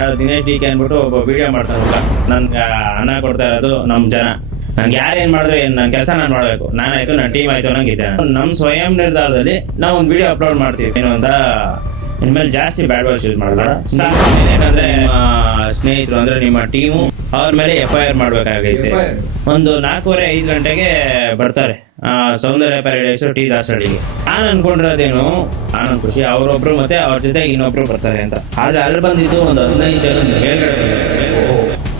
ಯಾರು Dinesh D K ಅಂದ್ಬಿಟ್ಟು ಒಬ್ಬ ವಿಡಿಯೋ ಮಾಡ್ತಾರಲ್ಲ, ನನ್ಗೆ ಅನ್ನ ಕೊಡ್ತಾ ಇರೋದು ನಮ್ಮ ಜನ, ನನ್ಗೆ ಯಾರೇನ್ ಮಾಡಿದ್ರೆ ನನ್ನ ಕೆಲಸ ನಾನು ಮಾಡ್ಬೇಕು, ನಾನಾಯ್ತು ನನ್ನ ಟೀಮ್ ಆಯ್ತು ಅನ್ನಂಗಿದ್ದೆ. ನಮ್ಮ ಸ್ವಯಂ ನಿರ್ಧಾರದಲ್ಲಿ ನಾವು ಒಂದು ವಿಡಿಯೋ ಅಪ್ಲೋಡ್ ಮಾಡ್ತೀವಿ ಏನು ಅಂತ. ಇನ್ಮೇಲೆ ಜಾಸ್ತಿ ಬ್ಯಾಡ್ ವರ್ಡ್ಸ್ ಯೂಸ್ ಮಾಡಬೇಡ. ಯಾಕಂದ್ರೆ ನಿಮ್ಮ ಸ್ನೇಹಿತರು ಅಂದ್ರೆ ನಿಮ್ಮ ಟೀಮು ಅವ್ರ ಮೇಲೆ FIR ಮಾಡ್ಬೇಕಾಗೈತೆ. ಒಂದು 4:30-5 ಗಂಟೆಗೆ ಬರ್ತಾರೆ ಸೌಂದರ್ಯ ಪ್ಯಾರಡೈಸ್ ಟಿ ದಾಸಹಳ್ಳಿಗೆ. ನಾನು ಅನ್ಕೊಂಡಿರೋದೇನು, ನಾನು ಖುಷಿ ಅವರೊಬ್ರು ಮತ್ತೆ ಅವ್ರ ಜೊತೆ ಇನ್ನೊಬ್ರು ಬರ್ತಾರೆ ಅಂತ. ಆದ್ರೆ ಅಲ್ಲಿ ಬಂದಿದ್ದು ಒಂದು 15 ಜನ ಮೇಲ್ಗಡೆ.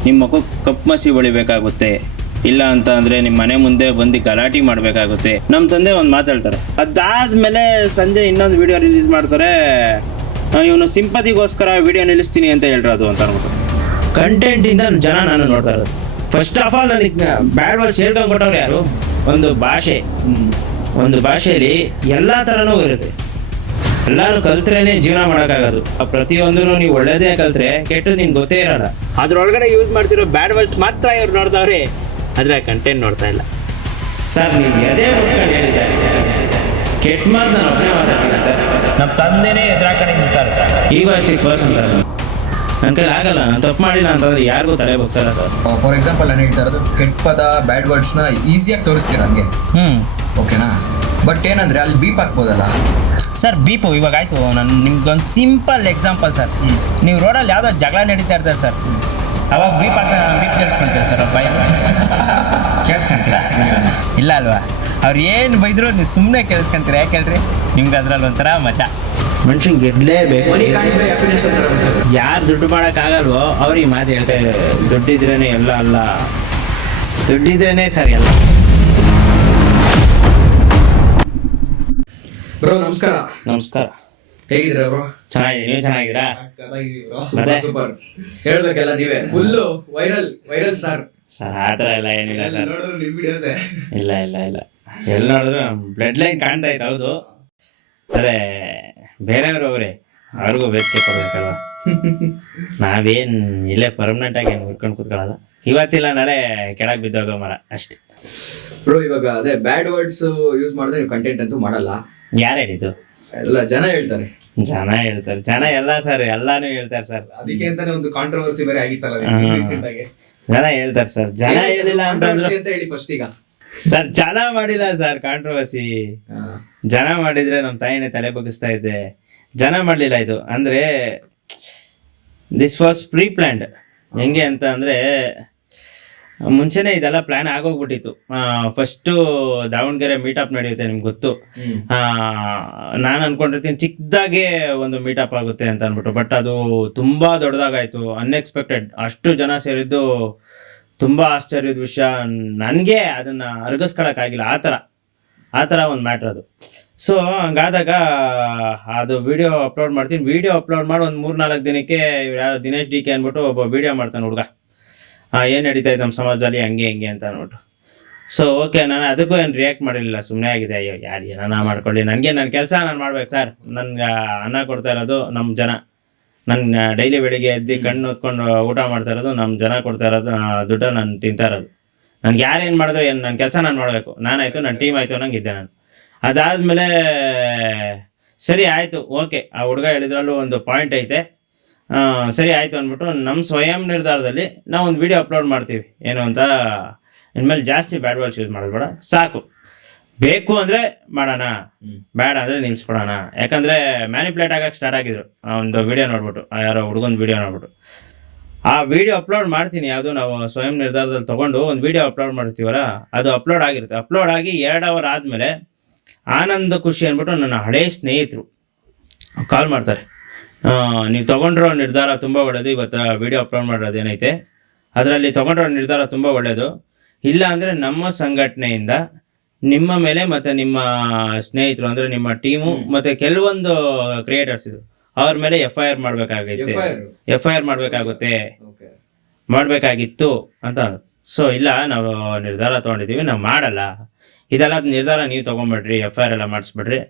ನಿಮ್ಮ ಮಗಕ್ಕೆ ಕಪ್ ಮಸಿ ಹೊಳಿಬೇಕಾಗುತ್ತೆ, ಇಲ್ಲ ಅಂತ ಅಂದ್ರೆ ನಿಮ್ಮ ಮನೆ ಮುಂದೆ ಬಂದು ಗಲಾಟೆ ಮಾಡ್ಬೇಕಾಗುತ್ತೆ. ನಮ್ಮ ತಂದೆ ಒಂದು ಮಾತಾಡ್ತಾರೆ. ಅದಾದ್ಮೇಲೆ ಸಂಜೆ ಇನ್ನೊಂದು ವಿಡಿಯೋ ರಿಲೀಸ್ ಮಾಡ್ತಾರೆ. ಇವನು ಸಿಂಪತಿಗೋಸ್ಕರ ವಿಡಿಯೋ ನಿಲ್ಲಿಸ್ತೀನಿ ಅಂತ ಹೇಳಿರೋದು ಅಂತ ಅನ್ಬಿಟ್ಟು. ಕಂಟೆಂಟ್ ಇಂದ ಜನ ನಾನು ನೋಡ್ತಾ ಇರೋದು. ಫಸ್ಟ್ ಆಫ್ ಆಲ್ ನನಗೆ ಬ್ಯಾಡ್ ವರ್ಡ್ಸ್ ಹೇಳ್ಕೊಂಡು ಕೊಟ್ಟವ್ರು ಯಾರು? ಒಂದು ಭಾಷೆ, ಒಂದು ಭಾಷೆಯಲ್ಲಿ ಎಲ್ಲಾ ತರನೂ ಇರುತ್ತೆ. ಎಲ್ಲಾರು ಕಲ್ತ್ರೇನೆ ಜೀವನ ಮಾಡೋಕ್ಕಾಗೋದು. ಪ್ರತಿಯೊಂದೂ ನೀವು ಒಳ್ಳೇದೇ ಕಲ್ತ್ರೆ ಕೆಟ್ಟದ್ದು ನಿಮ್ಗೆ ಗೊತ್ತೇ ಇರಲ್ಲ. ಅದ್ರೊಳಗಡೆ ಯೂಸ್ ಮಾಡ್ತಿರೋ ಬ್ಯಾಡ್ ವರ್ಡ್ಸ್ ಮಾತ್ರ ಇವ್ರು ನೋಡ್ತಾವ್ರೆ, ಆದ್ರೆ ಕಂಟೆಂಟ್ ನೋಡ್ತಾ ಇಲ್ಲ. ಸರ್ ನೀವು ಅದೇ ಹುಡ್ಕೊಂಡು ಹೇಳಿದ್ದಾರೆ, ಕೆಟ್ಟ ಮಾತು ನಾನು ಒಬ್ಬನೇ ಮಾತಾಡ್ತೀನಿ ಸರ್. ನಮ್ಮ ತಂದೆನೇ ಎದುರಾಕೊಂಡಿದ್ದೀನಿ ಸರ್. ಈಗ ಅಷ್ಟಿಗೆ ಪರ್ಸನ್ ಸರ್, ನನ್ನ ಕೈಲಿ ಆಗಲ್ಲ. ನಾನು ತಪ್ಪು ಮಾಡಿಲ್ಲ ಅಂತಂದ್ರೆ ಯಾರಿಗೂ ತಲೆ ಬಗ್ಸಲ್ಲ ಸರ್. ಫಾರ್ ಎಕ್ಸಾಂಪಲ್ ನಾನು ಹೇಳ್ತಾ ಇರೋದು, ಕೆಟ್ಟ ಪದ ಬ್ಯಾಡ್ ವರ್ಡ್ಸ್ನ ಈಸಿಯಾಗಿ ತೋರಿಸ್ತೀರ ಹಂಗೆ, ಓಕೆನಾ? ಬಟ್ ಏನಂದ್ರೆ ಅಲ್ಲಿ ಬೀಪ್ ಹಾಕ್ಬೋದಲ್ಲ ಸರ್. ಬೀಪು ಇವಾಗ ಆಯ್ತು. ನಾನು ನಿಮ್ಗೊಂದು ಸಿಂಪಲ್ ಎಕ್ಸಾಂಪಲ್ ಸರ್. ನೀವು ರೋಡಲ್ಲಿ ಯಾವುದೋ ಜಗಳ ನಡೀತಾ ಇರ್ತಾರೆ ಸರ್, ಅವಾಗ ಬೀಪ್ ಕೇಳಿಸ್ಕೊಂತೀರ ಸರ್. ಅವ್ರ ಬಾಯಿ ಕೇಳಿಸ್ಕೊಂತೀರ ಇಲ್ಲ ಅಲ್ವಾ? ಅವ್ರು ಏನು ಬೈದ್ರು ನೀವು ಸುಮ್ಮನೆ ಕೇಳಿಸ್ಕೊಂತೀರ. ಯಾಕೆ ಹೇಳ್ರಿ? ನಿಮ್ಗೆ ಅದ್ರಲ್ಲಿ ಒಂಥರ ಮಜಾ. ಮನುಷ್ಯಂಗೆ ಇರಲೇಬೇಕು. ಯಾರು ದುಡ್ಡು ಮಾಡೋಕ್ಕಾಗಲ್ವೋ ಅವ್ರಿಗೆ ಮಾತು ಹೇಳ್ತಾ ಇದ್ದಾರೆ. ದುಡ್ಡಿದ್ರೇನೆ ಎಲ್ಲ ಅಲ್ಲ, ದುಡ್ಡಿದ್ರೇನೆ ಸರಿ ಅಲ್ಲ. ಬ್ರೋ ನಮಸ್ಕಾರ. ನಮಸ್ಕಾರ. ಹೇಗಿದ್ರ ಬ್ರೋ? ಚೆನ್ನಾಗಿದೆ, ನೀವು ಚೆನ್ನಾಗಿದ್ದೀರಾ? ಸೂಪರ್. ಹೇಳ್ಬೇಕಲ್ಲ ನೀವೇ, ಫುಲ್ಲು ವೈರಲ್ ಸ್ಟಾರ್ ಸರ್. ಆ ಥರ ಎಲ್ಲ ಏನಿಲ್ಲ ಸರ್. ಇಲ್ಲ ಇಲ್ಲ ಇಲ್ಲ, ಎಲ್ಲಿ ನೋಡಿದ್ರು ಬ್ಲಡ್ ಲೈನ್ ಕಾಣ್ತಾ ಇತ್ತು. ಹೌದು, ಅದೇ ಬೇರೆಯವರು ಅವರೇ, ಅವ್ರಿಗೂ ಬೇಸಿಗೆ ಕೊಡ್ಬೇಕಲ್ವ. ನಾವೇನು ಇಲ್ಲೇ ಪರ್ಮನೆಂಟ್ ಆಗಿ ಏನು ಹುಡ್ಕೊಂಡು ಕೂತ್ಕೊಳ್ಳೋದು. ಇವತ್ತಿಲ್ಲ ನಾಳೆ ಕೆಳಗೆ ಬಿದ್ದೋಗೋ ಮರ ಅಷ್ಟೇ. ಬ್ರೋ ಇವಾಗ ಅದೇ ಬ್ಯಾಡ್ ವರ್ಡ್ಸ್ ಯೂಸ್ ಮಾಡಿದ್ರೆ ನೀವು ಕಂಟೆಂಟ್ ಅಂತೂ ಮಾಡಲ್ಲ. ಯಾರು ಹೇಳಿದ್ದು? ಎಲ್ಲ ಜನ ಹೇಳ್ತಾರೆ. ಜನ ಎಲ್ಲ ಸರ್, ಎಲ್ಲಾನು ಹೇಳ್ತಾರೆ ಸರ್. ಅದಕ್ಕೆ ಅಂತಾನೆ ಒಂದು ಕಾಂಟ್ರವರ್ಸಿ ಬೇರೆ ಆಗಿತ್ತಲ್ಲ ರೀಸೆಂಟ್ ಆಗಿ. ಜನ ಹೇಳ್ತಾರೆ ಸರ್. ಜನ ಹೇಳಿಲ್ಲ ಅಂತ ಹೇಳಿ ಫಸ್ಟ್. ಈಗ ಸರ್ ಜನ ಮಾಡಿಲ್ಲ ಸರ್ ಕಾಂಟ್ರವರ್ಸಿ. ಜನ ಮಾಡಿದ್ರೆ ನಮ್ಮ ತಾಯಿನೇ ತಲೆ ಬಗ್ಗಿಸ್ತಾ ಇದ್ದೆ. ಜನ ಮಾಡ್ಲಿಲ್ಲ. ಇದು ಅಂದ್ರೆ ದಿಸ್ ವಾಸ್ ಪ್ರೀ ಪ್ಲಾನ್ಡ್. ಹೆಂಗೆ ಅಂತ ಅಂದ್ರೆ ಮುಂಚೆನೆ ಇದೆಲ್ಲ ಪ್ಲಾನ್ ಆಗೋಗ್ಬಿಟ್ಟಿತ್ತು. ಫಸ್ಟು ದಾವಣಗೆರೆ ಮೀಟಪ್ ನಡೆಯುತ್ತೆ, ನಿಮ್ಗೆ ಗೊತ್ತು. ನಾನು ಅನ್ಕೊಂಡಿರ್ತೀನಿ ಚಿಕ್ಕದಾಗೆ ಒಂದು ಮೀಟಪ್ ಆಗುತ್ತೆ ಅಂತ ಅಂದ್ಬಿಟ್ಟು. ಬಟ್ ಅದು ತುಂಬಾ ದೊಡ್ಡದಾಗಾಯ್ತು, ಅನ್ಎಕ್ಸ್ಪೆಕ್ಟೆಡ್. ಅಷ್ಟು ಜನ ಸೇರಿದ್ದು ತುಂಬಾ ಆಶ್ಚರ್ಯದ ವಿಷಯ. ನನಗೆ ಅದನ್ನ ಅರ್ಗಿಸ್ಕೊಳಕ್ಕಾಗಿಲ್ಲ. ಆ ಥರ ಒಂದು ಮ್ಯಾಟ್ರ್ ಅದು. ಸೊ ಹಂಗಾದಾಗ ಅದು ವಿಡಿಯೋ ಅಪ್ಲೋಡ್ ಮಾಡ್ತೀನಿ. ವಿಡಿಯೋ ಅಪ್ಲೋಡ್ ಮಾಡಿ ಒಂದು 3-4 ದಿನಕ್ಕೆ ದಿನೇಶ್ ಡಿ ಕೆ ಅಂದ್ಬಿಟ್ಟು ಒಬ್ಬ ವಿಡಿಯೋ ಮಾಡ್ತಾನೆ ಹುಡುಗ. ಏನು ನಡೀತಾ ಇದೆ ನಮ್ಮ ಸಮಾಜದಲ್ಲಿ ಹಂಗೆ ಅಂತ ಅಂದ್ಬಿಟ್ಟು. ಸೊ ಓಕೆ, ನಾನು ಅದಕ್ಕೂ ಏನು ರಿಯಾಕ್ಟ್ ಮಾಡಿರಲಿಲ್ಲ, ಸುಮ್ಮನೆ ಆಗಿದೆ. ಅಯ್ಯೋ ಯಾರು ಏನಾನ ಮಾಡ್ಕೊಳ್ಳಿ, ನನಗೆ ನನ್ನ ಕೆಲಸ ನಾನು ಮಾಡ್ಬೇಕು ಸರ್. ನನ್ಗೆ ಅನ್ನ ಕೊಡ್ತಾ ಇರೋದು ನಮ್ಮ ಜನ. ನನ್ನ ಡೈಲಿ ಬೆಳಿಗ್ಗೆ ಎದ್ದು ಕಣ್ಣು ಹೊತ್ಕೊಂಡು ಊಟ ಮಾಡ್ತಾ ಇರೋದು ನಮ್ಮ ಜನ ಕೊಡ್ತಾ ಇರೋದು ದುಡ್ಡು ನಾನು ತಿಂತಾ ಇರೋದು. ನನ್ಗೆ ಯಾರೇನು ಮಾಡಿದ್ರು ಏನು, ನನ್ನ ಕೆಲಸ ನಾನು ಮಾಡಬೇಕು, ನಾನಾಯ್ತು ನನ್ನ ಟೀಮ್ ಆಯಿತು ಅನ್ನಂಗಿದ್ದೆ ನಾನು. ಅದಾದಮೇಲೆ ಸರಿ ಆಯಿತು, ಓಕೆ, ಆ ಹುಡುಗ ಹೇಳಿದ್ರಲ್ಲೂ ಒಂದು ಪಾಯಿಂಟ್ ಐತೆ, ಸರಿ ಆಯಿತು ಅಂದ್ಬಿಟ್ಟು ನಮ್ಮ ಸ್ವಯಂ ನಿರ್ಧಾರದಲ್ಲಿ ನಾವು ಒಂದು ವಿಡಿಯೋ ಅಪ್ಲೋಡ್ ಮಾಡ್ತೀವಿ ಏನು ಅಂತ. ಇನ್ಮೇಲೆ ಜಾಸ್ತಿ ಬ್ಯಾಡ್ ವರ್ಡ್ಸ್ ಯೂಸ್ ಮಾಡಬೇಡ, ಸಾಕು. ಬೇಕು ಅಂದರೆ ಮಾಡೋಣ, ಬೇಡ ಅಂದರೆ ನಿಲ್ಲಿಸ್ಬಿಡೋಣ. ಯಾಕಂದರೆ ಮ್ಯಾನಿಪ್ಯುಲೇಟ್ ಆಗಕ್ಕೆ ಸ್ಟಾರ್ಟ್ ಆಗಿದ್ರು ಒಂದು ವಿಡಿಯೋ ನೋಡ್ಬಿಟ್ಟು, ಯಾರೋ ಹುಡುಗನ ವಿಡಿಯೋ ನೋಡ್ಬಿಟ್ಟು. ಆ ವಿಡಿಯೋ ಅಪ್ಲೋಡ್ ಮಾಡ್ತೀನಿ, ಯಾವುದು ನಾವು ಸ್ವಯಂ ನಿರ್ಧಾರದಲ್ಲಿ ತೊಗೊಂಡು ಒಂದು ವಿಡಿಯೋ ಅಪ್ಲೋಡ್ ಮಾಡ್ತೀವಲ್ಲ, ಅದು ಅಪ್ಲೋಡ್ ಆಗಿರುತ್ತೆ. ಅಪ್ಲೋಡ್ ಆಗಿ 2 ಅವರ್ ಆದಮೇಲೆ ಆನಂದ ಖುಷಿ ಅಂದ್ಬಿಟ್ಟು ನನ್ನ ಹಳೇ ಸ್ನೇಹಿತರು ಕಾಲ್ ಮಾಡ್ತಾರೆ. ನೀವು ತೊಗೊಂಡಿರೋ ನಿರ್ಧಾರ ತುಂಬ ಒಳ್ಳೆಯದು, ಇವತ್ತು ವಿಡಿಯೋ ಅಪ್ಲೋಡ್ ಮಾಡೋದು ಏನೈತೆ ಅದರಲ್ಲಿ ತೊಗೊಂಡಿರೋ ನಿರ್ಧಾರ ತುಂಬ ಒಳ್ಳೆಯದು. ಇಲ್ಲ ಅಂದರೆ ನಮ್ಮ ಸಂಘಟನೆಯಿಂದ ನಿಮ್ಮ ಮೇಲೆ ಮತ್ತು ನಿಮ್ಮ ಸ್ನೇಹಿತರು ಅಂದರೆ ನಿಮ್ಮ ಟೀಮು ಮತ್ತು ಕೆಲವೊಂದು ಕ್ರಿಯೇಟರ್ಸ್ ಇದ್ರು, ಅವ್ರ ಮೇಲೆ FIR ಮಾಡಬೇಕಾಗಿತ್ತು ಅಂತ. ಸೊ ಇಲ್ಲ, ನಾವು ನಿರ್ಧಾರ ತೊಗೊಂಡಿದ್ದೀವಿ, ನಾವು ಮಾಡಲ್ಲ, ಇದೆಲ್ಲ ನಿರ್ಧಾರ ನೀವು ತೊಗೊಂಬಿಡ್ರಿ, FIR ಎಲ್ಲ ಮಾಡಿಸ್ಬಿಡ್ರಿ,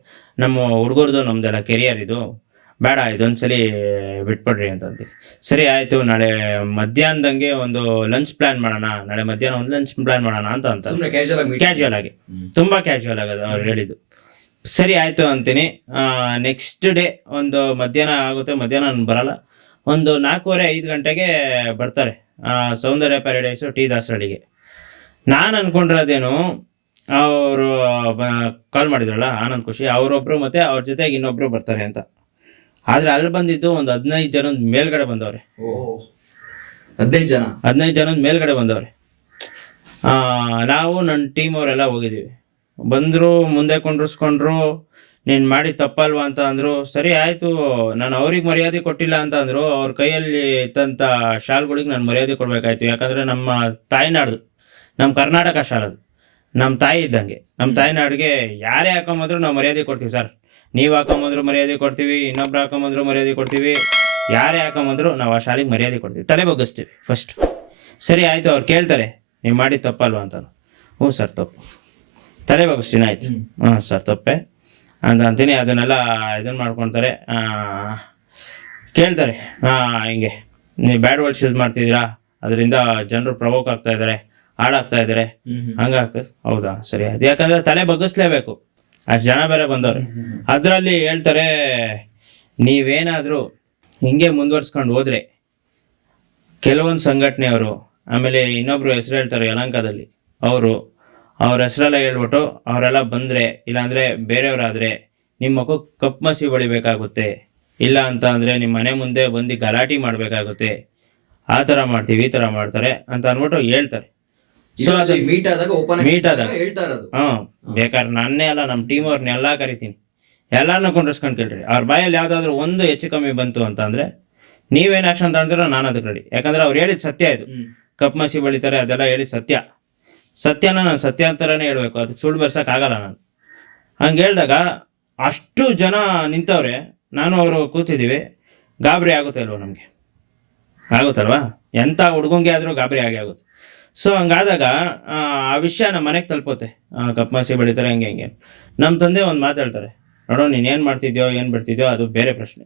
ನಮ್ಮ ಹುಡುಗರದು ನಮ್ದೆಲ್ಲ ಕೆರಿಯರ್ ಇದು, ಬೇಡ ಇದೊಂದ್ಸಲಿ ಬಿಟ್ಬಿಡ್ರಿ ಅಂತಂದು. ಸರಿ ಆಯಿತು, ನಾಳೆ ಮಧ್ಯಾಹ್ನದಂಗೆ ಒಂದು ಲಂಚ್ ಪ್ಲಾನ್ ಮಾಡೋಣ, ನಾಳೆ ಮಧ್ಯಾಹ್ನ ಒಂದು ಲಂಚ್ ಪ್ಲಾನ್ ಮಾಡೋಣ ಅಂತ ಕ್ಯಾಶುವಲ್ ಆಗಿ, ತುಂಬ ಕ್ಯಾಶುವಲ್ ಆಗೋದು ಅವ್ರು ಹೇಳಿದ್ದು. ಸರಿ ಆಯಿತು ಅಂತೀನಿ. ನೆಕ್ಸ್ಟ್ ಡೇ ಒಂದು ಮಧ್ಯಾಹ್ನ ಆಗುತ್ತೆ, ಮಧ್ಯಾಹ್ನ ನಾನು ಬರಲ್ಲ, ಒಂದು 4:30-5 ಗಂಟೆಗೆ ಬರ್ತಾರೆ ಸೌಂದರ್ಯ ಪ್ಯಾರಡೈಸು ಟಿ ದಾಸರಳ್ಳಿಗೆ. ನಾನು ಅನ್ಕೊಂಡಿರೋದೇನು, ಅವರು ಕಾಲ್ ಮಾಡಿದ್ರಲ್ಲ ಆನಂದ್ ಖುಷಿ, ಅವರೊಬ್ರು ಮತ್ತೆ ಅವ್ರ ಜೊತೆಗೆ ಇನ್ನೊಬ್ರು ಬರ್ತಾರೆ ಅಂತ. ಆದ್ರೆ ಅಲ್ಲಿ ಬಂದಿದ್ದು ಒಂದು 15 ಜನದ ಮೇಲ್ಗಡೆ ಬಂದವ್ರೆ. 15 ಜನದ ಮೇಲ್ಗಡೆ ಬಂದವ್ರೆ. ನಾವು ನನ್ನ ಟೀಮ್ ಅವರೆಲ್ಲ ಹೋಗಿದ್ದೀವಿ. ಬಂದ್ರು, ಮುಂದೆ ಕುಂಡ್ರಿಸ್ಕೊಂಡ್ರು, ನೀನ್ ಮಾಡಿ ತಪ್ಪಲ್ವಾ ಅಂತ ಅಂದ್ರು. ಸರಿ ಆಯ್ತು, ನಾನು ಅವ್ರಿಗೆ ಮರ್ಯಾದೆ ಕೊಟ್ಟಿಲ್ಲ ಅಂತ ಅಂದ್ರು. ಅವ್ರ ಕೈಯಲ್ಲಿ ಇತ್ತಂತ ಶಾಲ್ಗಳಿಗೆ ನಾನು ಮರ್ಯಾದೆ ಕೊಡ್ಬೇಕಾಯ್ತು. ಯಾಕಂದ್ರೆ ನಮ್ಮ ತಾಯ್ನಾಡ್ದು, ನಮ್ಮ ಕರ್ನಾಟಕ ಶಾಲ್ ಅದು, ನಮ್ಮ ತಾಯಿ ಇದ್ದಂಗೆ. ನಮ್ಮ ತಾಯ್ನಾಡಿಗೆ ಯಾರೇ ಹಾಕೊಂಬಂದ್ರು ನಾವು ಮರ್ಯಾದೆ ಕೊಡ್ತೀವಿ ಸರ್. ನೀವು ಹಾಕೊಂಬಂದ್ರು ಮರ್ಯಾದೆ ಕೊಡ್ತೀವಿ, ಇನ್ನೊಬ್ರು ಹಾಕೊಂಬಂದ್ರು ಮರ್ಯಾದೆ ಕೊಡ್ತೀವಿ, ಯಾರೇ ಹಾಕೊಂಬಂದ್ರು ನಾವು ಆ ಶಾಲೆಗೆ ಮರ್ಯಾದೆ ಕೊಡ್ತೀವಿ, ತಲೆ ಬಗ್ಗಿಸ್ತೀವಿ ಫಸ್ಟ್. ಸರಿ ಆಯ್ತು, ಅವ್ರು ಕೇಳ್ತಾರೆ ನೀವು ಮಾಡಿ ತಪ್ಪಲ್ವಾ ಅಂತ. ಹ್ಞೂ ಸರ್ ತಪ್ಪು, ತಲೆ ಬಗ್ಗಿಸ್ತೀನಿ, ಆಯ್ತು ಹ್ಞೂ ಸರ್ ತಪ್ಪೆ ಅಂತ ಅಂತೀನಿ. ಅದನ್ನೆಲ್ಲ ಇದನ್ನ ಮಾಡ್ಕೊಳ್ತಾರೆ. ಕೇಳ್ತಾರೆ ಹಿಂಗೆ ನೀವು ಬ್ಯಾಡ್ ವರ್ಡ್ಸ್ ಯೂಸ್ ಮಾಡ್ತಿದ್ದೀರಾ, ಅದರಿಂದ ಜನರು ಪ್ರವೋಕ್ ಆಗ್ತಾ ಇದ್ದಾರೆ, ಹಾಳಾಗ್ತಾ ಇದ್ದಾರೆ, ಹಂಗಾಗ್ತದೆ. ಹೌದಾ ಸರಿ ಆಯ್ತು, ಯಾಕಂದ್ರೆ ತಲೆ ಬಗ್ಗಿಸ್ಲೇಬೇಕು, ಅಷ್ಟು ಜನ ಬೇರೆ ಬಂದವ್ರೆ. ಅದರಲ್ಲಿ ಹೇಳ್ತಾರೆ, ನೀವೇನಾದರೂ ಹಿಂಗೆ ಮುಂದುವರ್ಸ್ಕೊಂಡು ಹೋದ್ರೆ ಕೆಲವೊಂದು ಸಂಘಟನೆಯವರು, ಆಮೇಲೆ ಇನ್ನೊಬ್ರು ಹೆಸರು ಹೇಳ್ತಾರೆ ಯಲಹಂಕದಲ್ಲಿ, ಅವ್ರ ಹೆಸರೆಲ್ಲ ಹೇಳ್ಬಿಟ್ಟು ಅವರೆಲ್ಲ ಬಂದರೆ, ಇಲ್ಲಾಂದರೆ ಬೇರೆಯವರಾದರೆ ನಿಮ್ಮ ಮಗು ಕಪ್ಪು ಮಸಿ ಬಳಿಬೇಕಾಗುತ್ತೆ, ಇಲ್ಲ ಅಂತ ಅಂದರೆ ನಿಮ್ಮ ಮನೆ ಮುಂದೆ ಬಂದು ಗಲಾಟೆ ಮಾಡಬೇಕಾಗುತ್ತೆ, ಆ ಥರ ಮಾಡ್ತೀವಿ, ಈ ಥರ ಮಾಡ್ತಾರೆ ಅಂತ ಅಂದ್ಬಿಟ್ಟು ಹೇಳ್ತಾರೆ. ಸೊ ಅದು ಮೀಟ್ ಆದಾಗ ಹೇಳ್ತಾ ಇರೋದು. ಬೇಕಾದ್ರೆ ನನ್ನೇ ಅಲ್ಲ, ನಮ್ಮ ಟೀಮ್ ಅವ್ರನ್ನೆಲ್ಲ ಕರಿತೀನಿ, ಎಲ್ಲಾರನ್ನೂ ಕೊಂಡಿಸ್ಕೊಂಡು ಕೇಳ್ರಿ. ಅವ್ರ ಬಾಯಲ್ಲಿ ಯಾವ್ದಾದ್ರು ಒಂದು ಹೆಚ್ಚು ಕಮ್ಮಿ ಬಂತು ಅಂತ ಅಂದ್ರೆ ನೀವೇನು ಆಕ್ಷನ್ ತಗೊಂಡಿರೋ ನಾನು ಅದಕ್ಕೆ ರೆಡಿ. ಯಾಕಂದ್ರೆ ಅವ್ರು ಹೇಳಿದ ಸತ್ಯ ಇದು, ಕಪ್ಪು ಮಸಿ ಬಳಿತಾರೆ ಅದೆಲ್ಲ ಹೇಳಿದ ಸತ್ಯನ ನಾನು ಸತ್ಯ ಅಂತಾನೆ ಹೇಳ್ಬೇಕು, ಅದಕ್ಕೆ ಸುಳ್ಳು ಬರ್ಸಕ್ ಆಗಲ್ಲ ನಾನು. ಹಂಗೆ ಹೇಳಿದಾಗ ಅಷ್ಟು ಜನ ನಿಂತವ್ರೆ, ನಾನು ಅವರು ಕೂತಿದ್ದೀವಿ. ಗಾಬರಿ ಆಗುತ್ತೆ ಅಲ್ವ ನಮಗೆ, ಆಗುತ್ತಲ್ವಾ? ಎಂಥ ಹುಡುಗಂಗೆ ಆದರೂ ಗಾಬರಿ ಆಗೇ ಆಗುತ್ತೆ. ಸೊ ಹಂಗಾದಾಗ ಆ ವಿಷಯ ನಮ್ಮ ಮನೆಗೆ ತಲುಪುತ್ತೆ, ಕಪ್ಪು ಮಸಿ ಬೆಳಿತಾರೆ ಹಂಗೆ. ನಮ್ಮ ತಂದೆ ಒಂದು ಮಾತು ಹೇಳ್ತಾರೆ, ನೋಡೋ ನೀನೇನು ಮಾಡ್ತಿದ್ಯೋ ಏನು ಬಿಡ್ತಿದ್ಯೋ ಅದು ಬೇರೆ ಪ್ರಶ್ನೆ.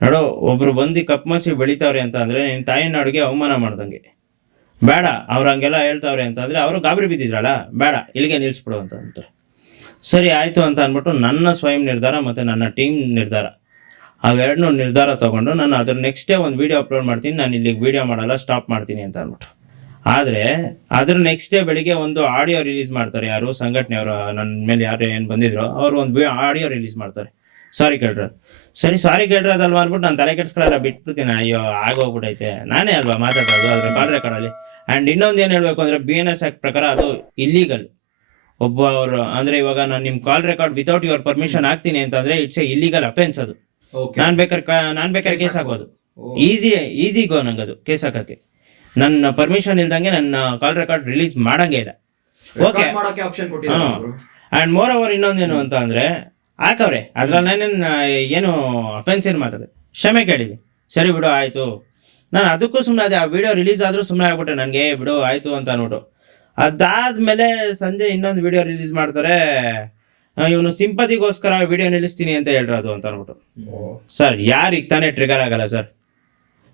ನೋಡೋ, ಒಬ್ರು ಬಂದು ಕಪ್ಪು ಮಸಿ ಬೆಳಿತಾವ್ರೆ ಅಂತ ಅಂದರೆ ನಿನ್ನ ತಾಯಿನಾಡಿಗೆ ಅವಮಾನ ಮಾಡ್ದಂಗೆ, ಬೇಡ. ಅವ್ರು ಹಂಗೆಲ್ಲ ಹೇಳ್ತಾವ್ರೆ ಅಂತ ಅಂದರೆ ಅವರು ಗಾಬರಿ ಬಿದ್ದಿದ್ರಲ್ಲ, ಬೇಡ ಇಲ್ಲಿಗೆ ನಿಲ್ಲಿಸ್ಬಿಡು ಅಂತ ಅಂತಾರೆ. ಸರಿ ಆಯಿತು ಅಂತ ಅಂದ್ಬಿಟ್ಟು ನನ್ನ ಸ್ವಯಂ ನಿರ್ಧಾರ ಮತ್ತು ನನ್ನ ಟೀಮ್ ನಿರ್ಧಾರ, ಅವೆರಡನ್ನೂ ನಿರ್ಧಾರ ತೊಗೊಂಡು ನಾನು ಅದ್ರ ನೆಕ್ಸ್ಟ್ ಡೇ ಒಂದು ವೀಡಿಯೋ ಅಪ್ಲೋಡ್ ಮಾಡ್ತೀನಿ, ನಾನು ಇಲ್ಲಿಗೆ ವೀಡಿಯೋ ಮಾಡಲ್ಲ, ಸ್ಟಾಪ್ ಮಾಡ್ತೀನಿ ಅಂತ ಅಂದ್ಬಿಟ್ಟು. ಆದರೆ ಅದ್ರ ನೆಕ್ಸ್ಟ್ ಡೇ ಬೆಳಿಗ್ಗೆ ಒಂದು ಆಡಿಯೋ ರಿಲೀಸ್ ಮಾಡ್ತಾರೆ. ಯಾರು ಸಂಘಟನೆಯವರು, ನನ್ನ ಮೇಲೆ ಯಾರು ಏನು ಬಂದಿದ್ರು ಅವರು ಒಂದು ಆಡಿಯೋ ರಿಲೀಸ್ ಮಾಡ್ತಾರೆ, ಸಾರಿ ಕೇಳ್ರದು. ಸರಿ ಸಾರಿ ಕೇಳ್ರದಲ್ವಾ ಅಂದ್ಬಿಟ್ಟು ನಾನು ತಲೆ ಕೆಡ್ಸ್ಕೊಳ್ಳಲ್ಲ, ಬಿಟ್ಬಿಡ್ತೀನಿ. ಅಯ್ಯೋ ಆಗೋಗ್ಬಿಟ್ಟೈತೆ, ನಾನೇ ಅಲ್ವಾ ಮಾತಾಡೋದು ಅದ್ರ ಕಾಲ್ ರೆಕಾರ್ಡಲ್ಲಿ. ಆ್ಯಂಡ್ ಇನ್ನೊಂದು ಏನು ಹೇಳಬೇಕು ಅಂದರೆ BNS ಆ್ಯಕ್ಟ್ ಪ್ರಕಾರ ಅದು ಇಲ್ಲೀಗಲ್. ಅವರು ಅಂದರೆ ಇವಾಗ ನಾನು ನಿಮ್ಮ call record without your permission ಹಾಕ್ತೀನಿ ಅಂತಂದರೆ ಇಟ್ಸ್ ಎ ಇಲ್ಲೀಗಲ್ ಅಫೆನ್ಸ್ ಅದು. ನಾನು ಬೇಕಾದ್ರೆ ಕೇಸ್ ಹಾಕೋದು, ಈಸಿ ಗೋ ನಂಗೆ ಅದು ಕೇಸ್ ಹಾಕೋಕ್ಕೆ. ನನ್ನ ಪರ್ಮಿಷನ್ ಇಲ್ದಂಗೆ ನನ್ನ ಕಾಲ್ ರೆಕಾರ್ಡ್ ರಿಲೀಸ್ ಮಾಡಂಗೆ ಇಲ್ಲ. ಓಕೆ. ಆ್ಯಂಡ್ ಮೋರ್ ಓವರ್ ಇನ್ನೊಂದೇನು ಅಂತ ಅಂದರೆ ಹಾಕವ್ರೆ, ಅದ್ರಲ್ಲಿ ನಾನೇನು ಏನು ಅಫೆನ್ಸ್ ಏನು ಮಾತಾಡಿದೆ, ಕ್ಷಮೆ ಕೇಳಿದೆ, ಸರಿ ಬಿಡು ಆಯಿತು. ನಾನು ಅದಕ್ಕೂ ಸುಮ್ಮನೆ ಅದೇ, ಆ ವಿಡಿಯೋ ರಿಲೀಸ್ ಆದರೂ ಸುಮ್ಮನೆ ಆಗ್ಬಿಟ್ಟೆ, ನನಗೆ ಬಿಡು ಆಯಿತು ಅಂತ ಅಂದ್ಬಿಟ್ಟು. ಅದಾದಮೇಲೆ ಸಂಜೆ ಇನ್ನೊಂದು ವಿಡಿಯೋ ರಿಲೀಸ್ ಮಾಡ್ತಾರೆ, ಇವನು ಸಿಂಪತಿಗೋಸ್ಕರ ವಿಡಿಯೋ ನಿಲ್ಲಿಸ್ತೀನಿ ಅಂತ ಹೇಳ್ರದು ಅಂತ ಅಂದ್ಬಿಟ್ಟು. ಸರ್ ಯಾರಿಗೆ ತಾನೇ ಟ್ರಿಗರ್ ಆಗಲ್ಲ ಸರ್?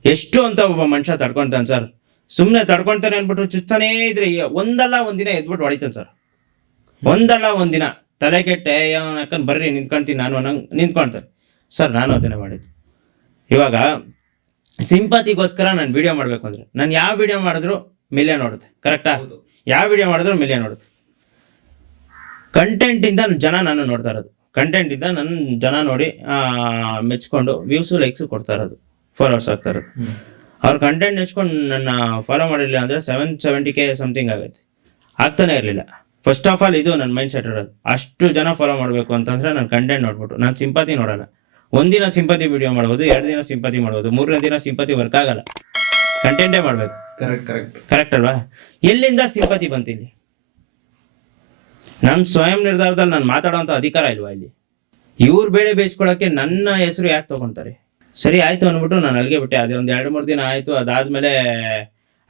ಎಷ್ಟು ಅಂತ ಒಬ್ಬ ಮನುಷ್ಯ ತಡ್ಕೊತಾನೆ ಸರ್? ಸುಮ್ಮನೆ ತಡ್ಕೊತಾನೆ ಅಂದ್ಬಿಟ್ಟು ಚುಚ್ತಾನೇ ಇದ್ರೆ ಒಂದಲ್ಲ ಒಂದಿನ ಎದ್ಬಿಟ್ಟು ಹೊಡಿತಾನೆ ಸರ್. ಒಂದಲ್ಲ ಒಂದಿನ ತಲೆ ಕೆಟ್ಟೆ ಯಾಕಂದ್ ಬರ್ರಿ ನಿಂತ್ಕೊಳ್ತೀನಿ ನಾನು ನಂಗೆ ನಿಂತ್ಕೊಳ್ತಾರೆ ಸರ್. ನಾನು ಅದನ್ನೇ ಮಾಡಿದ್ದು. ಇವಾಗ ಸಿಂಪತಿಗೋಸ್ಕರ ನಾನು ವಿಡಿಯೋ ಮಾಡಬೇಕು ಅಂದರೆ ನಾನು ಯಾವ ವಿಡಿಯೋ ಮಾಡಿದ್ರು ಮಿಲಿಯನ್ ನೋಡುತ್ತೆ, ಕರೆಕ್ಟಾ? ಯಾವ ವಿಡಿಯೋ ಮಾಡಿದ್ರು ಮಿಲಿಯನ್ ನೋಡುತ್ತೆ. ಕಂಟೆಂಟಿಂದ ಜನ ನಾನು ನೋಡ್ತಾ ಇರೋದು, ಕಂಟೆಂಟಿಂದ ನನ್ನ ಜನ ನೋಡಿ ಮೆಚ್ಕೊಂಡು ವ್ಯೂಸು ಲೈಕ್ಸು ಕೊಡ್ತಾ ಇರೋದು, ಫಾಲೋವರ್ಸ್ ಆಗ್ತಾ ಇರೋದು. ಅವ್ರ ಕಂಟೆಂಟ್ ನೆಚ್ಕೊಂಡು ನನ್ನ ಫಾಲೋ ಮಾಡಿರಲಿಲ್ಲ ಅಂದರೆ 770K ಸಮಥಿಂಗ್ ಆಗುತ್ತೆ, ಆಗ್ತಾನೆ ಇರಲಿಲ್ಲ. ಫಸ್ಟ್ ಆಫ್ ಆಲ್ ಇದು ನನ್ನ ಮೈಂಡ್ ಸೆಟ್ ಇರೋದು. ಅಷ್ಟು ಜನ ಫಾಲೋ ಮಾಡಬೇಕು ಅಂತಂದರೆ ನಾನು ಕಂಟೆಂಟ್ ನೋಡ್ಬಿಟ್ಟು, ನಾನು ಸಿಂಪತಿ ನೋಡೋಣ. ಒಂದಿನ ಸಿಂಪತಿ ವಿಡಿಯೋ ಮಾಡ್ಬೋದು, 2 ದಿನ ಸಿಂಪತಿ ಮಾಡ್ಬೋದು, 3ನೇ ದಿನ ಸಿಂಪತಿ ವರ್ಕ್ ಆಗಲ್ಲ. ಕಂಟೆಂಟೇ ಮಾಡಬೇಕು. ಕರೆಕ್ಟ್ ಅಲ್ವಾ? ಎಲ್ಲಿಂದ ಸಿಂಪತಿ ಬಂತು ಇಲ್ಲಿ? ನಮ್ಮ ಸ್ವಯಂ ನಿರ್ಧಾರದಲ್ಲಿ ನಾನು ಮಾತಾಡೋಂಥ ಅಧಿಕಾರ ಇಲ್ವಾ ಇಲ್ಲಿ? ಇವ್ರು ಬೇಳೆ ಬೇಯಿಸ್ಕೊಳ್ಳೋಕ್ಕೆ ನನ್ನ ಹೆಸರು ಯಾಕೆ ತೊಗೊತಾರೆ? ಸರಿ ಆಯಿತು ಅಂದ್ಬಿಟ್ಟು ನಾನು ಅಲ್ಲಿಗೆ ಬಿಟ್ಟೆ. ಅದೇ ಒಂದು 2-3 ದಿನ ಆಯಿತು. ಅದಾದಮೇಲೆ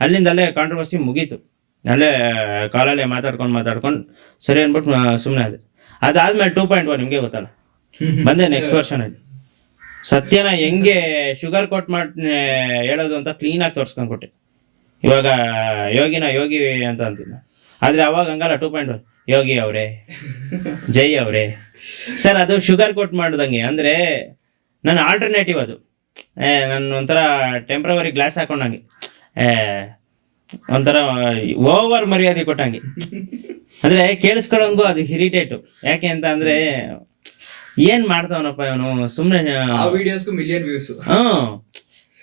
ಅಲ್ಲೇ ಕಾಂಟ್ರವರ್ಸಿ ಮುಗೀತು. ಅಲ್ಲೇ ಕಾಲಲ್ಲೇ ಮಾತಾಡ್ಕೊಂಡು ಸರಿ ಅಂದ್ಬಿಟ್ಟು ಸುಮ್ಮನೆ ಅದೇ. ಅದಾದ್ಮೇಲೆ 2.1 ನಿಮಗೆ ಗೊತ್ತಲ್ಲ, ಬಂದೆ ನೆಕ್ಸ್ಟ್ ವರ್ಷನಲ್ಲಿ. ಸತ್ಯನ ಹೆಂಗೆ ಶುಗರ್ ಕೋಟ್ ಮಾಡಿ ಹೇಳೋದು ಅಂತ ಕ್ಲೀನಾಗಿ ತೋರಿಸ್ಕೊಂಡು ಕೊಟ್ಟೆ. ಇವಾಗ ಯೋಗಿ ಅಂತ ಅಂತೀನಿ, ಆದರೆ ಅವಾಗ ಹಂಗಲ್ಲ. 2.1 ಯೋಗಿ ಅವರೇ, ಜೈ ಅವರೇ ಸರ್, ಅದು ಶುಗರ್ ಕೋಟ್ ಮಾಡ್ದಂಗೆ. ಅಂದರೆ ನನ್ನ ಆಲ್ಟರ್ನೇಟಿವ್ ಅದು. ನನ್ನ ಒಂಥರ ಟೆಂಪ್ರವರಿ ಗ್ಲಾಸ್ ಹಾಕೊಂಡಂಗೆ ಒಂಥರ ಓವರ್ ಮರ್ಯಾದೆ ಕೊಟ್ಟಂಗೆ. ಅಂದ್ರೆ ಕೇಳಿಸ್ಕೊಳ್ಳೋಂಗು ಅದು ಇರಿಟೇಟು. ಯಾಕೆ ಅಂತ ಅಂದ್ರೆ ಏನ್ ಮಾಡ್ತಾವನಪ್ಪ ಇವನು ಸುಮ್ನೆ. ಆ ವಿಡಿಯೋಸ್ಗೂ ಮಿಲಿಯನ್ ವ್ಯೂಸ್.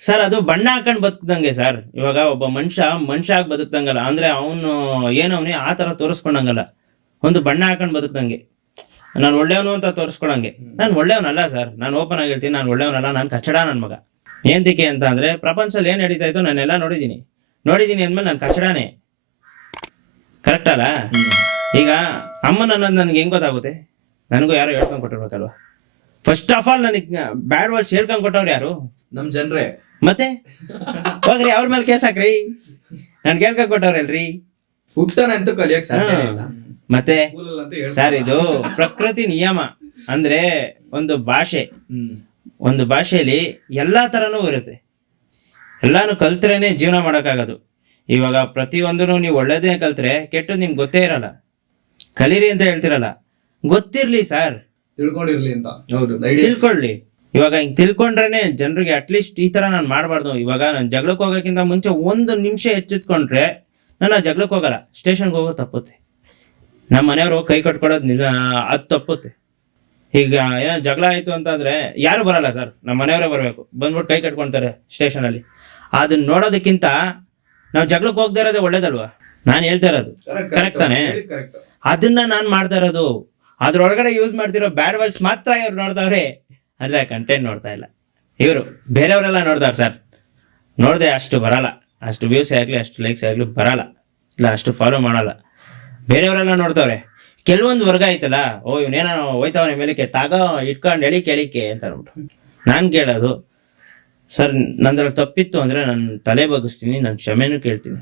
ಸರ್ ಅದು ಬಣ್ಣ ಹಾಕೊಂಡ್ ಬದುಕ್ದಂಗೆ ಸರ್. ಇವಾಗ ಒಬ್ಬ ಮನುಷ್ಯ ಆಗಿ ಬದುಕ್ದಂಗಲ್ಲ, ಅಂದ್ರೆ ಅವನು ಏನವನಿ ಆ ತರ ತೋರಿಸ್ಕೊಂಡಂಗಲ್ಲ, ಒಂದು ಬಣ್ಣ ಹಾಕೊಂಡ್ ಬದುಕ್ದಂಗೆ. ನಾನು ಒಳ್ಳೆಯವನು ಅಂತ ತೋರಿಸ್ಕೊಳಂಗೆ. ನಾನು ಒಳ್ಳೆಯವನಲ್ಲ ಸರ್, ನಾನು ಓಪನ್ ಆಗಿ ಹೇಳ್ತೀನಿ, ನಾನು ಒಳ್ಳೆಯವನಲ್ಲ, ನಾನು ಕಚಡ ನನ್ನ ಮಗ. ಏಂತಿಕೆ ಅಂತ ಅಂದ್ರೆ ಪ್ರಪಂಚದಲ್ಲಿ ಏನ್ ನಡೀತಾ ಇತ್ತು ನಾನೆಲ್ಲ ನೋಡಿದೀನಿ ಅಂದ್ಮೇಲೆ ನಾನು ಕಚಡಾನೆ. ಕರೆಕ್ಟ್ ಅಲ್ಲ? ಈಗ ಅಮ್ಮನ ಅನ್ನೋದು ನನ್ಗೆ ಹೆಂಗ್ ಗೊತ್ತಾಗುತ್ತೆ? ನನಗೂ ಯಾರೋ ಹೇಳ್ಕೊಂಡ್ ಕೊಟ್ಟಿರ್ಬೇಕಲ್ವಾ. ಫಸ್ಟ್ ಆಫ್ ಆಲ್ ನನಗೆ ಬ್ಯಾಡ್ ವರ್ಡ್ಸ್ ಹೇಳ್ಕೊಂಡ್ ಕೊಟ್ಟವ್ರು ಯಾರು? ನಮ್ ಜನ್ರೆ. ಮತ್ತೆ ಹೋಗ್ರಿ ಅವ್ರ ಮೇಲೆ ಕೇಸ್ ಹಾಕ್ರಿ, ನನ್ಗೆ ಹೇಳ್ಕೊಂಡ್ ಕೊಟ್ಟವ್ರಲ್ರಿ. ಹುಟ್ಟಾನೆ ಅಂತೂ ಕಲಿಯಕ್ ಸಾಧ್ಯ ಇಲ್ಲ. ಮತ್ತೆ ಸ್ಕೂಲಲ್ಲಿ ಅಂತ ಹೇಳ್ತಾರೆ. ಸರ್ ಇದು ಪ್ರಕೃತಿ ನಿಯಮ. ಅಂದ್ರೆ ಒಂದು ಭಾಷೆ, ಒಂದು ಭಾಷೆಯಲ್ಲಿ ಎಲ್ಲಾ ತರನೂ ಇರುತ್ತೆ. ಎಲ್ಲಾನು ಕಲ್ತ್ರೇನೆ ಜೀವನ ಮಾಡಕ್ಕಾಗೋದು. ಇವಾಗ ಪ್ರತಿಯೊಂದನ್ನು ನೀವು ಒಳ್ಳೇದೇ ಕಲ್ತ್ರೆ ಕೆಟ್ಟದ್ದು ನಿಮ್ಗೆ ಗೊತ್ತೇ ಇರಲ್ಲ. ಕಲೀರಿ ಅಂತ ಹೇಳ್ತಿರಲ್ಲ, ಗೊತ್ತಿರ್ಲಿ ಸರ್, ತಿಳ್ಕೊಂಡಿರ್ಲಿ ಅಂತ. ಹೌದು, ತಿಳ್ಕೊಳ್ಳಿ. ಇವಾಗ ಹಿಂಗ್ ತಿಳ್ಕೊಂಡ್ರೇನೆ ಜನರಿಗೆ ಅಟ್ಲೀಸ್ಟ್ ಈ ತರ ನಾನು ಮಾಡಬಾರ್ದು. ಇವಾಗ ನಾನು ಜಗಳಕ್ಕೆ ಹೋಗೋಕ್ಕಿಂತ ಮುಂಚೆ 1 ನಿಮಿಷ ಎಚ್ಚೆತ್ಕೊಂಡ್ರೆ ನಾನು ಆ ಜಗಳಕ್ಕೆ ಹೋಗಲ್ಲ, ಸ್ಟೇಷನ್ಗೆ ಹೋಗೋದು ತಪ್ಪುತ್ತೆ. ನಮ್ಮ ಮನೆಯವರು ಕೈ ಕಟ್ಕೊಡೋದು ಅದು ತಪ್ಪುತ್ತೆ. ಈಗ ಏನೋ ಜಗಳ ಆಯ್ತು ಅಂತಂದ್ರೆ ಯಾರು ಬರಲ್ಲ ಸರ್, ನಮ್ಮ ಮನೆಯವರೇ ಬರ್ಬೇಕು, ಬಂದ್ಬಿಟ್ಟು ಕೈ ಕಟ್ಕೊಂತಾರೆ ಸ್ಟೇಷನ್ ಅಲ್ಲಿ. ಅದನ್ನ ನೋಡೋದಕ್ಕಿಂತ ನಾವು ಜಗಳಕ್ಕೆ ಹೋಗದೆ ಇರೋದೇ ಒಳ್ಳೇದಲ್ವಾ? ನಾನು ಹೇಳ್ತಾ ಇರೋದು ಕರೆಕ್ಟ್ ತಾನೆ? ಅದನ್ನ ನಾನ್ ಮಾಡ್ತಾ ಇರೋದು. ಅದ್ರೊಳಗಡೆ ಯೂಸ್ ಮಾಡ್ತಿರೋ ಬ್ಯಾಡ್ ವರ್ಡ್ಸ್ ಮಾತ್ರ ಇವ್ರು ನೋಡ್ತಾವ್ರೆ, ಅಂದ್ರೆ ಕಂಟೆಂಟ್ ನೋಡ್ತಾ ಇಲ್ಲ ಇವರು. ಬೇರೆಯವರೆಲ್ಲ ನೋಡ್ತಾವ್ರೆ ಸರ್, ನೋಡ್ದೆ ಅಷ್ಟು ಬರಲ್ಲ, ಅಷ್ಟು ವ್ಯೂಸ್ ಆಗ್ಲಿ, ಅಷ್ಟು ಲೈಕ್ಸ್ ಆಗ್ಲಿ ಬರಲ್ಲ, ಇಲ್ಲ ಅಷ್ಟು ಫಾಲೋ ಮಾಡಲ್ಲ. ಬೇರೆಯವರೆಲ್ಲ ನೋಡ್ತಾವ್ರೆ. ಕೆಲವೊಂದು ವರ್ಗ ಐತಲ್ಲ, ಓ ಇವನೇನೋ ಹೋಯ್ತಾವನೆ ಮೇಲಕ್ಕೆ, ಇಟ್ಕೊಂಡು ಎಳಿಕೆ ಅಂತ ಅಂದ್ಬಿಟ್ಟು. ನಾನು ಕೇಳೋದು ಸರ್, ನಂದ್ರಲ್ಲಿ ತಪ್ಪಿತ್ತು ಅಂದ್ರೆ ನಾನು ತಲೆ ಬಗ್ಗಿಸ್ತೀನಿ, ನಾನು ಕ್ಷಮೆನೂ ಕೇಳ್ತೀನಿ.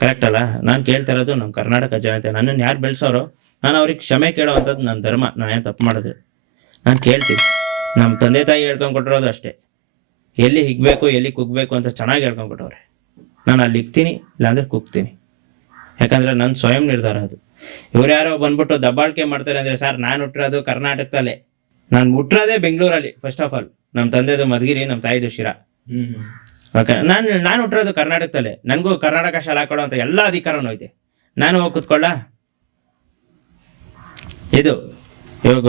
ಕರೆಕ್ಟ್ ಅಲ್ಲ? ನಾನು ಕೇಳ್ತಾ ಇರೋದು ನಮ್ಮ ಕರ್ನಾಟಕ ಜನತೆ, ನನ್ನನ್ನು ಯಾರು ಬೆಳೆಸೋರೋ ನಾನು ಅವ್ರಿಗೆ ಕ್ಷಮೆ ಕೇಳೋ ಅಂಥದ್ದು ನನ್ನ ಧರ್ಮ. ನಾನೇನು ತಪ್ಪು ಮಾಡಿದ್ರೆ ನಾನು ಕೇಳ್ತೀನಿ. ನಮ್ಮ ತಂದೆ ತಾಯಿ ಹೇಳ್ಕೊಂಡು ಕೊಟ್ಟಿರೋದು ಅಷ್ಟೇ, ಎಲ್ಲಿ ಹಿಗ್ಬೇಕು ಎಲ್ಲಿ ಕುಗ್ಬೇಕು ಅಂತ ಚೆನ್ನಾಗಿ ಹೇಳ್ಕೊಂಡು ಕೊಟ್ಟವ್ರೆ. ನಾನು ಅಲ್ಲಿ ಹಿಗ್ತೀನಿ, ಇಲ್ಲಾಂದ್ರೆ ಕುಗ್ತೀನಿ. ಯಾಕಂದ್ರೆ ನನ್ನ ಸ್ವಯಂ ನಿರ್ಧಾರ ಅದು. ಇವ್ರು ಯಾರೋ ಬಂದ್ಬಿಟ್ಟು ದಬ್ಬಾಳಿಕೆ ಮಾಡ್ತಾರೆ ಅಂದ್ರೆ, ಸರ್ ನಾನು ಹುಟ್ಟಿರೋದು ಕರ್ನಾಟಕದಲ್ಲೇ, ನಾನು ಹುಟ್ಟಿರೋದೇ ಬೆಂಗಳೂರಲ್ಲಿ. ಫಸ್ಟ್ ಆಫ್ ಆಲ್ ನಮ್ಮ ತಂದೆದು ಮಧುಗಿರಿ, ನಮ್ಮ ತಾಯಿದು ಶಿರಾ. ನಾನು ಹುಟ್ಟಿರೋದು ಕರ್ನಾಟಕದಲ್ಲೇ. ನನಗೂ ಕರ್ನಾಟಕ ಶಾಲಾ ಕೊಡೋ ಅಂತ ಎಲ್ಲ ಅಧಿಕಾರನೂ ಐತೆ. ನಾನು ಹೋಗಿ ಕುತ್ಕೊಳ್ಳ? ಇದು ಇವಾಗ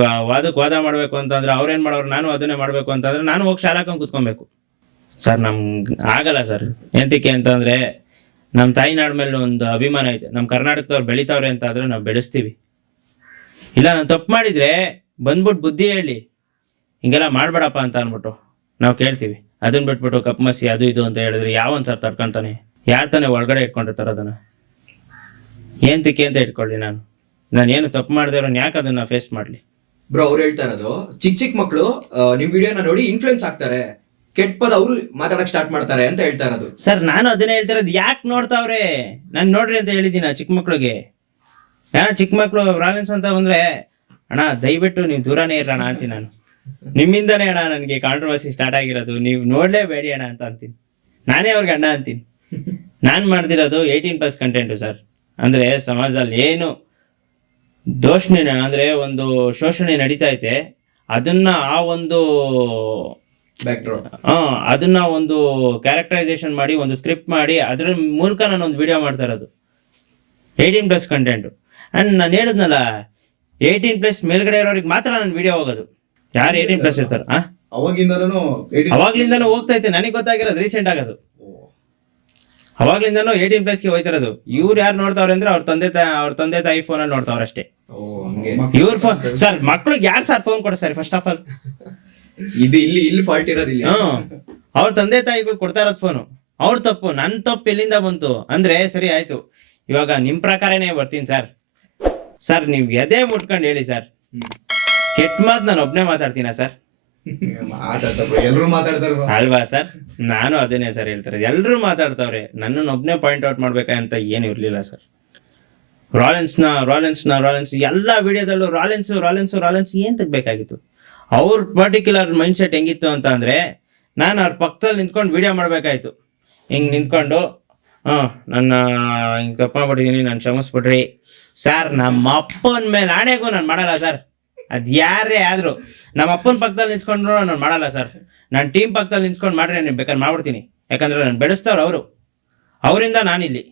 ವಾದ ಮಾಡ್ಬೇಕು ಅಂತಂದ್ರೆ ಅವ್ರೇನ್ ಮಾಡೋರು, ನಾನು ಅದನ್ನೇ ಮಾಡ್ಬೇಕು ಅಂತಂದ್ರೆ ನಾನು ಹೋಗಿ ಶಾಲಾಕೊಂಡು ಕುತ್ಕೊಬೇಕು ಸರ್. ನಮ್ಗೆ ಆಗಲ್ಲ ಸರ್. ಎಂತಕ್ಕೆ ಅಂತಂದ್ರೆ ನಮ್ಮ ತಾಯಿನಾಡ ಮೇಲೆ ಒಂದು ಅಭಿಮಾನ ಐತೆ. ನಮ್ಮ ಕರ್ನಾಟಕದವ್ರು ಬೆಳಿತಾವ್ರೆ ಅಂತ ಆದ್ರೆ ನಾವು ಬೆಳೆಸ್ತೀವಿ. ಇಲ್ಲ ನಾನು ತಪ್ಪು ಮಾಡಿದ್ರೆ ಬಂದ್ಬಿಟ್ಟು ಬುದ್ಧಿ ಹೇಳಿ, ಹಿಂಗೆಲ್ಲ ಮಾಡ್ಬೇಡಪ್ಪ ಅಂತ ಅಂದ್ಬಿಟ್ಟು ನಾವು ಕೇಳ್ತೀವಿ. ಅದನ್ನ ಬಿಟ್ಬಿಟ್ಟು ಕಪ್ಮಸಿ ಅದು ಇದು ಅಂತ ಹೇಳಿದ್ರೆ ಯಾವೊಂದ್ ಸರ್ ತಡ್ಕೊಂತಾನೆ? ಯಾರು ತಾನೇ ಒಳಗಡೆ ಇಟ್ಕೊಂಡಿರ್ತಾರ ಅದನ್ನ? ಏಂತಿಕೆ ಅಂತ ಇಟ್ಕೊಳ್ಳಿ. ನಾನು ಏನು ತಪ್ಪು ಮಾಡಿದೆ ಯಾಕೆ ಅದನ್ನ ಫೇಸ್ ಮಾಡ್ಲಿ? ಬ್ರೋ, ಅವ್ರು ಹೇಳ್ತಾ ಇರೋದು ಚಿಕ್ಕ ಮಕ್ಳು ನಿಮ್ ವಿಡಿಯೋನ ನೋಡಿ ಇನ್ಫ್ಲುಯೆನ್ಸ್ ಆಗ್ತಾರೆ, ಕೆಟ್ಟ ಪದ ಅವ್ರು ಮಾತಾಡಕ್ ಸ್ಟಾರ್ಟ್ ಮಾಡ್ತಾರೆ ಅಂತ ಹೇಳ್ತಾ ಇರೋದು. ಸರ್ ನಾನು ಅದನ್ನೇ ಹೇಳ್ತಾ ಇರೋದು. ಯಾಕೆ ನೋಡ್ತಾವ್ರೆ? ನಾನು ನೋಡ್ರಿ ಅಂತ ಹೇಳಿದ್ದೀನ ಚಿಕ್ಕ ಮಕ್ಳಿಗೆ. ಚಿಕ್ಕ ಮಕ್ಳು ರಾಲೆನ್ಸ್ ಅಂತ ಬಂದ್ರೆ, ಅಣ್ಣ ದಯವಿಟ್ಟು ನೀವು ದೂರನೇ ಇರೋಣ ಅಂತೀನಿ ನಾನು. ನಿಮ್ಮಿಂದನೇ ಅಣ್ಣ ನನಗೆ ಕಾಂಟ್ರವರ್ಸಿ ಸ್ಟಾರ್ಟ್ ಆಗಿರೋದು, ನೀವು ನೋಡ್ಲೇಬೇಡಿ ಅಣ್ಣ ಅಂತ ಅಂತೀನಿ. ನಾನೇ ಅವ್ರಿಗೆ ಅಣ್ಣ ಅಂತೀನಿ. ನಾನು ಮಾಡ್ತಿರೋದು 18+ ಕಂಟೆಂಟು ಸರ್. ಅಂದ್ರೆ ಸಮಾಜದಲ್ಲಿ ಏನು ದೋಷಣೆ ಅಂದ್ರೆ ಒಂದು ಶೋಷಣೆ ನಡೀತಾ ಐತೆ, ಅದನ್ನ ಆ ಒಂದು ಅದನ್ನ ಒಂದು ಕ್ಯಾರೆಕ್ಟರೈಸೇಷನ್ ಮಾಡಿ, ಒಂದು ಸ್ಕ್ರಿಪ್ಟ್ ಮಾಡಿ, ಅದ್ರ ಮೂಲಕ ನಾನು ಒಂದು ವಿಡಿಯೋ ಮಾಡ್ತಾ ಇರೋದು 18+ ಕಂಟೆಂಟು. ಅಂಡ್ ನಾನು ಹೇಳಿದ್ನಲ್ಲ, 18+ ಮೇಲ್ಗಡೆ ಇರೋರಿಗೆ ಮಾತ್ರ ನನ್ನ ವಿಡಿಯೋ ಹೋಗೋದು. ಯಾರು 18+ ಇರ್ತಾರ ಅವಾಗ್ಲಿಂದನೂ ಹೋಗ್ತೈತೆ. ನನಗೆ ಗೊತ್ತಾಗಿರೋದು ರೀಸೆಂಟ್ ಆಗೋದು. ಅವಾಗ್ಲಿಂದನೂ 18+ಗೆ ಹೋಯ್ತಿರೋದು. ಇವ್ರು ಯಾರು ನೋಡ್ತಾವ್ರೆ ಅಂದ್ರೆ ಅವ್ರ ತಂದೆ ತಾಯಿ ಫೋನಲ್ಲಿ ನೋಡ್ತಾವ್ರ ಅಷ್ಟೇ. ಇವ್ರ ಫೋನ್ ಸರ್, ಮಕ್ಳಿಗೆ ಯಾರು ಸರ್ ಫೋನ್ ಕೊಡ್ತಾರೆ? ಫಸ್ಟ್ ಆಫ್ ಆಲ್ ಇದು ಇಲ್ಲಿ ಫಾಲ್ಟ್ ಇರೋದಿಲ್ಲ. ಅವ್ರ ತಂದೆ ತಾಯಿಗಳು ಕೊಡ್ತಾ ಇರೋದು ಫೋನು. ಅವ್ರ ತಪ್ಪು. ನನ್ ತಪ್ಪು ಎಲ್ಲಿಂದ ಬಂತು ಅಂದ್ರೆ, ಸರಿ ಆಯ್ತು ಇವಾಗ ನಿಮ್ ಪ್ರಕಾರನೇ ಬರ್ತೀನಿ ಸರ್. ನೀವ್ ಎದೆ ಮುಟ್ಕೊಂಡು ಹೇಳಿ ಸರ್, ಕೆಟ್ಟ ಮಾತು ನಾನು ಒಬ್ನೇ ಮಾತಾಡ್ತೀನ ಸರ್? ಎಲ್ರು ಮಾತಾಡ್ತಾರ ಅಲ್ವಾ ಸರ್? ನಾನು ಅದನ್ನೇ ಸರ್ ಹೇಳ್ತಾರೆ, ಎಲ್ರು ಮಾತಾಡ್ತಾವ್ರೆ, ನನ್ನನ್ನು ಒಬ್ನೇ ಪಾಯಿಂಟ್ ಔಟ್ ಮಾಡ್ಬೇಕಂತ ಏನು ಇರ್ಲಿಲ್ಲ ಸರ್. ರಾಲೆನ್ಸ್ ಎಲ್ಲ ವಿಡಿಯೋದಲ್ಲೂ ರಾಲೆನ್ಸ್ ಏನ್ ತೆಗ್ಬೇಕಾಗಿತ್ತು? ಅವ್ರ ಪರ್ಟಿಕ್ಯುಲರ್ ಮೈಂಡ್ ಸೆಟ್ ಹೆಂಗಿತ್ತು ಅಂತ ಅಂದ್ರೆ, ನಾನು ಅವ್ರ ಪಕ್ಕದಲ್ಲಿ ನಿಂತ್ಕೊಂಡು ವಿಡಿಯೋ ಮಾಡ್ಬೇಕಾಯ್ತು. ಹಿಂಗ್ ನಿಂತ್ಕೊಂಡು ನನ್ನ ಹಿಂಗ್ ತಪ್ಪು ಮಾಡ್ಬಿಟ್ಟಿದೀನಿ, ನಾನು ಕ್ಷಮಿಸ್ಬಿಡ್ರಿ ಸರ್. ನಮ್ಮ ಅಪ್ಪನ ಮೇಲೆ ಆಣೆಗೂ ನಾನು ಮಾಡಲ್ಲ ಸರ್. ಅದ್ ಯಾರೇ ಆದ್ರು ನಮ್ಮ ಅಪ್ಪನ ಪಕ್ಕದಲ್ಲಿ ನಿಂತ್ಕೊಂಡ್ರು ನಾನು ಮಾಡಲ್ಲ ಸರ್. ನಾನು ಟೀಮ್ ಪಕ್ಕದಲ್ಲಿ ನಿಂತ್ಕೊಂಡು ಮಾಡ್ರೆ ನಾನು ಬೇಕಾದ್ರೆ ಮಾಡ್ಬಿಡ್ತೀನಿ. ಯಾಕಂದ್ರೆ ನಾನು ಬೆಳೆಸ್ತವ್ರು ಅವರು, ಅವರಿಂದ ನಾನಿಲ್ಲಿ.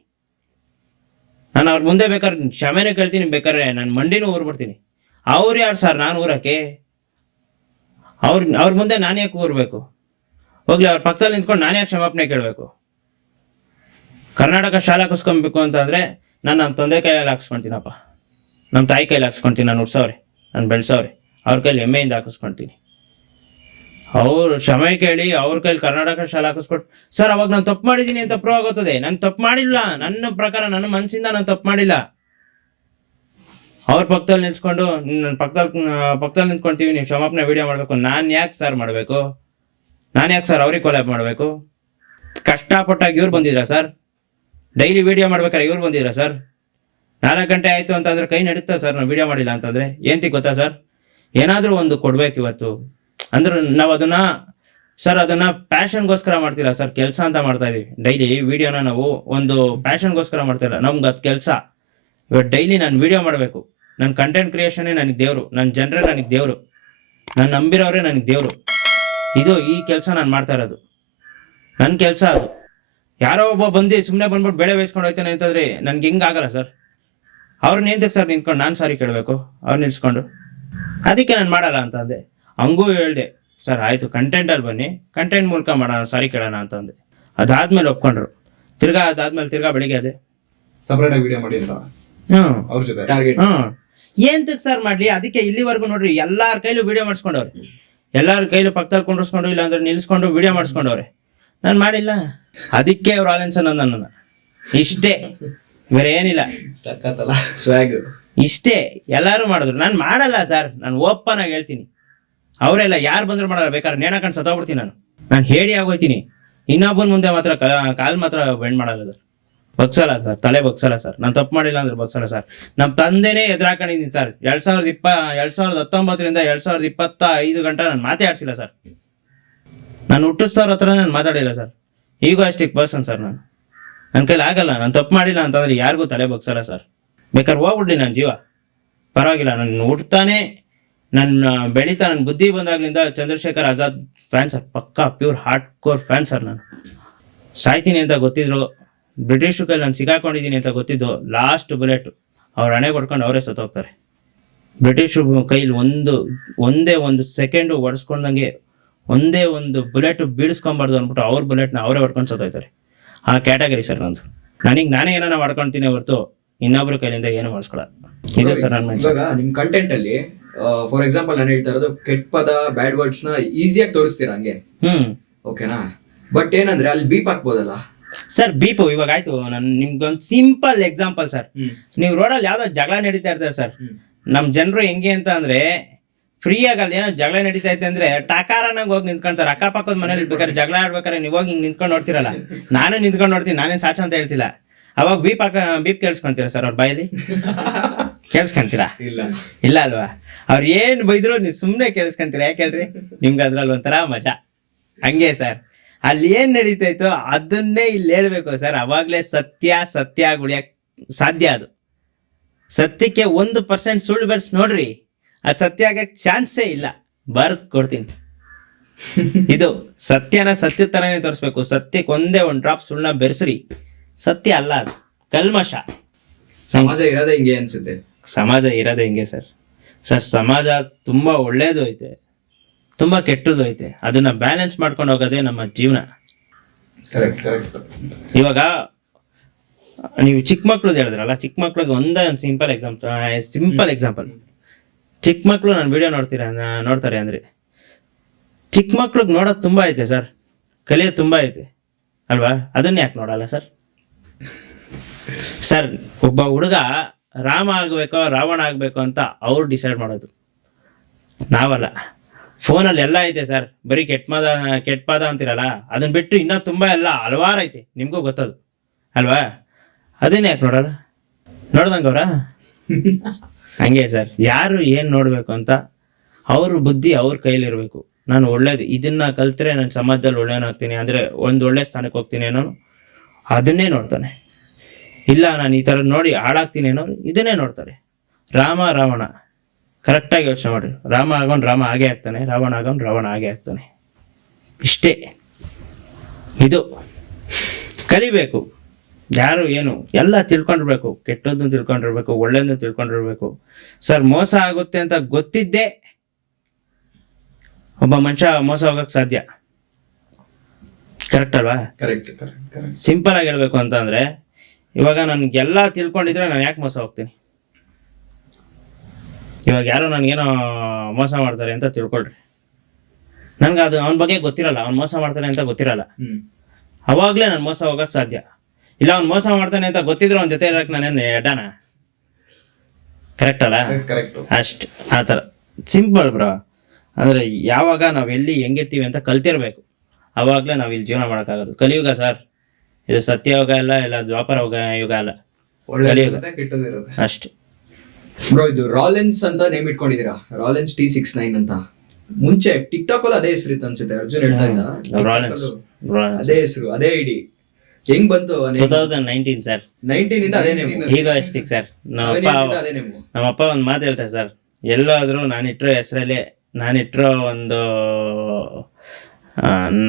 ನಾನು ಅವ್ರ ಮುಂದೆ ಬೇಕಾದ್ರೆ ಕ್ಷಮೆನೇ ಕೇಳ್ತೀನಿ, ಬೇಕಾದ್ರೆ ನಾನು ಮಂಡಿನೂ ಊರ್ಬಿಡ್ತೀನಿ. ಅವ್ರು ಯಾರು ಸರ್ ನಾನು ಊರಕ್ಕೆ? ಅವ್ರ ಮುಂದೆ ನಾನು ಯಾಕೆ ಊರ್ಬೇಕು? ಹೋಗ್ಲಿ, ಅವ್ರ ಪಕ್ಕದಲ್ಲಿ ನಿಂತ್ಕೊಂಡು ನಾನು ಯಾಕೆ ಕ್ಷಮಾಪಣೆ ಕೇಳಬೇಕು? ಕರ್ನಾಟಕ ಶಾಲಾ ಹಾಕಿಸ್ಕೊಬೇಕು ಅಂತಂದ್ರೆ ನಾನು ನಮ್ಮ ತಂದೆ ಕೈಯಲ್ಲಿ ಹಾಕಿಸ್ಕೊಳ್ತೀನಪ್ಪ, ನಮ್ಮ ತಾಯಿ ಕೈಲಿ ಹಾಕಿಸ್ಕೊಳ್ತೀನಿ. ನಾನು ಉಡ್ಸವ್ರೆ, ನಾನು ಬೆಳೆಸವ್ರೆ, ಅವ್ರ ಕೈಲಿ ಹೆಮ್ಮೆಯಿಂದ ಹಾಕಿಸ್ಕೊಳ್ತೀನಿ. ಅವ್ರು ಕ್ಷಮೆ ಕೇಳಿ ಅವ್ರ ಕೈಲಿ ಕರ್ನಾಟಕ ಶಾಲಾ ಹಾಕಿಸ್ಕೊಟ್ಟು ಸರ್ ಅವಾಗ ನಾನು ತಪ್ಪು ಮಾಡಿದ್ದೀನಿ ಅಂತ ಪ್ರೂವ್ ಆಗುತ್ತದೆ. ನಾನು ತಪ್ಪು ಮಾಡಿಲ್ಲ, ನನ್ನ ಪ್ರಕಾರ ನನ್ನ ಮನಸ್ಸಿಂದ ನಾನು ತಪ್ಪು ಮಾಡಿಲ್ಲ. ಅವ್ರ ಪಕ್ಕದಲ್ಲಿ ನಿಲ್ಸ್ಕೊಂಡು ನನ್ನ ಪಕ್ಕದಲ್ಲಿ ನಿಂತ್ಕೊಂತೀವಿ, ನೀವು ಕ್ಷಮಾಪಣೆ ವಿಡಿಯೋ ಮಾಡಬೇಕು. ನಾನು ಯಾಕೆ ಸರ್ ಮಾಡಬೇಕು? ನಾನು ಯಾಕೆ ಸರ್ ಅವ್ರಿಗೆ ಕೊಲಾಬ್ ಮಾಡಬೇಕು? ಕಷ್ಟಪಟ್ಟಾಗಿ ಇವ್ರು ಬಂದಿದ್ರಾ ಸರ್? ಡೈಲಿ ವಿಡಿಯೋ ಮಾಡ್ಬೇಕಾರೆ ಇವ್ರು ಬಂದಿದ್ರಾ ಸರ್? 4 ಗಂಟೆ ಆಯಿತು ಅಂತಂದ್ರೆ ಕೈ ನಡೀತದೆ ಸರ್ ನಾವು ವಿಡಿಯೋ ಮಾಡಿಲ್ಲ ಅಂತಂದ್ರೆ. ಏನಂತ ಗೊತ್ತಾ ಸರ್? ಏನಾದರೂ ಒಂದು ಕೊಡ್ಬೇಕು ಇವತ್ತು ಅಂದ್ರೆ ನಾವು ಅದನ್ನ ಪ್ಯಾಷನ್ಗೋಸ್ಕರ ಮಾಡ್ತಿಲ್ಲ ಸರ್, ಕೆಲಸ ಅಂತ ಮಾಡ್ತಾ ಇದೀವಿ. ಡೈಲಿ ವಿಡಿಯೋನ ನಾವು ಒಂದು ಪ್ಯಾಷನ್ಗೋಸ್ಕರ ಮಾಡ್ತಿಲ್ಲ, ನಮ್ಗೆ ಅದು ಕೆಲಸ. ಇವತ್ತು ಡೈಲಿ ನಾನು ವಿಡಿಯೋ ಮಾಡಬೇಕು. ನನ್ನ ಕಂಟೆಂಟ್ ಕ್ರಿಯೇಷನ್ನೇ ನನಗೆ ದೇವರು, ನನ್ನ ಜನರೇ ನನಗೆ ದೇವರು, ನಾನು ನಂಬಿರೋರೇ ನನಗೆ ದೇವರು. ಈ ಕೆಲಸ ನಾನು ಮಾಡ್ತಾ ಇರೋದು, ನನ್ನ ಕೆಲಸ ಅದು. ಯಾರೋ ಒಬ್ಬ ಬಂದು ಸುಮ್ಮನೆ ಬಂದ್ಬಿಟ್ಟು ಬೆಳೆ ಬೇಯಿಸ್ಕೊಂಡು ಹೋಗ್ತಾನೆ ಅಂತಂದ್ರೆ ನನ್ಗೆ ಹಿಂಗಾಗಲ್ಲ ಸರ್. ಅವ್ರನ್ನ ಏಂತಕ್ಕೆ ಸರ್ ನಿಂತ್ಕೊಂಡು ನಾನು ಸಾರಿ ಕೇಳಬೇಕು? ಅವ್ರು ನಿಲ್ಸ್ಕೊಂಡು ಅದಕ್ಕೆ ನಾನು ಮಾಡಲ್ಲ ಅಂತ ಅಂದೆ. ಹಂಗೂ ಹೇಳ್ದೆ ಸರ್ ಆಯಿತು ಕಂಟೆಂಟಲ್ಲಿ ಬನ್ನಿ, ಕಂಟೆಂಟ್ ಮೂಲಕ ಮಾಡೋಣ, ಸಾರಿ ಕೇಳೋಣ ಅಂತಂದೆ. ಅದಾದ್ಮೇಲೆ ಒಪ್ಕೊಂಡ್ರು. ತಿರ್ಗಾ ಬೆಳಿಗ್ಗೆ ಅದೇ ಸಪರೇಟ್ ಆಗಿ ವಿಡಿಯೋ ಮಾಡಿ ಅಂತ ಅವ್ರ ಜೊತೆ ಟಾರ್ಗೆಟ್. ಏಂತಕ್ಕೆ ಸರ್ ಮಾಡ್ಲಿ? ಅದಕ್ಕೆ ಇಲ್ಲಿವರೆಗೂ ನೋಡ್ರಿ ಎಲ್ಲಾರ ಕೈಲೂ ವಿಡಿಯೋ ಮಾಡಿಸ್ಕೊಂಡವ್ರೆ, ಎಲ್ಲಾರ ಕೈಲೂ ಪಕ್ಕದಲ್ಲಿ ಕುಂಡ್ರಿಸ್ಕೊಂಡು ಇಲ್ಲ ಅಂದ್ರೆ ನಿಲ್ಸ್ಕೊಂಡು ವಿಡಿಯೋ ಮಾಡಿಸ್ಕೊಂಡವ್ರೆ. ನಾನು ಮಾಡಿಲ್ಲ. ಅದಕ್ಕೆ ಅವ್ರು ಆಲೆನ್ಸ್ ಅನ್ನೋದು ನನ್ನನ್ನು. ಇಷ್ಟೇ, ಬೇರೆ ಏನಿಲ್ಲ. ಸಕ್ಕತ್ತಲ್ಲ ಸ್ವ್ಯಾಗ್. ಇಷ್ಟೇ ಎಲ್ಲಾರು ಮಾಡಿದ್ರು, ನಾನು ಮಾಡಲ್ಲ ಸರ್. ನಾನು ಓಪನ್ ಆಗಿ ಹೇಳ್ತೀನಿ, ಅವರೆಲ್ಲ ಯಾರು ಬಂದ್ರು ಮಾಡಲ್ಲ. ಬೇಕಾದ್ರೆ ನೇಣಾಕೊಂಡು ಸತ್ತೋಗ್ಬಿಡ್ತೀನಿ ನಾನು ಹೇಳಿ ಆಗೋಯ್ತೀನಿ. ಇನ್ನೊಬ್ಬನ ಮುಂದೆ ಮಾತ್ರ ಕಾಲ್ ಮಾತ್ರ ಬೆಂಡ್ ಮಾಡಲ್ಲ ಸರ್, ಬಗ್ಸಲ್ಲ ಸರ್, ತಲೆ ಬಗ್ಸಲ್ಲ ಸರ್. ನಾನು ತಪ್ಪು ಮಾಡಿಲ್ಲ ಅಂದ್ರೆ ಬಗ್ಸಲ್ಲ ಸರ್. ನಮ್ಮ ತಂದೆನೇ ಎದುರಾಕೊಂಡಿದ್ದೀನಿ ಸರ್. 2019ರಿಂದ 2025 ಗಂಟೆ ನಾನು ಮಾತೇ ಆಡ್ಸಿಲ್ಲ ಸರ್. ನಾನು ಹುಟ್ಟಿಸ್ತವ್ರ ಹತ್ರ ನಾನು ಮಾತಾಡಿಲ್ಲ ಸರ್. ಈಗೋಸ್ಟಿಕ್ ಪರ್ಸನ್ ಸರ್ ನಾನು. ನನ್ನ ಕೈಲಿ ಆಗಲ್ಲ. ನಾನು ತಪ್ಪು ಮಾಡಿಲ್ಲ ಅಂತಂದ್ರೆ ಯಾರಿಗೂ ತಲೆ ಬಗ್ಸಲ್ಲ ಸರ್. ಬೇಕಾದ್ರೆ ಹೋಗ್ಬಿಡ್ಲಿ ನನ್ನ ಜೀವ, ಪರವಾಗಿಲ್ಲ. ನನ್ನ ಹುಡ್ತಾನೆ, ನನ್ನ ಬೆಳೀತಾ, ನನ್ನ ಬುದ್ಧಿ ಬಂದಾಗ್ಲಿಂದ ಚಂದ್ರಶೇಖರ್ ಆಜಾದ್ ಫ್ಯಾನ್ ಸರ್, ಪಕ್ಕಾ pure hard core fan sir. ನಾನು ಸಾಯ್ತೀನಿ ಅಂತ ಗೊತ್ತಿದ್ರು, ಬ್ರಿಟಿಷ್ ಕೈಲಿ ನಾನು ಸಿಗಾಕೊಂಡಿದ್ದೀನಿ ಅಂತ ಗೊತ್ತಿದ್ದು, ಲಾಸ್ಟ್ ಬುಲೆಟ್ ಅವ್ರ ಹಣೆ ಕೊಡ್ಕೊಂಡು ಅವರೇ ಸತ್ತೋಗ್ತಾರೆ. ಬ್ರಿಟಿಷ್ ಕೈಲಿ ಒಂದೇ ಒಂದು ಸೆಕೆಂಡು ಒಡಿಸ್ಕೊಂಡಂಗೆ, ಒಂದೇ ಒಂದು ಬುಲೆಟ್ ಬೀಳಿಸ್ಕೊಂಬಾರ್ದು ಅಂದ್ಬಿಟ್ಟು ಅವ್ರ ಬುಲೆಟ್ನ ಅವರೇ ಹೊಡ್ಕೊಂಡು ಸತ್ತೋಯ್ತಾರೆ. ಆ ಕ್ಯಾಟಗರಿ ಸರ್ ನಂದು. ನಾನೇ ಏನಾನ ಮಾಡ್ಕೊಳ್ತೀನಿ ಹೊರತು ಇನ್ನೊಬ್ರ ಕೈಲಿಂದ ಏನು ಮಾಡಿಸ್ಕೊಳ. ಇದೆ ಸರ್ ನನ್ನ ಮೈಂಡ್. ಇವಾಗ ನಿಮ್ ಕಂಟೆಂಟ್ ಅಲ್ಲಿ ಫಾರ್ ಎಕ್ಸಾಂಪಲ್ ನಾನು ಹೇಳ್ತಾ ಇರೋದು ಕೆಟ್ಟ ಪದ, ಬ್ಯಾಡ್ ವರ್ಡ್ಸ್ ನ ಈಸಿಯಾಗಿ ತೋರಿಸ್ತೀರಾ ಹಂಗೆ, ಓಕೆನಾ? ಬಟ್ ಏನಂದ್ರೆ ಅಲ್ಲಿ ಬೀಪ್ ಹಾಕ್ಬೋದಲ್ಲ ಸರ್? ಬೀಪು ಇವಾಗ ಆಯ್ತು. ನಾನು ನಿಮ್ಗೊಂದು ಸಿಂಪಲ್ ಎಕ್ಸಾಂಪಲ್ ಸರ್. ನೀವು ರೋಡಲ್ಲಿ ಯಾವ್ದೋ ಜಗಳ ನಡೀತಾ ಇರ್ತಾರೆ ಸರ್. ನಮ್ ಜನರು ಹೆಂಗೆ ಅಂತ ಅಂದ್ರೆ ಫ್ರೀ ಆಗಲ್ಲ. ಏನೋ ಜಗಳ ನಡೀತಾ ಐತೆ ಅಂದ್ರೆ ಟಕಾರನಾಗ ಹೋಗಿ ನಿಂತ್ಕೊಂತಾರೆ. ಅಕ್ಕಪಕ್ಕದ ಮನೇಲಿ ಬೇಕಾದ್ರೆ ಜಗಳ ಆಡ್ಬೇಕಾರೆ ನೀವು ಹೋಗಿ ಹಿಂಗ್ ನಿಂತ್ಕೊಂಡು ನೋಡ್ತಿರಲ್ಲ, ನಾನು ನಿಂತ್ಕೊಂಡು ನೋಡ್ತೀನಿ. ನಾನೇನ್ ಸಾಚ ಅಂತ ಹೇಳ್ತಿಲ್ಲ. ಅವಾಗ ಬೀಪ್ ಕೇಳಿಸ್ಕೊಂತೀರಾ ಸರ್ ಅವ್ರ ಬಾಯಲ್ಲಿ? ಕೇಳಿಸ್ಕೊಂತೀರಾ? ಇಲ್ಲ ಅಲ್ವಾ? ಅವ್ರು ಏನ್ ಬೈದ್ರು ನೀವು ಸುಮ್ನೆ ಕೇಳಿಸ್ಕೊಂತೀರಾ. ಯಾಕೆ ಹೇಳ್ರಿ? ನಿಮ್ಗೆ ಅದ್ರಲ್ಲಿ ಒಂಥರ ಮಜಾ. ಹಂಗೆ ಸರ್, ಅಲ್ಲಿ ಏನ್ ನಡೀತೈತೋ ಅದನ್ನೇ ಇಲ್ಲಿ ಹೇಳ್ಬೇಕು ಸರ್. ಅವಾಗ್ಲೇ ಸತ್ಯ ಉಳಿಯಕ್ ಸಾಧ್ಯ. ಅದು ಸತ್ಯಕ್ಕೆ 1% ಸುಳ್ಳು ಬೆರ್ಸ್ ನೋಡ್ರಿ, ಅದು ಸತ್ಯ ಆಗಕ್ ಚಾನ್ಸೇ ಇಲ್ಲ. ಬರ್ದ್ ಕೊಡ್ತೀನಿ. ಇದು ಸತ್ಯನ ಸತ್ಯ ತರನೇ ತೋರಿಸ್ಬೇಕು. ಸತ್ಯಕ್ಕೆ ಒಂದೇ ಒಂದು ಡ್ರಾಪ್ ಸುಳ್ಳನ್ನ ಬೆರೆಸ್ರಿ, ಸತ್ಯ ಅಲ್ಲ ಅದು, ಕಲ್ಮಶ. ಸಮಾಜ ಇರೋದೇ ಹಿಂಗೆ ಅನ್ಸುತ್ತೆ. ಸಮಾಜ ಇರೋದೇ ಹಿಂಗೆ ಸರ್. ಸಮಾಜ ತುಂಬಾ ಒಳ್ಳೇದು ಐತೆ, ತುಂಬಾ ಕೆಟ್ಟದ್ದು ಐತೆ. ಅದನ್ನ ಬ್ಯಾಲೆನ್ಸ್ ಮಾಡ್ಕೊಂಡು ಹೋಗೋದೇ ನಮ್ಮ ಜೀವನ. ಕರೆಕ್ಟ್. ಇವಾಗ ನೀವು ಚಿಕ್ಕ ಮಕ್ಳದ್ದು ಹೇಳಿದ್ರಲ್ಲ, ಚಿಕ್ಕ ಮಕ್ಳಿಗೆ ಒಂದೇ ಒಂದು ಸಿಂಪಲ್ ಎಕ್ಸಾಂಪಲ್. ಚಿಕ್ಕ ಮಕ್ಳು ನಾನು ವಿಡಿಯೋ ನೋಡ್ತಾರೆ ಅಂದ್ರೆ ಚಿಕ್ಕ ಮಕ್ಳಿಗೆ ನೋಡೋದು ತುಂಬಾ ಐತೆ ಸರ್, ಕಲಿಯೋದು ತುಂಬಾ ಐತೆ ಅಲ್ವಾ? ಅದನ್ನ ಯಾಕೆ ನೋಡಲ್ಲ ಸರ್? ಸರ್, ಒಬ್ಬ ಹುಡುಗ ರಾಮ ಆಗ್ಬೇಕೋ ರಾವಣ ಆಗ್ಬೇಕು ಅಂತ ಅವ್ರು ಡಿಸೈಡ್ ಮಾಡೋದು, ನಾವಲ್ಲ. ಫೋನಲ್ಲಿ ಎಲ್ಲ ಐತೆ ಸರ್. ಬರೀ ಕೆಟ್ಟ ಪದ ಅಂತಿರಲ್ಲ, ಅದನ್ನ ಬಿಟ್ಟು ಇನ್ನೂ ತುಂಬಾ ಎಲ್ಲ ಹಲವಾರು ಐತೆ, ನಿಮ್ಗೂ ಗೊತ್ತದು ಅಲ್ವಾ? ಅದನ್ನ ಯಾಕೆ ನೋಡಲ್ಲ? ನೋಡ್ದಂಗವ್ರ ಹಂಗೆ ಸರ್. ಯಾರು ಏನ್ ನೋಡ್ಬೇಕು ಅಂತ ಅವ್ರ ಬುದ್ಧಿ ಅವ್ರ ಕೈಲಿರ್ಬೇಕು. ನಾನು ಒಳ್ಳೇದು ಇದನ್ನ ಕಲ್ತ್ರೆ ನಾನು ಸಮಾಜದಲ್ಲಿ ಒಳ್ಳೆಯನಾಗ್ತೀನಿ ಅಂದ್ರೆ ಒಂದು ಒಳ್ಳೆ ಸ್ಥಾನಕ್ಕೆ ಹೋಗ್ತೀನಿ ಅನ್ನೋ ಅದನ್ನೇ ನೋಡ್ತಾನೆ. ಇಲ್ಲ ನಾನು ಈ ತರ ನೋಡಿ ಹಾಳಾಗ್ತೀನಿ ಅನ್ನೋರು ಇದನ್ನೇ ನೋಡ್ತಾರೆ. ರಾವಣ ಕರೆಕ್ಟಾಗಿ ಯೋಚನೆ ಮಾಡ್ರಿ. ರಾಮ ಆಗೋನ್ ರಾಮ ಆಗೇ ಆಗ್ತಾನೆ, ರಾವಣ ಆಗೋನ್ ರಾವಣ ಆಗೇ ಆಗ್ತಾನೆ. ಇಷ್ಟೇ. ಇದು ಕಲಿಬೇಕು. ಯಾರು ಏನು ಎಲ್ಲ ತಿಳ್ಕೊಂಡಿರ್ಬೇಕು. ಕೆಟ್ಟದ್ದು ತಿಳ್ಕೊಂಡಿರ್ಬೇಕು, ಒಳ್ಳೆಯದು ತಿಳ್ಕೊಂಡಿರ್ಬೇಕು. ಸರ್, ಮೋಸ ಆಗುತ್ತೆ ಅಂತ ಗೊತ್ತಿದ್ದೇ ಒಬ್ಬ ಮನುಷ್ಯ ಮೋಸ ಹೋಗಕ್ಕೆ ಸಾಧ್ಯ. ಕರೆಕ್ಟ್ ಅಲ್ವಾ? ಕರೆಕ್ಟ್. ಸಿಂಪಲ್ ಆಗಿ ಹೇಳ್ಬೇಕು ಅಂತಂದ್ರೆ, ಇವಾಗ ನನ್ಗೆಲ್ಲ ತಿಳ್ಕೊಂಡಿದ್ರೆ ನಾನು ಯಾಕೆ ಮೋಸ ಹೋಗ್ತೀನಿ? ಇವಾಗ ಯಾರೋ ನನ್ಗೇನೋ ಮೋಸ ಮಾಡ್ತಾರೆ ಅಂತ ತಿಳ್ಕೊಳ್ರಿ, ನನ್ಗೆ ಅದು ಅವನ ಬಗ್ಗೆ ಗೊತ್ತಿರಲ್ಲ, ಅವ್ನು ಮೋಸ ಮಾಡ್ತಾನೆ ಅಂತ ಗೊತ್ತಿರಲ್ಲ. ಅವಾಗ್ಲೇ ನಾನು ಮೋಸ ಹೋಗಕ್ ಸಾಧ್ಯ. ಇಲ್ಲ ಅವ್ನು ಮೋಸ ಮಾಡ್ತಾನೆ ಅಂತ ಗೊತ್ತಿದ್ರೆ ಅವ್ನ ಜೊತೆ ಇರಕ್ ನಾನೇನು ಎಡಾನ? ಕರೆಕ್ಟ್ ಅಲ್ಲ? ಕರೆಕ್ಟ್. ಅಷ್ಟು ಆ ಥರ ಸಿಂಪಲ್ ಬ್ರೋ. ಅಂದ್ರೆ ಯಾವಾಗ ನಾವು ಎಲ್ಲಿ ಹೆಂಗಿರ್ತೀವಿ ಅಂತ ಕಲ್ತಿರ್ಬೇಕು, ಅವಾಗ್ಲೇ ನಾವು ಇಲ್ಲಿ ಜೀವನ ಮಾಡೋಕ್ಕಾಗೋದು. ಕಲಿಯುಗ ಸರ್, ಇದು ಸತ್ಯಯುಗ ಇಲ್ಲ, ಇಲ್ಲ ದ್ವಾಪರ ಯುಗ ಅಲ್ಲ, ಕಲಿಯುಗ ಅಷ್ಟೇ. ಬ್ರೋ, ಇದು ರಾಲೆನ್ಸ್ ಅಂತ ನೇಮ್ ಇಟ್ಕೊಂಡಿದ್ದೀರಾ, ರಾಲೆನ್ಸ್ T69 ಅಂತ. ಮುಂಚೆ ಟಿಕ್ ಟಾಕ್ ಅಲ್ಲಿ ಅದೇ ಹೆಸರು ಇತ್ತು ಅನ್ಸುತ್ತೆ, ಅರ್ಜುನ್ ಹೇಳ್ತಾ ಇದ್ದ. ರಾಲೆನ್ಸ್ ಅದೇ ಹೆಸರು, ಅದೇ ಐಡಿ. ಹೆಂಗ್ ಬಂತು? 2019 ಸರ್. 19 ಇಂದ ಅದೇ ನೇಮ್. ಈಗ ಎಷ್ಟಿಕ್ ಸರ್, ಅದೇ ನೇಮ್. ನಮ್ಮಪ್ಪ ಒಂದ್ ಮಾತು ಹೇಳ್ತಾರೆ ಸರ್, ಎಲ್ಲಾದ್ರೂ ನಾನಿಟ್ಟಿರೋ ಹೆಸರಲ್ಲಿ, ನಾನಿಟ್ಟಿರೋ ಒಂದು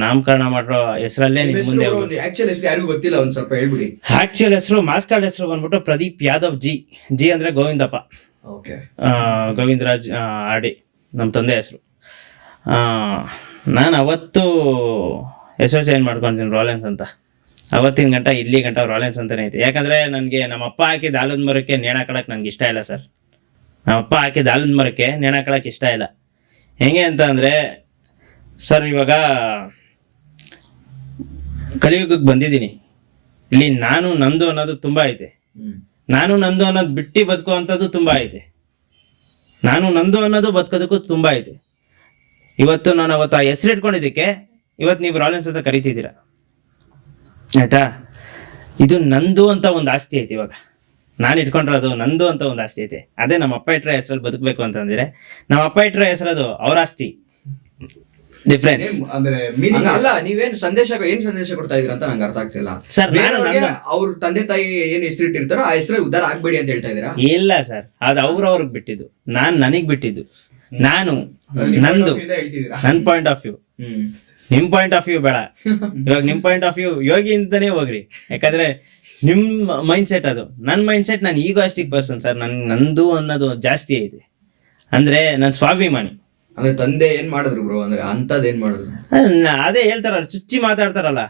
ನಾಮಕರಣ ಮಾಡಿರೋ ಹೆಸರಲ್ಲೇ ನಿಮ್ ಮುಂದೆ. ಆಕ್ಚುಲ್ ಹೆಸರು ಯಾರಿಗೂ ಗೊತ್ತಿಲ್ಲ, ಒಂದ್ ಸ್ವಲ್ಪ ಹೇಳ್ಬಿಡಿ. ಆಕ್ಚುಲ್ ಹೆಸರು, ಮಾಸ್ ಕಾರ್ಡ್ ಹೆಸರು ಬಂದ್ಬಿಟ್ಟು ಪ್ರದೀಪ್ ಯಾದವ್ ಜಿ. ಜಿ ಅಂದ್ರೆ ಗೋವಿಂದಪ್ಪ, ಗೋವಿಂದರಾಜ್ ಆಡಿ ನಮ್ಮ ತಂದೆ ಹೆಸರು. ನಾನು ಅವತ್ತು ಹೆಸರು ಚೇಂಜ್ ಮಾಡ್ಕೊತೀನಿ ರಾಲೆನ್ಸ್ ಅಂತ. ಅವತ್ತಿನ ಗಂಟ ಇಲ್ಲಿ ಗಂಟ ರಾಲೆನ್ಸ್ ಅಂತಾನೆ ಐತೆ. ಯಾಕಂದ್ರೆ ನನಗೆ ನಮ್ಮಪ್ಪ ಹಾಕಿದ ಆಲದ ಮರಕ್ಕೆ ನೇಣು ಹಾಕೊಳಕ್ ನನಗೆ ಇಷ್ಟ ಇಲ್ಲ ಸರ್. ನಮ್ಮಪ್ಪ ಹಾಕಿದ ಆಲದ ಮರಕ್ಕೆ ನೇಣು ಹಾಕೊಳಕ್ ಇಷ್ಟ ಇಲ್ಲ. ಹೆಂಗೆ ಅಂತ ಅಂದ್ರೆ ಸರ್, ಇವಾಗ ಕಲಿಯುಗಕ್ಕೆ ಬಂದಿದ್ದೀನಿ. ಇಲ್ಲಿ ನಾನು ನಂದು ಅನ್ನೋದು ತುಂಬಾ ಐತೆ. ನಾನು ನಂದು ಅನ್ನೋದು ಬಿಟ್ಟು ಬದುಕುವಂಥದ್ದು ತುಂಬಾ ಐತೆ. ನಾನು ನಂದು ಅನ್ನೋದು ಬದುಕೋದಕ್ಕೂ ತುಂಬಾ ಐತೆ. ಇವತ್ತು ನಾನು ಅವತ್ತು ಆ ಹೆಸರು ಇಟ್ಕೊಂಡಿದ್ದಕ್ಕೆ ಇವತ್ತು ನೀವು ರಾಲೆನ್ಸ್ ಅಂತ ಕರಿತಿದ್ದೀರಾ, ಆಯ್ತಾ? ಇದು ನಂದು ಅಂತ ಒಂದು ಆಸ್ತಿ ಐತೆ. ಇವಾಗ ನಾನು ಇಟ್ಕೊಂಡಿರೋದು ನಂದು ಅಂತ ಒಂದು ಆಸ್ತಿ ಐತೆ. ಅದೇ ನಮ್ಮ ಅಪ್ಪ ಇಟ್ಟರೆ ಹೆಸರಲ್ಲಿ ಬದುಕಬೇಕು ಅಂತಂದ್ರೆ, ನಮ್ಮ ಅಪ್ಪ ಇಟ್ಟರೆ ಹೆಸರದು ಅವ್ರ ಆಸ್ತಿ. ಡಿಫ್ರೆನ್ಸ್ ಅಂದ್ರೆ ಅಲ್ಲ. ನೀವೇನ್ ಸಂದೇಶ ಕೊಡ್ತಾ ಇದೀರ ಅಂತ ನಂಗೆ ಅರ್ಥ ಆಗ್ತಿಲ್ಲ ಸರ್. ಅವ್ರ ತಂದೆ ತಾಯಿ ಏನ್ ಹೆಸರು ಇಟ್ಟಿರ್ತಾರೋ ಆ ಹೆಸರಲ್ಲಿ ಉದ್ದಾರ ಆಗ್ಬೇಡಿ ಅಂತ ಹೇಳ್ತಾ ಇದೀರಾ? ಇಲ್ಲ ಸರ್, ಅದು ಅವ್ರವ್ರಿಗೆ ಬಿಟ್ಟಿದ್ದು, ನಾನ್ ನನಗ್ ಬಿಟ್ಟಿದ್ದು. ನಾನು ನಂದು, ನನ್ ಪಾಯಿಂಟ್ ಆಫ್ ವ್ಯೂ. ನಿಮ್ ಪಾಯಿಂಟ್ ಆಫ್ ವ್ಯೂ ಬೇಡ. ಇವಾಗ ನಿಮ್ ಪಾಯಿಂಟ್ ಆಫ್ ವ್ಯೂ ಯೋಗಿ ಅಂತಾನೆ ಹೋಗ್ರಿ, ಯಾಕಂದ್ರೆ ನಿಮ್ ಮೈಂಡ್ ಸೆಟ್ ಅದು. ನನ್ ಮೈಂಡ್ ಸೆಟ್, ನಾನು ಈಗೋಸ್ಟಿಕ್ ಪರ್ಸನ್ ಸರ್. ನಂದು ಅನ್ನೋದು ಜಾಸ್ತಿ ಐತೆ. ಅಂದ್ರೆ ನನ್ ಸ್ವಾಭಿಮಾನಿ. ಅಂದ್ರೆ ತಂದೆ ಏನ್ ಮಾಡಿದ್ರು ಬ್ರೋ? ಅಂದ್ರೆ ಅಂತದ್ ಏನ್ ಮಾಡಿದ್ರು? ಅದೇ ಹೇಳ್ತಾರಲ್ಲ, ಚುಚ್ಚಿ ಮಾತಾಡ್ತಾರಲ್ಲ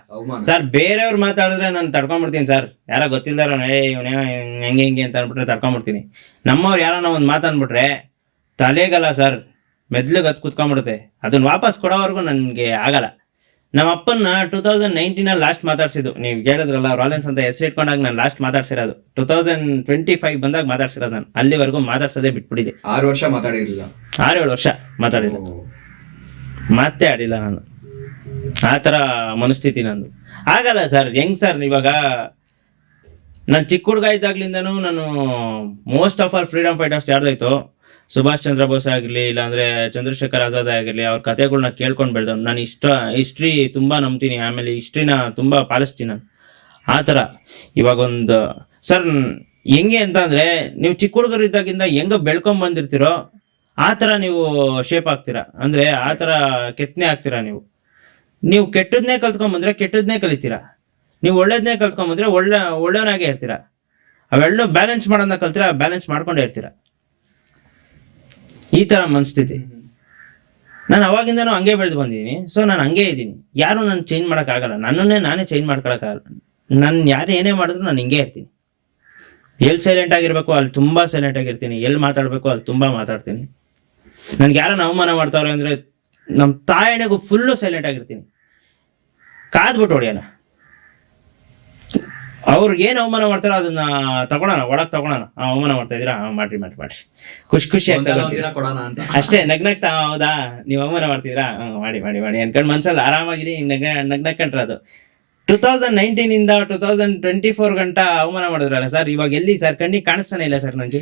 ಸರ್. ಬೇರೆಯವ್ರು ಮಾತಾಡಿದ್ರೆ ನಾನು ತಡ್ಕೊಂಡ್ಬಿಡ್ತೀನಿ ಸರ್. ಯಾರ ಗೊತ್ತಿಲ್ದಾರ ಇವನೇನೋ ಹೆಂಗೆ ಹಿಂಗೆ ಅಂತ ಅನ್ಬಿಟ್ರೆ ತಡ್ಕೊಂಡ್ಬಿಡ್ತೀನಿ. ನಮ್ಮವ್ರು ಯಾರೋ ಒಂದ್ ಮಾತನ್ಬಿಟ್ರೆ ತಲೆಗಲ್ಲ ಸರ್, ಮೆದ್ಲಿಗೆ ಹತ್ ಕುತ್ಕೊಂಡ್ಬಿಡುತ್ತೆ. ಅದನ್ನ ವಾಪಸ್ ಕೊಡೋವರೆಗೂ ನನ್ಗೆ ಆಗಲ್ಲ. ನಮ್ಮ ಅಪ್ಪನ್ನ 2019 ಲಾಸ್ಟ್ ಮಾತಾಡ್ಸಿದ್ದು. ನೀವು ಹೇಳಿದ್ರಲ್ಲ ರಾಲೆನ್ಸ್ ಅಂತ ಹೆಸರು ಇಟ್ಕೊಂಡಾಗ ನಾನು ಲಾಸ್ಟ್ ಮಾತಾಡ್ಸಿರೋದು 2025 ಬಂದಾಗ ಮಾತಾಡ್ಸಿರೋದು. ನಾನು ಅಲ್ಲಿವರೆಗೂ ಮಾತಾಡ್ಸೋದೇ ಬಿಟ್ಬಿಟ್ಟಿದೆ. 6 ವರ್ಷ ಮಾತಾಡಿರಲಿಲ್ಲ. 6-7 ವರ್ಷ ಮಾತಾಡಿಲ್ಲ, ಮತ್ತೆ ಆಡಿಲ್ಲ ನಾನು. ಆ ಥರ ಮನಸ್ಥಿತಿ ನಂದು. ಆಗಲ್ಲ ಸರ್. ಹೆಂಗ್ ಸರ್, ಇವಾಗ ನಾನು ಚಿಕ್ಕ ಹುಡುಗ ಇದ್ದಾಗ್ಲಿಂದನೂ ನಾನು most of all freedom fighters ಯಾರ್ದಾಯ್ತು, ಸುಭಾಷ್ ಚಂದ್ರ ಬೋಸ್ ಆಗಿರ್ಲಿ, ಇಲ್ಲಾಂದ್ರೆ ಚಂದ್ರಶೇಖರ್ ಆಜಾದ್ ಆಗಿರ್ಲಿ, ಅವ್ರ ಕಥೆಗಳನ್ನ ಕೇಳ್ಕೊಂಡು ಬೆಳೆದವ್. ನಾನು ಹಿಸ್ಟ್ರಿ ತುಂಬಾ ನಂಬ್ತೀನಿ, ಆಮೇಲೆ ಹಿಸ್ಟ್ರಿನ ತುಂಬಾ ಪಾಲಿಸ್ತೀನಿ ನಾನು. ಆ ಥರ ಇವಾಗ ಒಂದು ಸರ್ ಹೆಂಗೆ ಅಂತ ಅಂದ್ರೆ, ನೀವು ಚಿಕ್ಕ ಹುಡುಗರು ಇದ್ದಾಗಿಂದ ಹೆಂಗ ಬೆಳ್ಕೊಂಡ್ ಬಂದಿರ್ತೀರೋ ಆ ಥರ ನೀವು ಶೇಪ್ ಆಗ್ತೀರಾ. ಅಂದ್ರೆ ಆ ಥರ ಕೆತ್ತನೆ ಆಗ್ತೀರಾ. ನೀವು ಕೆಟ್ಟದ್ನೇ ಕಲ್ತ್ಕೊಂಡ್ಬಂದ್ರೆ ಕೆಟ್ಟದ್ನೇ ಕಲಿತೀರಾ. ನೀವು ಒಳ್ಳೇದನ್ನೇ ಕಲ್ತ್ಕೊಂಡ್ಬಂದ್ರೆ ಒಳ್ಳೆಯವನಾಗೆ ಇರ್ತೀರಾ. ಅವೆಲ್ಲ ಬ್ಯಾಲೆನ್ಸ್ ಮಾಡೋದನ್ನ ಕಲ್ತೀರಾ, ಬ್ಯಾಲೆನ್ಸ್ ಮಾಡ್ಕೊಂಡೇ ಇರ್ತೀರಾ. ಈ ತರ ಮನಸ್ಥಿತಿ. ನಾನು ಅವಾಗಿಂದನೂ ಹಂಗೆ ಬೆಳೆದು ಬಂದಿದ್ದೀನಿ. ಸೊ ನಾನು ಹಂಗೆ ಇದ್ದೀನಿ. ಯಾರು ನಾನು ಚೇಂಜ್ ಮಾಡೋಕ್ಕಾಗಲ್ಲ. ನನ್ನನ್ನೇ ನಾನೇ ಚೇಂಜ್ ಮಾಡ್ಕೊಳಕ್ಕಾಗಲ್ಲ. ನಾನು ಯಾರು ಏನೇ ಮಾಡಿದ್ರು ನಾನು ಹಿಂಗೆ ಇರ್ತೀನಿ. ಎಲ್ಲಿ ಸೈಲೆಂಟ್ ಆಗಿರ್ಬೇಕು ಅಲ್ಲಿ ತುಂಬಾ ಸೈಲೆಂಟ್ ಆಗಿರ್ತೀನಿ. ಎಲ್ಲಿ ಮಾತಾಡ್ಬೇಕು ಅಲ್ಲಿ ತುಂಬಾ ಮಾತಾಡ್ತೀನಿ. ನನ್ಗೆ ಯಾರನ್ನ ಅವಮಾನ ಮಾಡ್ತಾವ್ರೆ ಅಂದ್ರೆ ನಮ್ಮ ತಾಯಣೆಗೂ ಫುಲ್ಲು ಸೈಲೆಂಟ್ ಆಗಿರ್ತೀನಿ. ಕಾದ್ಬಿಟ್ಟು ಹೊಡಿಯೋಣ. ಅವ್ರಿಗೆ ಏನು ಅವಮಾನ ಮಾಡ್ತಾರೋ ಅದನ್ನ ತಗೊಳೋಣ, ಒಳಗ್ ತಗೊಳೋಣ. ಅವಮಾನ ಮಾಡ್ತಾ ಇದೀರಾ, ಮಾಡ್ರಿ ಖುಷಿ ಆಗ್ತದೆ ಅಷ್ಟೇ. ನಗ್ನಗ್ತಾ, ಹೌದಾ ನೀವು ಅವಮಾನ ಮಾಡ್ತಿದ್ರಾ, ಮಾಡಿ ಅನ್ಕೊಂಡ್ ಮನ್ಸಲ್ಲಿ ಆರಾಮಾಗಿರಿ. ನಗ್ನಕ್ಕಂಟ್ರ ಅದು 2019 ಇಂದ 2024 ಗಂಟ ಅವಮಾನ ಮಾಡಿದ್ರಲ್ಲ ಸರ್. ಇವಾಗ ಎಲ್ಲಿ ಸರ್ ಕಣ್ಣಿಗೆ ಕಾಣಿಸ್ತಾನೆ ಇಲ್ಲ ಸರ್. ನನಗೆ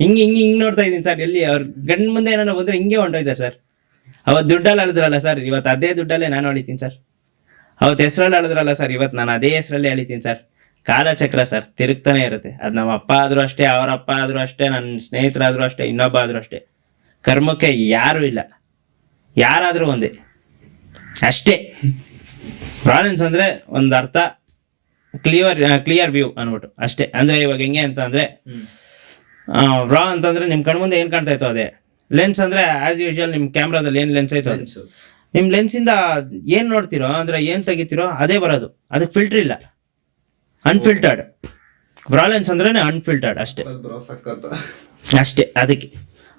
ಹಿಂಗ್ ನೋಡ್ತಾ ಇದೀನಿ ಸರ್. ಎಲ್ಲಿ ಅವ್ರ ಗಂಡ್ ಮುಂದೆ ಏನಾರ ಬಂದ್ರೆ ಹಿಂಗೆ ಹೊಂಟೋಯ್ದೆ ಸರ್. ಅವತ್ತು ದುಡ್ಡಲ್ಲಿ ಅಳಿದ್ರಲ್ಲ ಸರ್, ಇವತ್ತು ಅದೇ ದುಡ್ಡಲ್ಲೇ ನಾನು ಅಳಿತೀನಿ ಸರ್. ಅವತ್ತು ಹೆಸರಲ್ಲಿ ಅಳಿದ್ರಲ್ಲ ಸರ್, ಇವತ್ತು ನಾನು ಅದೇ ಹೆಸರಲ್ಲಿ ಅಳಿತೀನಿ ಸರ್. ಕಾಲಚಕ್ರ ಸರ್ ತಿರುಗ್ತಾನೆ ಇರುತ್ತೆ. ಅದು ನಮ್ಮ ಅಪ್ಪ ಆದ್ರೂ ಅಷ್ಟೇ, ಅವರ ಅಪ್ಪ ಆದ್ರೂ ಅಷ್ಟೇ, ನನ್ನ ಸ್ನೇಹಿತರಾದ್ರೂ ಅಷ್ಟೇ, ಇನ್ನೊಬ್ಬ ಆದ್ರೂ ಅಷ್ಟೇ. ಕರ್ಮಕ್ಕೆ ಯಾರು ಇಲ್ಲ, ಯಾರಾದ್ರೂ ಒಂದೇ. ಅಷ್ಟೇ. ಬ್ರಾಲೆನ್ಸ್ ಅಂದರೆ ಒಂದು ಅರ್ಥ ಕ್ಲಿಯರ್ ವ್ಯೂ ಅಂದ್ಬಿಟ್ಟು ಅಷ್ಟೇ. ಅಂದರೆ ಇವಾಗ ಹೆಂಗೆ ಅಂತ ಅಂದರೆ ರಾ ಅಂತಂದರೆ ನಿಮ್ಮ ಕಣ್ಮುಂದೆ ಏನು ಕಾಣ್ತಾ ಇತ್ತು ಅದೇ. ಲೆನ್ಸ್ ಅಂದರೆ ಆ್ಯಸ್ ಯೂಶುವಲ್ ನಿಮ್ಮ ಕ್ಯಾಮ್ರಾದಲ್ಲಿ ಏನು ಲೆನ್ಸ್ ಐತೋ ಅದು. ನಿಮ್ಮ ಲೆನ್ಸಿಂದ ಏನು ನೋಡ್ತಿರೋ ಅಂದರೆ ಏನು ತೆಗಿತೀರೋ ಅದೇ ಬರೋದು, ಅದಕ್ಕೆ ಫಿಲ್ಟರ್ ಇಲ್ಲ, ಅನ್ಫಿಲ್ಟರ್ಡ್. ಬ್ರಾಲೆನ್ಸ್ ಅಂದ್ರೆ ಅನ್ಫಿಲ್ಟರ್ಡ್ ಅಷ್ಟೇ ಬ್ರೋ ಸಖತ್. ಅಷ್ಟೇ. ಅದಕ್ಕೆ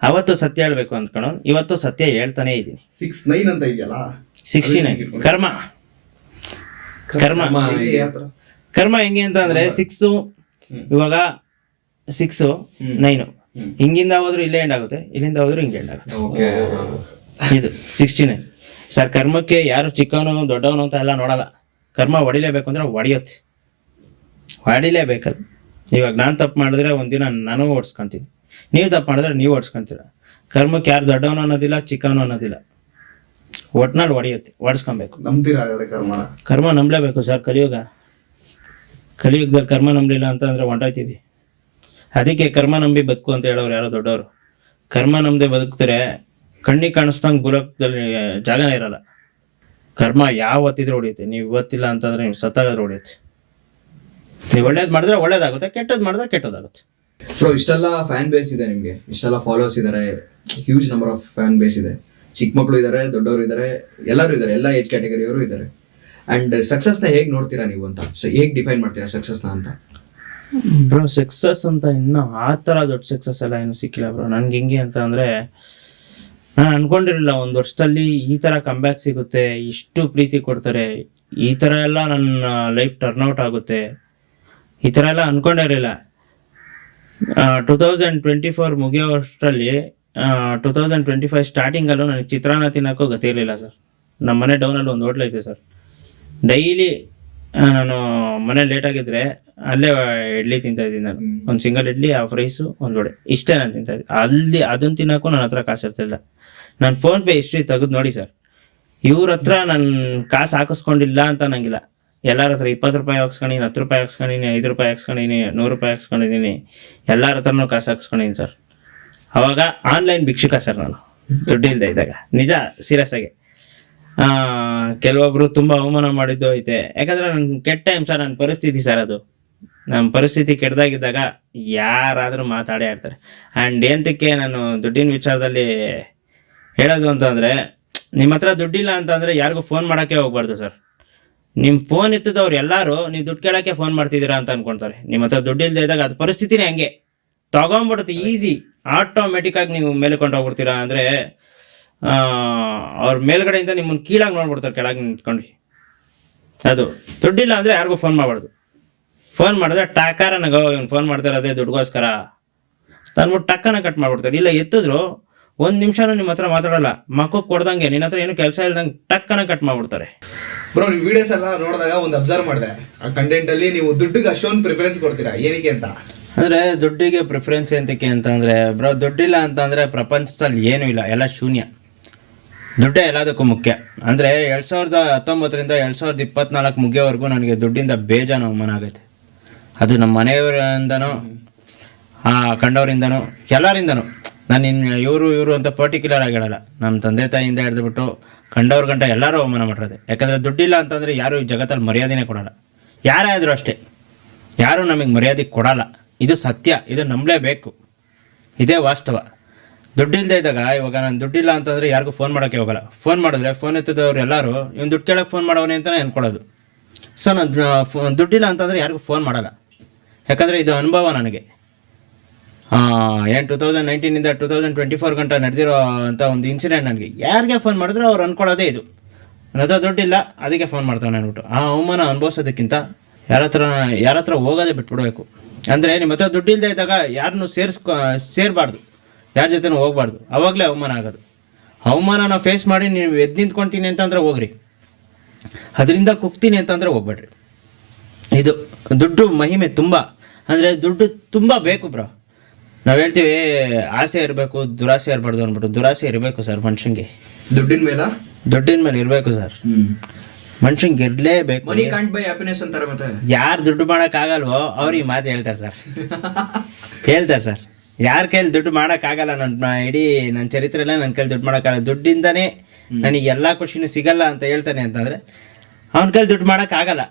ಅವತ್ತು ಸತ್ಯ ಹೇಳ್ಬೇಕು ಅಂದ್ಕೊಂಡು ಇವತ್ತು ಸತ್ಯ ಹೇಳ್ತಾನೆ ಇದ್ದೀನಿ. 6'9" ಅಂತ ಇದೆಯಲ್ಲ 69 ಕರ್ಮ. ಕರ್ಮ ಹೆಂಗೆ ಅಂತ ಅಂದ್ರೆ 6 ಇವಾಗ 6 9 ಹಿಂಗಿಂದ ಹೋದ್ರು ಇಲ್ಲೇ ಎಂಡ್ ಆಗುತ್ತೆ, ಇಲ್ಲಿಂದ ಹೋದ್ರು ಹಿಂಗೆ ಎಂಡ್ ಆಗುತ್ತೆ. ಇದು 69 ಸರ್. ಕರ್ಮಕ್ಕೆ ಯಾರು ಚಿಕ್ಕವನು ದೊಡ್ಡವನು ಅಂತ ಎಲ್ಲ ನೋಡಲ್ಲ. ಕರ್ಮ ಹೊಡಿಲೇಬೇಕು ಅಂದ್ರೆ ಹೊಡಿಲೇಬೇಕದು. ಇವಾಗ ನಾನು ತಪ್ಪು ಮಾಡಿದ್ರೆ ಒಂದಿನ ನಾನು ಓಡಿಸ್ಕೊಂತೀನಿ, ನೀವು ತಪ್ಪು ಮಾಡಿದ್ರೆ ನೀವು ಓಡಿಸ್ಕೊಂತೀರ. ಕರ್ಮಕ್ಕೆ ಯಾರು ದೊಡ್ಡವನು ಅನ್ನೋದಿಲ್ಲ, ಚಿಕ್ಕವನು ಅನ್ನೋದಿಲ್ಲ, ಒಟ್ನಲ್ಲಿ ಓಡಿಸ್ಕೊಬೇಕು. ನಂಬ್ತೀರಾ ಹಾಗಾದ್ರೆ ಕರ್ಮ ನಂಬಲೇಬೇಕು ಸರ್. ಕಲಿಯುಗದಲ್ಲಿ ಕರ್ಮ ನಂಬಲಿಲ್ಲ ಅಂತಂದ್ರೆ ಹೊಂಟೋಯ್ತೀವಿ. ಅದಕ್ಕೆ ಕರ್ಮ ನಂಬಿ ಬದುಕು ಅಂತ ಹೇಳೋರು ಯಾರೋ ದೊಡ್ಡವರು. ಕರ್ಮ ನಂಬದೆ ಬದುಕ್ತಾರೆ ಕಣ್ಣಿಗೆ ಕಾಣಿಸ್ದಂಗೆ ಬುಲಕದಲ್ಲಿ ಜಾಗನೇ ಇರಲ್ಲ. ಕರ್ಮ ಯಾವತ್ತಿದ್ರೂ ಹೊಡಿಯುತ್ತೆ. ನೀವು ಇವತ್ತಿಲ್ಲ ಅಂತಂದ್ರೆ ನೀವು ಸತ್ತಾಗಾದ್ರೂ ಹೊಡಿಯುತ್ತೆ. ನೀವು ಒಳ್ಳೇದು ಮಾಡಿದ್ರೆ ಒಳ್ಳೇದಾಗುತ್ತೆ, ಕೆಟ್ಟದ್ದು ಮಾಡಿದ್ರೆ ಕೆಟ್ಟದಾಗುತ್ತೆ. ಬ್ರೋ ಇಷ್ಟೆಲ್ಲ ಫ್ಯಾನ್ ಬೇಸ್ ಇದೆ ನಿಮ್ಗೆ, ಇಷ್ಟೆಲ್ಲ ಫಾಲೋವರ್ಸ್ ಇದಾರೆ, huge number of fan base ಇದೆ. ಚಿಕ್ಕ ಮಕ್ಕಳು ಇದಾರೆ, ದೊಡ್ಡವರು ಇದಾರೆ, ಎಲ್ಲರೂ ಇದಾರೆ, ಎಲ್ಲ ಏಜ್ ಕ್ಯಾಟಗರಿಯವರು ಇದಾರೆ. ಅಂಡ್ ಸಕ್ಸಸ್ನ ಹೇಗೆ ನೋಡ್ತೀರಾ ನೀವು ಅಂತ, ಹೇಗೆ ಡಿಫೈನ್ ಮಾಡ್ತೀರಾ ಸಕ್ಸಸ್ನ ಅಂತ? ಬ್ರೋ ಸಕ್ಸಸ್ ಅಂತ ಇನ್ನೂ ಆ ಥರ ದೊಡ್ಡ ಸಕ್ಸಸ್ ಎಲ್ಲ ಏನು ಸಿಕ್ಕಿಲ್ಲ ಬ್ರೋ. ನನ್ಗೆ ಹೆಂಗೆ ಅಂತ ಅಂದರೆ ನಾನು ಅನ್ಕೊಂಡಿರಲಿಲ್ಲ ಒಂದು ವರ್ಷದಲ್ಲಿ ಈ ಥರ ಕಂಬ್ಯಾಕ್ ಸಿಗುತ್ತೆ, ಇಷ್ಟು ಪ್ರೀತಿ ಕೊಡ್ತಾರೆ, ಈ ಥರ ಎಲ್ಲ ನನ್ನ ಲೈಫ್ ಟರ್ನ್ಔಟ್ ಆಗುತ್ತೆ, ಈ ಥರ ಎಲ್ಲ ಅನ್ಕೊಂಡಿರಲಿಲ್ಲ. 2024 ಮುಗಿಯೋ ವರ್ಷದಲ್ಲಿ 2025 ಸ್ಟಾರ್ಟಿಂಗಲ್ಲೂ ನನಗೆ ಚಿತ್ರಾನ್ನ ತಿನ್ನೋಕ್ಕೂ ಗತಿ ಇರಲಿಲ್ಲ ಸರ್. ನಮ್ಮ ಮನೆ ಡೌನಲ್ಲಿ ಒಂದು ಹೋಟ್ಲ್ ಐತೆ ಸರ್. ಡೈಲಿ ನಾನು ಮನೆ ಲೇಟಾಗಿದ್ದರೆ ಅಲ್ಲೇ ಇಡ್ಲಿ ತಿಂತಾಯಿದ್ದೀನಿ. ನಾನು ಒಂದು ಸಿಂಗಲ್ ಇಡ್ಲಿ, ಹಾಫ್ ರೈಸು, ಒಂದು ವಡೆ, ಇಷ್ಟೇ ನಾನು ತಿಂತಾಯಿದ್ದೆ. ಅಲ್ಲಿ ಅದನ್ನು ತಿನ್ನೋಕ್ಕೂ ನನ್ನ ಹತ್ರ ಕಾಸು ಇರ್ತಿಲ್ಲ. ನಾನು ಫೋನ್ಪೇ ಹಿಸ್ಟ್ರಿ ತೆಗೆದು ನೋಡಿ ಸರ್, ಇವ್ರ ಹತ್ರ ನಾನು ಕಾಸು ಹಾಕಿಸ್ಕೊಂಡಿಲ್ಲ ಅಂತ ಅನ್ನಂಗಿಲ್ಲ. ಎಲ್ಲರ ಹತ್ರ 20 ರೂಪಾಯಿ ಹಾಕ್ಸ್ಕೊಂಡಿನಿ, 10 ರೂಪಾಯಿ ಹಾಕ್ಸ್ಕೊಂಡಿನಿ, 5 ರೂಪಾಯಿ ಹಾಕ್ಸ್ಕೊಂಡಿನಿ, 100 ರೂಪಾಯಿ ಹಾಕ್ಸ್ಕೊಂಡಿದ್ದೀನಿ, ಎಲ್ಲರ ಹತ್ರನೂ ಕಾಸು ಹಾಕ್ಸ್ಕೊಂಡಿನಿ ಸರ್. ಅವಾಗ ಆನ್ಲೈನ್ ಭಿಕ್ಷುಕ ಸರ್ ನಾನು, ದುಡ್ಡಿಲ್ಲದೆ ಇದ್ದಾಗ. ನಿಜ, ಸೀರಿಯಸ್ ಆಗಿ. ಕೆಲವೊಬ್ರು ತುಂಬ ಅವಮಾನ ಮಾಡಿದ್ದು ಐತೆ. ಯಾಕಂದ್ರೆ ನನ್ನ ಕೆಟ್ಟ ಟೈಮ್ ಸರ್, ನನ್ನ ಪರಿಸ್ಥಿತಿ ಸರ್ ಅದು. ನಮ್ಮ ಪರಿಸ್ಥಿತಿ ಕೆಟ್ಟದಾಗಿದ್ದಾಗ ಯಾರಾದರೂ ಮಾತಾಡೇ ಆಡ್ತಾರೆ. ಆ್ಯಂಡ್ ಏನಕ್ಕೆ ನಾನು ದುಡ್ಡಿನ ವಿಚಾರದಲ್ಲಿ ಹೇಳೋದು ಅಂತಂದರೆ, ನಿಮ್ಮ ಹತ್ರ ದುಡ್ಡಿಲ್ಲ ಅಂತಂದರೆ ಯಾರಿಗೂ ಫೋನ್ ಮಾಡೋಕ್ಕೆ ಹೋಗ್ಬಾರ್ದು ಸರ್. ನಿಮ್ಮ ಫೋನ್ ಎತ್ತಿದವ್ರು ಎಲ್ಲರೂ ನೀವು ದುಡ್ಡು ಕೇಳೋಕ್ಕೆ ಫೋನ್ ಮಾಡ್ತಿದ್ದೀರಾ ಅಂತ ಅನ್ಕೊಳ್ತಾರೆ. ನಿಮ್ಮ ಹತ್ರ ದುಡ್ಡು ಇಲ್ಲದೆ ಇದ್ದಾಗ ಅದು ಪರಿಸ್ಥಿತಿನೇ ಹಂಗೆ ತಗೊಂಡ್ಬಿಡುತ್ತೆ. ಈಸಿ ಆಟೋಮೆಟಿಕ್ಕಾಗಿ ನೀವು ಮೇಲೆ ಕೊಂಡು ಹೋಗ್ಬಿಡ್ತೀರಾ. ಅಂದರೆ ಅವ್ರ ಮೇಲ್ಗಡೆಯಿಂದ ನಿಮ್ಮನ್ನು ಕೀಳಾಗಿ ನೋಡ್ಬಿಡ್ತಾರೆ ಕೆಳಗೆ ನಿಂತ್ಕೊಂಡು. ಅದು ದುಡ್ಡಿಲ್ಲ ಅಂದರೆ ಯಾರಿಗೂ ಫೋನ್ ಮಾಡಬಾರ್ದು. ಫೋನ್ ಮಾಡಿದ್ರೆ ಟಕ್ಕಾರ ನನಗೆ ಇವ್ನು ಫೋನ್ ಮಾಡ್ತಾರೆ ಅದೇ ದುಡ್ಗೋಸ್ಕರ ಅಂದ್ಬಿಟ್ಟು ಟಕ್ಕನ ಕಟ್ ಮಾಡ್ಬಿಡ್ತಾರೆ. ಇಲ್ಲ ಎತ್ತಿದ್ರು 1 ನಿಮಿಷನೂ ನಿಮ್ಮ ಹತ್ರ ಮಾತಾಡಲ್ಲ, ಮಕ್ಕಕ್ಕೆ ಕೊಡ್ದಂಗೆ, ನಿನ್ನ ಹತ್ರ ಏನು ಕೆಲಸ ಇಲ್ದಂಗೆ ಟಕ್ಕನ ಕಟ್ ಮಾಡ್ಬಿಡ್ತಾರೆ. ಬ್ರೋ ನೀವು ವಿಡಿಯೋಸ್ ಎಲ್ಲ ನೋಡಿದಾಗ ಒಂದು ಅಬ್ಸರ್ವ್ ಮಾಡಿದೆ, ಆ ಕಂಟೆಂಟ್ ಅಲ್ಲಿ ನೀವು ದುಡ್ಡಿಗೆ ಅಷ್ಟೊಂದು ಪ್ರಿಫರೆನ್ಸ್ ಕೊಡ್ತೀರಾ, ಏನಕ್ಕೆ ಅಂತ? ಅಂದರೆ ದುಡ್ಡಿಗೆ ಪ್ರಿಫರೆನ್ಸ್ ಎಂತಕ್ಕೆ ಅಂತಂದರೆ ಬ್ರೋ, ದುಡ್ಡಿಲ್ಲ ಅಂತಂದರೆ ಪ್ರಪಂಚದಲ್ಲಿ ಏನೂ ಇಲ್ಲ, ಎಲ್ಲ ಶೂನ್ಯ. ದುಡ್ಡೇ ಎಲ್ಲದಕ್ಕೂ ಮುಖ್ಯ. ಅಂದರೆ 2019ರಿಂದ 2024 ಮುಗಿಯೋವರೆಗೂ ನನಗೆ ದುಡ್ಡಿಂದ ಬೇಜಾನು ಅವಮಾನ ಆಗೈತೆ. ಅದು ನಮ್ಮ ಮನೆಯವರಿಂದನೂ ಕಂಡವರಿಂದನೂ ಎಲ್ಲರಿಂದನೂ. ನಾನು ಇವರು ಅಂತ ಪರ್ಟಿಕ್ಯುಲರ್ ಆಗಿ ಹೇಳಲ್ಲ. ನಮ್ಮ ತಂದೆ ತಾಯಿಯಿಂದ ಹಿಡಿದುಬಿಟ್ಟು ಕಂಡವ್ರ ಗಂಟ ಎಲ್ಲರೂ ಅವಮಾನ ಮಾಡಿರೋದೆ. ಯಾಕಂದರೆ ದುಡ್ಡಿಲ್ಲ ಅಂತಂದರೆ ಯಾರು ಈ ಜಗತ್ತಲ್ಲಿ ಮರ್ಯಾದೆನೇ ಕೊಡಲ್ಲ. ಯಾರೇ ಆದರೂ ಅಷ್ಟೇ, ಯಾರೂ ನಮಗೆ ಮರ್ಯಾದೆ ಕೊಡಲ್ಲ. ಇದು ಸತ್ಯ, ಇದು ನಂಬಲೇಬೇಕು, ಇದೇ ವಾಸ್ತವ. ದುಡ್ಡಿಲ್ಲದೆ ಇದ್ದಾಗ ಇವಾಗ ನಾನು ದುಡ್ಡಿಲ್ಲ ಅಂತಂದರೆ ಯಾರಿಗೂ ಫೋನ್ ಮಾಡೋಕ್ಕೆ ಹೋಗಲ್ಲ. ಫೋನ್ ಮಾಡಿದ್ರೆ ಫೋನ್ ಎತ್ತಿದವ್ರು ಎಲ್ಲರೂ ಇವ್ನು ದುಡ್ಡು ಕೇಳೋಕ್ಕೆ ಫೋನ್ ಮಾಡೋನೆ ಅಂತಲೇ ಅಂದ್ಕೊಳ್ಳೋದು. ಸೊ ನಾನು ದುಡ್ಡಿಲ್ಲ ಅಂತಂದರೆ ಯಾರಿಗೂ ಫೋನ್ ಮಾಡಲ್ಲ. ಯಾಕಂದರೆ ಇದು ಅನುಭವ ನನಗೆ. 2019ಇಂದ 2024 ಗಂಟ ನಡೆದಿರೋ ಅಂಥ ಒಂದು ಇನ್ಸಿಡೆಂಟ್ ನನಗೆ. ಯಾರಿಗೆ ಫೋನ್ ಮಾಡಿದ್ರೆ ಅವ್ರು ಅಂದ್ಕೊಳ್ಳೋದೇ ಇದು, ನನ್ನ ಹತ್ರ ದುಡ್ಡಿಲ್ಲ ಅದಕ್ಕೆ ಫೋನ್ ಮಾಡ್ತಾನೆ ಅಂದ್ಬಿಟ್ಟು. ಆ ಅವಮಾನ ಅನುಭವಿಸೋದಕ್ಕಿಂತ ಯಾರ ಹತ್ರ ಹೋಗೋದೇ ಬಿಟ್ಬಿಡ್ಬೇಕು. ಅಂದರೆ ನಿಮ್ಮ ಹತ್ರ ದುಡ್ಡಿಲ್ಲದೆ ಇದ್ದಾಗ ಯಾರನ್ನೂ ಸೇರಬಾರ್ದು, ಯಾರ ಜೊತೆನೂ ಹೋಗ್ಬಾರ್ದು. ಅವಾಗಲೇ ಅವಮಾನ ಆಗೋದು. ಅವಮಾನನ ಫೇಸ್ ಮಾಡಿ ನೀವು ಎದ್ದು ನಿಂತ್ಕೊಳ್ತೀನಿ ಅಂತಂದರೆ ಹೋಗ್ರಿ, ಅದರಿಂದ ಕುಗ್ತೀನಿ ಅಂತಂದರೆ ಹೋಗ್ಬೇಡ್ರಿ. ಇದು ದುಡ್ಡು ಮಹಿಮೆ ತುಂಬ. ಅಂದರೆ ದುಡ್ಡು ತುಂಬ ಬೇಕು ಬ್ರೋ. ನಾವು ಹೇಳ್ತೀವಿ ಆಸೆ ಇರಬೇಕು, ದುರಾಸೆ ಇರಬಾರ್ದು ಅಂದ್ಬಿಟ್ಟು. ದುರಾಸೆ ಇರಬೇಕು ಸರ್ ಮನುಷ್ಯಂಗೆ. ದುಡ್ಡಿನ ಮೇಲೆ ಇರಬೇಕು ಸರ್. ಮನುಷ್ಯಂಗೆ ಇರಲೇಬೇಕು. ಮನಿ ಕಾಂಟ್ ಬೈ ಹ್ಯಾಪಿನೆಸ್ ಅಂತಾರೆ. ಮತ್ತೆ ಯಾರು ದುಡ್ಡು ಮಾಡೋಕ್ಕಾಗಲ್ವೋ ಅವ್ರು ಈ ಮಾತು ಹೇಳ್ತಾರೆ ಸರ್. ಯಾರ ಕೈಲಿ ದುಡ್ಡು ಮಾಡೋಕ್ಕಾಗಲ್ಲ, ನನ್ನ ಇಡೀ ನನ್ನ ಚರಿತ್ರೆಯಲ್ಲೇ ನನ್ನ ಕೈಲಿ ದುಡ್ಡು ಮಾಡೋಕ್ಕಾಗಲ್ಲ. ದುಡ್ಡಿಂದನೇ ನನಗೆ ಎಲ್ಲ ಖುಷಿನೂ ಸಿಗಲ್ಲ ಅಂತ ಹೇಳ್ತಾನೆ ಅಂತಂದರೆ ಅವನ ಕೈಲಿ ದುಡ್ಡು ಮಾಡೋಕ್ಕಾಗಲ್ಲ.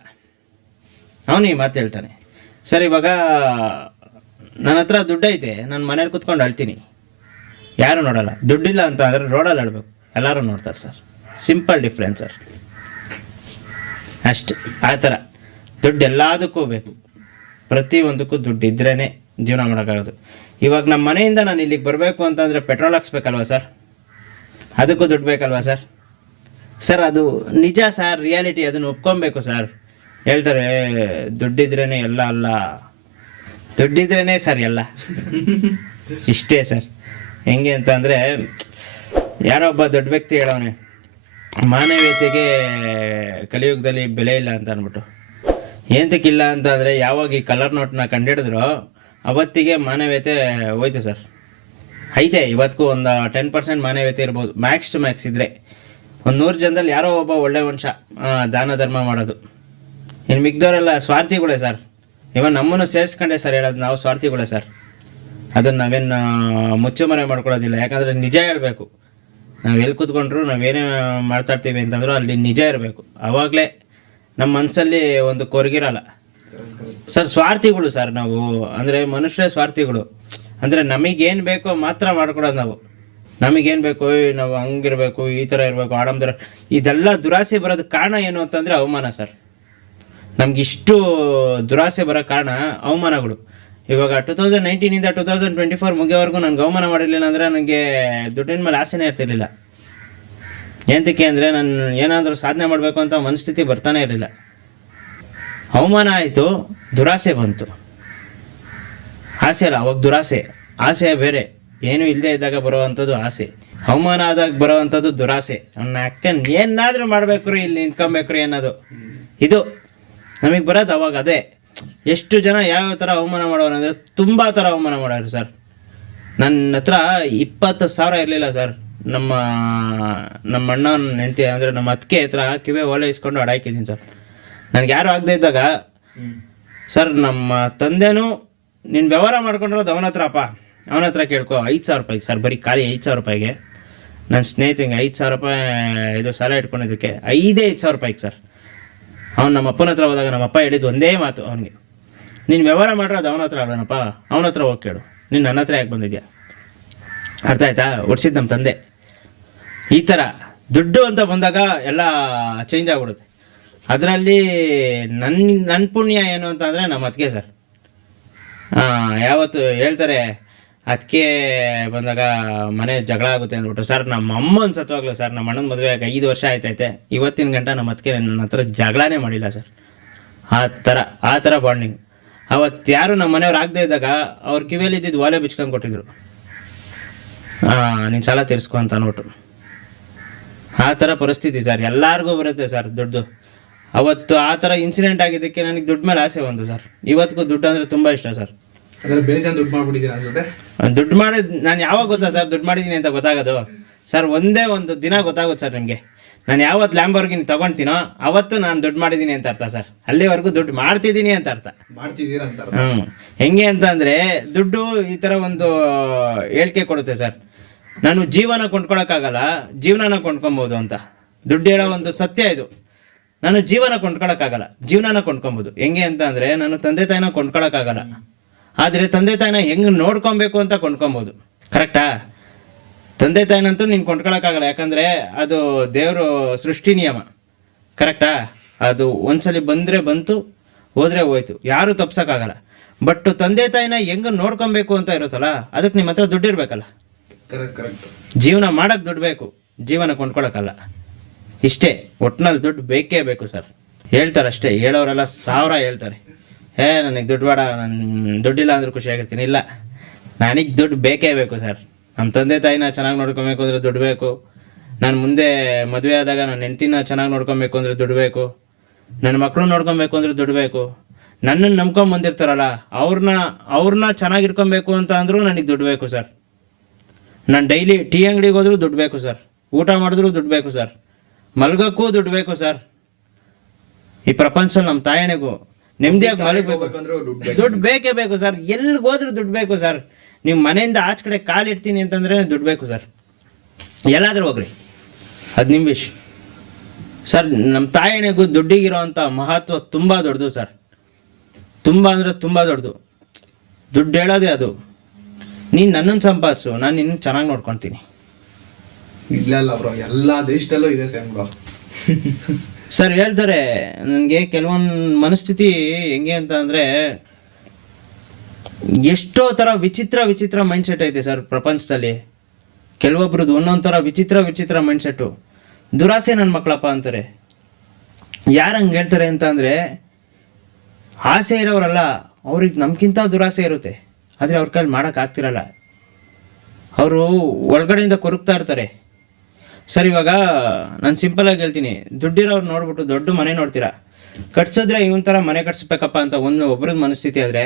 ಅವನು ಈ ಮಾತು ಹೇಳ್ತಾನೆ. ಸರ್ ಇವಾಗ ನನ್ನ ಹತ್ರ ದುಡ್ಡು ಐತೆ, ನಾನು ಮನೇಲಿ ಕುತ್ಕೊಂಡು ಅಳ್ತೀನಿ, ಯಾರು ನೋಡಲ್ಲ. ದುಡ್ಡಿಲ್ಲ ಅಂತ ಅಂದರೆ ರೋಡಲ್ಲಿ ಅಳ್ಬೇಕು, ಎಲ್ಲರೂ ನೋಡ್ತಾರೆ ಸರ್. ಸಿಂಪಲ್ ಡಿಫ್ರೆನ್ಸ್ ಸರ್, ಅಷ್ಟೆ. ಆ ಥರ ದುಡ್ಡು ಎಲ್ಲದಕ್ಕೂ ಬೇಕು, ಪ್ರತಿಯೊಂದಕ್ಕೂ ದುಡ್ಡು ಇದ್ರೇ ಜೀವನ ಮಾಡೋಕ್ಕಾಗೋದು. ಇವಾಗ ನಮ್ಮ ಮನೆಯಿಂದ ನಾನು ಇಲ್ಲಿಗೆ ಬರಬೇಕು ಅಂತಂದರೆ ಪೆಟ್ರೋಲ್ ಹಾಕ್ಸ್ಬೇಕಲ್ವ ಸರ್, ಅದಕ್ಕೂ ದುಡ್ಡು ಬೇಕಲ್ವ ಸರ್. ಸರ್ ಅದು ನಿಜ ಸರ್, ರಿಯಾಲಿಟಿ, ಅದನ್ನು ಒಪ್ಕೊಬೇಕು ಸರ್. ಹೇಳ್ತಾರೆ ದುಡ್ಡಿದ್ರೇ ಎಲ್ಲ ಅಲ್ಲ, ದುಡ್ಡಿದ್ರೇ ಸರ್ ಎಲ್ಲ. ಇಷ್ಟೇ ಸರ್. ಹೆಂಗೆ ಅಂತ ಅಂದರೆ, ಯಾರೋ ಒಬ್ಬ ದೊಡ್ಡ ವ್ಯಕ್ತಿ ಹೇಳೋನೆ, ಮಾನವೀಯತೆಗೆ ಕಲಿಯುಗದಲ್ಲಿ ಬೆಲೆ ಇಲ್ಲ ಅಂತ ಅಂದ್ಬಿಟ್ಟು. ಏನಕ್ಕಿಲ್ಲ ಅಂತ ಅಂದರೆ, ಯಾವಾಗ ಈ ಕಲರ್ ನೋಟ್ನ ಕಂಡಿಡಿದ್ರೋ ಅವತ್ತಿಗೆ ಮಾನವೀಯತೆ ಹೋಯ್ತು ಸರ್. ಐತೆ ಇವತ್ತಿಗೂ ಒಂದು 10% ಮಾನವೀಯತೆ ಇರ್ಬೋದು, ಮ್ಯಾಕ್ಸ್ ಟು ಮ್ಯಾಕ್ಸ್ ಇದ್ದರೆ. ಒಂದು 100 ಜನದಲ್ಲಿ ಯಾರೋ ಒಬ್ಬ ಒಳ್ಳೆ ಮನುಷ್ಯ ದಾನ ಧರ್ಮ ಮಾಡೋದು. ಇನ್ನು ಮಿಗ್ದವರೆಲ್ಲ ಸ್ವಾರ್ಥಿಗಳೇ ಸರ್. ಇವನ್ ನಮ್ಮನ್ನು ಸೇರಿಸ್ಕೊಂಡೆ ಸರ್ ಹೇಳೋದು, ನಾವು ಸ್ವಾರ್ಥಿಗಳೇ ಸರ್. ಅದನ್ನು ನಾವೇನು ಮುಚ್ಚುಮರೆ ಮಾಡ್ಕೊಳ್ಳೋದಿಲ್ಲ. ಯಾಕಂದರೆ ನಿಜ ಹೇಳಬೇಕು. ನಾವು ಎಲ್ಲಿ ಕೂತ್ಕೊಂಡ್ರು, ನಾವೇನೇ ಮಾತಾಡ್ತೀವಿ ಅಂತಂದ್ರೂ ಅಲ್ಲಿ ನಿಜ ಇರಬೇಕು. ಆವಾಗಲೇ ನಮ್ಮ ಮನಸ್ಸಲ್ಲಿ ಒಂದು ಕೊರಗಿರಲ್ಲ ಸರ್. ಸ್ವಾರ್ಥಿಗಳು ಸರ್ ನಾವು, ಅಂದರೆ ಮನುಷ್ಯರೇ ಸ್ವಾರ್ಥಿಗಳು. ಅಂದರೆ ನಮಗೇನು ಬೇಕೋ ಮಾತ್ರ ಮಾಡ್ಕೊಡೋದು ನಾವು. ನಮಗೇನು ಬೇಕು, ನಾವು ಹಂಗಿರಬೇಕು, ಈ ಥರ ಇರಬೇಕು, ಆಡಂಬರ, ಇದೆಲ್ಲ ದುರಾಸೆ ಬರೋದಕ್ಕೆ ಕಾರಣ ಏನು ಅಂತಂದರೆ ಅವಮಾನ ಸರ್. ನಮಗಿಷ್ಟು ದುರಾಸೆ ಬರೋ ಕಾರಣ ಅವಮಾನಗಳು. ಇವಾಗ 2019 2024 ಮುಗಿಯೋವರೆಗೂ ನನಗೆ ಅವಮಾನ ಮಾಡಿರಲಿಲ್ಲ ಅಂದರೆ ನನಗೆ ದುಡ್ಡಿನ ಮೇಲೆ ಆಸೆನೇ ಇರ್ತಿರ್ಲಿಲ್ಲ. ಏನಕ್ಕೆ ಅಂದರೆ ನಾನು ಏನಾದರೂ ಸಾಧನೆ ಮಾಡಬೇಕು ಅಂತ ಮನಸ್ಥಿತಿ ಬರ್ತಾನೆ ಇರಲಿಲ್ಲ. ಅವಮಾನ ಆಯಿತು, ದುರಾಸೆ ಬಂತು. ಆಸೆ ಅಲ್ಲ, ಅವಾಗ ದುರಾಸೆ. ಆಸೆ ಬೇರೆ, ಏನೂ ಇಲ್ಲದೆ ಇದ್ದಾಗ ಬರುವಂಥದ್ದು ಆಸೆ. ಅವಮಾನ ಆದಾಗ ಬರೋವಂಥದ್ದು ದುರಾಸೆ. ಅವನ್ನ ಅಕ್ಕನ್ ಏನಾದರೂ ಮಾಡಬೇಕ್ರಿ, ಇಲ್ಲಿ ನಿಂತ್ಕೊಬೇಕ್ರಿ ಅನ್ನೋದು. ಇದು ನಮಗೆ ಬರೋದು ಅವಾಗ. ಅದೇ ಎಷ್ಟು ಜನ ಯಾವ್ಯಾವ ಥರ ಅವಮಾನ ಮಾಡೋರು ಅಂದರೆ ತುಂಬ ಥರ ಅವಮಾನ ಮಾಡೋರು ಸರ್. ನನ್ನ ಹತ್ರ 20,000 ಇರಲಿಲ್ಲ ಸರ್. ನಮ್ಮ ಅಣ್ಣನ ಹೆಂಡತಿ ಅಂದರೆ ನಮ್ಮ ಅತ್ತಿಗೆ ಹತ್ರ ಕಿವೆ ಓಲೆ ಇಸ್ಕೊಂಡು ಅಡಾಕಿದ್ದೀನಿ ಸರ್. ನನಗೆ ಯಾರು ಆಗದೆ ಇದ್ದಾಗ, ಸರ್ ನಮ್ಮ ತಂದೆನೂ ನೀನು ವ್ಯವಹಾರ ಮಾಡ್ಕೊಂಡಿರೋದು ಅವನ ಹತ್ರಪ್ಪ, ಅವನ ಹತ್ರ ಕೇಳ್ಕೊ, 5,000 ರೂಪಾಯಿಗೆ ಸರ್, ಬರೀ ಖಾಲಿ 5,000 ರೂಪಾಯಿಗೆ. ನನ್ನ ಸ್ನೇಹಿತಂಗೆ 5,000 ರೂಪಾಯಿ ಇದು ಸಾಲ ಇಟ್ಕೊಂಡಿದ್ದಕ್ಕೆ 5,000 ರೂಪಾಯಿಗೆ ಸರ್. ಅವ್ನು ನಮ್ಮ ಅಪ್ಪನ ಹತ್ರ ಹೋದಾಗ ನಮ್ಮ ಅಪ್ಪ ಹೇಳಿದ್ದು ಒಂದೇ ಮಾತು ಅವನಿಗೆ, ನೀನು ವ್ಯವಹಾರ ಮಾಡಿರೋದು ಅವನ ಹತ್ರ ಆಡೋಣಪ್ಪ, ಅವನ ಹತ್ರ ಹೋಗಿ ಕೇಳು, ನೀನು ನನ್ನ ಹತ್ರ ಯಾಕೆ ಬಂದಿದ್ಯಾ. ಅರ್ಥ ಆಯ್ತಾ? ಒಡ್ಸಿದ್ದು ನಮ್ಮ ತಂದೆ. ಈ ಥರ ದುಡ್ಡು ಅಂತ ಬಂದಾಗ ಎಲ್ಲ ಚೇಂಜ್ ಆಗ್ಬಿಡುತ್ತೆ. ಅದರಲ್ಲಿ ನನ್ನ ಪುಣ್ಯ ಏನು ಅಂತ ಅಂದರೆ ನಮ್ಮ ಅತ್ತಿಗೆ ಸರ್. ಯಾವತ್ತು ಹೇಳ್ತಾರೆ ಅದಕ್ಕೆ ಬಂದಾಗ ಮನೆ ಜಗಳ ಆಗುತ್ತೆ ಅಂದ್ಬಿಟ್ಟು. ಸರ್ ನಮ್ಮ ಅಮ್ಮನ ಸತ್ತವಾಗ್ಲು ಸರ್, ನಮ್ಮ ಅಣ್ಣನ ಮದುವೆ ಆಗ 5 ವರ್ಷ ಆಯ್ತೈತೆ, ಇವತ್ತಿನ ಗಂಟ ನಮ್ಮ ಅದಕ್ಕೆ ನನ್ನ ಹತ್ರ ಜಗಳನೇ ಮಾಡಿಲ್ಲ ಸರ್. ಆ ಥರ ಬಾಂಡಿಂಗ್. ಅವತ್ತು ಯಾರು ನಮ್ಮ ಮನೆಯವ್ರು ಆಗದೆ ಇದ್ದಾಗ ಅವ್ರ ಕಿವಿಯಲ್ಲಿ ಇದ್ದಿದ್ದು ವಾಲೆ ಬಿಚ್ಕೊಂಡು ಕೊಟ್ಟಿದ್ರು, ನೀನು ಸಾಲ ತೀರಿಸ್ಕೊ ಅಂತ ಅಂದ್ಬಿಟ್ಟು. ಆ ಥರ ಪರಿಸ್ಥಿತಿ ಸರ್, ಎಲ್ಲರಿಗೂ ಬರುತ್ತೆ ಸರ್ ದುಡ್ಡು. ಅವತ್ತು ಆ ಥರ ಇನ್ಸಿಡೆಂಟ್ ಆಗಿದ್ದಕ್ಕೆ ನನಗೆ ದುಡ್ಡು ಮೇಲೆ ಆಸೆ ಬಂತು ಸರ್. ಇವತ್ತಿಗೂ ದುಡ್ಡು ಅಂದರೆ ತುಂಬ ಇಷ್ಟ ಸರ್. ಬೇಜಾನ್ ದುಡ್ಡು ಮಾಡ್ಬಿಟ್ಟಿದ್ದೀನಿ ಅನ್ಸುತ್ತೆ. ದುಡ್ಡು ಮಾಡಿದ್ ನಾನು ಯಾವಾಗ ಗೊತ್ತಾ ಸರ್ ದುಡ್ಡು ಮಾಡಿದ್ದೀನಿ ಅಂತ ಗೊತ್ತಾಗೋದು ಸರ್? ಒಂದೇ ಒಂದು ದಿನ ಗೊತ್ತಾಗುತ್ತೆ ಸರ್ ನಿಮಗೆ. ನಾನು ಯಾವತ್ತು ಲ್ಯಾಂಬೋರ್ಗಿನಿ ತಗೊಳ್ತೀನೋ ಅವತ್ತು ನಾನು ದುಡ್ಡು ಮಾಡಿದ್ದೀನಿ ಅಂತ ಅರ್ಥ ಸರ್. ಅಲ್ಲಿವರೆಗೂ ದುಡ್ಡು ಮಾಡ್ತಿದ್ದೀನಿ ಅಂತ ಅರ್ಥ. ಮಾಡ್ತಿದ್ದೀರಾ ಅಂತ. ಹೆಂಗೆ ಅಂತಂದರೆ, ದುಡ್ಡು ಈ ಥರ ಒಂದು ಹೇಳಿಕೆ ಕೊಡುತ್ತೆ ಸರ್. ನಾನು ಜೀವನ ಕೊಂಡ್ಕೊಳಕ್ಕಾಗಲ್ಲ, ಜೀವನನ ಕೊಂಡ್ಕೊಬೋದು ಅಂತ. ದುಡ್ಡು ಹೇಳೋ ಒಂದು ಸತ್ಯ ಇದು. ನಾನು ಜೀವನ ಕೊಂಡ್ಕೊಳಕ್ಕಾಗಲ್ಲ, ಜೀವನನ ಕೊಂಡ್ಕೊಬೋದು. ಹೆಂಗೆ ಅಂತ ಅಂದರೆ, ನಾನು ತಂದೆ ತಾಯಿನ ಕೊಂಡ್ಕೊಳಕ್ಕಾಗಲ್ಲ, ಆದರೆ ತಂದೆ ತಾಯಿನ ಹೆಂಗೆ ನೋಡ್ಕೊಬೇಕು ಅಂತ ಕೊಂಡ್ಕೊಬೋದು. ಕರೆಕ್ಟಾ? ತಂದೆ ತಾಯಿನಂತೂ ನೀನು ಕೊಂಡ್ಕೊಳಕ್ಕಾಗಲ್ಲ, ಯಾಕಂದರೆ ಅದು ದೇವರು ಸೃಷ್ಟಿ ನಿಯಮ. ಕರೆಕ್ಟಾ? ಅದು ಒಂದ್ಸಲಿ ಬಂದರೆ ಬಂತು, ಹೋದರೆ ಹೋಯ್ತು, ಯಾರೂ ತಪ್ಸೋಕ್ಕಾಗಲ್ಲ. ಬಟ್ ತಂದೆ ತಾಯಿನ ಹೆಂಗೆ ನೋಡ್ಕೊಬೇಕು ಅಂತ ಇರುತ್ತಲ್ಲ, ಅದಕ್ಕೆ ನಿಮ್ಮ ಹತ್ರ ದುಡ್ಡು ಇರಬೇಕಲ್ಲ. ಕರೆಕ್ಟ್. ಜೀವನ ಮಾಡೋಕ್ಕೆ ದುಡ್ಡು ಬೇಕು, ಜೀವನ ಕೊಂಡ್ಕೊಳಕ್ಕಲ್ಲ. ಇಷ್ಟೇ, ಒಟ್ಟಿನಲ್ಲಿ ದುಡ್ಡು ಬೇಕೇ ಬೇಕು ಸರ್. ಹೇಳ್ತಾರೆ ಅಷ್ಟೇ, ಹೇಳೋರೆಲ್ಲ 1000 ಹೇಳ್ತಾರೆ, ನನಗೆ ದುಡ್ಡು ಬೇಡ, ನಾನು ದುಡ್ಡಿಲ್ಲ ಅಂದ್ರೂ ಖುಷಿಯಾಗಿರ್ತೀನಿ. ಇಲ್ಲ, ನನಗೆ ದುಡ್ಡು ಬೇಕೇ ಬೇಕು ಸರ್. ನಮ್ಮ ತಂದೆ ತಾಯಿನ ಚೆನ್ನಾಗಿ ನೋಡ್ಕೊಬೇಕು ಅಂದರೆ ದುಡ್ಡು ಬೇಕು. ನಾನು ಮುಂದೆ ಮದುವೆ ಆದಾಗ ನನ್ನ ಹೆಂಡ್ತಿನ ಚೆನ್ನಾಗಿ ನೋಡ್ಕೊಬೇಕು ಅಂದರೆ ದುಡ್ಡು ಬೇಕು. ನನ್ನ ಮಕ್ಕಳು ನೋಡ್ಕೊಬೇಕು ಅಂದರೆ ದುಡ್ಡು ಬೇಕು. ನನ್ನನ್ನು ನಂಬ್ಕೊಂಬಂದಿರ್ತಾರಲ್ಲ ಅವ್ರನ್ನ ಚೆನ್ನಾಗಿರ್ಕೊಬೇಕು ಅಂತ ಅಂದರೂ ನನಗೆ ದುಡ್ಡು ಬೇಕು ಸರ್. ನಾನು ಡೈಲಿ ಟೀ ಅಂಗಡಿಗೆ ಹೋದ್ರೂ ದುಡ್ಡು ಬೇಕು ಸರ್. ಊಟ ಮಾಡಿದ್ರೂ ದುಡ್ಡು ಬೇಕು ಸರ್. ಮಲ್ಗೋಕ್ಕೂ ದುಡ್ಡು ಬೇಕು ಸರ್. ಈ ಪ್ರಪಂಚದಲ್ಲಿ ನಮ್ಮ ತಾಯಣೆಗೂ ನೆಮ್ಮದಿಯಾಗಿ ಮಲಗಬೇಕು, ದುಡ್ಡು ಬೇಕೇ ಬೇಕು ಸರ್. ಎಲ್ಲಿಗೆ ಹೋದ್ರೂ ದುಡ್ಡು ಬೇಕು ಸರ್. ನೀವು ಮನೆಯಿಂದ ಆಚೆ ಕಡೆ ಕಾಲಿಡ್ತೀನಿ ಅಂತಂದ್ರೆ ದುಡ್ಡು ಬೇಕು ಸರ್. ಎಲ್ಲಾದ್ರೂ ಹೋಗ್ರಿ, ಅದು ನಿಮ್ಮ ವಿಶ್ ಸರ್. ನಮ್ಮ ತಾಯಿಣಿಗೂ ದುಡ್ಡಿಗಿರೋವಂಥ ಮಹತ್ವ ತುಂಬ ದೊಡ್ಡದು ಸರ್, ತುಂಬ ಅಂದರೆ ತುಂಬ ದೊಡ್ಡದು. ದುಡ್ಡು ಹೇಳೋದೇ ಅದು. ನೀನು ನನ್ನನ್ನು ಸಂಪಾದಿಸು, ನಾನು ನಿನ್ನ ಚೆನ್ನಾಗಿ ನೋಡ್ಕೊತೀನಿ. ಇಲ್ಲ ಬ್ರೋ, ಎಲ್ಲ ದೇಶದಲ್ಲೂ ಇದೆ ಸೇಮ್ ಬ್ರೋ. ಸರ್ ಹೇಳ್ತಾರೆ ನನಗೆ ಕೆಲವೊಂದು ಮನಸ್ಥಿತಿ ಹೆಂಗೆ ಅಂತ ಅಂದರೆ, ಎಷ್ಟೋ ಥರ ವಿಚಿತ್ರ ಮೈಂಡ್ಸೆಟ್ ಐತೆ ಸರ್ ಪ್ರಪಂಚದಲ್ಲಿ. ಕೆಲವೊಬ್ರದ್ದು ಒಂದೊಂದು ಥರ ವಿಚಿತ್ರ ಮೈಂಡ್ಸೆಟ್ಟು. ದುರಾಸೆ ನನ್ನ ಮಕ್ಕಳಪ್ಪ ಅಂತಾರೆ. ಯಾರು ಹಂಗೆ ಹೇಳ್ತಾರೆ ಅಂತ ಅಂದರೆ, ಆಸೆ ಇರೋರಲ್ಲ, ಅವ್ರಿಗೆ ನಮ್ಗಿಂತ ದುರಾಸೆ ಇರುತ್ತೆ, ಆದರೆ ಅವ್ರ ಕೈಲಿ ಮಾಡೋಕ್ಕಾಗ್ತಿರಲ್ಲ. ಅವರು ಒಳಗಡೆಯಿಂದ ಕೊರಗ್ತಾ ಇರ್ತಾರೆ. ಸರ್ ಇವಾಗ ನಾನು ಸಿಂಪಲಾಗಿ ಹೇಳ್ತೀನಿ, ದುಡ್ಡಿರೋರು ನೋಡ್ಬಿಟ್ಟು ದೊಡ್ಡ ಮನೆ ನೋಡ್ತೀರಾ, ಕಟ್ಸಿದ್ರೆ ಇವನ್ ಥರ ಮನೆ ಕಟ್ಸ್ಬೇಕಪ್ಪ ಅಂತ ಒಬ್ರದ್ದು ಮನಸ್ಥಿತಿ ಆದರೆ,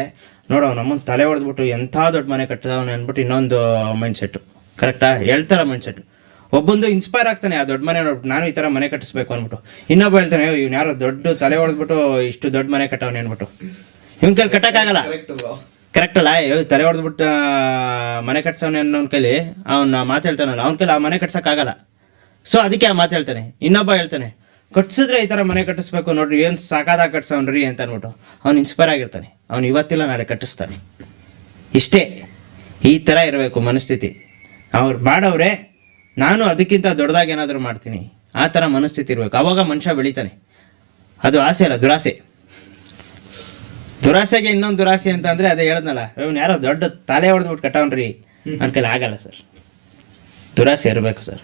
ನೋಡೋ ನಮ್ಮನ್ನು ತಲೆ ಹೊಡೆದ್ಬಿಟ್ಟು ಎಂಥ ದೊಡ್ಡ ಮನೆ ಕಟ್ಟಿದವನು ಅಂದ್ಬಿಟ್ಟು ಇನ್ನೊಂದು ಮೈಂಡ್ಸೆಟ್ಟು. ಕರೆಕ್ಟಾ? ಹೇಳ್ತಾರ ಮೈಂಡ್ಸೆಟ್ಟು. ಒಬ್ಬೊಂದು ಇನ್ಸ್ಪೈರ್ ಆಗ್ತಾನೆ ಆ ದೊಡ್ಡ ಮನೆ ನೋಡ್ಬಿಟ್ಟು, ನಾನು ಈ ಥರ ಮನೆ ಕಟ್ಟಿಸ್ಬೇಕು ಅಂದ್ಬಿಟ್ಟು. ಇನ್ನೊಬ್ಬ ಹೇಳ್ತಾನೆ, ಇವ್ನು ಯಾರೋ ದೊಡ್ಡ ತಲೆ ಹೊಡೆದ್ಬಿಟ್ಟು ಇಷ್ಟು ದೊಡ್ಡ ಮನೆ ಕಟ್ಟವನೆ ಅಂದ್ಬಿಟ್ಟು. ಇವನ್ ಕೈಲಿ ಕಟ್ಟಕ್ಕಾಗಲ್ಲ. ಕರೆಕ್ಟ್ ಅಲ್ಲ? ತಲೆ ಹೊಡೆದ್ಬಿಟ್ಟು ಮನೆ ಕಟ್ಸವನೆ ಅನ್ನೋನ್ ಕೈಲಿ ಅವ್ನ ಮಾತಾಡ್ತಾನಲ್ಲ, ಅವ್ನ ಕೈಲಿ ಆ ಮನೆ ಕಟ್ಸೋಕ್ಕಾಗಲ್ಲ. ಸೊ ಅದಕ್ಕೆ ಆ ಮಾತು ಹೇಳ್ತಾನೆ. ಇನ್ನೊಬ್ಬ ಹೇಳ್ತಾನೆ, ಕಟ್ಸಿದ್ರೆ ಈ ಥರ ಮನೆ ಕಟ್ಟಿಸ್ಬೇಕು ನೋಡ್ರಿ, ಏನು ಸಾಕಾದಾಗ ಕಟ್ಸವನ್ರಿ ಅಂತ ಅಂದ್ಬಿಟ್ಟು ಅವ್ನು ಇನ್ಸ್ಪೈರ್ ಆಗಿರ್ತಾನೆ. ಅವ್ನು ಇವತ್ತಿಲ್ಲ ನಾಳೆ ಕಟ್ಟಿಸ್ತಾನೆ. ಇಷ್ಟೇ, ಈ ಥರ ಇರಬೇಕು ಮನಸ್ಥಿತಿ. ಅವ್ರು ಮಾಡವ್ರೆ, ನಾನು ಅದಕ್ಕಿಂತ ದೊಡ್ಡದಾಗಿ ಏನಾದರೂ ಮಾಡ್ತೀನಿ, ಆ ಥರ ಮನಸ್ಥಿತಿ ಇರಬೇಕು. ಅವಾಗ ಮನುಷ್ಯ ಬೆಳಿತಾನೆ. ಅದು ಆಸೆ ಅಲ್ಲ, ದುರಾಸೆ. ದುರಾಸೆಗೆ ಇನ್ನೊಂದು ದುರಾಸೆ ಅಂತ ಅಂದರೆ ಅದೇ ಹೇಳಿದ್ನಲ್ಲ, ಇವ್ನು ಯಾರೋ ದೊಡ್ಡ ತಲೆ ಹೊಡೆದ್ಬಿಟ್ಟು ಕಟ್ಟವನ್ರಿ ನನ್ನ ಕೈಲಿ ಆಗಲ್ಲ ಸರ್. ದುರಾಸೆ ಇರಬೇಕು ಸರ್.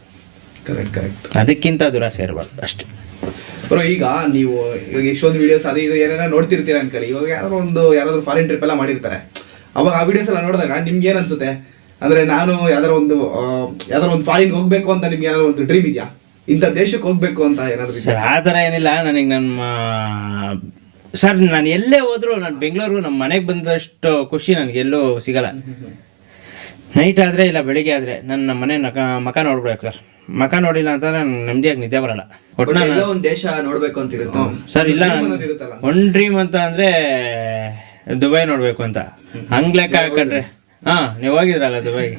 ಕರೆಕ್ಟ್. ಅದಕ್ಕಿಂತ ದುರಾಸೆ ಇರಬಾರ್ದು ಅಷ್ಟೇ. ಬ್ರೋ ಈಗ ನೀವು ಇವಾಗ ಎಷ್ಟೊಂದು ವಿಡಿಯೋಸ್ ಅದು ಇದು ಏನೇನೋ ನೋಡ್ತಿರ್ತೀರ ಅನ್ಕೊಳ್ಳಿ. ಇವಾಗ ಯಾರಾದ್ರೂ ಫಾರಿನ್ ಟ್ರಿಪ್ ಎಲ್ಲ ಮಾಡಿರ್ತಾರೆ, ಅವಾಗ ಆ ವಿಡಿಯೋಸ್ ಎಲ್ಲ ನೋಡಿದಾಗ ನಿಮ್ಗೆ ಏನ್ ಅನ್ಸುತ್ತೆ? ಅಂದ್ರೆ ನಾನು ಯಾವ್ದಾರ ಒಂದು ಫಾರಿನ್ ಹೋಗ್ಬೇಕು ಅಂತ ನಿಮ್ಗೆ ಏನಾದ್ರು ಒಂದು ಡ್ರೀಮ್ ಇದೆಯಾ? ಇಂಥ ದೇಶಕ್ಕೆ ಹೋಗ್ಬೇಕು ಅಂತ ಏನಾದ್ರು? ಸರ್ ಆ ಥರ ಏನಿಲ್ಲ. ನನಗೆ ಸರ್ ನಾನು ಎಲ್ಲೇ ಹೋದ್ರು, ನಾನು ಬೆಂಗಳೂರು ನಮ್ಮ ಮನೆಗೆ ಬಂದಷ್ಟು ಖುಷಿ ನನಗೆ ಎಲ್ಲೂ ಸಿಗಲ್ಲ. ನೈಟ್ ಆದರೆ ಇಲ್ಲ ಬೆಳಿಗ್ಗೆ ಆದರೆ ನನ್ನ ಮನೆ ಮಕ ನೋಡ್ಬೇಕು ಸರ್. ಮಕ ನೋಡಿಲ್ಲ ಅಂತ ನಾನು ನೆಮ್ಮದಿಯಾಗಿ ನಿದ್ದೆ ಬರಲ್ಲ. ಒಂದು ದೇಶ ನೋಡ್ಬೇಕು ಅಂತ ಇರುತ್ತೆ ಸರ್. ಇಲ್ಲ, ಒನ್ ಡ್ರೀಮ್ ಅಂತ ಅಂದ್ರೆ ದುಬೈ ನೋಡ್ಬೇಕು ಅಂತ. ಹಂಗ್ ಲೆಕ್ಕ ಹಾಕೊಂಡ್ರೆ, ನೀವು ಹೋಗಿದ್ರಲ್ಲ ದುಬೈಗೆ,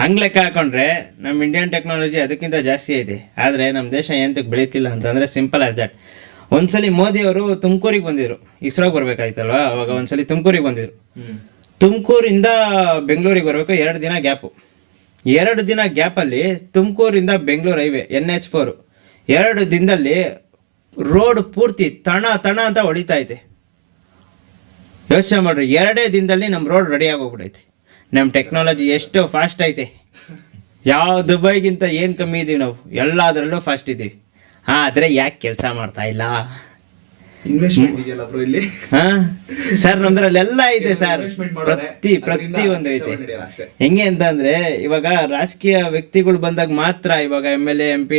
ಹಂಗ್ ಲೆಕ್ಕ ಹಾಕೊಂಡ್ರೆ ನಮ್ಮ ಇಂಡಿಯನ್ ಟೆಕ್ನಾಲಜಿ ಅದಕ್ಕಿಂತ ಜಾಸ್ತಿ ಐತೆ. ಆದ್ರೆ ನಮ್ಮ ದೇಶ ಎಂತಕ್ಕೆ ಬೆಳೀತಿಲ್ಲ ಅಂತಂದ್ರೆ ಸಿಂಪಲ್ ಆಸ್ ದಟ್. ಒಂದ್ಸಲಿ ಮೋದಿ ಅವರು ತುಮಕೂರಿಗೆ ಬಂದಿದ್ರು, ಇಸ್ರೋಗೆ ಬರ್ಬೇಕಾಯ್ತಲ್ವಾ, ಅವಾಗ ಒಂದ್ಸಲಿ ತುಮಕೂರಿಗೆ ಬಂದಿದ್ರು. ತುಮಕೂರಿಂದ ಬೆಂಗಳೂರಿಗೆ ಬರ್ಬೇಕು, 2 ದಿನ ಗ್ಯಾಪು. 2 ದಿನ ಗ್ಯಾಪಲ್ಲಿ ತುಮಕೂರಿಂದ ಬೆಂಗಳೂರು ಹೈವೇ NH4 2 ದಿನದಲ್ಲಿ ರೋಡ್ ಪೂರ್ತಿ ತಣ ಅಂತ ಹೊಡಿತಾ ಐತೆ. ಯೋಚನೆ ಮಾಡ್ರಿ, 2 ದಿನದಲ್ಲಿ ನಮ್ಮ ರೋಡ್ ರೆಡಿ ಆಗೋಗ್ಬಿಟ್ಟೈತೆ. ನಮ್ಮ ಟೆಕ್ನಾಲಜಿ ಎಷ್ಟು ಫಾಸ್ಟ್ ಐತೆ. ಯಾವ ದುಬೈಗಿಂತ ಏನು ಕಮ್ಮಿ ಇದೀವಿ ನಾವು, ಎಲ್ಲದರಲ್ಲೂ ಫಾಸ್ಟ್ ಇದ್ದೀವಿ. ಆದರೆ ಯಾಕೆ ಕೆಲಸ ಮಾಡ್ತಾ ಇಲ್ಲ? ಇನ್ವೆಸ್ಟ್ಮೆಂಟ್ ಇದೆಯಲ್ಲ ಬ್ರೋ ಇಲ್ಲಿ. ಸರ್ ನಮ್ದ್ರಲ್ಲೆಲ್ಲ ಐತೆ ಸರ್, ಪ್ರತಿ ಒಂದು ಐತೆ. ಹೆಂಗೆ ಅಂತ ಅಂದ್ರೆ, ಇವಾಗ ರಾಜಕೀಯ ವ್ಯಕ್ತಿಗಳು ಬಂದಾಗ ಮಾತ್ರ, ಇವಾಗ MLA MP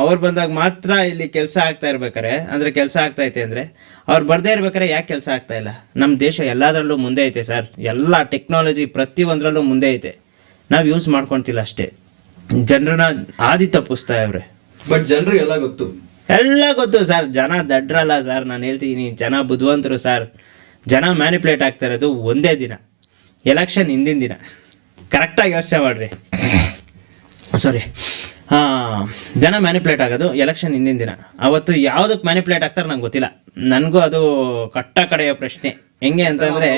ಅವ್ರು ಬಂದಾಗ ಮಾತ್ರ ಇಲ್ಲಿ ಕೆಲಸ ಆಗ್ತಾ ಇರ್ಬೇಕಾರೆ, ಅಂದ್ರೆ ಕೆಲಸ ಆಗ್ತಾ ಐತೆ ಅಂದ್ರೆ, ಅವ್ರು ಬರ್ದೇ ಇರ್ಬೇಕಾರೆ ಯಾಕೆ ಕೆಲಸ ಆಗ್ತಾ ಇಲ್ಲ? ನಮ್ಮ ದೇಶ ಎಲ್ಲದರಲ್ಲೂ ಮುಂದೆ ಐತೆ ಸರ್. ಎಲ್ಲ ಟೆಕ್ನಾಲಜಿ ಪ್ರತಿಯೊಂದರಲ್ಲೂ ಮುಂದೆ ಐತೆ. ನಾವು ಯೂಸ್ ಮಾಡ್ಕೊಂತಿಲ್ಲ ಅಷ್ಟೇ. ಜನರನ್ನ ಆದಿ ತಪ್ಪಿಸ್ತಾ ಇವ್ರೆ. ಬಟ್ ಜನರು ಎಲ್ಲ ಗೊತ್ತು ಸರ್. ಜನ ದಡ್ರಲ್ಲ ಸರ್, ನಾನು ಹೇಳ್ತೀನಿ, ಜನ ಬುದ್ಧಿವಂತರು ಸರ್. ಜನ ಮ್ಯಾನಿಪ್ಯುಲೇಟ್ ಆಗ್ತಾ ಇರೋದು ಒಂದೇ ದಿನ, ಎಲೆಕ್ಷನ್ ಹಿಂದಿನ ದಿನ. ಕರೆಕ್ಟಾಗಿ ಯೋಚನೆ ಮಾಡ್ರಿ. ಸಾರಿ, ಜನ ಮ್ಯಾನಿಪ್ಯುಲೇಟ್ ಆಗೋದು ಎಲೆಕ್ಷನ್ ಹಿಂದಿನ ದಿನ. ಅವತ್ತು ಯಾವುದಕ್ಕೆ ಮ್ಯಾನಿಪ್ಯುಲೇಟ್ ಆಗ್ತಾರೆ ನಂಗೆ ಗೊತ್ತಿಲ್ಲ. ನನಗೂ ಅದು ಕಟ್ಟ ಕಡೆಯ ಪ್ರಶ್ನೆ. ಹೆಂಗೆ ಅಂತಂದ್ರೆ,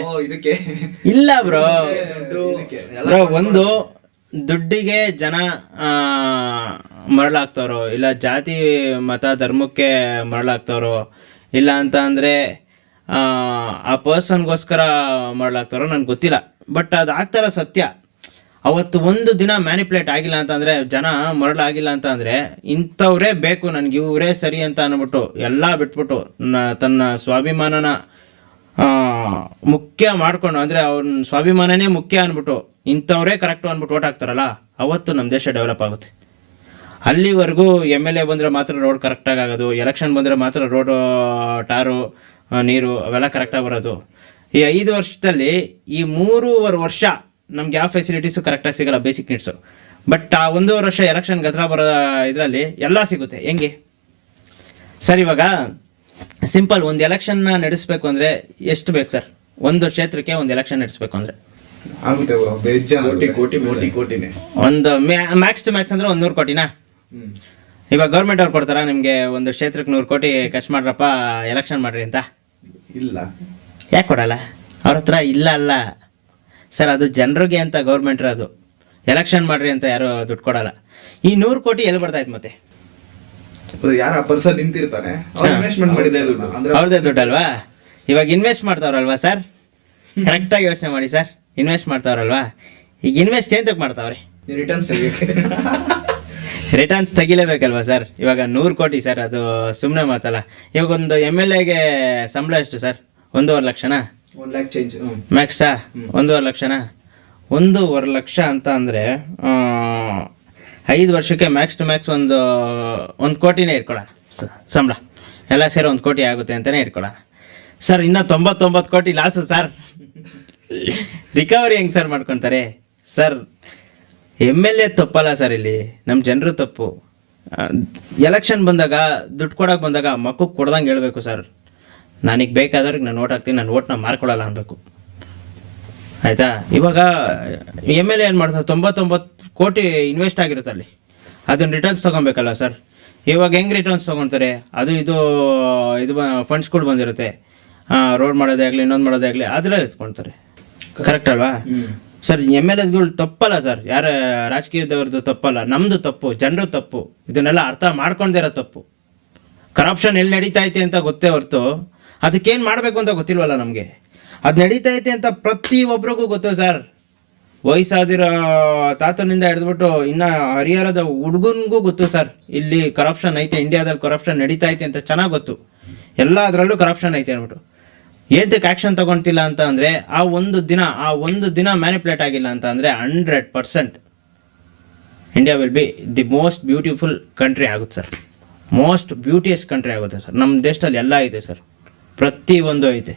ಇಲ್ಲ ಬ್ರೋ, ಒಂದು ದುಡ್ಡಿಗೆ ಜನ ಮರಳಾಗ್ತಾರೋ, ಇಲ್ಲ ಜಾತಿ ಮತ ಧರ್ಮಕ್ಕೆ ಮರಳಾಗ್ತಾರೋ, ಇಲ್ಲ ಅಂತ ಅಂದರೆ ಆ ಪರ್ಸನ್ಗೋಸ್ಕರ ಮರಳಾಗ್ತಾರೋ ನನಗೆ ಗೊತ್ತಿಲ್ಲ. ಬಟ್ ಅದು ಆಗ್ತಾರ ಸತ್ಯ. ಅವತ್ತು ಒಂದು ದಿನ ಮ್ಯಾನಿಪ್ಯುಲೇಟ್ ಆಗಿಲ್ಲ ಅಂತಂದರೆ, ಜನ ಮರಳಾಗಿಲ್ಲ ಅಂತ ಅಂದರೆ, ಇಂಥವ್ರೇ ಬೇಕು ನನಗೆ, ಇವರೇ ಸರಿ ಅಂತ ಅಂದ್ಬಿಟ್ಟು ಎಲ್ಲ ಬಿಟ್ಬಿಟ್ಟು ತನ್ನ ಸ್ವಾಭಿಮಾನನ ಮುಖ್ಯ ಮಾಡ್ಕೊಂಡು, ಅಂದರೆ ಅವ್ನ ಸ್ವಾಭಿಮಾನನೇ ಮುಖ್ಯ ಅಂದ್ಬಿಟ್ಟು ಇಂಥವ್ರೇ ಕರೆಕ್ಟು ಅಂದ್ಬಿಟ್ಟು ಓಟ್ ಹಾಕ್ತಾರಲ್ಲ, ಅವತ್ತು ನಮ್ಮ ದೇಶ ಡೆವಲಪ್ ಆಗುತ್ತೆ. ಅಲ್ಲಿವರೆಗೂ MLA ಬಂದರೆ ಮಾತ್ರ ರೋಡ್ ಕರೆಕ್ಟಾಗಿ ಆಗೋದು, ಎಲೆಕ್ಷನ್ ಬಂದರೆ ಮಾತ್ರ ರೋಡು, ಟಾರು, ನೀರು ಅವೆಲ್ಲ ಕರೆಕ್ಟಾಗಿ ಬರೋದು. ಈ 5 ವರ್ಷದಲ್ಲಿ ಈ 3.5 ವರ್ಷ ನಮ್ಗೆ ಯಾವ ಫೆಸಿಲಿಟೀಸು ಕರೆಕ್ಟಾಗಿ ಸಿಗಲ್ಲ, ಬೇಸಿಕ್ ನೀಡ್ಸು. ಬಟ್ ಆ 1.5 ವರ್ಷ ಎಲೆಕ್ಷನ್ ಗತ್ರ ಬರೋ ಇದರಲ್ಲಿ ಎಲ್ಲ ಸಿಗುತ್ತೆ. ಹೆಂಗೆ ಸರ್? ಇವಾಗ ಸಿಂಪಲ್, ಒಂದು ಎಲೆಕ್ಷನ್ನ ನಡೆಸಬೇಕು ಅಂದರೆ ಎಷ್ಟು ಬೇಕು ಸರ್? ಒಂದು ಕ್ಷೇತ್ರಕ್ಕೆ ಒಂದು ಎಲೆಕ್ಷನ್ ನಡೆಸಬೇಕು ಅಂದರೆ ಆಗುತ್ತೆ, ಕೋಟಿನೇ. ಒಂದು ಮ್ಯಾಕ್ಸ್ ಟು ಮ್ಯಾಕ್ಸ್ ಅಂದರೆ 100 ಕೋಟಿನಾ? ಇವಾಗ ಗೌರ್ಮೆಂಟ್ ಅವ್ರು ಕೊಡ್ತಾರ ನಿಮಗೆ ಒಂದು ಕ್ಷೇತ್ರಕ್ಕೆ 100 ಕೋಟಿ ಖರ್ಚು ಮಾಡ್ರಪ್ಪ ಎಲೆಕ್ಷನ್ ಮಾಡ್ರಿ ಅಂತ? ಇಲ್ಲ. ಯಾಕೆ ಕೊಡಲ್ಲ? ಅವ್ರ ಹತ್ರ ಇಲ್ಲ ಅಲ್ಲ ಸರ್, ಅದು ಜನರಿಗೆ ಅಂತ ಗೌರ್ಮೆಂಟ್ ಅದು. ಎಲೆಕ್ಷನ್ ಮಾಡ್ರಿ ಅಂತ ಯಾರು ದುಡ್ಡು ಕೊಡಲ್ಲ. ಈ 100 ಕೋಟಿ ಎಲ್ಲಿ ಬರ್ತಾಯ್ತು ಮತ್ತೆ? ಯಾರ ಪರ್ಸನ್ ನಿಂತಿರ್ತಾನೆ ಅವ್ರು ಇನ್ವೆಸ್ಟ್ಮೆಂಟ್ ಮಾಡಿದೆ ಅಂದ್ರೆ ಅವ್ರದ್ದೇ ದುಡ್ಡಲ್ವಾ? ಇವಾಗ ಇನ್ವೆಸ್ಟ್ ಮಾಡ್ತಾವ್ರಲ್ವಾ ಸರ್? ಕರೆಕ್ಟಾಗಿ ಯೋಚನೆ ಮಾಡಿ ಸರ್, ಇನ್ವೆಸ್ಟ್ ಮಾಡ್ತಾವ್ರಲ್ವಾ? ಈಗ ಇನ್ವೆಸ್ಟ್ ಏಂತಕ್ಕೆ ಮಾಡ್ತಾವ್ರೆ? ರಿಟರ್ನ್ಸ್ ತೆಗಿಯೋಕೆ. ರಿಟರ್ನ್ಸ್ ತೆಗಿಲೇಬೇಕಲ್ವಾ ಸರ್? ಇವಾಗ 100 ಕೋಟಿ ಸರ್, ಅದು ಸುಮ್ಮನೆ ಮಾತಲ್ಲ. ಇವಾಗ ಒಂದು MLA ಸಂಬಳ ಎಷ್ಟು ಸರ್? 1.5 ಲಕ್ಷನಾ? 1 lakh ಚೇಂಜ್ ಮ್ಯಾಕ್ಸ್ಟಾ? 1.5 ಲಕ್ಷನಾ? 1.5 ಲಕ್ಷ ಅಂತ ಅಂದರೆ 5 ವರ್ಷಕ್ಕೆ ಮ್ಯಾಕ್ಸ್ ಟು ಮ್ಯಾಕ್ಸ್ ಒಂದು ಕೋಟಿನೇ ಇಟ್ಕೊಳ್ಳೋಣ ಸಂಬಳ. ಎಲ್ಲ ಸೇರಿ 1 ಕೋಟಿ ಆಗುತ್ತೆ ಅಂತಲೇ ಇಟ್ಕೊಳ್ಳೋಣ ಸರ್. ಇನ್ನೂ 99 ಕೋಟಿ ಲಾಸು ಸರ್. ರಿಕವರಿ ಹೆಂಗೆ ಸರ್ ಮಾಡ್ಕೊತಾರೆ ಸರ್? MLA ತಪ್ಪಲ್ಲ ಸರ್, ಇಲ್ಲಿ ನಮ್ಮ ಜನರು ತಪ್ಪು. ಎಲೆಕ್ಷನ್ ಬಂದಾಗ ದುಡ್ಡು ಕೊಡೋಕೆ ಬಂದಾಗ ಮಕ್ಕಳು ಕೊಡ್ದಂಗೆ ಹೇಳ್ಬೇಕು ಸರ್. ನನಗೆ ಬೇಕಾದವ್ರಿಗೆ ನಾನು ಓಟ್ ಹಾಕ್ತೀನಿ, ನಾನು ಓಟ್ನ ಮಾರ್ಕೊಳ್ಳಲ್ಲ ಅನ್ಬೇಕು, ಆಯಿತಾ? ಇವಾಗ MLA ಏನು ಮಾಡ್ತಾರೆ? 99 ಕೋಟಿ ಇನ್ವೆಸ್ಟ್ ಆಗಿರುತ್ತೆ ಅಲ್ಲಿ, ಅದನ್ನ ರಿಟರ್ನ್ಸ್ ತೊಗೊಬೇಕಲ್ಲ ಸರ್. ಇವಾಗ ಹೆಂಗೆ ರಿಟರ್ನ್ಸ್ ತೊಗೊತಾರೆ? ಅದು ಇದು ಫಂಡ್ಸ್ಗಳು ಬಂದಿರುತ್ತೆ, ರೋಡ್ ಮಾಡೋದೇ ಆಗಲಿ ಇನ್ನೊಂದು ಮಾಡೋದೇ ಆಗಲಿ ಅದರಲ್ಲಿ ಎತ್ಕೊಳ್ತಾರೆ. ಕರೆಕ್ಟ್ ಅಲ್ವಾ ಸರ್? MLAಗಳು ತಪ್ಪಲ್ಲ ಸರ್, ಯಾರ ರಾಜಕೀಯದವ್ರದ್ದು ತಪ್ಪಲ್ಲ, ನಮ್ಮದು ತಪ್ಪು, ಜನರು ತಪ್ಪು. ಇದನ್ನೆಲ್ಲ ಅರ್ಥ ಮಾಡ್ಕೊಂಡಿರೋ ತಪ್ಪು. ಕರಪ್ಷನ್ ಎಲ್ಲಿ ನಡೀತಾ ಐತೆ ಅಂತ ಗೊತ್ತೇ ಹೊರತು ಅದಕ್ಕೇನು ಮಾಡಬೇಕು ಅಂತ ಗೊತ್ತಿಲ್ವಲ್ಲ ನಮಗೆ. ಅದು ನಡೀತಾ ಐತೆ ಅಂತ ಪ್ರತಿಯೊಬ್ಬರಿಗೂ ಗೊತ್ತು ಸರ್. ವಯಸ್ಸಾದಿರೋ ತಾತನಿಂದ ಹಿಡಿದ್ಬಿಟ್ಟು ಇನ್ನು ಹರಿಹರದ ಹುಡುಗನಿಗೂ ಗೊತ್ತು ಸರ್, ಇಲ್ಲಿ ಕರಪ್ಷನ್ ಐತೆ, ಇಂಡಿಯಾದಲ್ಲಿ ಕರಪ್ಷನ್ ನಡೀತಾ ಐತೆ ಅಂತ ಚೆನ್ನಾಗಿ ಗೊತ್ತು. ಎಲ್ಲ ಅದರಲ್ಲೂ ಕರಪ್ಷನ್ ಐತೆ ಅಂದ್ಬಿಟ್ಟು ಏನಕ್ಕೆ ಆ್ಯಕ್ಷನ್ ತೊಗೊಳ್ತಿಲ್ಲ ಅಂತ ಅಂದರೆ ಆ ಒಂದು ದಿನ ಮ್ಯಾನಿಪ್ಯುಲೇಟ್ ಆಗಿಲ್ಲ ಅಂತ ಅಂದರೆ 100% India will be the most beautiful country ಆಗುತ್ತೆ ಸರ್. ಮೋಸ್ಟ್ ಬ್ಯೂಟಿಯಸ್ ಕಂಟ್ರಿ ಆಗುತ್ತೆ ಸರ್. ನಮ್ಮ ದೇಶದಲ್ಲಿ ಎಲ್ಲ ಐತೆ ಸರ್, ಪ್ರತಿಯೊಂದು ಐತೆ,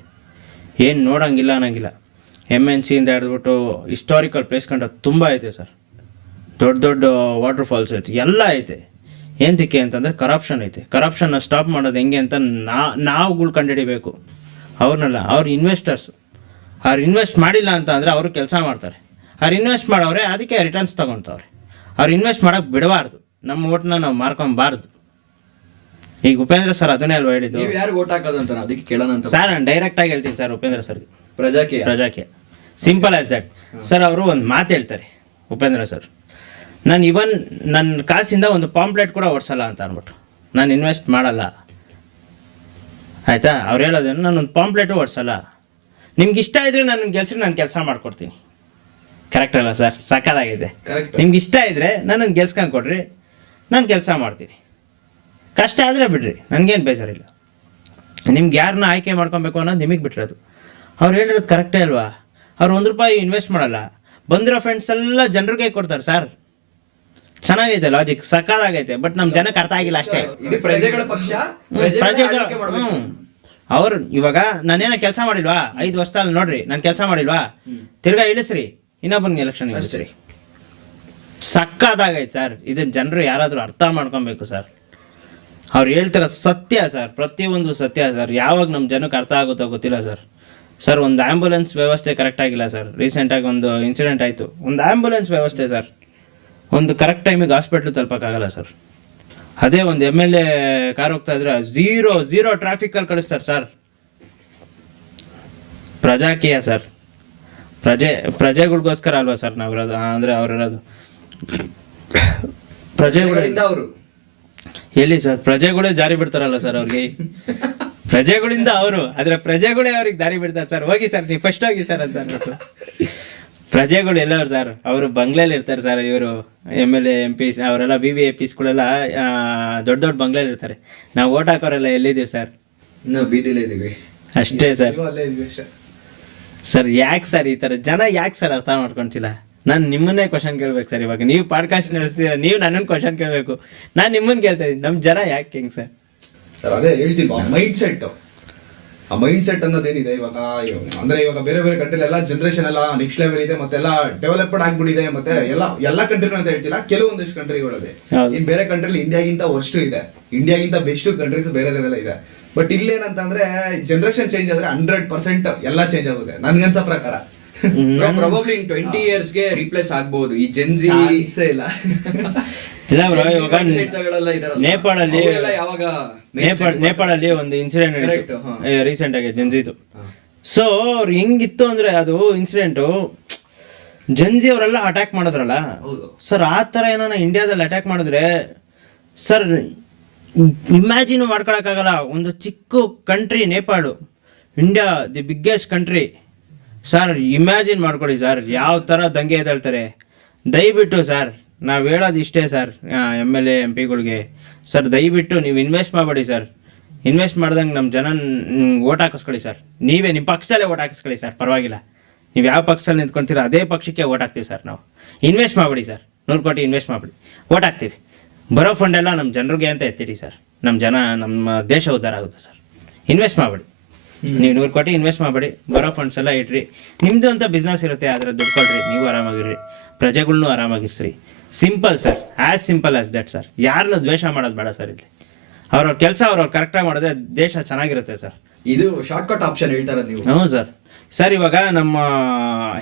ಏನು ನೋಡೋಂಗಿಲ್ಲ ಅನ್ನೋಂಗಿಲ್ಲ. MNC ಇಂದ ಹಿಡಿದ್ಬಿಟ್ಟು ಹಿಸ್ಟಾರಿಕಲ್ ಪ್ಲೇಸ್ ಕಂಡು ತುಂಬ ಐತೆ ಸರ್. ದೊಡ್ಡ ವಾಟರ್ ಫಾಲ್ಸ್ ಐತೆ, ಎಲ್ಲ ಐತೆ. ಏನಕ್ಕೆ ಅಂತಂದರೆ ಕರಪ್ಷನ್ ಐತೆ. ಕರಪ್ಷನ್ನ ಸ್ಟಾಪ್ ಮಾಡೋದು ಹೆಂಗೆ ಅಂತ ನಾವುಗಳು ಕಂಡುಹಿಡಿಬೇಕು, ಅವ್ರನ್ನೆಲ್ಲ. ಅವ್ರು ಇನ್ವೆಸ್ಟರ್ಸ್, ಅವ್ರು ಇನ್ವೆಸ್ಟ್ ಮಾಡಿಲ್ಲ ಅಂತ ಅಂದರೆ ಅವರು ಕೆಲಸ ಮಾಡ್ತಾರೆ. ಅವ್ರು ಇನ್ವೆಸ್ಟ್ ಮಾಡೋರೆ, ಅದಕ್ಕೆ ರಿಟರ್ನ್ಸ್ ತೊಗೊಳ್ತವ್ರೆ. ಅವ್ರು ಇನ್ವೆಸ್ಟ್ ಮಾಡೋಕೆ ಬಿಡಬಾರ್ದು, ನಮ್ಮ ಓಟ್ನ ನಾವು ಮಾರ್ಕೊಬಾರ್ದು. ಈಗ ಉಪೇಂದ್ರ ಸರ್ ಅದನ್ನೇ ಅಲ್ವಾ ಹೇಳಿದ್ದು? ನೀವು ಯಾರು ಓಟ್ ಹಾಕೋದು ಅಂತ ಅದಕ್ಕೆ ಕೇಳೋಣ ಅಂತ ಸರ್. ನಾನು ಡೈರೆಕ್ಟಾಗಿ ಹೇಳ್ತೀನಿ ಸರ್, ಉಪೇಂದ್ರ ಸರ್ಗೆ. Prajakeeya simple as that sir. ಅವರು ಒಂದು ಮಾತು ಹೇಳ್ತಾರೆ ಉಪೇಂದ್ರ ಸರ್, ನಾನು ಇವನ್ ನನ್ನ ಕಾಸಿಂದ ಒಂದು ಪಾಂಪ್ಲೆಟ್ ಕೂಡ ಓಡಿಸಲ್ಲ ಅಂತ ಅಂದ್ಬಿಟ್ಟು ನಾನು ಇನ್ವೆಸ್ಟ್ ಮಾಡಲ್ಲ, ಆಯಿತಾ? ಅವ್ರು ಹೇಳೋದೇನು, ನಾನೊಂದು ಪಾಂಪ್ಲೆಟು ಓಡಿಸಲ್ಲ. ನಿಮ್ಗೆ ಇಷ್ಟ ಇದ್ದರೆ ನನ್ನ ನಾನು ಕೆಲಸ ಮಾಡ್ಕೊಡ್ತೀನಿ. ಕರೆಕ್ಟ್ ಅಲ್ಲ ಸರ್? ಸಕ್ಕದಾಗಿದೆ. ನಿಮ್ಗೆ ಇಷ್ಟ ಇದ್ದರೆ ನನ್ನನ್ನು ಗೆಲ್ಸ್ಕೊಂಡು ಕೊಡ್ರಿ, ನಾನು ಕೆಲಸ ಮಾಡ್ತೀನಿ. ಕಷ್ಟ ಆದರೆ ಬಿಡ್ರಿ, ನನಗೇನು ಬೇಜಾರಿಲ್ಲ. ನಿಮ್ಗೆ ಯಾರನ್ನ ಆಯ್ಕೆ ಮಾಡ್ಕೊಬೇಕು ಅನ್ನೋದು ನಿಮಗೆ ಬಿಟ್ಟಿರೋದು. ಅವ್ರು ಹೇಳಿರೋದು ಕರೆಕ್ಟೇ ಅಲ್ವಾ? ಅವ್ರು 1 ರೂಪಾಯಿ ಇನ್ವೆಸ್ಟ್ ಮಾಡಲ್ಲ, ಬಂದಿರೋ ಫ್ರೆಂಡ್ಸ್ ಎಲ್ಲ ಜನರಿಗೆ ಕೊಡ್ತಾರೆ ಸರ್. ಚೆನ್ನಾಗೈತೆ ಲಾಜಿಕ್, ಸಕ್ಕದಾಗೈತೆ. ಬಟ್ ನಮ್ಮ ಜನಕ್ಕೆ ಅರ್ಥ ಆಗಿಲ್ಲ ಅಷ್ಟೇ. ಪ್ರಜೆಗಳ ಪಕ್ಷ, ಅವ್ರು ಇವಾಗ ನಾನೇನೋ ಕೆಲಸ ಮಾಡಿಲ್ವಾ 5 ವರ್ಷದಲ್ಲಿ? ನೋಡ್ರಿ, ನಾನು ಕೆಲಸ ಮಾಡಿಲ್ವಾ? ತಿರ್ಗಾ ಇಳಿಸ್ರಿ, ಇನ್ನೊಬ್ಬನಿಗೆ ಎಲೆಕ್ಷನ್ ಇಳಿಸ್ರಿ. ಸಕ್ಕದಾಗೈತೆ ಸರ್. ಇದನ್ನ ಜನರು ಯಾರಾದರೂ ಅರ್ಥ ಮಾಡ್ಕೊಬೇಕು ಸರ್. ಅವ್ರು ಹೇಳ್ತಿರೋ ಸತ್ಯ ಸರ್, ಪ್ರತಿಯೊಂದು ಸತ್ಯ ಸರ್. ಯಾವಾಗ ನಮ್ಮ ಜನಕ್ಕೆ ಅರ್ಥ ಆಗುತ್ತೋ ಗೊತ್ತಿಲ್ಲ ಸರ್. ಸರ್, ಒಂದು ಆ್ಯಂಬುಲೆನ್ಸ್ ವ್ಯವಸ್ಥೆ ಕರೆಕ್ಟ್ ಆಗಿಲ್ಲ ಸರ್. ರೀಸೆಂಟಾಗಿ ಒಂದು ಇನ್ಸಿಡೆಂಟ್ ಆಯಿತು, ಒಂದು ಆ್ಯಂಬುಲೆನ್ಸ್ ವ್ಯವಸ್ಥೆ ಸರ್, ಒಂದು ಕರೆಕ್ಟ್ ಟೈಮಿಗೆ ಹಾಸ್ಪಿಟ್ಲ್ ತಲುಪಕ್ಕಾಗಲ್ಲ ಸರ್. ಅದೇ ಒಂದು MLA ಕಾರ್ ಹೋಗ್ತಾ ಇದ್ರೆ ಝೀರೋ ಟ್ರಾಫಿಕಲ್ಲಿ ಕಳಿಸ್ತಾರೆ ಸರ್. ಪ್ರಜಾಕೀಯ ಸರ್. ಪ್ರಜೆಗಳಿಗೋಸ್ಕರ ಅಲ್ವಾ ಸರ್ ನಾವಿರೋದು? ಅಂದರೆ ಅವರಿರೋದು ಪ್ರಜೆಗಳಿಂದ ಅವರು ಎಲ್ಲಿ ಸರ್? ಪ್ರಜೆಗಳೇ ಜಾರಿ ಬಿಡ್ತಾರಲ್ಲ ಸರ್ ಅವ್ರಿಗೆ. ಪ್ರಜೆಗಳಿಂದ ಅವರು, ಆದರೆ ಪ್ರಜೆಗಳೇ ಅವ್ರಿಗೆ ದಾರಿ ಬಿಡ್ತಾರೆ ಸರ್. ಹೋಗಿ ಸರ್, ನೀವು ಫಸ್ಟ್ ಹೋಗಿ ಸರ್ ಅಂತ ಅಂದ್ಬಿಟ್ಟು. ಪ್ರಜೆಗಳು ಎಲ್ಲವ್ರು ಸರ್? ಅವರು ಬಂಗ್ಲೆಯಲ್ಲಿ ಇರ್ತಾರೆ ಸರ್. ಇವರು MLA MP ಅವರೆಲ್ಲ VVIPsಗಳೆಲ್ಲ ದೊಡ್ಡ ಬಂಗ್ಲೆಯಲ್ಲಿ ಇರ್ತಾರೆ. ನಾವು ಓಟ್ ಹಾಕೋರೆಲ್ಲ ಎಲ್ಲಿದ್ದೀವಿ ಸರ್? ನಾವು ಬೀದಿಲೇ ಇದ್ದೀವಿ ಅಷ್ಟೇ ಸರ್. ಅಲ್ಲೇ ಇದ್ವಿ ಅಷ್ಟೇ ಸರ್, ಯಾಕೆ ಸರ್ ಈ ಥರ ಜನ ಯಾಕೆ ಸರ್ ಅರ್ಥ ಮಾಡ್ಕೊಳ್ತಿಲ್ಲ? ನಾನು ನಿಮ್ಮನ್ನೇ ಕ್ವಶನ್ ಕೇಳ್ಬೇಕು ಸರ್. ಇವಾಗ ನೀವು ಪಾಡ್ಕಾಸ್ಟ್ ನಡೆಸ್ತೀರ, ನೀವು ನನ್ನನ್ನು ಕ್ವಶನ್ ಕೇಳಬೇಕು, ನಾನು ನಿಮ್ಮನ್ನು ಕೇಳ್ತಾ ಇದ್ದೀನಿ. ನಮ್ಮ ಜನ ಯಾಕೆ ಹೆಂಗೆ ಸರ್? ಸರ್ ಅದೇ ಹೇಳ್ತೀನಿ, ಆ ಮೈಂಡ್ ಸೆಟ್ ಅನ್ನೋದೇನಿದೆ ಇವಾಗ. ಅಂದ್ರೆ ಇವಾಗ ಬೇರೆ ಕಂಟ್ರಿ ಎಲ್ಲ ಜನರೇಷನ್ ಎಲ್ಲ ನೆಕ್ಸ್ಟ್ ಲೆವೆಲ್ ಇದೆ, ಮತ್ತೆ ಎಲ್ಲ ಡೆವಲಪ್ಡ್ ಆಗ್ಬಿಟ್ಟಿದೆ. ಮತ್ತೆ ಎಲ್ಲ ಕಂಟ್ರಿನೂ ಅಂತ ಹೇಳ್ತಿಲ್ಲ, ಕೆಲವೊಂದಿಷ್ಟು ಕಂಟ್ರಿಗಳಲ್ಲಿ. ಇನ್ ಬೇರೆ ಕಂಟ್ರಿಲಿ ಇಂಡಿಯಾಗಿಂತ ವರ್ಸ್ಟ್ ಇದೆ, ಇಂಡಿಯಾಗಿಂತ ಬೆಸ್ಟ್ ಕಂಟ್ರೀಸ್ ಬೇರೆದೆಲ್ಲ ಇದೆ. ಬಟ್ ಇಲ್ಲೇನಂತಂದ್ರೆ ಜನರೇಷನ್ ಚೇಂಜ್ ಆದ್ರೆ 100% ಎಲ್ಲ ಚೇಂಜ್ ಆಗುತ್ತೆ ನನ್ಗಂತ ಪ್ರಕಾರ. ಪ್ರಾಬಬ್ಲಿ ಇನ್ 20 years ಗೆ ರೀಪ್ಲೇಸ್ ಆಗ್ಬಹುದು ಈ ಜೆನ್ಜಿ ಚಾನ್ಸೇ ಇಲ್ಲ. ಇಲ್ಲ ಬ್ರೋ, ಇವಾಗ ನೇಪಾಳಲ್ಲಿ ಯಾವಾಗ ನೇಪಾಳಲ್ಲಿ ಒಂದು ಇನ್ಸಿಡೆಂಟ್ Correct, ಹಾ. ರೀಸೆಂಟ್ ಆಗಿ ಜಂಜಿದು. ಸೊ ಅವ್ರು ಹೆಂಗಿತ್ತು ಅಂದ್ರೆ ಅದು ಇನ್ಸಿಡೆಂಟು, ಜಂಜಿ ಅವರೆಲ್ಲ ಅಟ್ಯಾಕ್ ಮಾಡಿದ್ರಲ್ಲ ಹೌದು. ಸರ್. ಆ ಥರ ಏನಾನ ಇಂಡಿಯಾದಲ್ಲಿ ಅಟ್ಯಾಕ್ ಮಾಡಿದ್ರೆ ಸರ್ ಇಮ್ಯಾಜಿನ್ ಮಾಡ್ಕೊಳಕ್ಕಾಗಲ್ಲ. ಒಂದು ಚಿಕ್ಕ country Nepal, India the biggest country sir. Imagine ಮಾಡ್ಕೊಳ್ಳಿ ಸರ್ ಯಾವ ಥರ ದಂಗೆ ಎದ್ದೇಳ್ತಾರೆ. ದಯವಿಟ್ಟು ಸರ್ ನಾವು ಹೇಳೋದು ಇಷ್ಟೇ ಸರ್, MLA MP ಗಳಿಗೆ ಸರ್, ದಯವಿಟ್ಟು ನೀವು ಇನ್ವೆಸ್ಟ್ ಮಾಡಬೇಡಿ ಸರ್. ಇನ್ವೆಸ್ಟ್ ಮಾಡ್ದಂಗೆ ನಮ್ಮ ಜನ ಓಟ್ ಹಾಕಿಸ್ಕೊಳ್ಳಿ ಸರ್. ನೀವೇ ನಿಮ್ಮ ಪಕ್ಷದಲ್ಲೇ ಓಟ್ ಹಾಕಿಸ್ಕೊಳ್ಳಿ ಸರ್, ಪರವಾಗಿಲ್ಲ. ನೀವು ಯಾವ ಪಕ್ಷದಲ್ಲಿ ನಿಂತ್ಕೊಳ್ತೀರೋ ಅದೇ ಪಕ್ಷಕ್ಕೆ ಓಟ್ ಹಾಕ್ತೀವಿ ಸರ್ ನಾವು. ಇನ್ವೆಸ್ಟ್ ಮಾಡಬೇಡಿ ಸರ್, 100 ಕೋಟಿ ಇನ್ವೆಸ್ಟ್ ಮಾಡಬೇಡಿ, ಓಟ್ ಹಾಕ್ತೀವಿ. ಬರೋ ಫಂಡೆಲ್ಲ ನಮ್ಮ ಜನರಿಗೆ ಅಂತ ಎತ್ತಿಡಿ ಸರ್. ನಮ್ಮ ದೇಶ ಉದ್ಧಾರ ಆಗುತ್ತೆ ಸರ್. ಇನ್ವೆಸ್ಟ್ ಮಾಡಬೇಡಿ, ನೀವು 100 ಕೋಟಿ ಇನ್ವೆಸ್ಟ್ ಮಾಡಬೇಡಿ. ಬರೋ ಫಂಡ್ಸ್ ಎಲ್ಲ ಇಟ್ರಿ, ನಿಮ್ಮದು ಅಂತ ಬಿಸ್ನೆಸ್ ಇರುತ್ತೆ, ಅದರ ದುಡ್ಡು ಕೊಡ್ರಿ, ನೀವು ಆರಾಮಾಗಿರ್ರಿ, ಪ್ರಜೆಗಳ್ನೂ ಆರಾಮಾಗಿರ್ಸ್ರಿ. Simple sir, as simple as that sir. ಯಾರನ್ನೂ ದ್ವೇಷ ಮಾಡೋದು ಬೇಡ ಸರ್. ಇಲ್ಲಿ ಅವ್ರವ್ರ ಕೆಲಸ ಅವ್ರವ್ರು ಕರೆಕ್ಟಾಗಿ ಮಾಡಿದ್ರೆ ದೇಶ ಚೆನ್ನಾಗಿರುತ್ತೆ ಸರ್. ಇದು ಶಾರ್ಟ್ಕಟ್ ಆಪ್ಷನ್ ಹೇಳ್ತಾರೆ ನೀವು. ಹ್ಞೂ ಸರ್. ಸರ್ ಇವಾಗ ನಮ್ಮ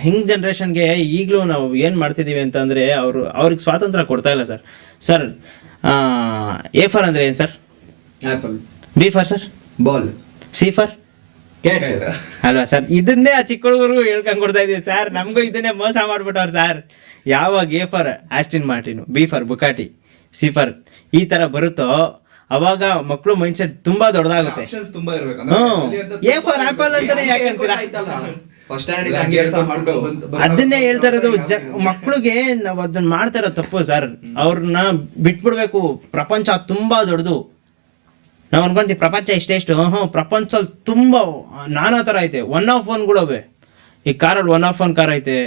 ಹಿಂಗ್ ಜನ್ರೇಷನ್ಗೆ ಈಗಲೂ ನಾವು ಏನು ಮಾಡ್ತಿದ್ದೀವಿ ಅಂತಂದರೆ ಅವ್ರಿಗೆ ಸ್ವಾತಂತ್ರ್ಯ ಕೊಡ್ತಾ ಇಲ್ಲ ಸರ್. ಸರ್ A ಫಾರ್ ಅಂದರೆ ಏನು sir? Apple. B for sir? Ball. C for? Cat ಅಲ್ವಾ ಸರ್? ಇದನ್ನೇ ಆ ಚಿಕ್ಕ ಹುಡುಗರು ಹೇಳ್ಕೊಂಡು ಕೊಡ್ತಾ ಇದೀವಿ ಸರ್. ನಮಗೂ ಇದನ್ನೇ ಮೋಸ ಮಾಡ್ಬಿಟ್ಟವ್ರು ಸರ್. ಯಾವಾಗ A for Aston Martin, B for Bugatti, C for ಈ ಥರ ಬರುತ್ತೋ ಅವಾಗ ಮಕ್ಕಳು ಮೈಂಡ್ ಸೆಟ್ ತುಂಬಾ ದೊಡ್ಡದಾಗುತ್ತೆ. ಆಪ್ಷನ್ಸ್ ತುಂಬಾ ಇರ್ಬೇಕು. A ಫಾರ್ ಆಪಲ್ ಅಂತಾನೆ ಯಾಕಂತೀರಾ? ಫಸ್ಟ್ ಅದನ್ನೇ ಹೇಳ್ತಾ ಇರೋದು. ಮಕ್ಕಳಿಗೆ ನಾವು ಅದನ್ನ ಮಾಡ್ತಾ ಇರೋ ತಪ್ಪು ಸರ್. ಅವ್ರನ್ನ ಬಿಟ್ಬಿಡ್ಬೇಕು. ಪ್ರಪಂಚ ತುಂಬಾ ದೊಡ್ಡದು. ನಾವು ಅನ್ಕೊಂತೀವಿ ಪ್ರಪಂಚ ಇಷ್ಟೆಷ್ಟು. ಪ್ರಪಂಚದಲ್ಲಿ ತುಂಬಾ ನಾನಾ ಥರ ಐತೆ. 1 ಆಫ್ 1ಗಳು ಅವೆ. ಈ ಕಾರಲ್ಲಿ 1 ಆಫ್ 1 ಕಾರ್ ಐತೆ,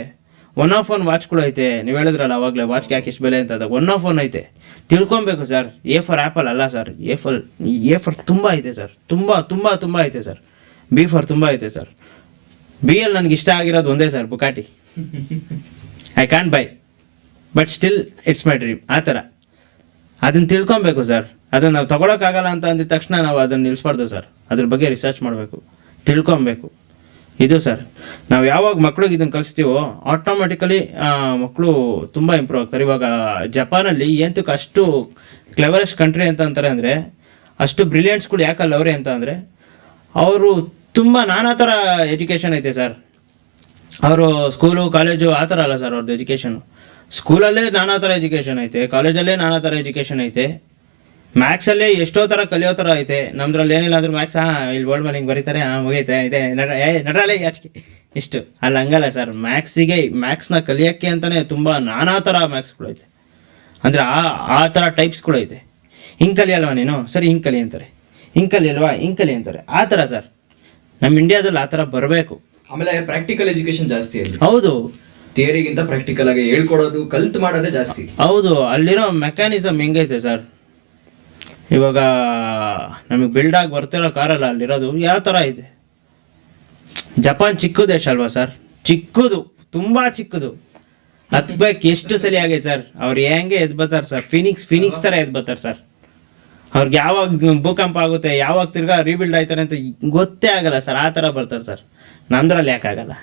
1 ಆಫ್ 1 ವಾಚ್ಗಳು ಐತೆ. ನೀವು ಹೇಳಿದ್ರಲ್ಲ ಅವಾಗಲೇ ವಾಚ್ಗೆ ಯಾಕೆ ಇಷ್ಟು ಬೆಲೆ ಅಂತ. 1 ಆಫ್ 1 ಐತೆ, ತಿಳ್ಕೊಬೇಕು ಸರ್. A ಫಾರ್ ಆ್ಯಪಲ್ ಅಲ್ಲ ಸರ್. A ಫಾರ್ ತುಂಬ ಐತೆ ಸರ್. ತುಂಬ ಐತೆ ಸರ್. B ಫಾರ್ ತುಂಬ ಐತೆ ಸರ್. B ಅಲ್ಲಿ ನನಗೆ ಇಷ್ಟ ಆಗಿರೋದು ಒಂದೇ sir, Bugatti. I can buy but still it's my dream. ಆ ಥರ ಅದನ್ನು ತಿಳ್ಕೊಬೇಕು ಸರ್. ಅದನ್ನು ನಾವು ತೊಗೊಳಕ್ಕಾಗಲ್ಲ ಅಂತ ಅಂದಿದ ತಕ್ಷಣ ನಾವು ಅದನ್ನು ನಿಲ್ಲಿಸ್ಬಾರ್ದು ಸರ್. ಅದ್ರ ಬಗ್ಗೆ ರಿಸರ್ಚ್ ಮಾಡಬೇಕು, ತಿಳ್ಕೊಬೇಕು. ಇದು ಸರ್, ನಾವು ಯಾವಾಗ ಮಕ್ಳಿಗೆ ಇದನ್ನು ಕಲಿಸ್ತೀವೋ ಆಟೋಮೆಟಿಕಲಿ ಮಕ್ಕಳು ತುಂಬ ಇಂಪ್ರೂವ್ ಆಗ್ತಾರೆ. ಇವಾಗ ಜಪಾನಲ್ಲಿ ಏಂತಕ್ಕೆ ಅಷ್ಟು ಕ್ಲೆವರೆಸ್ಟ್ ಕಂಟ್ರಿ ಅಂತ ಅಂತಾರೆ ಅಂದರೆ, ಅಷ್ಟು ಬ್ರಿಲಿಯಂಟ್ಸ್ಗಳು ಯಾಕಲ್ಲ ಅವರೇ ಅಂತ ಅಂದರೆ, ಅವರು ತುಂಬ ನಾನಾ ಥರ ಎಜುಕೇಷನ್ ಐತೆ ಸರ್. ಅವರು ಸ್ಕೂಲು ಕಾಲೇಜು ಆ ಥರ ಅಲ್ಲ ಸರ್ ಅವ್ರದ್ದು ಎಜುಕೇಷನು. ಸ್ಕೂಲಲ್ಲೇ ನಾನಾ ಥರ ಎಜುಕೇಷನ್ ಐತೆ, ಕಾಲೇಜಲ್ಲೇ ನಾನಾ ಥರ ಎಜುಕೇಷನ್ ಐತೆ, ಮ್ಯಾಕ್ಸಲ್ಲೇ ಎಷ್ಟೋ ಥರ ಕಲಿಯೋ ಥರ ಐತೆ. ನಮ್ದ್ರಲ್ಲಿ ಏನಿಲ್ಲ ಅಂದ್ರೂ ಮ್ಯಾಕ್ಸ್ ಇಲ್ಲಿ ಬೋರ್ಡ್ ಮೇಲೆ ಹಿಂಗೆ ಬರೀತಾರೆ, ಮುಗೈತೆ ಇದೆ ನಡ್ರಲ್ಲೇ ಆಚೆಗೆ ಇಷ್ಟು. ಅಲ್ಲಿ ಹಂಗಲ್ಲ ಸರ್. ಮ್ಯಾಕ್ಸ್ನ ಕಲಿಯೋಕ್ಕೆ ಅಂತಲೇ ತುಂಬ ನಾನಾ ಥರ ಮ್ಯಾಕ್ಸ್ಗಳು ಐತೆ. ಅಂದರೆ ಆ ಥರ ಟೈಪ್ಸ್ಗಳು ಐತೆ. ಹಿಂಗೆ ಕಲಿಯಲ್ವಾ ನೀನು, ಸರಿ ಹಿಂಗೆ ಕಲಿ ಅಂತಾರೆ. ಹಿಂಗೆ ಕಲಿಯಲ್ವಾ, ಹಿಂಗೆ ಕಲಿ ಅಂತಾರೆ. ಆ ಥರ ಸರ್ ನಮ್ಮ ಇಂಡಿಯಾದಲ್ಲಿ ಆ ಥರ ಬರಬೇಕು. ಆಮೇಲೆ ಪ್ರಾಕ್ಟಿಕಲ್ ಎಜುಕೇಶನ್ ಜಾಸ್ತಿ ಅಲ್ಲಿ. ಹೌದು, ಥಿಯರಿಗಿಂತ ಪ್ರಾಕ್ಟಿಕಲ್ ಆಗಿ ಹೇಳ್ಕೊಡೋದು, ಕಲ್ತು ಮಾಡೋದೇ ಜಾಸ್ತಿ. ಹೌದು. ಅಲ್ಲಿರೋ ಮೆಕ್ಯಾನಿಸಮ್ ಹೆಂಗೈತೆ ಸರ್. ಇವಾಗ ನಮಗೆ ಬಿಲ್ಡ್ ಆಗಿ ಬರ್ತಿರೋ ಕಾರಲ್ಲ ಅಲ್ಲಿರೋದು ಯಾವ ಥರ ಇದೆ. ಜಪಾನ್ ಚಿಕ್ಕ ದೇಶ ಅಲ್ವಾ ಸರ್? ಚಿಕ್ಕದು, ತುಂಬ ಚಿಕ್ಕದು. ಹತ್ಬೇಕು ಎಷ್ಟು ಸಲ ಆಗೈತೆ ಸರ್. ಅವ್ರು ಹೆಂಗೆ ಎದ್ದು ಬರ್ತಾರೆ ಸರ್. ಫಿನಿಕ್ಸ್ ಥರ ಎದ್ದು ಬರ್ತಾರೆ ಸರ್. ಅವ್ರಿಗೆ ಯಾವಾಗ ಭೂಕಂಪ ಆಗುತ್ತೆ, ಯಾವಾಗ ತಿರ್ಗಾ ರೀಬಿಲ್ಡ್ ಆಯ್ತಾರೆ ಅಂತ ಗೊತ್ತೇ ಆಗಲ್ಲ ಸರ್. ಆ ಥರ ಬರ್ತಾರೆ ಸರ್. ನಮ್ದ್ರಲ್ಲಿ ಯಾಕಾಗಲ್ಲ?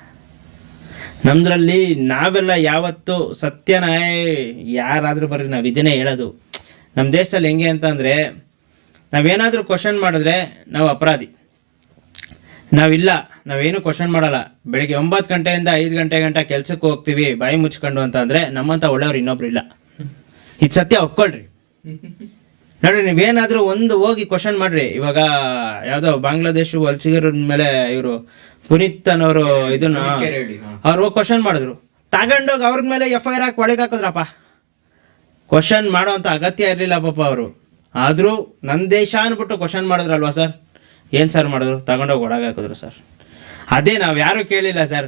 ನಮ್ದ್ರಲ್ಲಿ ನಾವೆಲ್ಲ ಯಾವತ್ತು ಸತ್ಯನ ಯಾರಾದರೂ ಬರ್ರಿ ನಾವು ಇದನ್ನೇ ಹೇಳೋದು. ನಮ್ಮ ದೇಶದಲ್ಲಿ ಹೆಂಗೆ ಅಂತಂದರೆ, ನಾವೇನಾದರೂ ಕ್ವಶನ್ ಮಾಡಿದ್ರೆ ನಾವು ಅಪರಾಧಿ. ನಾವೇನು ಕ್ವಶನ್ ಮಾಡಲ್ಲ. ಬೆಳಿಗ್ಗೆ 9 ಗಂಟೆಯಿಂದ 5 ಗಂಟೆ ಗಂಟ ಕೆಲ್ಸಕ್ಕೆ ಹೋಗ್ತೀವಿ ಬಾಯಿ ಮುಚ್ಕೊಂಡು ಅಂತ ಅಂದರೆ ನಮ್ಮಂಥ ಒಳ್ಳೆಯವ್ರು ಇನ್ನೊಬ್ರು ಇಲ್ಲ. ಇದು ಸತ್ಯ, ಒಪ್ಕೊಳ್ರಿ. ನೋಡ್ರಿ, ನೀವೇನಾದರೂ ಒಂದು ಹೋಗಿ ಕ್ವಶನ್ ಮಾಡ್ರಿ. ಇವಾಗ ಯಾವುದೋ ಬಾಂಗ್ಲಾದೇಶ ವಲಸಿಗರ ಮೇಲೆ ಇವರು ಪುನೀತ್ ಅನ್ನೋರು ಇದನ್ನ ಅವ್ರು ಹೋಗಿ ಕ್ವಶನ್ ಮಾಡಿದ್ರು. ತಗೊಂಡೋಗಿ ಅವ್ರ ಮೇಲೆ FIR ಹಾಕಿ ಒಳಗೆ ಹಾಕಿದ್ರಪ್ಪ. ಕ್ವಶನ್ ಮಾಡೋ ಅಂತ ಅಗತ್ಯ ಇರಲಿಲ್ಲ ಪಾಪ ಅವರು. ಆದರೂ ನನ್ನ ದೇಶ ಅಂದ್ಬಿಟ್ಟು ಕ್ವಶನ್ ಮಾಡಿದ್ರಲ್ವಾ ಸರ್? ಏನು ಸರ್ ಮಾಡಿದ್ರು? ತಗೊಂಡೋಗಿ ಒಳಗೆ ಹಾಕಿದ್ರು ಸರ್. ಅದೇ ನಾವು ಯಾರೂ ಕೇಳಿಲ್ಲ ಸರ್.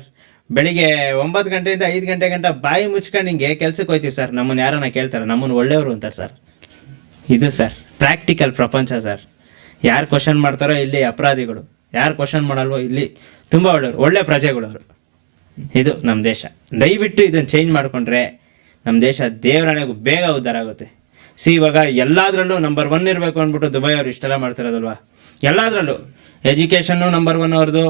ಬೆಳಿಗ್ಗೆ 9 ಗಂಟೆಯಿಂದ 5 ಗಂಟೆ ಗಂಟ ಬಾಯಿ ಮುಚ್ಕೊಂಡು ಹಿಂಗೆ ಕೆಲ್ಸಕ್ಕೆ ಹೋಯ್ತೀವಿ ಸರ್. ನಮ್ಮನ್ನು ಯಾರನ್ನ ಕೇಳ್ತಾರೆ? ನಮ್ಮನ್ನು ಒಳ್ಳೆಯವರು ಅಂತಾರೆ ಸರ್. ಇದು ಸರ್ ಪ್ರಾಕ್ಟಿಕಲ್ ಪ್ರಪಂಚ ಸರ್. ಯಾರು ಕ್ವಶನ್ ಮಾಡ್ತಾರೋ ಇಲ್ಲಿ ಅಪರಾಧಿಗಳು, ಯಾರು ಕ್ವಶನ್ ಮಾಡಲ್ವೋ ಇಲ್ಲಿ ತುಂಬ ಒಳ್ಳೆಯವರು, ಒಳ್ಳೆ ಪ್ರಜೆಗಳವರು. ಇದು ನಮ್ಮ ದೇಶ. ದಯವಿಟ್ಟು ಇದನ್ನು ಚೇಂಜ್ ಮಾಡಿಕೊಂಡ್ರೆ ನಮ್ಮ ದೇಶ ದೇವರಾಣೆಗೂ ಬೇಗ ಉದ್ಧಾರ ಆಗುತ್ತೆ. ಇವಾಗ ಎಲ್ಲದರಲ್ಲೂ ನಂಬರ್ 1 ಇರಬೇಕು ಅಂದ್ಬಿಟ್ಟು ದುಬೈ ಅವರು ಇಷ್ಟೆಲ್ಲ ಮಾಡ್ತಿರೋದಲ್ವಾ? ಎಲ್ಲದರಲ್ಲೂ ಎಜುಕೇಷನ್ನು ನಂಬರ್ 1 ಅವ್ರದ್ದು,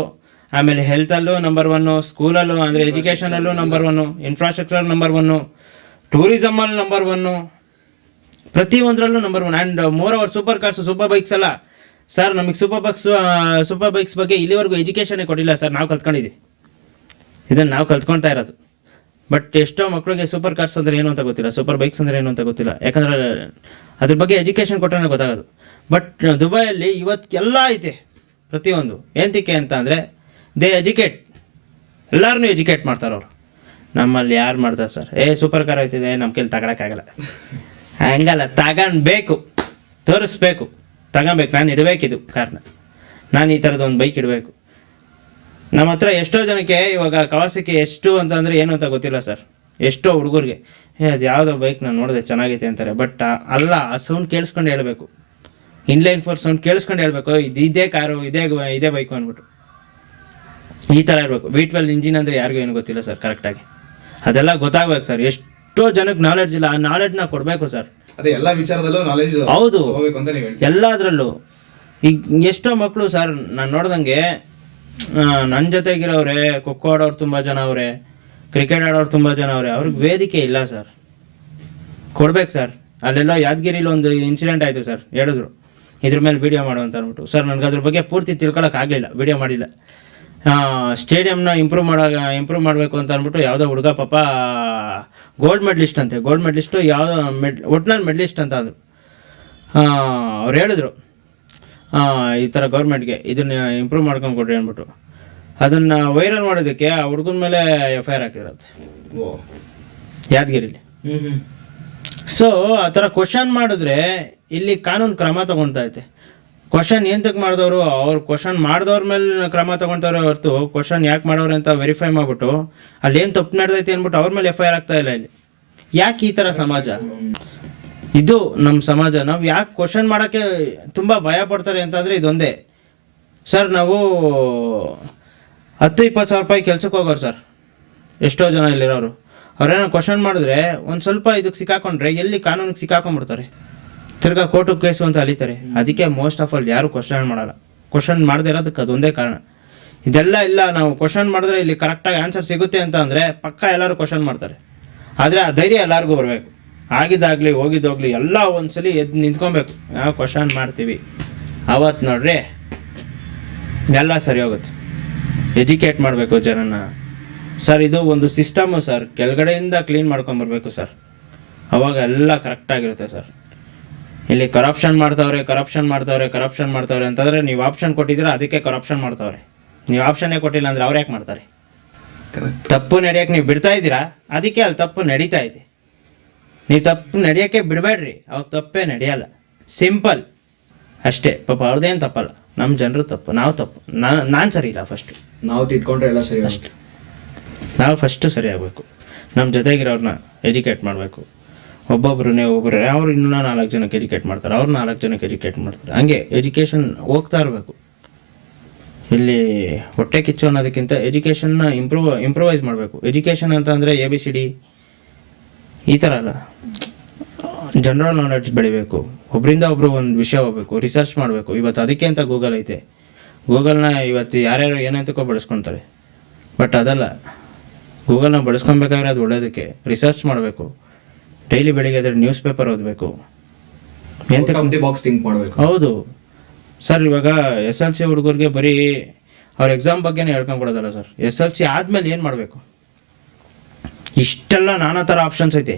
ಆಮೇಲೆ ಹೆಲ್ತಲ್ಲೂ ನಂಬರ್ 1, ಸ್ಕೂಲಲ್ಲೂ ಅಂದರೆ ಎಜುಕೇಷನಲ್ಲೂ ನಂಬರ್ 1, ಇನ್ಫ್ರಾಸ್ಟ್ರಕ್ಚರ್ ನಂಬರ್ 1, ಟೂರಿಸಮಲ್ಲಿ ನಂಬರ್ 1, ಪ್ರತಿಯೊಂದರಲ್ಲೂ number 1. And more over super cars, super bikes ಅಲ್ಲ ಸರ್. ನಮಗೆ ಸೂಪರ್ ಬೈಕ್ಸ್ ಬಗ್ಗೆ ಇಲ್ಲಿವರೆಗೂ ಎಜುಕೇಷನ್ನೇ ಕೊಟ್ಟಿಲ್ಲ ಸರ್. ನಾವು ಕಲ್ತ್ಕೊಂಡಿದ್ದೀವಿ, ಇದನ್ನು ನಾವು ಕಲ್ತ್ಕೊಳ್ತಾ ಇರೋದು. ಬಟ್ ಎಷ್ಟೋ ಮಕ್ಕಳಿಗೆ ಸೂಪರ್ ಕಾರ್ಸ್ ಅಂದರೆ ಏನು ಅಂತ ಗೊತ್ತಿಲ್ಲ, ಸೂಪರ್ ಬೈಕ್ಸ್ ಅಂದರೆ ಏನು ಅಂತ ಗೊತ್ತಿಲ್ಲ. ಯಾಕಂದರೆ ಅದ್ರ ಬಗ್ಗೆ ಎಜುಕೇಷನ್ ಕೊಟ್ಟರೆ ಗೊತ್ತಾಗೋದು. ಬಟ್ ದುಬೈಯಲ್ಲಿ ಇವತ್ತೆಲ್ಲ ಐತೆ ಪ್ರತಿಯೊಂದು. ಏನಕ್ಕೆ ಅಂತ ಅಂದರೆ ದೇ ಎಜುಕೇಟ್, ಎಲ್ಲರನ್ನೂ ಎಜುಕೇಟ್ ಮಾಡ್ತಾರೆ ಅವರು. ನಮ್ಮಲ್ಲಿ ಯಾರು ಮಾಡ್ತಾರೆ ಸರ್? ಸೂಪರ್ ಕಾರ್ ಆಯ್ತಿದೆ, ನಮ್ಮ ಕೈಲಿ ತಗೊಳಕ್ಕಾಗಲ್ಲ. ಹಂಗಲ್ಲ, ತಗೊಳ್ಬೇಕು, ತೋರಿಸ್ಬೇಕು, ತಗೊಬೇಕು. ನಾನು ಇಡಬೇಕಿದು ಕಾರ್ನ, ನಾನು ಈ ಥರದ್ದು ಒಂದು ಬೈಕ್ ಇಡಬೇಕು. ನಮ್ಮ ಹತ್ರ ಎಷ್ಟೋ ಜನಕ್ಕೆ ಇವಾಗ ಕವಾಸಕ್ಕೆ ಎಷ್ಟು ಅಂತಂದರೆ ಏನು ಅಂತ ಗೊತ್ತಿಲ್ಲ ಸರ್. ಎಷ್ಟೋ ಹುಡುಗರಿಗೆ ಅದು ಯಾವುದೋ ಬೈಕ್ ನಾನು ನೋಡಿದೆ ಚೆನ್ನಾಗೈತೆ ಅಂತಾರೆ. ಬಟ್ ಅಲ್ಲ, ಆ ಸೌಂಡ್ ಕೇಳಿಸ್ಕೊಂಡು ಹೇಳಬೇಕು, ಇನ್ಲೈನ್ 4 ಸೌಂಡ್ ಕೇಳಿಸ್ಕೊಂಡು ಹೇಳಬೇಕು, ಇದೇ ಕಾರು, ಇದೇ ಬೈಕು ಅಂದ್ಬಿಟ್ಟು. ಈ ಥರ ಇರಬೇಕು. V12 ಇಂಜಿನ್ ಅಂದರೆ ಯಾರಿಗೂ ಏನು ಗೊತ್ತಿಲ್ಲ ಸರ್ ಕರೆಕ್ಟಾಗಿ. ಅದೆಲ್ಲ ಗೊತ್ತಾಗ್ಬೇಕು ಸರ್. ಎಷ್ಟೋ ಜನಕ್ಕೆ ನಾಲೆಡ್ಜ್ ಇಲ್ಲ, ಆ ನಾಲೆಡ್ಜ್ನ ಕೊಡಬೇಕು ಸರ್. ಅದೇ ಎಲ್ಲ ವಿಚಾರದಲ್ಲೂ ನಾಲೆಜ್ ಹೌದು, ಹೋಗ್ಬೇಕು ಅಂತ ನೀವು ಹೇಳ್ತೀವಿ. ಎಲ್ಲದರಲ್ಲೂ. ಈಗ ಎಷ್ಟೋ ಮಕ್ಕಳು ಸರ್ ನಾನು ನೋಡ್ದಂಗೆ ನನ್ನ ಜೊತೆಗಿರೋರೆ, ಖೋಖೋ ಆಡೋರು ತುಂಬ ಜನ ಅವರೇ, ಕ್ರಿಕೆಟ್ ಆಡೋರು ತುಂಬ ಜನ ಅವರೇ. ಅವ್ರಿಗೆ ವೇದಿಕೆ ಇಲ್ಲ ಸರ್, ಕೊಡ್ಬೇಕು ಸರ್. ಅಲ್ಲೆಲ್ಲೋ ಯಾದಗಿರಿಲಿ ಒಂದು ಇನ್ಸಿಡೆಂಟ್ ಆಯಿತು ಸರ್, ಹೇಳಿದ್ರು ಇದ್ರ ಮೇಲೆ ವೀಡಿಯೋ ಮಾಡು ಅಂತ ಅಂದ್ಬಿಟ್ಟು. ಸರ್ ನನಗೆ ಅದ್ರ ಬಗ್ಗೆ ಪೂರ್ತಿ ತಿಳ್ಕೊಳಕ್ಕಾಗಲಿಲ್ಲ, ವೀಡಿಯೋ ಮಾಡಿಲ್ಲ. ಸ್ಟೇಡಿಯಂನ ಇಂಪ್ರೂವ್ ಮಾಡಬೇಕು ಅಂತ ಅಂದ್ಬಿಟ್ಟು ಯಾವುದೋ ಹುಡುಗ ಪಾಪ ಗೋಲ್ಡ್ ಮೆಡ್ಲಿಸ್ಟ್ ಅಂತೆ, ಗೋಲ್ಡ್ ಮೆಡ್ಲಿಸ್ಟು ಯಾವುದೋ ಒಟ್ನಲ್ಲಿ ಮೆಡ್ಲಿಸ್ಟ್ ಅಂತ ಅಂದರು. ಅವ್ರು ಹೇಳಿದ್ರು ಈ ಥರ ಗೌರ್ಮೆಂಟ್ಗೆ ಇದನ್ನ ಇಂಪ್ರೂವ್ ಮಾಡ್ಕೊಂಡು ಕೊಡ್ರಿ ಅಂದ್ಬಿಟ್ಟು. ಅದನ್ನು ವೈರಲ್ ಮಾಡೋದಕ್ಕೆ ಆ ಹುಡುಗನ ಮೇಲೆ FIR ಹಾಕಿರೋದು ಯಾದಗಿರಿಲಿ. ಸೊ ಆ ಥರ ಕ್ವಶನ್ ಮಾಡಿದ್ರೆ ಇಲ್ಲಿ ಕಾನೂನು ಕ್ರಮ ತಗೊಳ್ತಾ ಐತೆ. ಕ್ವಶನ್ ಎಂತಕ್ಕೆ ಮಾಡಿದವರು, ಅವ್ರು ಕ್ವಶನ್ ಮಾಡಿದವ್ರ ಮೇಲೆ ಕ್ರಮ ತಗೊಳ್ತಾವ್ರೆ ಹೊರತು ಕ್ವಶನ್ ಯಾಕೆ ಮಾಡೋರು ಅಂತ ವೆರಿಫೈ ಮಾಡಿಬಿಟ್ಟು ಅಲ್ಲಿ ಏನು ತಪ್ಪು ನಡೆದೈತೆ ಅಂದ್ಬಿಟ್ಟು ಅವ್ರ ಮೇಲೆ FIR ಆಗ್ತಾ ಇಲ್ಲ ಇಲ್ಲಿ. ಯಾಕೆ ಈ ಥರ ಸಮಾಜ? ಇದು ನಮ್ಮ ಸಮಾಜ. ನಾವು ಯಾಕೆ ಕ್ವಶನ್ ಮಾಡೋಕ್ಕೆ ತುಂಬ ಭಯ ಪಡ್ತಾರೆ ಅಂತಂದರೆ ಇದೊಂದೇ ಸರ್. ನಾವು 10-20 ಸಾವಿರ ರೂಪಾಯಿ ಕೆಲ್ಸಕ್ಕೆ ಹೋಗೋರು ಸರ್, ಎಷ್ಟೋ ಜನ ಇಲ್ಲಿರೋರು. ಅವ್ರೇನೋ ಕ್ವಶನ್ ಮಾಡಿದ್ರೆ ಒಂದು ಸ್ವಲ್ಪ ಇದಕ್ಕೆ ಸಿಕ್ಕಾಕೊಂಡ್ರೆ ಎಲ್ಲಿ ಕಾನೂನಿಗೆ ಸಿಕ್ಕಾಕೊಂಡ್ಬಿಡ್ತಾರೆ, ತಿರ್ಗಾ ಕೋರ್ಟಿಗೆ ಕೇಸು ಅಂತ ಅಲಿತಾರೆ. ಅದಕ್ಕೆ ಮೋಸ್ಟ್ ಆಫ್ ಆಲ್ ಯಾರು ಕ್ವಶನ್ ಮಾಡಲ್ಲ. ಕ್ವಶನ್ ಮಾಡದೇ ಇರೋದಕ್ಕೆ ಅದೊಂದೇ ಕಾರಣ. ಇದೆಲ್ಲ ಇಲ್ಲ, ನಾವು ಕ್ವಶನ್ ಮಾಡಿದ್ರೆ ಇಲ್ಲಿ ಕರೆಕ್ಟಾಗಿ ಆನ್ಸರ್ ಸಿಗುತ್ತೆ ಅಂತ ಅಂದರೆ ಪಕ್ಕ ಎಲ್ಲರೂ ಕ್ವಶನ್ ಮಾಡ್ತಾರೆ. ಆದರೆ ಆ ಧೈರ್ಯ ಎಲ್ಲರಿಗೂ ಬರಬೇಕು. ಆಗಿದ್ದಾಗಲಿ ಹೋಗಿದ್ದೋಗ್ಲಿ ಎಲ್ಲ ಒಂದ್ಸಲಿ ಎದ್ದು ನಿಂತ್ಕೊಬೇಕು. ನಾವು ಕ್ವಶನ್ ಮಾಡ್ತೀವಿ ಅವತ್ತು ನೋಡ್ರಿ ಎಲ್ಲ ಸರಿ ಹೋಗುತ್ತೆ. ಎಜುಕೇಟ್ ಮಾಡಬೇಕು ಜನನ ಸರ್. ಇದು ಒಂದು ಸಿಸ್ಟಮು ಸರ್, ಕೆಳಗಡೆಯಿಂದ ಕ್ಲೀನ್ ಮಾಡ್ಕೊಂಬರ್ಬೇಕು ಸರ್, ಅವಾಗ ಎಲ್ಲ ಕರೆಕ್ಟಾಗಿರುತ್ತೆ ಸರ್. ಇಲ್ಲಿ ಕರಪ್ಷನ್ ಮಾಡ್ತಾವ್ರೆ ಅಂತಂದರೆ ನೀವು ಆಪ್ಷನ್ ಕೊಟ್ಟಿದ್ದೀರಾ, ಅದಕ್ಕೆ ಕರಪ್ಷನ್ ಮಾಡ್ತಾವ್ರೆ. ನೀವು ಆಪ್ಷನ್ನೇ ಕೊಟ್ಟಿಲ್ಲ ಅಂದರೆ ಅವ್ರು ಯಾಕೆ ಮಾಡ್ತಾರೆ? ತಪ್ಪು ನಡೆಯೋಕ್ಕೆ ನೀವು ಬಿಡ್ತಾ ಇದ್ದೀರಾ, ಅದಕ್ಕೆ ಅಲ್ಲಿ ತಪ್ಪು ನಡೀತಾ ಇದೆ. ನೀವು ತಪ್ಪು ನಡೆಯೋಕ್ಕೆ ಬಿಡಬೇಡ್ರಿ, ಅವಾಗ ತಪ್ಪೇ ನಡೆಯಲ್ಲ. ಸಿಂಪಲ್ ಅಷ್ಟೇ. ಪಾಪ ಅವ್ರದ್ದೇನು ತಪ್ಪಲ್ಲ, ನಮ್ಮ ಜನರು ತಪ್ಪು, ನಾವು ತಪ್ಪು. ನಾನು ಸರಿ ಇಲ್ಲ. ಫಸ್ಟು ನಾವು ತಿದ್ಕೊಂಡ್ರೆ ಎಲ್ಲ ಸರಿ. ಅಷ್ಟೇ, ನಾವು ಫಸ್ಟು ಸರಿ ಆಗಬೇಕು. ನಮ್ಮ ಜೊತೆಗಿರೋರನ್ನ ಎಜುಕೇಟ್ ಮಾಡಬೇಕು. ಒಬ್ಬೊಬ್ರು ಅವ್ರು ಇನ್ನೂ 4 ಜನಕ್ಕೆ ಎಜುಕೇಟ್ ಮಾಡ್ತಾರೆ, ಅವ್ರು 4 ಜನಕ್ಕೆ ಎಜುಕೇಟ್ ಮಾಡ್ತಾರೆ. ಹಂಗೆ ಎಜುಕೇಷನ್ ಹೋಗ್ತಾ ಇರಬೇಕು. ಇಲ್ಲಿ ಹೊಟ್ಟೆ ಕಿಚ್ಚು ಅನ್ನೋದಕ್ಕಿಂತ ಎಜುಕೇಷನ್ನ ಇಂಪ್ರೂವೈಸ್ ಮಾಡಬೇಕು. ಎಜುಕೇಷನ್ ಅಂತ ಅಂದರೆ ABCD ಈ ಥರ ಅಲ್ಲ, ಜನರಲ್ ನಾಲೆಡ್ಜ್ ಬೆಳಿಬೇಕು. ಒಬ್ಬರಿಂದ ಒಬ್ಬರು ಒಂದು ವಿಷಯ ಹೋಗ್ಬೇಕು, ರಿಸರ್ಚ್ ಮಾಡಬೇಕು. ಇವತ್ತು ಅದಕ್ಕೆ ಅಂತ ಗೂಗಲ್ ಐತೆ. ಗೂಗಲ್ನ ಇವತ್ತು ಯಾರ್ಯಾರು ಏನಂತಕ್ಕೋ ಬಳಸ್ಕೊತಾರೆ. ಬಟ್ ಅದಲ್ಲ, ಗೂಗಲ್ನ ಬಳಸ್ಕೊಬೇಕಾದ್ರೆ ಅದು ಒಳ್ಳೇದಕ್ಕೆ. ರಿಸರ್ಚ್ ಮಾಡಬೇಕು. ಡೈಲಿ ಬೆಳಿಗ್ಗೆ ಅದ್ರ ನ್ಯೂಸ್ ಪೇಪರ್ ಓದಬೇಕು. ಬಾಕ್ಸ್ ಥಿಂಕ್ ಮಾಡಬೇಕು. ಹೌದು ಸರ್. ಇವಾಗ SLC ಹುಡುಗರಿಗೆ ಬರೀ ಅವ್ರ ಎಕ್ಸಾಮ್ ಬಗ್ಗೆನೇ ಹೇಳ್ಕೊಂಡ್ಕೊಡೋದಲ್ಲ ಸರ್. SLC ಆದಮೇಲೆ ಏನು ಮಾಡಬೇಕು, ಇಷ್ಟೆಲ್ಲ ನಾನಾ ಥರ ಆಪ್ಷನ್ಸ್ ಐತೆ.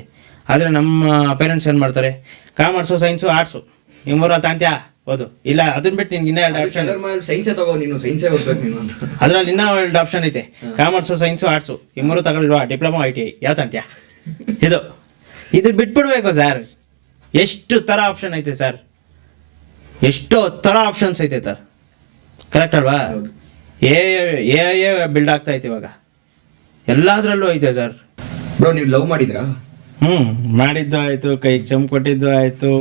ಆದರೆ ನಮ್ಮ ಪೇರೆಂಟ್ಸ್ ಏನು ಮಾಡ್ತಾರೆ, ಕಾಮರ್ಸು, ಸೈನ್ಸು, ಆರ್ಟ್ಸು, ಈ ಮೂರಲ್ಲಿ ತಾಂತ್ಯಾ ಓದು. ಇಲ್ಲ ಅದನ್ನ ಬಿಟ್ಟು ನಿನ್ಗೆ ಇನ್ನೂ 2 ಆಪ್ಷನ್. ಸೈನ್ಸೇ ತಗೋ ನೀನು, ಸೈನ್ಸೇ ಓದ್ಬೇಕು ನೀನು ಅಂತ. ಅದರಲ್ಲಿ ಇನ್ನೂ 2 ಆಪ್ಷನ್ ಐತೆ, ಕಾಮರ್ಸು, ಸೈನ್ಸು, ಆರ್ಟ್ಸು. ಈ ಮೂರು ತಗೊಳ್ವಾ, ಡಿಪ್ಲೊಮಾ, ITI, ಯಾವ ತಾಂತ್ಯಾ? ಇದನ್ನ ಬಿಟ್ಬಿಡ್ಬೇಕು ಸರ್. ಎಷ್ಟು ಥರ ಆಪ್ಷನ್ ಐತೆ ಸರ್, ಎಷ್ಟೋ ಥರ ಆಪ್ಷನ್ಸ್ ಐತೆ ಸರ್. ಕರೆಕ್ಟ್ ಅಲ್ವಾ? ಎ ಬಿಲ್ಡ್ ಆಗ್ತಾ ಐತೆ ಇವಾಗ, ಎಲ್ಲದರಲ್ಲೂ ಐತೆ ಸರ್. ಬ್ರೋ, ನೀವು ಲವ್ ಮಾಡಿದ್ರಾ? ಮಾಡಿದ್ದು ಆಯ್ತು, ಕೈಗೆ ಚಮ್ ಕೊಟ್ಟಿದ್ದು ಆಯ್ತು,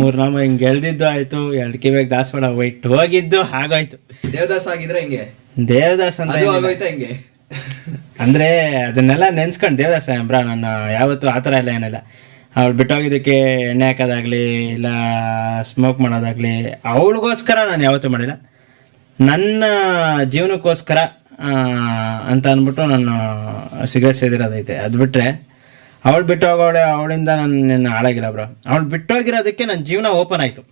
3 ನಾಮ ಹಿಂಗೆ ಗೆಲ್ದಿದ್ದು ಆಯ್ತು, 2 ಕಿವಿಗೆ ದಾಸವಾಳ ವೈಟ್ ಹೋಗಿದ್ದು ಆಗೋಯ್ತು. ದೇವದಾಸ್ ಆಗಿದ್ರೆ ಹೆಂಗೆ? ದೇವದಾಸ್ ಅಂತ ಆಗೋಯ್ತಾ ಹೆಂಗೆ? ಅಂದ್ರೆ ಅದನ್ನೆಲ್ಲ ನೆನ್ಸ್ಕೊಂಡು ದೇವದಾಸ ಬ್ರಾ. ನಾನು ಯಾವತ್ತು ಆ ಥರ ಎಲ್ಲ ಏನಿಲ್ಲ. ಅವಳು ಬಿಟ್ಟೋಗಿದ್ದಕ್ಕೆ ಎಣ್ಣೆ ಹಾಕೋದಾಗ್ಲಿ, ಇಲ್ಲ ಸ್ಮೋಕ್ ಮಾಡೋದಾಗ್ಲಿ, ಅವಳಿಗೋಸ್ಕರ ನಾನು ಯಾವತ್ತೂ ಮಾಡಿಲ್ಲ. ನನ್ನ ಜೀವನಕ್ಕೋಸ್ಕರ ಅಂತ ಅಂದ್ಬಿಟ್ಟು ನಾನು ಸಿಗರೇಟ್ ಸೇದಿರೋದೈತೆ. ಅದು ಬಿಟ್ಟರೆ ಅವಳು ಬಿಟ್ಟು ಹೋಗೋಳೆ, ಅವಳಿಂದ ನಾನು ಹಾಳಾಗಿಲ್ಲ ಬ್ರೋ. ಅವಳು ಬಿಟ್ಟೋಗಿರೋದಕ್ಕೆ ನನ್ನ ಜೀವನ ಓಪನ್ ಆಯಿತು.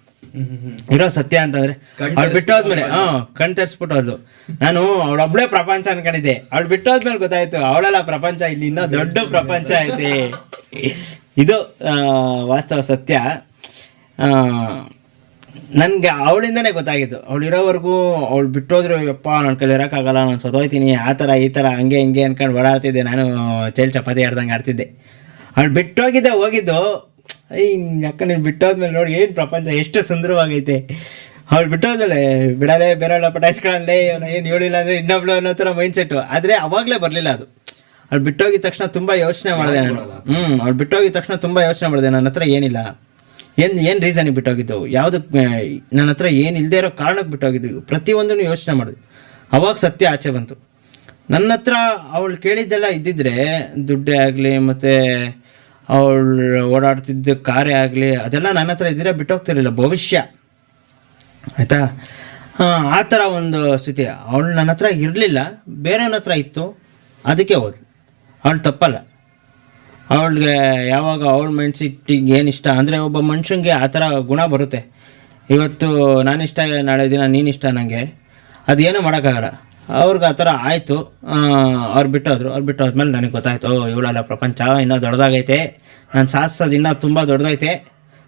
ಇರೋ ಸತ್ಯ ಅಂತಂದ್ರೆ ಅವಳು ಬಿಟ್ಟೋದ್ಮೇಲೆ ಕಣ್ ತರಿಸ್ಬಿಟ್ಟೋದ್ಲು. ನಾನು ಅವಳೊಬ್ಳೆ ಪ್ರಪಂಚ ಅನ್ಕೊಂಡಿದ್ದೆ. ಅವಳು ಬಿಟ್ಟೋದ್ಮೇಲೆ ಗೊತ್ತಾಯ್ತು ಅವಳೆಲ್ಲ ಪ್ರಪಂಚ, ಇಲ್ಲಿ ಇನ್ನೂ ದೊಡ್ಡ ಪ್ರಪಂಚ ಐತೆ. ಇದು ವಾಸ್ತವ ಸತ್ಯ. ನನಗೆ ಅವಳಿಂದನೇ ಗೊತ್ತಾಗಿತ್ತು. ಅವಳು ಇರೋವರೆಗೂ ಅವಳು ಬಿಟ್ಟೋದ್ರು ಯಪ್ಪ ನನ್ನ ಕೈಲಿ ಇರೋಕ್ಕಾಗಲ್ಲ, ನಾನು ಸತ್ತೋಯ್ತೀನಿ, ಆ ಥರ ಈ ಥರ ಹಂಗೆ ಹಿಂಗೆ ಅನ್ಕೊಂಡು ಓಡಾಡ್ತಿದ್ದೆ. ನಾನು ಚೇಲ್ ಚಪಾತಿ ಆಡ್ದಂಗೆ ಆಡ್ತಿದ್ದೆ. ಅವಳು ಬಿಟ್ಟೋಗಿದ್ದೆ ಹೋಗಿದ್ದು, ಅಕ್ಕ ನೀನು ಬಿಟ್ಟೋದ್ಮೇಲೆ ನೋಡಿ ಏನು ಪ್ರಪಂಚ ಎಷ್ಟು ಸುಂದರವಾಗೈತೆ. ಅವಳು ಬಿಟ್ಟೋದ್ಮೇಲೆ ಬಿಡಲೇ ಬೇರೆಲ್ಲ ಪಟಾಯಿಸ್ಕೊಳ್ಳೇ, ಏನು ಹೇಳಿಲ್ಲ ಅಂದರೆ ಇನ್ನೊಬ್ಳು ಅನ್ನೋ ಥರ ಮೈಂಡ್ ಸೆಟ್ಟು. ಆದರೆ ಅವಾಗಲೇ ಬರಲಿಲ್ಲ ಅದು. ಅವಳು ಬಿಟ್ಟೋಗಿದ ತಕ್ಷಣ ತುಂಬ ಯೋಚನೆ ಮಾಡಿದೆ ನಾನು. ಅವಳು ಬಿಟ್ಟೋಗಿದ ತಕ್ಷಣ ತುಂಬ ಯೋಚನೆ ಮಾಡಿದೆ. ನನ್ನ ಹತ್ರ ಏನಿಲ್ಲ, ಏನು ರೀಸನಿಗೆ ಬಿಟ್ಟೋಗಿದ್ದು, ಯಾವುದಕ್ಕೆ ನನ್ನ ಹತ್ರ ಏನು ಇಲ್ಲದೆ ಇರೋ ಕಾರಣಕ್ಕೆ ಬಿಟ್ಟೋಗಿದ್ದು, ಪ್ರತಿಯೊಂದನ್ನು ಯೋಚನೆ ಮಾಡಿದ್ವಿ. ಅವಾಗ ಸತ್ಯ ಆಚೆ ಬಂತು. ನನ್ನ ಹತ್ರ ಅವಳು ಕೇಳಿದ್ದೆಲ್ಲ ಇದ್ದಿದ್ರೆ, ದುಡ್ಡೇ ಆಗಲಿ ಮತ್ತು ಅವಳು ಓಡಾಡ್ತಿದ್ದ ಕಾರೇ ಆಗಲಿ, ಅದೆಲ್ಲ ನನ್ನ ಹತ್ರ ಇದ್ದರೆ ಬಿಟ್ಟೋಗ್ತಿರಲಿಲ್ಲ ಭವಿಷ್ಯ, ಆಯಿತಾ. ಆ ಥರ ಒಂದು ಸ್ಥಿತಿ. ಅವಳು ನನ್ನ ಹತ್ರ ಇರಲಿಲ್ಲ, ಬೇರೆಯವ್ರ ಹತ್ರ ಇತ್ತು, ಅದಕ್ಕೆ ಹೋದ್ಲು. ಅವಳು ತಪ್ಪಲ್ಲ. ಅವಳಿಗೆ ಯಾವಾಗ ಅವಳ ಮೈಂಡ್ಸೆಟ್ಟಿಗೆ ಏನು ಇಷ್ಟ ಅಂದರೆ, ಒಬ್ಬ ಮನುಷ್ಯನಿಗೆ ಆ ಥರ ಗುಣ ಬರುತ್ತೆ. ಇವತ್ತು ನಾನಿಷ್ಟ, ನಾಳೆ ದಿನ ನೀನಿಷ್ಟ ನನಗೆ, ಅದೇನೂ ಮಾಡೋಕ್ಕಾಗಲ್ಲ. ಅವ್ರಿಗೆ ಆ ಥರ ಆಯಿತು. ಅವ್ರು ಬಿಟ್ಟೋದ್ರು. ಅವ್ರು ಬಿಟ್ಟೋದ್ಮೇಲೆ ನನಗೆ ಗೊತ್ತಾಯ್ತು, ಇವಳೆಲ್ಲ ಪ್ರಪಂಚ ಇನ್ನೂ ದೊಡ್ಡದಾಗೈತೆ, ನಾನು ಸಾಧಿಸೋದು ಇನ್ನೂ ತುಂಬ ದೊಡ್ಡದೈತೆ.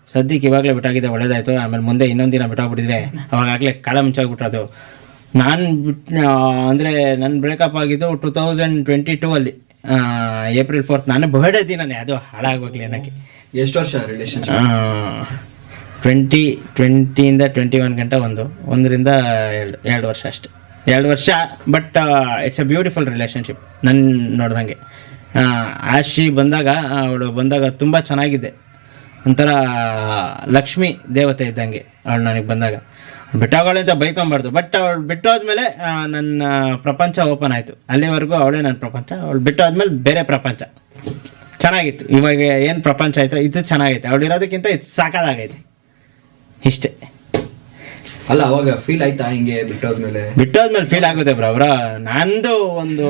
ಸದ್ಯಕ್ಕೆ ಇವಾಗಲೇ ಬಿಟ್ಟಾಗಿದೆ, ಒಳ್ಳೇದಾಯಿತು. ಆಮೇಲೆ ಮುಂದೆ ಇನ್ನೊಂದು ದಿನ ಬಿಟ್ಟೋಗ್ಬಿಟ್ಟಿದ್ರೆ ಅವಾಗಲೇ ಕಾಲ ಮುಂಚಾಗ್ಬಿಟ್ರದು. ನಾನು ಅಂದರೆ ನನ್ನ ಬ್ರೇಕಪ್ ಆಗಿದ್ದು 2022 ಏಪ್ರಿಲ್ 4 ನಾನು ಬರ್ಡೇ ದಿನನೇ. ಅದು ಹಾಳಾಗೋಗ್ಲಿ ಅನ್ನೋಕ್ಕೆ. ಎಷ್ಟು ವರ್ಷ ರಿಲೇಷನ್ಶಿಪ್? 2020ಇಂದ 21 ಗಂಟೆ, 1 ವರ್ಷ ಅಷ್ಟೆ. 2 ವರ್ಷ. But it's A beautiful relationship ನನ್ನ ನೋಡ್ದಂಗೆ. ಆಶಿ ಬಂದಾಗ, ಅವಳು ಬಂದಾಗ ತುಂಬ ಚೆನ್ನಾಗಿದೆ. ಒಂಥರ ಲಕ್ಷ್ಮಿ ದೇವತೆ ಇದ್ದಂಗೆ ಅವಳು ನನಗೆ ಬಂದಾಗ. ಬಿಟ್ಟೋಗಳೆ ಅಂತ ಬೈಕೊಂಬಾರ್ದು. ಬಟ್ ಅವಳು ಬಿಟ್ಟೋದ್ಮೇಲೆ ನನ್ನ ಪ್ರಪಂಚ ಓಪನ್ ಆಯಿತು. ಅಲ್ಲಿವರೆಗೂ ಅವಳೇ ನನ್ನ ಪ್ರಪಂಚ. ಅವಳು ಬಿಟ್ಟೋದ್ಮೇಲೆ ಬೇರೆ ಪ್ರಪಂಚ ಚೆನ್ನಾಗಿತ್ತು. ಇವಾಗ ಏನು ಪ್ರಪಂಚ ಆಯಿತು ಇದು ಚೆನ್ನಾಗೈತೆ. ಅವಳು ಇರೋದಕ್ಕಿಂತ ಇದು ಸಾಕಾಗೈತೆ. ಇಷ್ಟೇ. ಅಲ್ಲ, ಅವಾಗ ಫೀಲ್ ಆಯ್ತಾ ಹಿಂಗೆ ಬಿಟ್ಟೋದ್ಮೇಲೆ ಫೀಲ್ ಆಗುತ್ತೆ ಬ್ರೋ. ನಂದು ಒಂದು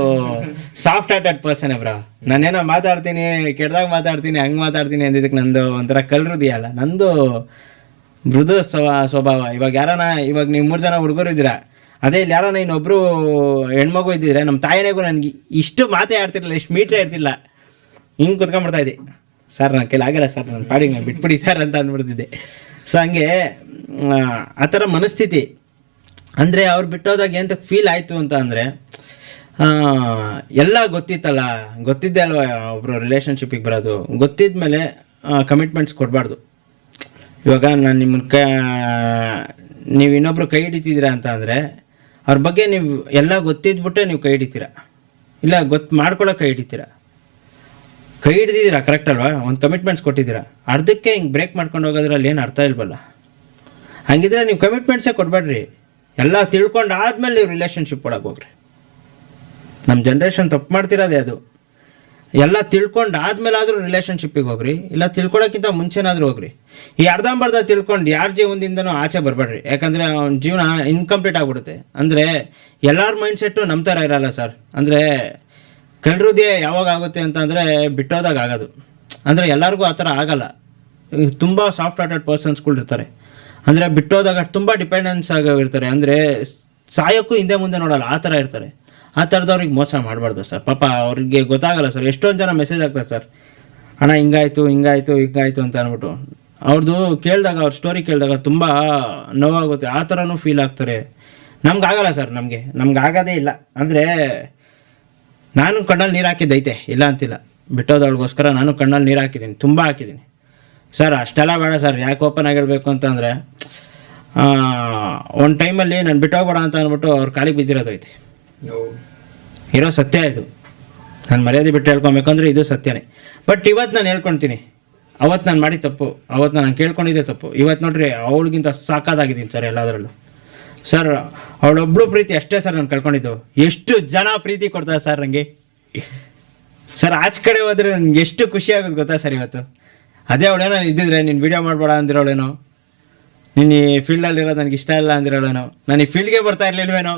ಸಾಫ್ಟ್ ಹಾರ್ಟೆಡ್ ಪರ್ಸನ್ ಬ್ರೋ. ನಾನೇನೋ ಮಾತಾಡ್ತೀನಿ, ಕೆಟ್ಟದಾಗ ಮಾತಾಡ್ತೀನಿ, ಹಂಗೆ ಮಾತಾಡ್ತೀನಿ ಅಂದಿದ್ದಕ್ಕೆ ನಂದು ಒಂಥರ ಕಲ್ರುದಿಯ ಅಲ್ಲ, ನಂದು ಮೃದು ಸ್ವಭಾವ. ಇವಾಗ ನೀವು 3 ಜನ ಹುಡುಗರು ಇದ್ದೀರಾ, ಅದೇ ಇಲ್ಲಿ ಯಾರೋ ಇನ್ನೊಬ್ರು ಹೆಣ್ಮಗು ಇದ್ದಿದ್ರೆ, ನಮ್ಮ ತಾಯಿನೇಗೂ ನನಗೆ ಇಷ್ಟು ಮಾತೇ ಆಡ್ತಿರಲಿಲ್ಲ, ಇಷ್ಟು ಮೀಟ್ರೇ ಇರ್ತಿಲ್ಲ. ಹಿಂಗೆ ಕುತ್ಕೊಂಡ್ಬಿಡ್ತಾ ಇದ್ದೆ, ಸರ್ ನನ್ನ ಕೈಲಿ ಆಗಿಲ್ಲ ಸರ್, ನನ್ನ ಪಾಡಿಗೆ ನಾನು ಬಿಟ್ಬಿಡಿ ಸರ್ ಅಂತ ಅಂದ್ಬಿಡ್ತಿದ್ದೆ. ಸೊ ಹಂಗೆ ಆ ಥರ ಮನಸ್ಥಿತಿ. ಅಂದರೆ ಅವ್ರು ಬಿಟ್ಟೋದಾಗ ಎಂತ ಫೀಲ್ ಆಯಿತು ಅಂತ ಅಂದರೆ, ಎಲ್ಲ ಗೊತ್ತಿದ್ದೆ ಅಲ್ವಾ ಒಬ್ಬರು ರಿಲೇಷನ್ಶಿಪ್ಪಿಗೆ ಬರೋದು. ಗೊತ್ತಿದ್ದ ಮೇಲೆ ಕಮಿಟ್ಮೆಂಟ್ಸ್ ಕೊಡಬಾರ್ದು. ಇವಾಗ ನಾನು ನೀವು ಇನ್ನೊಬ್ರು ಕೈ ಹಿಡಿತಿದ್ದೀರಾ ಅಂತ ಅಂದರೆ, ಅವ್ರ ಬಗ್ಗೆ ನೀವು ಎಲ್ಲ ಗೊತ್ತಿದ್ಬಿಟ್ಟೆ ನೀವು ಕೈ ಹಿಡಿತೀರ, ಇಲ್ಲ ಮಾಡ್ಕೊಳ್ಳೋ ಕೈ ಹಿಡಿತೀರ. ಕೈ ಹಿಡಿದಿದ್ದೀರಾ, ಕರೆಕ್ಟ್ ಅಲ್ವಾ? ಒಂದು ಕಮಿಟ್ಮೆಂಟ್ಸ್ ಕೊಟ್ಟಿದ್ದೀರಾ, ಅರ್ಧಕ್ಕೆ ಹಿಂಗೆ ಬ್ರೇಕ್ ಮಾಡ್ಕೊಂಡು ಹೋಗೋದ್ರಲ್ಲಿ ಏನು ಅರ್ಥ ಇಲ್ವಲ್ಲ. ಹಂಗಿದ್ರೆ ನೀವು ಕಮಿಟ್ಮೆಂಟ್ಸೇ ಕೊಡಬೇಡ್ರಿ. ಎಲ್ಲ ತಿಳ್ಕೊಂಡು ಆದಮೇಲೆ ನೀವು ರಿಲೇಷನ್ಶಿಪ್ ಒಳಗೆ ಹೋಗ್ರಿ. ನಮ್ಮ ಜನ್ರೇಷನ್ ತಪ್ಪು ಮಾಡ್ತಿರೋದೇ ಅದು. ಎಲ್ಲ ತಿಳ್ಕೊಂಡು ಆದಮೇಲೆ ಆದರೂ ರಿಲೇಷನ್ಶಿಪ್ಪಿಗೆ ಹೋಗ್ರಿ, ಇಲ್ಲ ತಿಳ್ಕೊಳ್ಳೋಕ್ಕಿಂತ ಮುಂಚೆನಾದರೂ ಹೋಗ್ರಿ. ಈ ಅರ್ಧಂಬರ್ಧ ತಿಳ್ಕೊಂಡು ಯಾರ ಜೀವನದಿಂದನೂ ಆಚೆ ಬರಬೇಡ್ರಿ. ಯಾಕಂದರೆ ಅವ್ನ ಜೀವನ ಇನ್ಕಂಪ್ಲೀಟ್ ಆಗಿಬಿಡುತ್ತೆ. ಅಂದರೆ ಎಲ್ಲರ ಮೈಂಡ್ಸೆಟ್ಟು ನಮ್ಮ ಥರ ಇರಲ್ಲ ಸರ್. ಅಂದರೆ ಕಲ್ರುದೇ ಯಾವಾಗ ಆಗುತ್ತೆ ಅಂತಂದರೆ ಬಿಟ್ಟೋದಾಗ ಆಗೋದು. ಅಂದರೆ ಎಲ್ಲರಿಗೂ ಆ ಥರ ಆಗಲ್ಲ. ತುಂಬ ಸಾಫ್ಟ್ ಹಾರ್ಟೆಡ್ ಪರ್ಸನ್ಸ್ಗಳು ಇರ್ತಾರೆ. ಅಂದರೆ ಬಿಟ್ಟೋದಾಗ ತುಂಬ ಡಿಪೆಂಡೆನ್ಸ್ ಆಗಿರ್ತಾರೆ. ಅಂದರೆ ಸಾಯೋಕ್ಕೂ ಹಿಂದೆ ಮುಂದೆ ನೋಡಲ್ಲ, ಆ ಥರ ಇರ್ತಾರೆ. ಆ ಥರದವ್ರಿಗೆ ಮೋಸ ಮಾಡಬಾರ್ದು ಸರ್. ಪಾಪ ಅವ್ರಿಗೆ ಗೊತ್ತಾಗಲ್ಲ ಸರ್. ಎಷ್ಟೊಂದು ಜನ ಮೆಸೇಜ್ ಆಗ್ತಾರೆ ಸರ್, ಅಣ್ಣ ಹಿಂಗಾಯಿತು ಅಂತ ಅಂದ್ಬಿಟ್ಟು. ಅವ್ರದ್ದು ಕೇಳಿದಾಗ, ಅವ್ರ ಸ್ಟೋರಿ ಕೇಳಿದಾಗ ತುಂಬ ನೋವಾಗುತ್ತೆ. ಆ ಥರನೂ ಫೀಲ್ ಆಗ್ತಾರೆ. ನಮ್ಗಾಗಲ್ಲ ಸರ್, ನಮ್ಗೆ ಆಗೋದೇ ಇಲ್ಲ. ಅಂದರೆ ನಾನು ಕಣ್ಣಲ್ಲಿ ನೀರು ಹಾಕಿದ್ದೈತೆ, ಇಲ್ಲ ಅಂತಿಲ್ಲ. ಬಿಟ್ಟೋದವ್ಳಿಗೋಸ್ಕರ ನಾನು ಕಣ್ಣಲ್ಲಿ ನೀರು ಹಾಕಿದ್ದೀನಿ, ತುಂಬ ಹಾಕಿದ್ದೀನಿ ಸರ್. ಅಷ್ಟೆಲ್ಲ ಬೇಡ ಸರ್, ಯಾಕೆ ಓಪನ್ ಆಗಿರಬೇಕು ಅಂತಂದರೆ, ಒಂದು ಟೈಮಲ್ಲಿ ನಾನು ಬಿಟ್ಟೋಗ್ಬೇಡ ಅಂತ ಅಂದ್ಬಿಟ್ಟು ಅವ್ರ ಕಾಲಿಗೆ ಬಿದ್ದಿರೋದೈತೆ. ಇರೋ ಸತ್ಯ ಇದು. ನಾನು ಮರ್ಯಾದೆ ಬಿಟ್ಟು ಹೇಳ್ಕೊಬೇಕಂದ್ರೆ ಇದು ಸತ್ಯನೇ. ಬಟ್ ಇವತ್ತು ನಾನು ಹೇಳ್ಕೊಳ್ತೀನಿ, ಅವತ್ತು ನಾನು ಮಾಡಿ ತಪ್ಪು, ಅವತ್ತು ನಾನು ಕೇಳ್ಕೊಂಡಿದ್ದೆ ತಪ್ಪು. ಇವತ್ತು ನೋಡ್ರಿ ಅವಳಿಗಿಂತ ಸಾಕಾದಾಗಿದ್ದೀನಿ ಸರ್ ಎಲ್ಲದರಲ್ಲೂ. ಸರ್ ಅವಳೊಬ್ಳು ಪ್ರೀತಿ ಅಷ್ಟೇ ಸರ್ ನಾನು ಕಳ್ಕೊಂಡಿದ್ದು. ಎಷ್ಟು ಜನ ಪ್ರೀತಿ ಕೊಡ್ತಾರೆ ಸರ್ ನನಗೆ ಸರ್. ಆಚೆ ಕಡೆ ಹೋದ್ರೆ ನನಗೆ ಎಷ್ಟು ಖುಷಿ ಆಗೋದು ಗೊತ್ತಾ ಸರ್ ಇವತ್ತು. ಅದೇ ಅವಳೇನೋ ಇದ್ದಿದ್ರೆ ನೀನು ವೀಡಿಯೋ ಮಾಡಬೇಡ ಅಂದಿರೋಳೇನೋ, ನೀನು ಈ ಫೀಲ್ಡಲ್ಲಿ ಇರೋದು ನನಗೆ ಇಷ್ಟ ಇಲ್ಲ ಅಂದಿರೋಳೇನೋ, ನಾನು ಈ ಫೀಲ್ಡ್ಗೆ ಬರ್ತಾ ಇರ್ಲಿಲ್ವೇನೋ,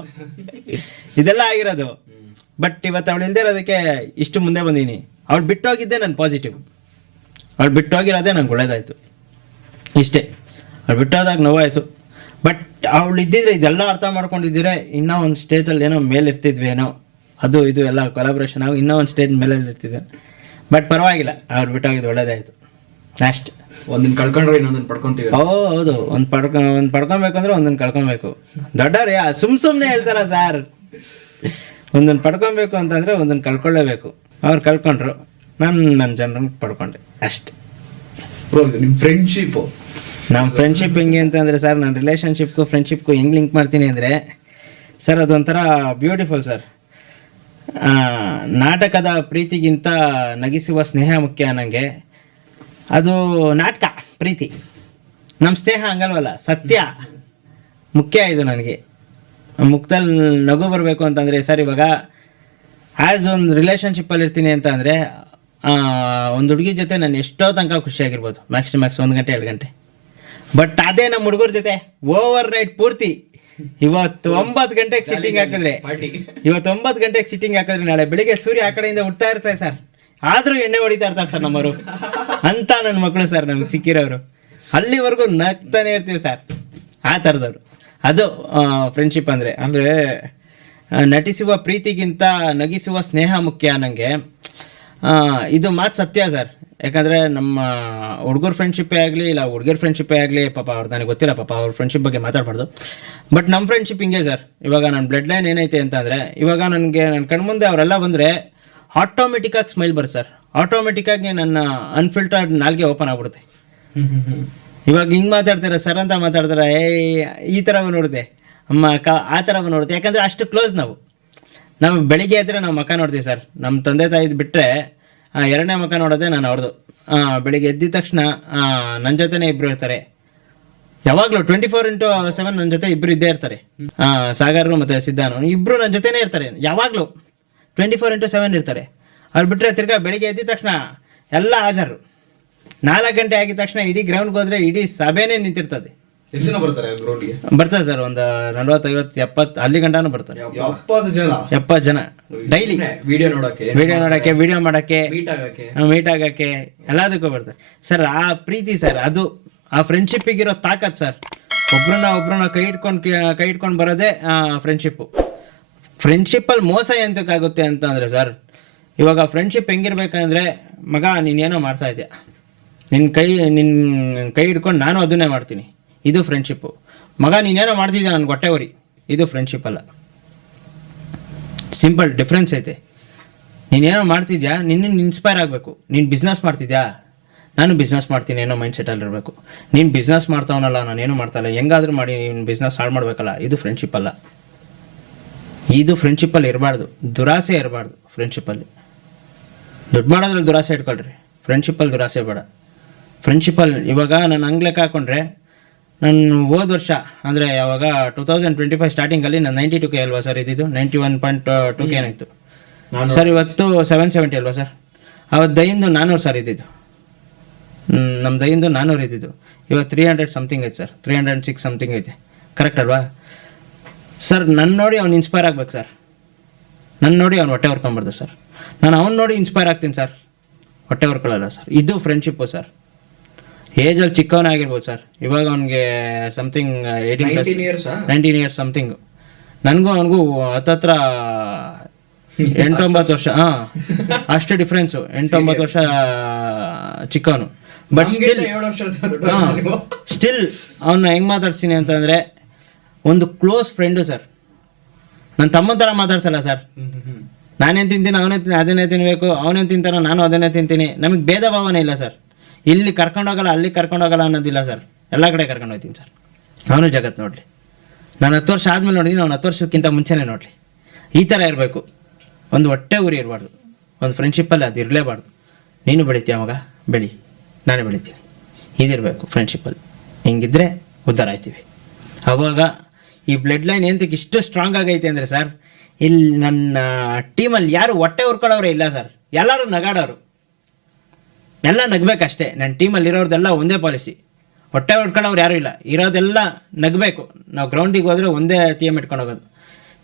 ಇದೆಲ್ಲ ಆಗಿರೋದು. ಬಟ್ ಇವತ್ತು ಅವಳು ಇಲ್ದೇ ಇರೋದಕ್ಕೆ ಇಷ್ಟು ಮುಂದೆ ಬಂದೀನಿ. ಅವಳು ಬಿಟ್ಟೋಗಿದ್ದೆ ನಾನು ಪಾಸಿಟಿವ್, ಅವಳು ಬಿಟ್ಟೋಗಿರೋದೇ ನಂಗೆ ಒಳ್ಳೇದಾಯಿತು, ಇಷ್ಟೇ. ಅವಳು ಬಿಟ್ಟೋದಾಗ ನೋವಾಯಿತು. ಬಟ್ ಅವಳು ಇದ್ದಿದ್ರೆ ಇದೆಲ್ಲ ಅರ್ಥ ಮಾಡ್ಕೊಂಡಿದ್ದಿದ್ರೆ ಇನ್ನೂ ಒಂದು ಸ್ಟೇಜಲ್ಲಿ ಏನೋ ಮೇಲೆ ಇರ್ತಿದ್ವಿ ಏನೋ, ಅದು ಇದು ಎಲ್ಲ ಕೊಲಾಬ್ರೇಷನ್ ಆಗಿ ಇನ್ನೂ ಒಂದು ಸ್ಟೇಜ್ ಮೇಲೆ ಇರ್ತಿದ್ವಿ. ಬಟ್ ಪರವಾಗಿಲ್ಲ, ಅವ್ರು ಬಿಟ್ಟೋಗಿದ್ದು ಒಳ್ಳೇದಾಯಿತು ಅಷ್ಟೆ. ಒಂದನ್ನು ಕಳ್ಕೊಂಡ್ರೆ ಇನ್ನೊಂದನ್ನು ಪಡ್ಕೊಂತೀವಿ. ಹೌದು, ಒಂದು ಪಡ್ಕೊಬೇಕಂದ್ರೆ ಒಂದನ್ನು ಕಳ್ಕೊಬೇಕು. ದೊಡ್ಡವ್ರು ಸುಮ್ಮನೆ ಹೇಳ್ತಾರ ಸರ್, ಒಂದನ್ನು ಪಡ್ಕೊಬೇಕು ಅಂತಂದರೆ ಒಂದನ್ನು ಕಳ್ಕೊಳ್ಳೇಬೇಕು. ಅವ್ರು ಕಳ್ಕೊಂಡ್ರು, ನನ್ನ ಜನರನ್ನ ಪಡ್ಕೊಂಡೆ ಅಷ್ಟೆ. ನಿಮ್ಮ ಫ್ರೆಂಡ್ಶಿಪ್ಪು, ನಮ್ಮ ಫ್ರೆಂಡ್ಶಿಪ್ ಹೆಂಗೆ ಅಂತಂದರೆ ಸರ್, ನಾನು ರಿಲೇಷನ್ಶಿಪ್ಗೂ ಫ್ರೆಂಡ್ಶಿಪ್ಗೂ ಹೆಂಗೆ ಲಿಂಕ್ ಮಾಡ್ತೀನಿ ಅಂದರೆ ಸರ್, ಅದೊಂಥರ ಬ್ಯೂಟಿಫುಲ್ ಸರ್. ನಾಟಕದ ಪ್ರೀತಿಗಿಂತ ನಗಿಸುವ ಸ್ನೇಹ ಮುಖ್ಯ ಅನ್ನಂಗೆ. ಅದು ನಾಟಕ ಪ್ರೀತಿ, ನಮ್ಮ ಸ್ನೇಹ ಹಂಗಲ್ವಲ್ಲ, ಸತ್ಯ ಮುಖ್ಯ. ಇದು ನನಗೆ ಮುಖದಲ್ಲಿ ನಗು ಬರಬೇಕು ಅಂತಂದರೆ ಸರ್, ಇವಾಗ ಆ್ಯಸ್ ಒಂದು ರಿಲೇಷನ್ಶಿಪ್ಪಲ್ಲಿ ಇರ್ತೀನಿ ಅಂತ ಅಂದರೆ ಒಂದು ಹುಡುಗಿ ಜೊತೆ ನಾನು ಎಷ್ಟೋ ತನಕ ಖುಷಿಯಾಗಿರ್ಬೋದು, ಮ್ಯಾಕ್ಸ್ 1 ಗಂಟೆ 2 ಗಂಟೆ. ಬಟ್ ಅದೇ ನಮ್ಮ ಹುಡುಗರ ಜೊತೆ ಓವರ್ ನೈಟ್ ಪೂರ್ತಿ. ಇವತ್ತು 9 ಗಂಟೆಗೆ ಸಿಟ್ಟಿಂಗ್ ಹಾಕಿದ್ರೆ, ಇವತ್ತು 9 ಗಂಟೆಗೆ ಸಿಟ್ಟಿಂಗ್ ಹಾಕಿದ್ರೆ ನಾಳೆ ಬೆಳಿಗ್ಗೆ ಸೂರ್ಯ ಆ ಕಡೆಯಿಂದ ಹುಡ್ತಾ ಇರ್ತಾರೆ ಸರ್, ಆದರೂ ಎಣ್ಣೆ ಹೊಡಿತಾ ಇರ್ತಾರೆ ಸರ್ ನಮ್ಮವರು. ಅಂತ ನನ್ನ ಮಕ್ಕಳು ಸರ್ ನಮ್ಗೆ ಸಿಕ್ಕಿರೋರು. ಅಲ್ಲಿವರೆಗೂ ನಗ್ತಾನೆ ಇರ್ತೀವಿ ಸರ್, ಆ ಥರದವ್ರು. ಅದು ಫ್ರೆಂಡ್ಶಿಪ್ ಅಂದರೆ. ಅಂದರೆ ನಟಿಸುವ ಪ್ರೀತಿಗಿಂತ ನಗಿಸುವ ಸ್ನೇಹ ಮುಖ್ಯ ಅನ್ನಂಗೆ. ಇದು ಮಾತು ಸತ್ಯ ಸರ್. ಯಾಕಂದರೆ ನಮ್ಮ ಹುಡುಗರ ಫ್ರೆಂಡ್ಶಿಪ್ಪೇ ಆಗಲಿ ಇಲ್ಲ ಹುಡುಗಿಯರ ಫ್ರೆಂಡ್ಶಿಪ್ಪೇ ಆಗಲಿ, ಪಾಪ ಅವ್ರು ನನಗೆ ಗೊತ್ತಿಲ್ಲ, ಪಾಪ ಅವ್ರ ಫ್ರೆಂಡ್ಶಿಪ್ ಬಗ್ಗೆ ಮಾತಾಡಬಾರ್ದು. ಬಟ್ ನಮ್ಮ ಫ್ರೆಂಡ್ಶಿಪ್ ಹಿಂಗೆ ಸರ್. ಇವಾಗ ನನ್ನ ಬ್ಲಡ್ ಲೈನ್ ಏನೈತೆ ಅಂತಂದರೆ, ಇವಾಗ ನನಗೆ ನನ್ನ ಕಣ್ಮುಂದೆ ಅವರೆಲ್ಲ ಬಂದರೆ ಆಟೋಮೆಟಿಕ್ಕಾಗಿ ಸ್ಮೈಲ್ ಬರುತ್ತೆ ಸರ್. ಆಟೋಮೆಟಿಕ್ಕಾಗಿ ನನ್ನ ಅನ್ಫಿಲ್ಟರ್ಡ್ ನಾಲ್ಗೆ ಓಪನ್ ಆಗ್ಬಿಡುತ್ತೆ. ಇವಾಗ ಹಿಂಗೆ ಮಾತಾಡ್ತಾರೆ ಸರ್ ಅಂತ ಮಾತಾಡ್ತಾರೆ, ಈ ಥರ ನೋಡುತ್ತೆ, ಅಮ್ಮ ಅಕ್ಕ ಆ ಥರ ನೋಡುತ್ತೆ. ಯಾಕಂದರೆ ಅಷ್ಟು ಕ್ಲೋಸ್ ನಾವು ಬೆಳಿಗ್ಗೆ ಹತ್ತಿರ ನಾವು ಮಕ್ಕ ನೋಡ್ತೀವಿ ಸರ್. ನಮ್ಮ ತಂದೆ ತಾಯಿದು ಬಿಟ್ಟರೆ 2ನೇ ಮಕ್ಕ ನೋಡೋದೇ ನಾನು ಅವ್ರದ್ದು. ಬೆಳಿಗ್ಗೆ ಎದ್ದಿದ ತಕ್ಷಣ ನನ್ನ ಜೊತೆನೇ ಇಬ್ಬರು ಇರ್ತಾರೆ ಯಾವಾಗಲೂ. 24/7 ನನ್ನ ಜೊತೆ ಇಬ್ಬರು ಇದ್ದೇ ಇರ್ತಾರೆ. ಸಾಗರ್ರು ಮತ್ತು ಸಿದ್ಧಾನು ಇಬ್ಬರು ನನ್ನ ಜೊತೆನೇ ಇರ್ತಾರೆ ಯಾವಾಗಲೂ. 24/7 ಇರ್ತಾರೆ. ಅವ್ರು ಬಿಟ್ಟರೆ ತಿರ್ಗಾ ಬೆಳಿಗ್ಗೆ ಎದ್ದಿದ ತಕ್ಷಣ ಎಲ್ಲ ಹಾಜರು. 4 ಗಂಟೆ ಆಗಿದ ತಕ್ಷಣ ಇಡೀ ಗ್ರೌಂಡ್ಗೆ ಹೋದರೆ ಇಡೀ ಸಭೆನೇ ನಿಂತಿರ್ತದೆ. ಎಷ್ಟು ಜನ ಬರ್ತಾರೆ ಗ್ರೌಂಡ್ಗೆ? ಬರ್ತಾರೆ ಸರ್, ಒಂದು 40, 50, 70 ಅಲ್ಲಿ ಗಂಟನೂ ಬರ್ತಾರೆ. 70 ಜನ ಡೈಲಿ ವಿಡಿಯೋ ನೋಡೋಕ್ಕೆ, ವಿಡಿಯೋ ಮಾಡೋಕ್ಕೆ, ಮೀಟ್ ಆಗಕ್ಕೆ ಎಲ್ಲದಕ್ಕೂ ಬರ್ತಾರೆ ಸರ್. ಆ ಪ್ರೀತಿ ಸರ್, ಅದು ಆ ಫ್ರೆಂಡ್ಶಿಪ್ಪಿಗಿರೋ ತಾಕತ್ ಸರ್. ಒಬ್ರನ್ನ ಕೈ ಇಟ್ಕೊಂಡು ಬರೋದೇ ಫ್ರೆಂಡ್ಶಿಪ್ಪು. ಫ್ರೆಂಡ್ಶಿಪ್ಪಲ್ಲಿ ಮೋಸ ಎಂತಕ್ಕಾಗುತ್ತೆ ಅಂತಂದರೆ ಸರ್, ಇವಾಗ ಫ್ರೆಂಡ್ಶಿಪ್ ಹೆಂಗಿರ್ಬೇಕಂದ್ರೆ, ಮಗ ನೀನೇನೋ ಮಾಡ್ತಾ ಇದೆಯಾ, ನಿನ್ನ ಕೈ ಹಿಡ್ಕೊಂಡು ನಾನು ಅದನ್ನೇ ಮಾಡ್ತೀನಿ, ಇದು ಫ್ರೆಂಡ್ಶಿಪ್ಪು. ಮಗ ನೀನೇನೋ ಮಾಡ್ತಿದ್ಯಾ ನನಗೆ ಹೊಟ್ಟೆ ಉರಿ, ಇದು ಫ್ರೆಂಡ್ಶಿಪ್ ಅಲ್ಲ. ಸಿಂಪಲ್ ಡಿಫ್ರೆನ್ಸ್ ಐತೆ. ನೀನೇನೋ ಮಾಡ್ತಿದ್ಯಾ, ನಿನ್ನ ಇನ್ಸ್ಪೈರ್ ಆಗಬೇಕು. ನೀನು ಬಿಸ್ನೆಸ್ ಮಾಡ್ತಿದ್ಯಾ, ನಾನು ಬಿಸ್ನೆಸ್ ಮಾಡ್ತೀನಿ ಏನೋ ಮೈಂಡ್ ಸೆಟ್ಟಲ್ಲಿರಬೇಕು. ನೀನು ಬಿಸ್ನೆಸ್ ಮಾಡ್ತಾವನಲ್ಲ, ನಾನೇನು ಮಾಡ್ತಾಯಿಲ್ಲ, ಹೆಂಗಾದ್ರೂ ಮಾಡಿ ನೀನು ಬಿಸ್ನೆಸ್ ಹಾಳು ಮಾಡಬೇಕಲ್ಲ, ಇದು ಫ್ರೆಂಡ್ಶಿಪ್ ಅಲ್ಲ. ಇದು ಫ್ರೆಂಡ್ಶಿಪ್ಪಲ್ಲಿ ಇರಬಾರ್ದು. ದುರಾಸೆ ಇರಬಾರ್ದು ಫ್ರೆಂಡ್ಶಿಪ್ಪಲ್ಲಿ. ದುಡ್ಡು ಮಾಡೋದ್ರಲ್ಲಿ ದುರಾಸೆ ಇಟ್ಕೊಳ್ರಿ, ಫ್ರೆಂಡ್ಶಿಪ್ಪಲ್ಲಿ ದುರಾಸೆ ಬೇಡ. ಫ್ರೆಂಡ್ಶಿಪ್ಪಲ್ಲಿ ಇವಾಗ ನಾನು ಹಂಗೆ ಲೆಕ್ಕ ಹಾಕ್ಕೊಂಡ್ರೆ, ನಾನು ಹೋದ ವರ್ಷ ಅಂದರೆ ಯಾವಾಗ 2025 ಸ್ಟಾರ್ಟಿಂಗಲ್ಲಿ ನಾನು 92K ಅಲ್ವಾ ಸರ್ ಇದ್ದಿದ್ದು, 91.2K ಏನಾಯಿತು ಸರ್. ಇವತ್ತು 770 ಅಲ್ವಾ ಸರ್. ಅವತ್ತು ದೈಂದು 400 ಸರ್ ಇದ್ದಿದ್ದು, ನಮ್ಮ ದೈಂದು 400 ಇದ್ದಿದ್ದು. ಇವತ್ತು 300 ಸಮಥಿಂಗ್ ಐತೆ ಸರ್, 306 ಸಮಥಿಂಗ್ ಐತೆ. ಕರೆಕ್ಟ್ ಅಲ್ವಾ ಸರ್? ನನ್ನ ನೋಡಿ ಅವ್ನು ಇನ್ಸ್ಪೈರ್ ಆಗ್ಬೇಕು ಸರ್. ನನ್ನ ನೋಡಿ ಅವ್ನು ಹೊಟ್ಟೆ ಹೊರ್ಕೊಂಬಾರ್ದು ಸರ್. ನಾನು ಅವ್ನು ನೋಡಿ ಇನ್ಸ್ಪೈರ್ ಆಗ್ತೀನಿ ಸರ್, ಹೊಟ್ಟೆ ಹೊರ್ಕೊಳ್ಳಲ್ಲ ಸರ್. ಇದು ಫ್ರೆಂಡ್ಶಿಪ್ಪು ಸರ್. ಏಜಲ್ಲಿ ಚಿಕ್ಕವನೇ ಆಗಿರ್ಬೋದು ಸರ್. ಇವಾಗ ಅವ್ನಿಗೆ ಸಮಥಿಂಗ್ 19 ಇಯರ್ಸ್ ಸಮಥಿಂಗು. ನನಗೂ ಅವನಿಗೂ ಹತ್ತತ್ರ 8-9 ವರ್ಷ, ಅಷ್ಟು ಡಿಫ್ರೆನ್ಸು. 8-9 ವರ್ಷ ಚಿಕ್ಕವನು. ಬಟ್ ಸ್ಟಿಲ್ ಅವನ್ನ ಹೆಂಗೆ ಮಾತಾಡ್ತೀನಿ ಅಂತಂದರೆ, ಒಂದು ಕ್ಲೋಸ್ ಫ್ರೆಂಡು ಸರ್. ನನ್ನ ತಮ್ಮನ ಥರ ಮಾತಾಡ್ಸಲ್ಲ ಸರ್. ನಾನೇನು ತಿಂತೀನಿ ಅದನ್ನೇ ತಿನ್ನಬೇಕು, ಅವನೇನು ತಿಂತಾನೋ ನಾನು ಅದನ್ನೇ ತಿಂತೀನಿ. ನಮಗೆ ಭೇದ ಭಾವನೆ ಇಲ್ಲ ಸರ್. ಇಲ್ಲಿ ಕರ್ಕೊಂಡೋಗಲ್ಲ, ಅಲ್ಲಿ ಕರ್ಕೊಂಡೋಗಲ್ಲ ಅನ್ನೋದಿಲ್ಲ ಸರ್. ಎಲ್ಲ ಕಡೆ ಕರ್ಕೊಂಡು ಹೋಗ್ತೀನಿ ಸರ್. ಅವನು ಜಗತ್ತು ನೋಡಲಿ. ನಾನು 10 ವರ್ಷ ಆದಮೇಲೆ ನೋಡಿದ್ದೀನಿ, ಅವ್ನು 10 ವರ್ಷಕ್ಕಿಂತ ಮುಂಚೆನೇ ನೋಡಲಿ. ಈ ಥರ ಇರಬೇಕು. ಒಂದು ಹೊಟ್ಟೆ ಉರಿ ಇರಬಾರ್ದು. ಒಂದು ಫ್ರೆಂಡ್ಶಿಪ್ಪಲ್ಲಿ ಅದು ಇರಲೇಬಾರ್ದು. ನೀನು ಬೆಳಿತೀಯ ಮಗ, ಬೆಳಿ, ನಾನೇ ಬೆಳಿತೀನಿ, ಇದಿರಬೇಕು ಫ್ರೆಂಡ್ಶಿಪ್ಪಲ್ಲಿ. ಹಿಂಗಿದ್ರೆ ಉದ್ಧಾರ ಆಯ್ತೀವಿ. ಆವಾಗ ಈ ಬ್ಲಡ್ ಲೈನ್ ಎಂತಕ್ಕೆ ಇಷ್ಟು ಸ್ಟ್ರಾಂಗ್ ಆಗೈತೆ ಅಂದರೆ ಸರ್, ಇಲ್ಲಿ ನನ್ನ ಟೀಮಲ್ಲಿ ಯಾರು ಹೊಟ್ಟೆ ಹುರ್ಕೊಳ್ಳೋರೇ ಇಲ್ಲ ಸರ್. ಎಲ್ಲರೂ ನಗಾಡೋರು, ಎಲ್ಲ ನಗಬೇಕಷ್ಟೇ. ನನ್ನ ಟೀಮಲ್ಲಿ ಇರೋರ್ದೆಲ್ಲ ಒಂದೇ ಪಾಲಿಸಿ, ಹೊಟ್ಟೆ ಹೊಡ್ಕೊಳ್ಳೋರು ಯಾರೂ ಇಲ್ಲ, ಇರೋದೆಲ್ಲ ನಗಬೇಕು. ನಾವು ಗ್ರೌಂಡಿಗೆ ಹೋದರೆ ಒಂದೇ ಥಿಯಮ್ ಇಟ್ಕೊಂಡು ಹೋಗೋದು.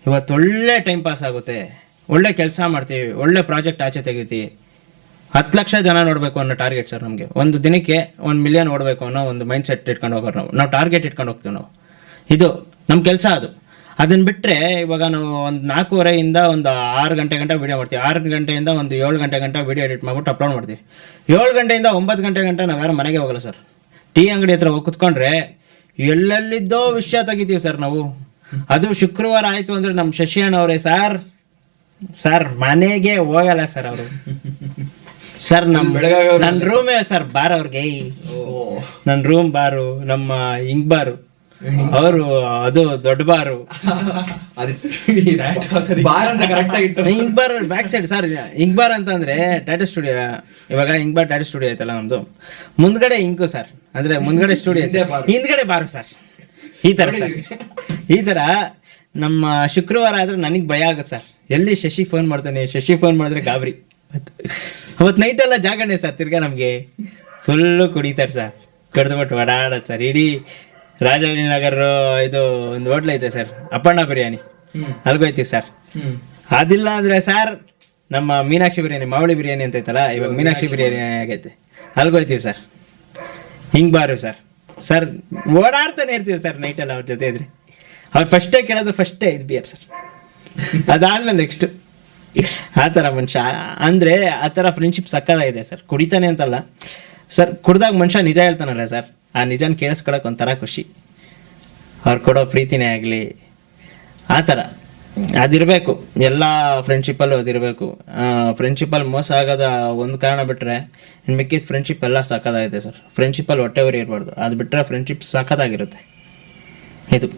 ಇವತ್ತು ಒಳ್ಳೆ ಟೈಮ್ ಪಾಸ್ ಆಗುತ್ತೆ, ಒಳ್ಳೆ ಕೆಲಸ ಮಾಡ್ತೀವಿ, ಒಳ್ಳೆ ಪ್ರಾಜೆಕ್ಟ್ ಆಚೆ ತೆಗಿತೀವಿ. 10 ಲಕ್ಷ ಜನ ನೋಡಬೇಕು ಅನ್ನೋ ಟಾರ್ಗೆಟ್ ಸರ್ ನಮಗೆ. ಒಂದು ದಿನಕ್ಕೆ 1 ಮಿಲಿಯನ್ ನೋಡಬೇಕು ಅನ್ನೋ ಒಂದು ಮೈಂಡ್ ಸೆಟ್ ಇಟ್ಕೊಂಡು ಹೋಗೋರು ನಾವು ಟಾರ್ಗೆಟ್ ಇಟ್ಕೊಂಡು ಹೋಗ್ತೀವಿ ನಾವು. ಇದು ನಮ್ಮ ಕೆಲಸ. ಅದನ್ನು ಬಿಟ್ಟರೆ ಇವಾಗ ನಾವು ಒಂದು 4:30 ಒಂದು 6 ಗಂಟೆ ಗಂಟ ವೀಡಿಯೋ ಮಾಡ್ತೀವಿ. 6 ಗಂಟೆಯಿಂದ ಒಂದು 7 ಗಂಟೆ ಗಂಟ ವೀಡಿಯೋ ಎಡಿಟ್ ಮಾಡ್ಬಿಟ್ಟು ಅಪ್ಲೋಡ್ ಮಾಡ್ತೀವಿ. 7 ಗಂಟೆಯಿಂದ 9 ಗಂಟೆ ಗಂಟ ನಾವು ಯಾರು ಮನೆಗೆ ಹೋಗಲ್ಲ ಸರ್. ಟೀ ಅಂಗಡಿ ಹತ್ರ ಹೋಗಿ ಕುತ್ಕೊಂಡ್ರೆ ಎಲ್ಲೆಲ್ಲಿದ್ದೋ ವಿಷಯ ತೆಗಿತೀವಿ ಸರ್ ನಾವು. ಅದು ಶುಕ್ರವಾರ ಆಯಿತು ಅಂದರೆ ನಮ್ಮ ಶಶಿ ಅಣ್ಣವರೇ ಸರ್ ಮನೆಗೆ ಹೋಗಲ್ಲ ಸರ್ ಅವರು. ಸರ್ ನನ್ನ ರೂಮೇ ಸರ್ ಬಾರ್ ಅವ್ರಿಗೆ, ನನ್ನ ರೂಮ್ ಬಾರು, ನಮ್ಮ ಹಿಂಗ್ ಬಾರು ಅವರು, ಅದು ದೊಡ್ಡ ಬಾರು. ಹಿಂಗ್ ಬಾರ್ ಬ್ಯಾಕ್ ಸೈಡ್ ಸರ್. ಹಿಂಗ್ ಬಾರ್ ಅಂತಂದ್ರೆ ಟಾಟಾ ಸ್ಟುಡಿಯೋ, ಇವಾಗ ಹಿಂಗ್ ಬಾರ್ ಟಾಟಾ ಸ್ಟುಡಿಯೋ ಐತಲ್ಲ ನಮ್ದು, ಮುಂದ್ಗಡೆ ಇಂಕು ಸರ್, ಅಂದ್ರೆ ಮುಂದ್ಗಡೆ ಸ್ಟುಡಿಯೋ, ಹಿಂದ್ಗಡೆ ಬಾರು ಸರ್. ಈ ತರ ಸರ್, ಈ ತರ ನಮ್ಮ ಶುಕ್ರವಾರ ಆದ್ರೆ ನನಗೆ ಭಯ ಆಗುತ್ತೆ ಸರ್. ಎಲ್ಲಿ ಶಶಿ ಫೋನ್ ಮಾಡ್ತಾನೆ, ಶಶಿ ಫೋನ್ ಮಾಡಿದ್ರೆ ಗಾಬರಿ. ಅವತ್ತು ನೈಟ್ ಎಲ್ಲ ಜಾಗರಣೆ ಸರ್. ತಿರ್ಗಾ ನಮಗೆ ಫುಲ್ಲು ಕುಡಿತಾರೆ ಸರ್, ಕಡ್ದುಬಿಟ್ಟು ಓಡಾಡೋದು ಸರ್. ಇಡೀ ರಾಜಾವಳಿ ನಗರ ಇದು ಒಂದು ಹೋಟ್ಲ್ ಐತೆ ಸರ್, ಅಪ್ಪಣ್ಣ ಬಿರಿಯಾನಿ, ಅಲ್ಗೋಯ್ತೀವಿ ಸರ್. ಅದಿಲ್ಲ ಅಂದ್ರೆ ಸರ್ ನಮ್ಮ ಮೀನಾಕ್ಷಿ ಬಿರಿಯಾನಿ, ಮಾವಳಿ ಬಿರಿಯಾನಿ ಅಂತ ಐತಲ್ಲ, ಇವಾಗ ಮೀನಾಕ್ಷಿ ಬಿರಿಯಾನಿ ಆಗೈತೆ, ಅಲ್ಗೋಯ್ತೀವಿ ಸರ್. ಹಿಂಗ್ ಬಾರು ಸರ್ ಓಡಾಡ್ತಾನೆ ಇರ್ತೀವಿ ಸರ್ ನೈಟೆಲ್ಲ ಅವ್ರ ಜೊತೆ ಇದ್ರೆ. ಅವ್ರು ಫಸ್ಟೇ ಕೇಳೋದು ಇದು ಬಿಯರ್ ಸರ್, ಅದಾದ್ಮೇಲೆ ನೆಕ್ಸ್ಟ್. ಆ ಥರ ಮನುಷ್ಯ ಅಂದರೆ ಆ ಥರ ಫ್ರೆಂಡ್ಶಿಪ್ ಸಕ್ಕದಾಗಿದೆ ಸರ್. ಕುಡಿತಾನೆ ಅಂತಲ್ಲ ಸರ್, ಕುಡ್ದಾಗ ಮನುಷ್ಯ ನಿಜ ಹೇಳ್ತಾನಲ್ಲ ಸರ್, ಆ ನಿಜನ ಕೇಳಿಸ್ಕೊಳಕ್ಕೆ ಒಂಥರ ಖುಷಿ. ಅವ್ರು ಕೊಡೋ ಪ್ರೀತಿನೇ ಆಗಲಿ, ಆ ಥರ ಅದಿರಬೇಕು. ಎಲ್ಲ ಫ್ರೆಂಡ್ಶಿಪ್ಪಲ್ಲೂ ಅದಿರಬೇಕು. ಫ್ರೆಂಡ್ಶಿಪ್ಪಲ್ಲಿ ಮೋಸ ಆಗೋದ ಒಂದು ಕಾರಣ ಬಿಟ್ಟರೆ ಇನ್ನು ಮಿಕ್ಕಿದ ಫ್ರೆಂಡ್ಶಿಪ್ ಎಲ್ಲ ಸಕ್ಕದಾಗಿದೆ ಸರ್. ಫ್ರೆಂಡ್ಶಿಪ್ಪಲ್ಲಿ ಹೊಟ್ಟೆವರಿ ಇರಬಾರ್ದು, ಅದು ಬಿಟ್ಟರೆ ಫ್ರೆಂಡ್ಶಿಪ್ ಸಕ್ಕದಾಗಿರುತ್ತೆ. ಇದು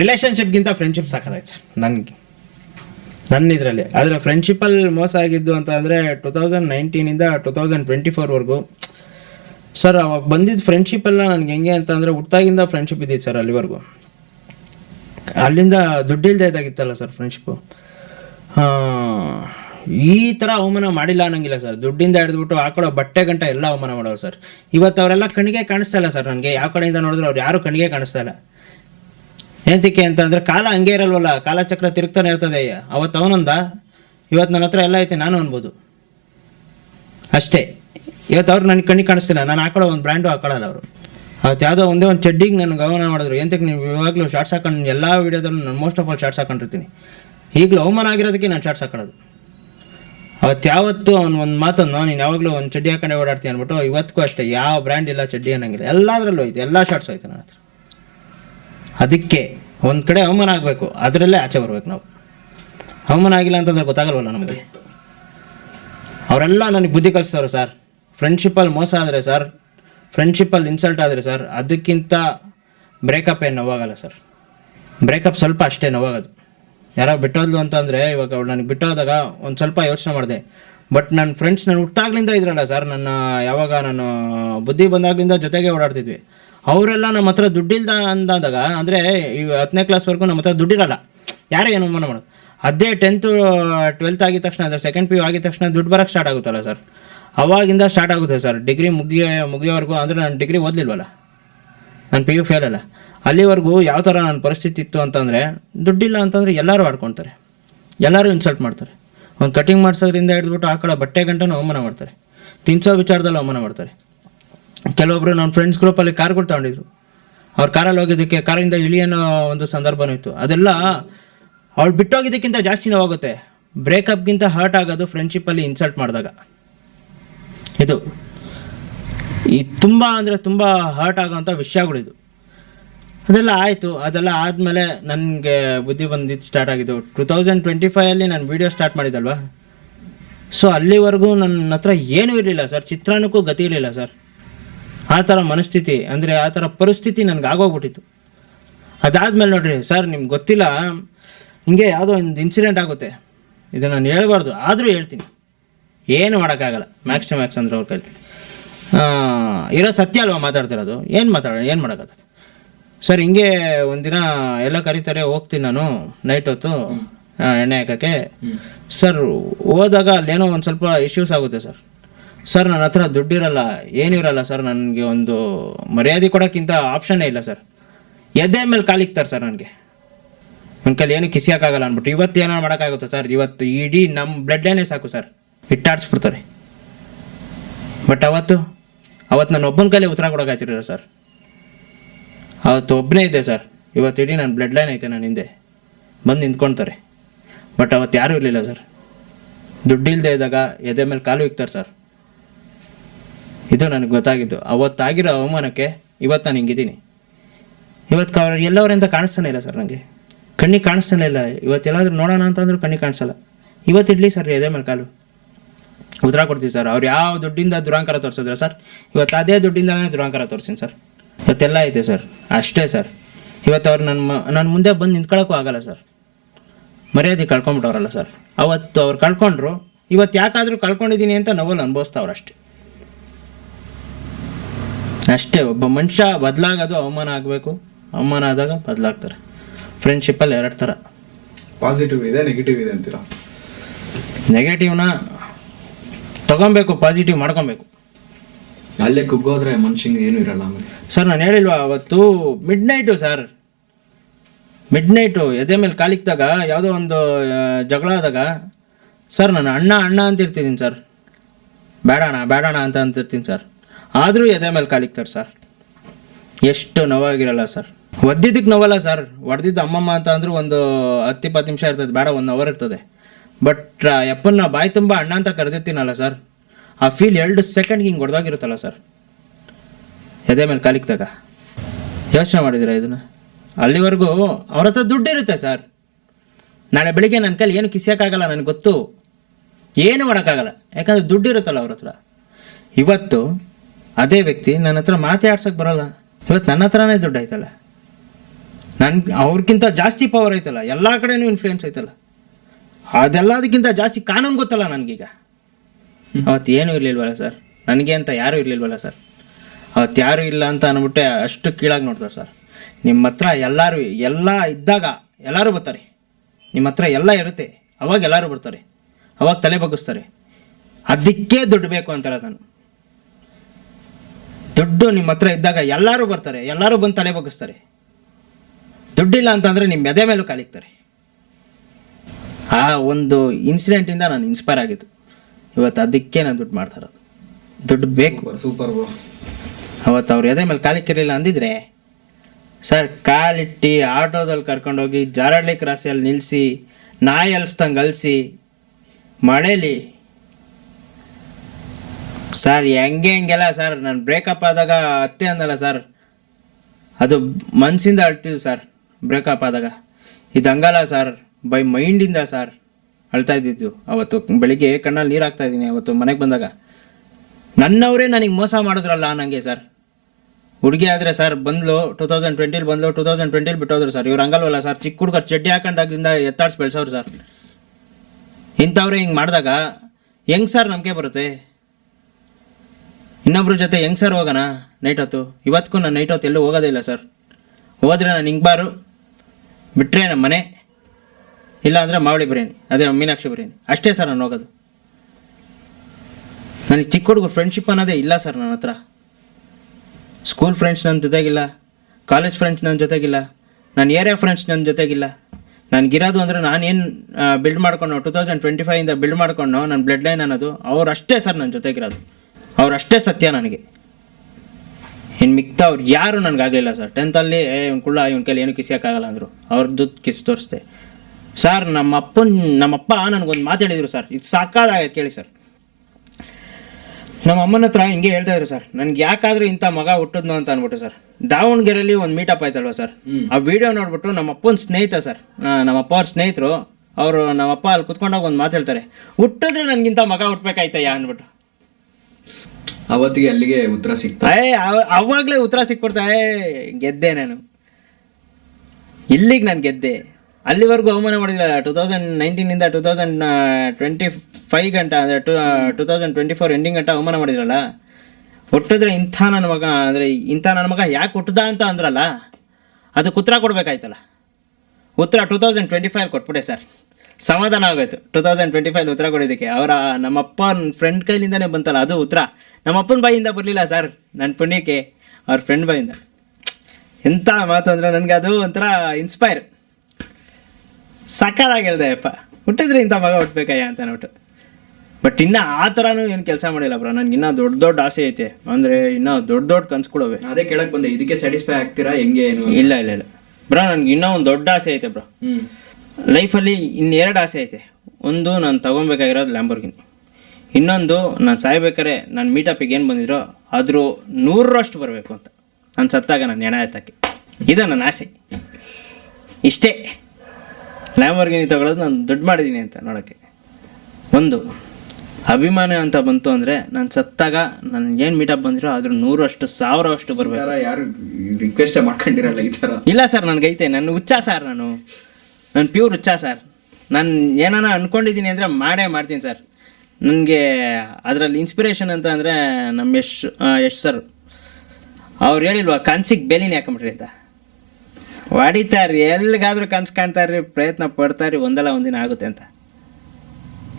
ರಿಲೇಷನ್ಶಿಪ್ಗಿಂತ ಫ್ರೆಂಡ್ಶಿಪ್ ಸಕ್ಕದಾಯ್ತು ಸರ್ ನನ್ನ ಇದರಲ್ಲಿ. ಆದರೆ ಫ್ರೆಂಡ್ಶಿಪ್ಪಲ್ಲಿ ಮೋಸ ಆಗಿದ್ದು ಅಂತ ಅಂದರೆ 2019ಇಂದ 2024ವರೆಗೂ ಸರ್. ಅವಾಗ ಬಂದಿದ್ದು ಫ್ರೆಂಡ್ಶಿಪ್ ಎಲ್ಲ ನನಗೆ ಹೆಂಗೆ ಅಂತ ಅಂದರೆ, ಹುಟ್ಟಾಗಿಂದ ಫ್ರೆಂಡ್ಶಿಪ್ ಇದ್ದಿತ್ತು ಸರ್ ಅಲ್ಲಿವರೆಗೂ. ಅಲ್ಲಿಂದ ದುಡ್ಡಿಲ್ದೇ ಇದ್ದಾಗಿತ್ತಲ್ಲ ಸರ್ ಫ್ರೆಂಡ್ಶಿಪ್ಪು. ಈ ಥರ ಅವಮಾನ ಮಾಡಿಲ್ಲ ಅನ್ನಂಗಿಲ್ಲ ಸರ್. ದುಡ್ಡಿಂದ ಹಿಡಿದ್ಬಿಟ್ಟು ಹಾಕೊಳ್ಳೋ ಬಟ್ಟೆ ಗಂಟ ಎಲ್ಲ ಅವಮಾನ ಮಾಡೋರು ಸರ್. ಇವತ್ತು ಅವರೆಲ್ಲ ಕಣ್ಣಿಗೆ ಕಾಣಿಸ್ತಾ ಇಲ್ಲ ಸರ್ ನನಗೆ. ಯಾವ ಕಡೆಯಿಂದ ನೋಡಿದ್ರು ಅವ್ರು ಯಾರು ಕಣ್ಣಿಗೆ ಕಾಣಿಸ್ತಾ ಇಲ್ಲ. ಏನಕ್ಕೆ ಅಂತಂದರೆ ಕಾಲ ಹಂಗೆ ಇರಲ್ವಲ್ಲ, ಕಾಲಚಕ್ರ ತಿರುಗ್ತಾನೆ ಇರ್ತದೆ. ಅವತ್ತು ಅವನೊಂದ, ಇವತ್ತು ನನ್ನ ಹತ್ರ ಎಲ್ಲ ಐತೆ ನಾನು ಅನ್ಬೋದು ಅಷ್ಟೇ. ಇವತ್ತು ಅವ್ರು ನನಗೆ ಕಣ್ಣಿಗೆ ಕಾಣಿಸ್ತಿಲ್ಲ, ನಾನು ಹಾಕೊಳ್ಳೋ ಒಂದು ಬ್ರ್ಯಾಂಡು ಹಾಕೊಳ್ಳಲ್ಲ ಅವರು. ಅವತ್ತು ಯಾವುದೋ ಒಂದೇ ಒಂದು ಚಡ್ಡಿಗೆ ನನಗೆ ಅವಮಾನ ಮಾಡಿದ್ರು. ಎಂತಕ್ಕೆ ನೀವು ಇವಾಗಲೂ ಶಾರ್ಟ್ಸ್ ಹಾಕೊಂಡು, ಎಲ್ಲ ವೀಡಿಯೋದಲ್ಲೂ ನಾನು ಮೋಸ್ಟ್ ಆಫ್ ಆಲ್ ಶಾರ್ಟ್ಸ್ ಹಾಕೊಂಡಿರ್ತೀನಿ. ಈಗಲೂ ಅವಮಾನ ಆಗಿರೋದಕ್ಕೆ ನಾನು ಶಾರ್ಟ್ಸ್ ಹಾಕೊಳ್ಳೋದು. ಅವತ್ತು ಯಾವತ್ತು ಅವ್ನು ಒಂದು ಮಾತನ್ನು, ನೀನು ಯಾವಾಗಲೂ ಒಂದು ಚಡ್ಡಿ ಹಾಕೊಂಡೆ ಓಡಾಡ್ತೀನಿ ಅಂದ್ಬಿಟ್ಟು, ಇವತ್ತಿಗೂ ಅಷ್ಟೇ ಯಾವ ಬ್ರ್ಯಾಂಡ್ ಇಲ್ಲ ಚಡ್ಡಿ ಅನ್ನಂಗಿಲ್ಲ. ಎಲ್ಲದರಲ್ಲೂ ಐತೆ, ಎಲ್ಲ ಶಾರ್ಟ್ಸ್ ಐತೆ ನನ್ನ ಹತ್ರ. ಅದಕ್ಕೆ ಒಂದು ಕಡೆ ಅವಮಾನ ಆಗಬೇಕು, ಅದರಲ್ಲೇ ಆಚೆ ಬರ್ಬೇಕು ನಾವು. ಅವಮಾನ ಆಗಿಲ್ಲ ಅಂತಂದ್ರೆ ಗೊತ್ತಾಗಲ್ವಲ್ಲ ನಮಗೆ. ಅವರೆಲ್ಲ ನನಗೆ ಬುದ್ಧಿ ಕಲಿಸ್ತವ್ರು ಸರ್. ಫ್ರೆಂಡ್ಶಿಪ್ಪಲ್ಲಿ ಮೋಸ ಆದರೆ ಸರ್, ಫ್ರೆಂಡ್ಶಿಪ್ಪಲ್ಲಿ ಇನ್ಸಲ್ಟ್ ಆದರೆ ಸರ್, ಅದಕ್ಕಿಂತ ಬ್ರೇಕಪ್ ಏನು ನೋವಾಗಲ್ಲ ಸರ್. ಬ್ರೇಕಪ್ ಸ್ವಲ್ಪ ಅಷ್ಟೇ ನೋವಾಗೋದು. ಯಾರೋ ಬಿಟ್ಟೋದ್ಲು ಅಂತಂದರೆ, ಇವಾಗ ಅವಳು ನನಗೆ ಬಿಟ್ಟೋದಾಗ ಒಂದು ಸ್ವಲ್ಪ ಯೋಚನೆ ಮಾಡಿದೆ. ಬಟ್ ನನ್ನ ಫ್ರೆಂಡ್ಸ್ ನಾನು ಹುಟ್ಟಾಗ್ಲಿಂದ ಇದ್ರಲ್ಲ ಸರ್, ಯಾವಾಗ ನಾನು ಬುದ್ಧಿ ಬಂದಾಗ್ಲಿಂದ ಜೊತೆಗೆ ಓಡಾಡ್ತಿದ್ವಿ. ಅವರೆಲ್ಲ ನಮ್ಮ ಹತ್ರ ದುಡ್ಡಿಲ್ದ ಅಂದಾಗ, ಅಂದರೆ ಈ 10ನೇ ಕ್ಲಾಸ್ವರೆಗೂ ನಮ್ಮ ಹತ್ರ ದುಡ್ಡಿರಲ್ಲ, ಯಾರೇ ಏನು ಅವಮಾನ ಮಾಡೋದು. ಅದೇ 10th 12th ಆಗಿದ ತಕ್ಷಣ, ಅಂದರೆ ಸೆಕೆಂಡ್ PU ಆಗಿದ ತಕ್ಷಣ ದುಡ್ಡು ಬರೋಕ್ಕೆ ಸ್ಟಾರ್ಟ್ ಆಗುತ್ತಲ್ಲ ಸರ್. ಅವಾಗಿಂದ ಸ್ಟಾರ್ಟ್ ಆಗುತ್ತೆ ಸರ್. ಡಿಗ್ರಿ ಮುಗಿಯೋವರೆಗೂ, ಅಂದರೆ ನಾನು ಡಿಗ್ರಿ ಓದಲಿಲ್ವಲ್ಲ, ನಾನು PU ಫೇಲ್ ಅಲ್ಲ. ಅಲ್ಲಿವರೆಗೂ ಯಾವ ಥರ ನನ್ನ ಪರಿಸ್ಥಿತಿ ಇತ್ತು ಅಂತಂದರೆ, ದುಡ್ಡಿಲ್ಲ ಅಂತಂದರೆ ಎಲ್ಲರೂ ಆಡ್ಕೊಳ್ತಾರೆ, ಎಲ್ಲರೂ ಇನ್ಸಲ್ಟ್ ಮಾಡ್ತಾರೆ. ಒಂದು ಕಟಿಂಗ್ ಮಾಡಿಸೋದ್ರಿಂದ ಹಿಡಿದ್ಬಿಟ್ಟು ಹಾಕೊಳ್ಳೋ ಬಟ್ಟೆ ಗಂಟನೂ ಅವಮಾನ ಮಾಡ್ತಾರೆ, ತಿನ್ಸೋ ವಿಚಾರದಲ್ಲಿ ಅವಮಾನ ಮಾಡ್ತಾರೆ. ಕೆಲವೊಬ್ಬರು ನನ್ನ ಫ್ರೆಂಡ್ಸ್ ಗ್ರೂಪಲ್ಲಿ ಕಾರ್ಗಳು ತಗೊಂಡಿದ್ರು. ಅವ್ರು ಕಾರಲ್ಲಿ ಹೋಗಿದ್ದಕ್ಕೆ ಕಾರಿಂದ ಇಳಿಯೋ ಒಂದು ಸಂದರ್ಭನೂ ಇತ್ತು. ಅದೆಲ್ಲ ಅವ್ಳು ಬಿಟ್ಟೋಗಿದ್ದಕ್ಕಿಂತ ಜಾಸ್ತಿನೇ ಹೋಗುತ್ತೆ. ಬ್ರೇಕಪ್ಗಿಂತ ಹರ್ಟ್ ಆಗೋದು ಫ್ರೆಂಡ್ಶಿಪ್ಪಲ್ಲಿ ಇನ್ಸಲ್ಟ್ ಮಾಡಿದಾಗ. ಇದು ತುಂಬ ಅಂದರೆ ತುಂಬ ಹರ್ಟ್ ಆಗೋವಂಥ ವಿಷಯಗಳಿದು. ಅದೆಲ್ಲ ಆಯಿತು. ಅದೆಲ್ಲ ಆದಮೇಲೆ ನನಗೆ ಬುದ್ಧಿ ಬಂದಿದ್ದು ಸ್ಟಾರ್ಟ್ ಆಗಿದ್ದು 2025 ನಾನು ವೀಡಿಯೋ ಸ್ಟಾರ್ಟ್ ಮಾಡಿದ್ದಲ್ವ. ಸೊ ಅಲ್ಲಿವರೆಗೂ ನನ್ನ ಹತ್ರ ಏನೂ ಇರಲಿಲ್ಲ ಸರ್, ಚಿತ್ರಾನ್ನಕ್ಕೂ ಗತಿ ಇರಲಿಲ್ಲ ಸರ್. ಆ ಥರ ಮನಸ್ಥಿತಿ, ಅಂದರೆ ಆ ಥರ ಪರಿಸ್ಥಿತಿ ನನಗೆ ಆಗೋಗ್ಬಿಟ್ಟಿತ್ತು. ಅದಾದಮೇಲೆ ನೋಡ್ರಿ ಸರ್, ನಿಮ್ಗೆ ಗೊತ್ತಿಲ್ಲ, ಹಿಂಗೆ ಯಾವುದೋ ಒಂದು ಇನ್ಸಿಡೆಂಟ್ ಆಗುತ್ತೆ. ಇದು ನಾನು ಹೇಳ್ಬಾರ್ದು, ಆದರೂ ಹೇಳ್ತೀನಿ. ಏನು ಮಾಡೋಕ್ಕಾಗಲ್ಲ, ಮ್ಯಾಕ್ಸ್ ಟು ಮ್ಯಾಕ್ಸ್ ಅಂದ್ರೆ ಅವ್ರ ಕೈಲಿ ಇರೋ ಸತ್ಯ ಅಲ್ವಾ ಮಾತಾಡ್ತಿರೋದು. ಏನು ಮಾಡೋಕ್ಕಾಗತ್ತೆ ಸರ್. ಹಿಂಗೆ ಒಂದಿನ ಎಲ್ಲ ಕರೀತಾರೆ, ಹೋಗ್ತೀನಿ ನಾನು ನೈಟ್ ಹೊತ್ತು ಎಣ್ಣೆ ಹಾಕೋಕ್ಕೆ ಸರ್. ಹೋದಾಗ ಅಲ್ಲೇನೋ ಒಂದು ಸ್ವಲ್ಪ ಇಶ್ಯೂಸ್ ಆಗುತ್ತೆ ಸರ್. ಸರ್ ನನ್ನ ಹತ್ರ ದುಡ್ಡಿರಲ್ಲ, ಏನಿರಲ್ಲ ಸರ್. ನನಗೆ ಒಂದು ಮರ್ಯಾದೆ ಕೊಡೋಕ್ಕಿಂತ ಆಪ್ಷನ್ನೇ ಇಲ್ಲ ಸರ್. ಎದೆ ಮೇಲೆ ಕಾಲಿಕ್ತಾರೆ ಸರ್ ನನಗೆ. ನನ್ನ ಕೈಲಿ ಏನು ಕಿಸಿಯೋಕ್ಕಾಗಲ್ಲ ಅಂದ್ಬಿಟ್ಟು ಇವತ್ತು ಏನೋ ಮಾಡೋಕ್ಕಾಗುತ್ತೆ ಸರ್. ಇವತ್ತು ಇಡೀ ನಮ್ಮ ಬ್ಲಡ್ಡೇನೆ ಸಾಕು ಸರ್, ಇಟ್ಟಾಡ್ಸ್ಬಿಡ್ತಾರೆ. ಬಟ್ ಅವತ್ತು ನಾನು ಒಬ್ಬನ ಕೈಲೇ ಉತ್ತರ ಕೊಡೋಕ್ಕಾಗ್ತಿರಲ್ಲ ಸರ್. ಅವತ್ತು ಒಬ್ಬನೇ ಇದ್ದೆ ಸರ್. ಇವತ್ತು ಇಡೀ ನನ್ನ ಬ್ಲಡ್ ಲೈನ್ ಐತೆ ನನ್ನ ಹಿಂದೆ ಬಂದು ನಿಂತ್ಕೊಳ್ತಾರೆ. ಬಟ್ ಅವತ್ತು ಯಾರೂ ಇರಲಿಲ್ಲ ಸರ್. ದುಡ್ಡಿಲ್ಲದೆ ಇದ್ದಾಗ ಎದೆ ಮೇಲೆ ಕಾಲು ಇಕ್ತಾರೆ ಸರ್. ಇದು ನನಗೆ ಗೊತ್ತಾಗಿದ್ದು. ಅವತ್ತಾಗಿರೋ ಅವಮಾನಕ್ಕೆ ಇವತ್ತು ನಾನು ಹಿಂಗಿದ್ದೀನಿ. ಇವತ್ತು ಎಲ್ಲವರಿಂದ ಕಾಣಿಸ್ತಾನೆ ಇಲ್ಲ ಸರ್. ನನಗೆ ಕಣ್ಣಿಗೆ ಕಾಣಿಸ್ತಾನೆ ಇಲ್ಲ. ಇವತ್ತು ಎಲ್ಲಾದ್ರೂ ನೋಡೋಣ ಅಂತಂದ್ರೂ ಕಣ್ಣಿಗೆ ಕಾಣಿಸಲ್ಲ. ಇವತ್ತು ಇಡ್ಲಿ ಸರ್ ಎದೆ ಮೇಲೆ ಕಾಲು ಉತ್ತರ ಕೊಡ್ತೀವಿ ಸರ್. ಅವ್ರು ಯಾವ ದುಡ್ಡಿಂದ ದುರಾಂಕಾರ ತೋರಿಸಿದ್ರೆ ಸರ್, ಇವತ್ತು ಅದೇ ದುಡ್ಡಿಂದನೇ ದುರಾಂಕಾರ ತೋರಿಸ್ತೀನಿ ಸರ್. ಇವತ್ತೆಲ್ಲ ಐತೆ ಸರ್, ಅಷ್ಟೇ ಸರ್. ಇವತ್ತು ಅವ್ರು ನನ್ನ ಮುಂದೆ ಬಂದು ನಿಂತ್ಕೊಳ್ಳೋಕ್ಕೂ ಆಗಲ್ಲ ಸರ್. ಮರ್ಯಾದೆ ಕಳ್ಕೊಂಬಿಟ್ಟವ್ರಲ್ಲ ಸರ್. ಅವತ್ತು ಅವ್ರು ಕಳ್ಕೊಂಡ್ರು, ಇವತ್ತು ಯಾಕಾದರೂ ಕಳ್ಕೊಂಡಿದ್ದೀನಿ ಅಂತ ನೋವಲ್ಲಿ ಅನುಭವಿಸ್ತಾವ್ರು ಅಷ್ಟೇ. ಅಷ್ಟೇ. ಒಬ್ಬ ಮನುಷ್ಯ ಬದಲಾಗೋದು ಅವಮಾನ ಆಗಬೇಕು, ಅವಮಾನ ಆದಾಗ ಬದಲಾಗ್ತಾರೆ. ಫ್ರೆಂಡ್ಶಿಪ್ಪಲ್ಲಿ 2 ಥರ, ಪಾಸಿಟಿವ್ ಇದೆ, ನೆಗೆಟಿವ್ ಇದೆ ಅಂತೀರಾ? ನೆಗೆಟಿವ್ನ ತಗೊಬೇಕು, ಪಾಸಿಟಿವ್ ಮಾಡ್ಕೊಬೇಕು. ಅಲ್ಲೇ ಕುಗ್ಗೋದ್ರೆ ಮನುಷ್ಯಂಗೆ ಏನೂ ಇರಲ್ಲ ಆಮೇಲೆ. ಸರ್ ನಾನು ಹೇಳಿಲ್ವಾ ಅವತ್ತು ಮಿಡ್ನೈಟು ಸರ್, ಮಿಡ್ನೈಟು ಎದೆ ಮೇಲೆ ಕಾಲಿಕ್ದಾಗ ಯಾವುದೋ ಒಂದು ಜಗಳ ಆದಾಗ ಸರ್ ನಾನು ಅಣ್ಣ ಅಂತಿರ್ತೀನಿ ಸರ್. ಬೇಡಣ ಅಂತ ಅಂತಿರ್ತೀನಿ ಸರ್. ಆದರೂ ಎದೆ ಮೇಲೆ ಕಾಲಿಕ್ತಾರೆ ಸರ್. ಎಷ್ಟು ನೋವಾಗಿರಲ್ಲ ಸರ್. ಒದ್ದಿದ್ದಕ್ಕೆ ನೋವಲ್ಲ ಸರ್. ಹೊಡೆದಿದ್ದು ಅಮ್ಮಮ್ಮ ಅಂತ ಅಂದರೂ ಒಂದು 10-20 ನಿಮಿಷ ಇರ್ತದೆ, ಬೇಡ 1 ಅವರ್ ಇರ್ತದೆ. ಬಟ್ ಯಪ್ಪನ್ನ ಬಾಯಿ ತುಂಬ ಅಣ್ಣ ಅಂತ ಕರೆದಿರ್ತೀನಲ್ಲ ಸರ್, ಆ ಫೀಲ್ 2 ಸೆಕೆಂಡ್ಗೆ ಹಿಂಗೆ ಹೊಡೆದಾಗಿರುತ್ತಲ್ಲ ಸರ್ ಎದೆ ಮೇಲೆ ಕಾಲಿಕ್ದಾಗ. ಯೋಚನೆ ಮಾಡಿದ್ದೀರಾ ಇದನ್ನು? ಅಲ್ಲಿವರೆಗೂ ಅವ್ರ ಹತ್ರ ದುಡ್ಡಿರುತ್ತೆ ಸರ್. ನಾಳೆ ಬೆಳಿಗ್ಗೆ ನನ್ನ ಕೈಲಿ ಏನು ಕಿಸಿಯೋಕ್ಕಾಗಲ್ಲ, ನನಗೆ ಗೊತ್ತು. ಏನು ಮಾಡೋಕ್ಕಾಗಲ್ಲ, ಯಾಕಂದರೆ ದುಡ್ಡಿರುತ್ತಲ್ಲ ಅವ್ರ ಹತ್ರ. ಇವತ್ತು ಅದೇ ವ್ಯಕ್ತಿ ನನ್ನ ಹತ್ರ ಮಾತಾಡ್ಸೋಕ್ಕೆ ಬರೋಲ್ಲ. ಇವತ್ತು ನನ್ನ ಹತ್ರನೇ ದುಡ್ಡು ಐತಲ್ಲ, ಅವ್ರಿಗಿಂತ ಜಾಸ್ತಿ ಪವರ್ ಐತಲ್ಲ, ಎಲ್ಲ ಕಡೆನೂ ಇನ್ಫ್ಲೂಯೆನ್ಸ್ ಐತಲ್ಲ. ಅದೆಲ್ಲದಕ್ಕಿಂತ ಜಾಸ್ತಿ ಕಾನೂನು ಗೊತ್ತಲ್ಲ ನನಗೀಗ. ಅವತ್ತು ಏನೂ ಇರಲಿಲ್ವಲ್ಲ ಸರ್, ನನಗೆ ಅಂತ ಯಾರೂ ಇರಲಿಲ್ವಲ್ಲ ಸರ್. ಅವತ್ತು ಯಾರೂ ಇಲ್ಲ ಅಂತ ಅಂದ್ಬಿಟ್ಟೆ ಅಷ್ಟು ಕೀಳಾಗಿ ನೋಡ್ತಾರೆ ಸರ್. ನಿಮ್ಮ ಹತ್ರ ಎಲ್ಲ ಇದ್ದಾಗ ಎಲ್ಲರೂ ಬರ್ತಾರೆ. ನಿಮ್ಮ ಹತ್ರ ಎಲ್ಲ ಇರುತ್ತೆ, ಅವಾಗ ಎಲ್ಲರೂ ಬರ್ತಾರೆ, ಅವಾಗ ತಲೆ ಬಗ್ಗಿಸ್ತಾರೆ. ಅದಕ್ಕೆ ದುಡ್ಡು ಬೇಕು ಅಂತಾರೆ ನಾನು. ದುಡ್ಡು ನಿಮ್ಮ ಹತ್ರ ಇದ್ದಾಗ ಎಲ್ಲರೂ ಬರ್ತಾರೆ, ಎಲ್ಲರೂ ಬಂದು ತಲೆ ಬಗ್ಗಿಸ್ತಾರೆ. ದುಡ್ಡಿಲ್ಲ ಅಂತಂದರೆ ನಿಮ್ಮ ಎದೆ ಮೇಲೂ ಕಾಲಿಕ್ತಾರೆ. ಆ ಒಂದು ಇನ್ಸಿಡೆಂಟಿಂದ ನಾನು ಇನ್ಸ್ಪೈರ್ ಆಗಿದ್ದು. ಇವತ್ತು ಅದಕ್ಕೆ ನಾನು ದುಡ್ಡು ಮಾಡ್ತಾ ಇರೋದು. ದುಡ್ಡು ಬೇಕು. ಸೂಪರ್. ಅವತ್ತು ಅವ್ರು ಎದೆ ಮೇಲೆ ಕಾಲಿಕ್ಕಿರಲಿಲ್ಲ ಅಂದಿದ್ರೆ ಸರ್, ಕಾಲಿಟ್ಟು ಆಟೋದಲ್ಲಿ ಕರ್ಕೊಂಡೋಗಿ ಜಾರಳ್ಳಿ ಕ್ರಾಸಲ್ಲಿ ನಿಲ್ಲಿಸಿ ನಾಯಿ ಅಲ್ಸ್ದಂಗೆ ಅಲ್ಸಿ ಮಳೇಲಿ ಸರ್, ಹೆಂಗೆಲ್ಲ ಸರ್. ನಾನು ಬ್ರೇಕಪ್ ಆದಾಗ ಅತ್ತೆ ಅಂದಲ್ಲ ಸರ್, ಅದು ಮನಸ್ಸಿಂದ ಅಳ್ತಿದ್ದು ಸರ್. ಬ್ರೇಕಪ್ ಆದಾಗ ಇದು ಹಂಗಲ್ಲ ಸರ್, ಬೈ ಮೈಂಡಿಂದ ಸರ್ ಅಳ್ತಾ ಇದ್ದಿದ್ದು. ಅವತ್ತು ಬೆಳಿಗ್ಗೆ ಕಣ್ಣಲ್ಲಿ ನೀರು ಹಾಕ್ತಾ ಇದ್ದೀನಿ. ಅವತ್ತು ಮನೆಗೆ ಬಂದಾಗ ನನ್ನವರೇ ನನಗೆ ಮೋಸ ಮಾಡಿದ್ರಲ್ಲ ನನಗೆ ಸರ್. ಹುಡುಗಿ ಆದರೆ ಸರ್ ಬಂದ್ಲು 2020 ಬಂದ್ಲು, 2020 ಬಿಟ್ಟೋದ್ರು ಸರ್. ಇವ್ರು ಹಂಗಲ್ವಲ್ಲ ಸರ್, ಚಿಕ್ಕ ಹುಡುಗರು ಚಡ್ಡಿ ಹಾಕೊಂಡಾಗಿಂದ ಎತ್ತಾಡ್ಸಿ ಬೆಳೆಸೋರು ಸರ್. ಇಂಥವ್ರೆ ಹಿಂಗೆ ಮಾಡಿದಾಗ ಹೆಂಗೆ ಸರ್ ನಂಬಿಕೆ ಬರುತ್ತೆ? ಇನ್ನೊಬ್ರ ಜೊತೆ ಹೆಂಗೆ ಸರ್ ಹೋಗೋಣ ನೈಟ್ ಹೊತ್ತು? ಇವತ್ತಿಗೂ ನಾನು ನೈಟ್ ಹೊತ್ತು ಎಲ್ಲೂ ಹೋಗೋದೇ ಇಲ್ಲ ಸರ್. ಹೋದರೆ ನಾನು ಹಿಂಗೆ ಬಿಟ್ಟರೆ ನಮ್ಮ ಮನೆ, ಇಲ್ಲ ಅಂದರೆ ಮಾವಳಿ ಬಿರಿಯಾನಿ, ಅದೇ ಮೀನಾಕ್ಷಿ ಬಿರಿಯಾನಿ, ಅಷ್ಟೇ ಸರ್ ನಾನು ಹೋಗೋದು. ನನಗೆ ಚಿಕ್ಕ ಹುಡುಗರು ಫ್ರೆಂಡ್ಶಿಪ್ ಅನ್ನೋದೇ ಇಲ್ಲ ಸರ್ ನನ್ನ ಹತ್ರ. ಸ್ಕೂಲ್ ಫ್ರೆಂಡ್ಸ್ ನನ್ನ ಜೊತೆಗಿಲ್ಲ, ಕಾಲೇಜ್ ಫ್ರೆಂಡ್ಸ್ ನನ್ನ ಜೊತೆಗಿಲ್ಲ, ನಾನು ಏರಿಯಾ ಫ್ರೆಂಡ್ಸ್ ನನ್ನ ಜೊತೆಗಿಲ್ಲ. ನನಗಿರೋದು ಅಂದರೆ ನಾನೇನು ಬಿಲ್ಡ್ ಮಾಡ್ಕೊಂಡು 2025 ಬಿಲ್ಡ್ ಮಾಡ್ಕೊಂಡು ನನ್ನ ಬ್ಲಡ್ ಲೈನ್ ಅನ್ನೋದು ಅವ್ರು ಅಷ್ಟೇ ಸರ್ ನನ್ನ ಜೊತೆಗಿರೋದು. ಅವರಷ್ಟೇ ಸತ್ಯ ನನಗೆ. ಇನ್ನು ಮಿಕ್ತಾ ಅವ್ರು ಯಾರು ನನಗಾಗಲಿಲ್ಲ ಸರ್. 10th ಇವನ ಕೈಲಿ ಏನು ಕಿಸಿಯೋಕ್ಕಾಗಲ್ಲ ಅಂದರು. ಅವ್ರದ್ದು ಕಿಸಿ ತೋರಿಸ್ದೆ ಸರ್. ನಮ್ಮಪ್ಪ ನನಗೊಂದು ಮಾತು ಹೇಳಿದರು ಸರ್, ಇದು ಸಾಕಾಗೈತೆ ಕೇಳಿ ಸರ್. ನಮ್ಮ ಅಮ್ಮನ ಹತ್ರ ಹಿಂಗೆ ಹೇಳ್ತಾಯಿದ್ರು ಸರ್, ನನಗೆ ಯಾಕಾದರೂ ಇಂಥ ಮಗ ಹುಟ್ಟಿದ್ನೋ ಅಂತ ಅಂದ್ಬಿಟ್ಟು ಸರ್. ದಾವಣಗೆರೆಯಲ್ಲಿ ಒಂದು ಮೀಟಪ್ ಆಯ್ತಲ್ವ ಸರ್, ಆ ವಿಡಿಯೋ ನೋಡ್ಬಿಟ್ಟು ನಮ್ಮಪ್ಪನ ಸ್ನೇಹಿತ ಸರ್, ನಮ್ಮಪ್ಪ ಅವ್ರ ಸ್ನೇಹಿತರು ಅವರು, ನಮ್ಮಪ್ಪ ಅಲ್ಲಿ ಕುತ್ಕೊಂಡಾಗ ಒಂದು ಮಾತು ಹೇಳ್ತಾರೆ, ಹುಟ್ಟಿದ್ರೆ ನನಗಿಂತ ಮಗ ಹುಟ್ಬೇಕಾಯ್ತಯ್ಯ ಅಂದ್ಬಿಟ್ಟು. ಅವತ್ತಿಗೆ ಅಲ್ಲಿಗೆ ಉತ್ತರ ಸಿಕ್ತಾ? ಅವಾಗಲೇ ಉತ್ತರ ಸಿಕ್ಬಿಡ್ತಾ. ಗೆದ್ದೆ ನಾನು, ಇಲ್ಲಿಗೆ ನಾನು ಗೆದ್ದೆ. ಅಲ್ಲಿವರೆಗೂ ಅವಮಾನ ಮಾಡಿದಿಲ್ಲ. 2019 2025 ಗಂಟ ಅಂದರೆ 2024 ಎಂಡಿಂಗ್ ಗಂಟ ಅವಮಾನ ಮಾಡಿದ್ರಲ್ಲ. ಹುಟ್ಟಿದ್ರೆ ಇಂಥ ನನ್ನ ಮಗ ಅಂದರೆ ಇಂಥ ನನ್ನ ಮಗ ಯಾಕೆ ಹುಟ್ಟದ ಅಂತ ಅಂದ್ರಲ್ಲ, ಅದಕ್ಕೆ ಉತ್ತರ ಕೊಡ್ಬೇಕಾಯ್ತಲ್ಲ. ಉತ್ತರ 2025 ಕೊಟ್ಬಿಟ್ಟೆ ಸರ್. ಸಮಾಧಾನ ಆಗೋಯ್ತು 2025 ಉತ್ತರ ಕೊಡೋದಕ್ಕೆ. ಅವರ ನಮ್ಮಪ್ಪ ಫ್ರೆಂಡ್ ಕೈಲಿಂದನೇ ಬಂತಲ್ಲ ಅದು ಉತ್ತರ. ನಮ್ಮಪ್ಪನ ಬಾಯಿಂದ ಬರಲಿಲ್ಲ ಸರ್, ನನ್ನ ಪುಣ್ಯಕ್ಕೆ ಅವ್ರ ಫ್ರೆಂಡ್ ಬಾಯಿಂದ. ಎಂಥ ಮಾತು ಅಂದರೆ ನನಗೆ ಅದು ಒಂಥರ ಇನ್ಸ್ಪೈರ್. ಸಕ್ಕತ್ತಾಗಿ ಹೇಳ್ದೆ ಅಪ್ಪ, ಹುಟ್ಟಿದ್ರೆ ಇಂಥ ಮಗ ಹುಟ್ಟಬೇಕಯ್ಯ ಅಂತ ನೋಟು. ಬಟ್ ಇನ್ನೂ ಆ ಥರನೂ ಏನು ಕೆಲಸ ಮಾಡಿಲ್ಲ ಬ್ರೋ. ನನಗೆ ಇನ್ನೂ ದೊಡ್ಡ ದೊಡ್ಡ ಆಸೆ ಐತೆ, ಅಂದರೆ ಇನ್ನೂ ದೊಡ್ಡ ದೊಡ್ಡ ಕನ್ಸ್ಕೊಳವೆ. ಅದೇ ಕೇಳಕ್ ಬಂದೆ, ಇದಕ್ಕೆ ಸ್ಯಾಟಿಸ್ಫೈ ಆಗ್ತೀರಾ ಹೆಂಗೆ ಏನು? ಇಲ್ಲ ಇಲ್ಲ ಇಲ್ಲ ಬ್ರೋ, ನನಗೆ ಇನ್ನೂ ಒಂದು ದೊಡ್ಡ ಆಸೆ ಐತೆ ಬ್ರೋ. ಲೈಫಲ್ಲಿ ಇನ್ನೆರಡು ಆಸೆ ಐತೆ. ಒಂದು, ನಾನು ತೊಗೊಬೇಕಾಗಿರೋದು ಲ್ಯಾಂಬೋರ್ಗಿನಿ. ಇನ್ನೊಂದು, ನಾನು ಸಾಯ್ಬೇಕಾರೆ ನಾನು ಮೀಟಪ್ಪಿಗೆ ಏನು ಬಂದಿರೋ ಅದ್ರ 100ರಷ್ಟು ಬರಬೇಕು ಅಂತ. ನಾನು ಸತ್ತಾಗ ನಾನು ಹೆಣ ಎತ್ತಕ್ಕೆ. ಇದು ನನ್ನ ಆಸೆ. ಇಷ್ಟೇ. ಲ್ಯಾಂಬೋರ್ಗಿನಿ ತಗೊಳ್ಳೋದು ನಾನು ದುಡ್ಡು ಮಾಡಿದ್ದೀನಿ ಅಂತ ನೋಡೋಕ್ಕೆ. ಒಂದು ಅಭಿಮಾನ ಅಂತ ಬಂತು ಅಂದರೆ ನಾನು ಸತ್ತಾಗ ನಾನು ಏನು ಮೀಟಪ್ ಬಂದಿರೋ ಅದ್ರ 100ರಷ್ಟು 1000ರಷ್ಟು ಬರಬೇಕು. ಯಾರು ರಿಕ್ವೆಸ್ಟೇ ಮಾಡ್ಕೊಂಡಿರಲ್ಲ ಈ ಥರ? ಇಲ್ಲ ಸರ್, ನನಗೈತೆ. ನನ್ನ ಹುಚ್ಚ ಸರ್, ನಾನು ಪ್ಯೂರ್ ಹುಚ್ಚ ಸರ್. ನಾನು ಏನಾನ ಅಂದ್ಕೊಂಡಿದ್ದೀನಿ ಅಂದರೆ ಮಾಡೇ ಮಾಡ್ತೀನಿ ಸರ್. ನನಗೆ ಅದರಲ್ಲಿ ಇನ್ಸ್ಪಿರೇಷನ್ ಅಂತ ಅಂದರೆ ನಮ್ಮ ಯಶ್ ಸರ್ ಅವ್ರು ಹೇಳಿಲ್ವಾ, ಕನ್ಸಿಗೆ ಬೇಲಿನೇ ಹಾಕೊಂಬಿಟ್ರಿ ಅಂತ. ಹೊಡಿತಾರೆ, ಎಲ್ಲಿಗಾದ್ರೂ ಕನ್ಸು ಕಾಣ್ತಾರ್ರಿ, ಪ್ರಯತ್ನ ಪಡ್ತಾರ್ರಿ, ಒಂದಲ್ಲ ಒಂದಿನ ಆಗುತ್ತೆ ಅಂತ.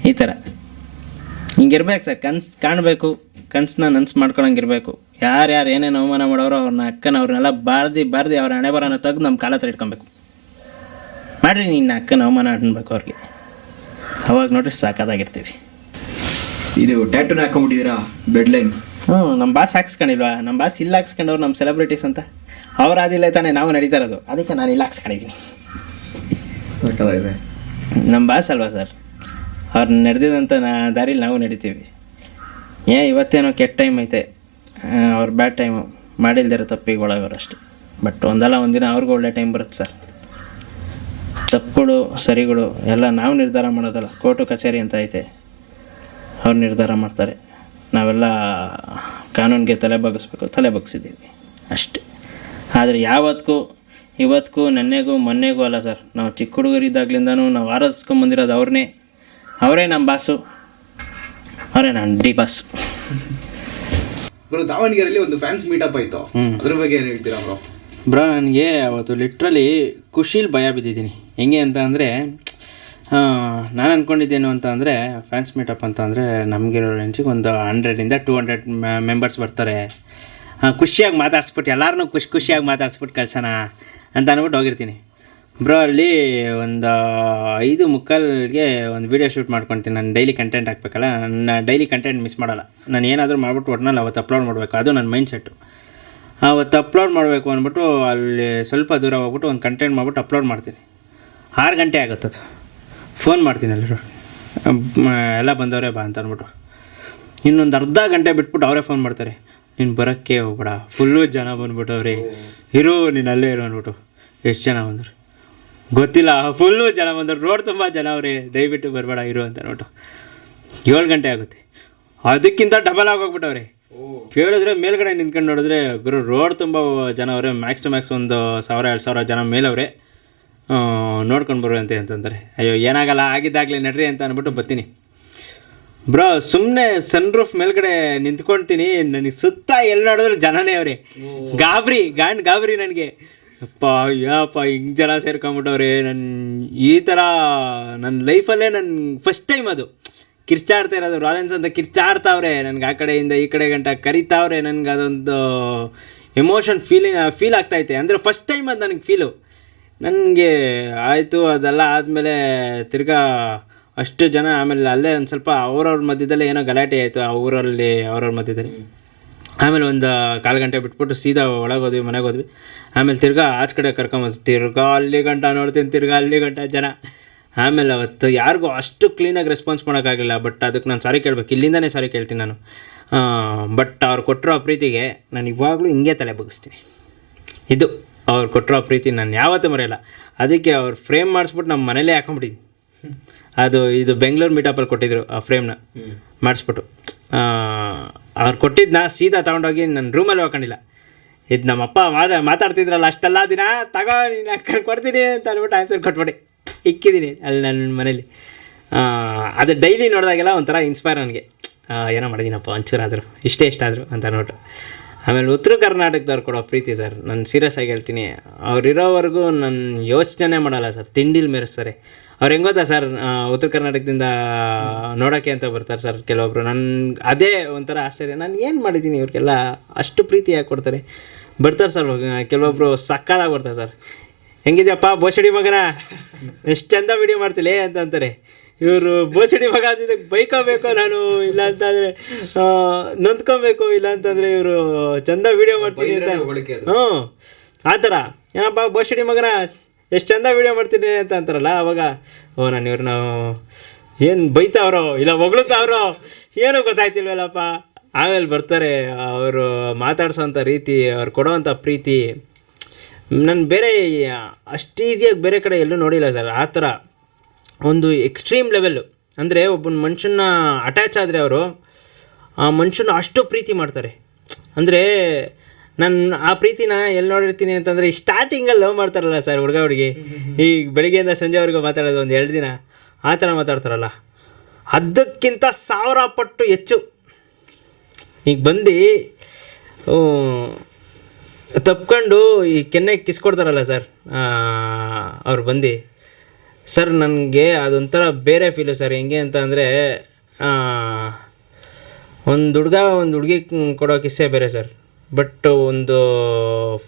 ಈ ಥರ ಹಿಂಗಿರ್ಬೇಕು ಸರ್. ಕನ್ಸು ಕಾಣಬೇಕು, ಕನ್ಸನ್ನ ನನ್ಸು ಮಾಡ್ಕೊಳಂಗಿರ್ಬೇಕು. ಯಾರ್ಯಾರು ಏನೇನು ಅವಮಾನ ಮಾಡೋರು ಅವ್ರನ್ನೆಲ್ಲ ಬಾರ್ದಿ ಅವ್ರ ಹಣೆ ಬರೋನ ತೆಗೆದು ನಮ್ಮ ಕಾಲ ಹತ್ರ ಇಟ್ಕೊಬೇಕು. ಮಾಡಿರಿ ನಿನ್ನ ಅಕ್ಕನ ಅವಮಾನ ಅನ್ಬೇಕು ಅವ್ರಿಗೆ. ಅವಾಗ ನೋಡ್ರಿ ಸಾಕಾಗಿರ್ತೀವಿ. ಇದು ಟ್ಯಾಟೂನ ಹಾಕೊಂಡ್ಬಿಟ್ಟಿದ್ದೀರಾ, ಬೆಡ್ ಲೈನ್? ನಮ್ಮ ಬಾಸ್ ಹಾಕ್ಸ್ಕೊಂಡಿಲ್ವಾ? ನಮ್ಮ ಬಾಸ್ ಇಲ್ಲಿ ಹಾಕ್ಸ್ಕೊಂಡವ್ರು ನಮ್ಮ ಸೆಲೆಬ್ರಿಟೀಸ್ ಅಂತ. ಅವ್ರು ಅದಿಲ್ಲ ತಾನೇ ನಾವು ನಡೀತಾ ಇರೋದು, ಅದಕ್ಕೆ ನಾನು ಇಲ್ಲಿ ಹಾಕ್ಸ್ಕೊಂಡಿದ್ದೀನಿ. ನಮ್ಮ ಬಾಸ್ ಅಲ್ವಾ ಸರ್, ಅವ್ರು ನಡೆದಿದ್ದಂಥ ದಾರಿಲಿ ನಾವು ನಡಿತೀವಿ. ಇವತ್ತೇನೋ ಕೆಟ್ಟ ಟೈಮ್ ಐತೆ, ಅವ್ರ ಬ್ಯಾಡ್ ಟೈಮು, ಮಾಡಿಲ್ದಿರೋ ತಪ್ಪಿಗೆ ಒಳಗೋರು ಅಷ್ಟೆ. ಬಟ್ ಒಂದಲ್ಲ ಒಂದಿನ ಅವ್ರಿಗೂ ಒಳ್ಳೆ ಟೈಮ್ ಬರುತ್ತೆ ಸರ್. ತಪ್ಪುಗಳು ಸರಿಗಳು ಎಲ್ಲ ನಾವು ನಿರ್ಧಾರ ಮಾಡೋದಲ್ಲ, ಕೋರ್ಟು ಕಚೇರಿ ಅಂತ ಐತೆ, ಅವ್ರು ನಿರ್ಧಾರ ಮಾಡ್ತಾರೆ. ನಾವೆಲ್ಲ ಕಾನೂನಿಗೆ ತಲೆ ಬಗ್ಸಿದ್ದೀವಿ ಅಷ್ಟೆ. ಆದರೆ ಇವತ್ತಿಗೂ ನೆನ್ನೆಗೂ ಮೊನ್ನೆಗೂ ಅಲ್ಲ ಸರ್, ನಾವು ಚಿಕ್ಕ ಹುಡುಗರಿದ್ದಾಗ್ಲಿಂದನೂ ನಾವು ಆರಾಧಿಸ್ಕೊಂಬಂದಿರೋದು ಅವರೇ ನಮ್ಮ ಬಾಸು, ಅವರೇ ನಾನು ಡಿ ಬಾಸ್. ಬ್ರೋ, ದಾವಣಗೆರೆಯಲ್ಲಿ ಒಂದು ಫ್ಯಾನ್ಸ್ ಮೀಟಪ್ ಆಯಿತು, ಅದ್ರ ಬಗ್ಗೆ ಏನು ಹೇಳ್ತೀರಾ ಬ್ರೋ? ಬ್ರೋ, ನನಗೆ ಅವತ್ತು ಲಿಟ್ರಲಿ ಖುಷೀಲಿ ಭಯ ಬಿದ್ದಿದ್ದೀನಿ. ಹೆಂಗೆ ಅಂತ ಅಂದರೆ, ನಾನು ಅಂದ್ಕೊಂಡಿದ್ದೇನು ಅಂತ ಅಂದರೆ, ಫ್ಯಾನ್ಸ್ ಮೀಟಪ್ ಅಂತ ಅಂದರೆ ನಮಗಿರೋ ರೇಂಜಿಗೆ ಒಂದು 100ಇಂದ 200 ಮೆಂಬರ್ಸ್ ಬರ್ತಾರೆ. ಖುಷಿಯಾಗಿ ಮಾತಾಡ್ಸ್ಬಿಟ್ಟು ಎಲ್ಲರನ್ನೂ ಖುಷಿಯಾಗಿ ಮಾತಾಡ್ಸ್ಬಿಟ್ಟು ಕಳ್ಸೋಣ ಅಂತ ಅಂದ್ಬಿಟ್ಟು ಹೋಗಿರ್ತೀನಿ ಬ್ರೋ. ಅಲ್ಲಿ ಒಂದು 5:45ಗೆ ಒಂದು ವೀಡಿಯೋ ಶೂಟ್ ಮಾಡ್ಕೊತೀನಿ. ನಾನು ಡೈಲಿ ಕಂಟೆಂಟ್ ಹಾಕ್ಬೇಕಲ್ಲ, ನನ್ನ ಡೈಲಿ ಕಂಟೆಂಟ್ ಮಿಸ್ ಮಾಡೋಲ್ಲ. ನಾನು ಏನಾದರೂ ಮಾಡ್ಬಿಟ್ಟು ಒಟ್ಟಿನಲ್ಲಿ ಅವತ್ತು ಅಪ್ಲೋಡ್ ಮಾಡಬೇಕು, ಅದು ನನ್ನ ಮೈಂಡ್ ಸೆಟ್ಟು. ಅವತ್ತು ಅಪ್ಲೋಡ್ ಮಾಡಬೇಕು ಅಂದ್ಬಿಟ್ಟು ಅಲ್ಲಿ ಸ್ವಲ್ಪ ದೂರ ಹೋಗ್ಬಿಟ್ಟು ಒಂದು ಕಂಟೆಂಟ್ ಮಾಡ್ಬಿಟ್ಟು ಅಪ್ಲೋಡ್ ಮಾಡ್ತೀನಿ. 6 ಗಂಟೆ ಆಗುತ್ತದು. ಫೋನ್ ಮಾಡ್ತೀನಿ ಎಲ್ಲರೂ, ಎಲ್ಲ ಬಂದವರೇ ಬಾ ಅಂತ ಅಂದ್ಬಿಟ್ಟು. ಇನ್ನೊಂದು ಅರ್ಧ ಗಂಟೆ ಬಿಟ್ಬಿಟ್ಟು ಅವರೇ ಫೋನ್ ಮಾಡ್ತಾರೆ, ನೀನು ಬರೋಕ್ಕೆ ಹೋಗ್ಬೇಡ, ಫುಲ್ಲು ಜನ ಬಂದ್ಬಿಟ್ಟವ್ರಿ, ಇರು ನೀನು ಅಲ್ಲೇ ಇರು ಅಂದ್ಬಿಟ್ಟು. ಎಷ್ಟು ಜನ ಬಂದರು ಗೊತ್ತಿಲ್ಲ, ಫುಲ್ಲು ಜನ ಬಂದರು, ರೋಡ್ ತುಂಬ ಜನ ಅವರೇ, ದಯವಿಟ್ಟು ಬರಬೇಡ ಇರು ಅಂತ ಅಂದ್ಬಿಟ್ಟು. 7 ಗಂಟೆ ಆಗುತ್ತೆ, ಅದಕ್ಕಿಂತ ಡಬಲ್ ಆಗೋಗ್ಬಿಟ್ಟವ್ರೆ. ಕೇಳಿದ್ರೆ ಮೇಲ್ಗಡೆ ನಿಂತ್ಕೊಂಡು ನೋಡಿದ್ರೆ ಗುರು ರೋಡ್ ತುಂಬ ಜನ ಅವರೇ, ಮ್ಯಾಕ್ಸ್ ಟು ಮ್ಯಾಕ್ಸ್ ಒಂದು 1000-2000 ಜನ ಮೇಲವ್ರೆ, ನೋಡ್ಕೊಂಡು ಬರುವಂತೆ ಅಂತಂದರೆ. ಅಯ್ಯೋ ಏನಾಗಲ್ಲ, ಆಗಿದ್ದಾಗಲೇ ನಡ್ರಿ ಅಂತ ಅಂದ್ಬಿಟ್ಟು ಬರ್ತೀನಿ ಬ್ರೋ. ಸುಮ್ಮನೆ ಸನ್ ರೂಫ್ ಮೇಲ್ಗಡೆ ನಿಂತ್ಕೊಳ್ತೀನಿ, ನನಗೆ ಸುತ್ತ ಎಲ್ಲಿ ನೋಡಿದ್ರು ಜನನೇ ಅವರೇ. ಗಾಬರಿ ನನಗೆ. ಏನಪ್ಪ ಹಿಂಗೆ ಜನ ಸೇರ್ಕೊಂಬಿಟ್ಟವ್ರೆ. ಈ ಥರ ನನ್ನ ಲೈಫಲ್ಲೇ ನನ್ನ ಫಸ್ಟ್ ಟೈಮ್ ಅದು ಕಿರ್ಚಾಡ್ತಾ ಇರೋದು. ರಾಲೆನ್ಸ್ ಅಂತ ಕಿರ್ಚಾಡ್ತಾವ್ರೆ, ನನಗೆ ಆ ಕಡೆಯಿಂದ ಈ ಕಡೆ ಗಂಟ ಕರಿತಾವ್ರೆ. ನನಗೆ ಅದೊಂದು ಎಮೋಷನ್ ಫೀಲ್ ಆಗ್ತಾಯಿದೆ. ಅಂದರೆ ಫಸ್ಟ್ ಟೈಮ್ ಅದು ನನಗೆ ಫೀಲು. ನನಗೆ ಆಯಿತು, ಅದೆಲ್ಲ ಆದಮೇಲೆ ತಿರ್ಗಾ ಅಷ್ಟು ಜನ, ಆಮೇಲೆ ಅಲ್ಲೇ ಒಂದು ಸ್ವಲ್ಪ ಅವ್ರವ್ರ ಮಧ್ಯದಲ್ಲೇ ಏನೋ ಗಲಾಟೆ ಆಯಿತು ಆ ಊರಲ್ಲಿ, ಅವ್ರವ್ರ ಮಧ್ಯದಲ್ಲಿ. ಆಮೇಲೆ ಒಂದು 1/4 ಗಂಟೆ ಬಿಟ್ಬಿಟ್ಟು ಸೀದಾ ಒಳಗೋದ್ವಿ, ಮನೆಗೆ ಹೋದ್ವಿ. ಆಮೇಲೆ ತಿರ್ಗಾ ಆಚೆ ಕಡೆ ಕರ್ಕೊಂಬಂದು ತಿರ್ಗಾ ಅಲ್ಲಿ ಗಂಟ ನೋಡ್ತೀನಿ, ತಿರ್ಗಾ ಅಲ್ಲಿ ಗಂಟ ಜನ. ಆಮೇಲೆ ಅವತ್ತು ಯಾರಿಗೂ ಅಷ್ಟು ಕ್ಲೀನಾಗಿ ರೆಸ್ಪಾನ್ಸ್ ಮಾಡೋಕ್ಕಾಗಲಿಲ್ಲ. ಬಟ್ ಅದಕ್ಕೆ ನಾನು ಸಾರಿ ಕೇಳಬೇಕು, ಇಲ್ಲಿಂದನೇ ಸಾರಿ ಕೇಳ್ತೀನಿ ನಾನು. ಬಟ್ ಅವ್ರು ಕೊಟ್ಟಿರೋ ಪ್ರೀತಿಗೆ ನಾನು ಇವಾಗಲೂ ಹಿಂಗೆ ತಲೆ ಬಗ್ಗಿಸ್ತೀನಿ. ಇದು ಅವ್ರು ಕೊಟ್ಟಿರೋ ಪ್ರೀತಿ ನಾನು ಯಾವತ್ತೂ ಮರೆಯಲ್ಲ. ಅದಕ್ಕೆ ಅವ್ರು ಫ್ರೇಮ್ ಮಾಡಿಸ್ಬಿಟ್ಟು ನಮ್ಮ ಮನೇಲೇ ಹಾಕೊಂಡ್ಬಿಟ್ಟಿದ್ದೀನಿ. ಇದು ಬೆಂಗಳೂರು ಮೀಟಪ್ಪಲ್ಲಿ ಕೊಟ್ಟಿದ್ರು ಆ ಫ್ರೇಮ್ನ ಮಾಡಿಸ್ಬಿಟ್ಟು. ಅವ್ರು ಕೊಟ್ಟಿದ್ದನ್ನ ಸೀದಾ ತೊಗೊಂಡೋಗಿ ನನ್ನ ರೂಮಲ್ಲಿ ಹಾಕೊಂಡಿಲ್ಲ. ಇದು ನಮ್ಮಪ್ಪ ಮಾತಾಡ್ತಿದ್ರಲ್ಲ ಅಷ್ಟೆಲ್ಲ ದಿನ, ತಗೋ ನೀನು ಅಕ್ಕನ ಕೊಡ್ತೀನಿ ಅಂತ ಅಂದ್ಬಿಟ್ಟು ಆನ್ಸರ್ ಕೊಟ್ಬಿಟ್ಟು ಇಕ್ಕಿದ್ದೀನಿ ಅಲ್ಲಿ ನನ್ನ ಮನೇಲಿ. ಅದು ಡೈಲಿ ನೋಡಿದಾಗೆಲ್ಲ ಒಂಥರ ಇನ್ಸ್ಪೈರ್ ನನಗೆ. ಏನೋ ಮಾಡಿದ್ದೀನಪ್ಪ ಒಂಚೂರಾದರೂ, ಇಷ್ಟಾದರೂ ಅಂತ ನೋಟು. ಆಮೇಲೆ ಉತ್ತರ ಕರ್ನಾಟಕದವ್ರು ಕೊಡೋ ಪ್ರೀತಿ ಸರ್, ನಾನು ಸೀರಿಯಸ್ ಆಗಿ ಹೇಳ್ತೀನಿ, ಅವ್ರು ಇರೋವರೆಗೂ ನಾನು ಯೋಚನೆ ಮಾಡಲ್ಲ ಸರ್. ತಿಂಡಿಲಿ ಮೆರೆಸ್ತಾರೆ. ಅವ್ರು ಹೆಂಗ್ ಗೊತ್ತಾ ಸರ್, ಉತ್ತರ ಕರ್ನಾಟಕದಿಂದ ನೋಡೋಕ್ಕೆ ಅಂತ ಬರ್ತಾರೆ ಸರ್ ಕೆಲವೊಬ್ರು. ಅದೇ ಒಂಥರ ಆಶ್ಚರ್ಯ, ನಾನು ಏನು ಮಾಡಿದ್ದೀನಿ ಇವ್ರಿಗೆಲ್ಲ ಅಷ್ಟು ಪ್ರೀತಿ ಯಾಕೆ ಕೊಡ್ತಾರೆ. ಬರ್ತಾರೆ ಸರ್ ಕೆಲವೊಬ್ರು, ಸಕ್ಕದಾಗಿ ಬರ್ತಾರೆ ಸರ್. ಹೆಂಗಿದ್ಯಪ್ಪ ಬೋಸಡಿ ಮಗನ, ಎಷ್ಟು ಚಂದ ವಿಡಿಯೋ ಮಾಡ್ತಿಲ್ಲ ಅಂತ ಅಂತಾರೆ. ಇವರು ಬೋಸಡಿ ಮಗ ಅಂತಿದ್ದಕ್ಕೆ ಬೈಕೋಬೇಕು ನಾನು, ಇಲ್ಲ ಅಂತಂದರೆ ನೊಂದ್ಕೊಬೇಕು, ಇಲ್ಲ ಅಂತಂದರೆ ಇವರು ಚಂದ ವಿಡಿಯೋ ಮಾಡ್ತೀನಿ ಅಂತ. ಹ್ಞೂ ಆ ಥರ, ಏನಪ್ಪ ಬೋಸಡಿ ಮಗನ ಎಷ್ಟು ಚಂದ ವಿಡಿಯೋ ಮಾಡ್ತೀನಿ ಅಂತ ಅಂತಾರಲ್ಲ, ಅವಾಗ ನಾನು ಇವ್ರನ್ನ ಏನು ಬೈತಾವ್ರೋ ಇಲ್ಲ ಹೊಗಳುತ್ತಾವ್ರೋ ಏನೂ ಗೊತ್ತಾಯ್ತಿಲ್ವಲ್ಲಪ್ಪ. ಆಮೇಲೆ ಬರ್ತಾರೆ ಅವರು ಮಾತಾಡ್ಸೋವಂಥ ರೀತಿ, ಅವ್ರು ಕೊಡೋವಂಥ ಪ್ರೀತಿ ನಾನು ಬೇರೆ ಅಷ್ಟು ಈಸಿಯಾಗಿ ಬೇರೆ ಕಡೆ ಎಲ್ಲೂ ನೋಡಿಲ್ಲ ಸರ್. ಆ ಥರ ಒಂದು ಎಕ್ಸ್ಟ್ರೀಮ್ ಲೆವೆಲ್ಲು, ಅಂದರೆ ಒಬ್ಬನ ಮನುಷ್ಯನ ಅಟ್ಯಾಚ್ ಆದರೆ ಅವರು ಆ ಮನುಷ್ಯನ ಅಷ್ಟು ಪ್ರೀತಿ ಮಾಡ್ತಾರೆ. ಅಂದರೆ ನಾನು ಆ ಪ್ರೀತಿನ ಎಲ್ಲಿ ನೋಡಿರ್ತೀನಿ ಅಂತಂದರೆ, ಈ ಸ್ಟಾರ್ಟಿಂಗಲ್ಲಿ ಲವ್ ಮಾಡ್ತಾರಲ್ಲ ಸರ್ ಹುಡುಗ ಹುಡುಗಿ, ಈ ಬೆಳಿಗ್ಗೆಯಿಂದ ಸಂಜೆವರೆಗೂ ಮಾತಾಡೋದು ಒಂದು 2 ದಿನ, ಆ ಥರ ಮಾತಾಡ್ತಾರಲ್ಲ, ಅದಕ್ಕಿಂತ 1000 ಪಟ್ಟು ಹೆಚ್ಚು. ಈಗ ಬಂದು ತಪ್ಕೊಂಡು ಈ ಕೆನ್ನೆಗೆ ಕಿಸ್ಕೊಡ್ತಾರಲ್ಲ ಸರ್ ಅವ್ರು ಬಂದು, ಸರ್ ನನಗೆ ಅದೊಂಥರ ಬೇರೆ ಫೀಲು ಸರ್. ಹೆಂಗೆ ಅಂತ ಅಂದರೆ, ಒಂದು ಹುಡುಗ ಒಂದು ಹುಡುಗಿ ಕೊಡೋ ಕಿಸ್ಸೆ ಬೇರೆ ಸರ್. ಬಟ್ ಒಂದು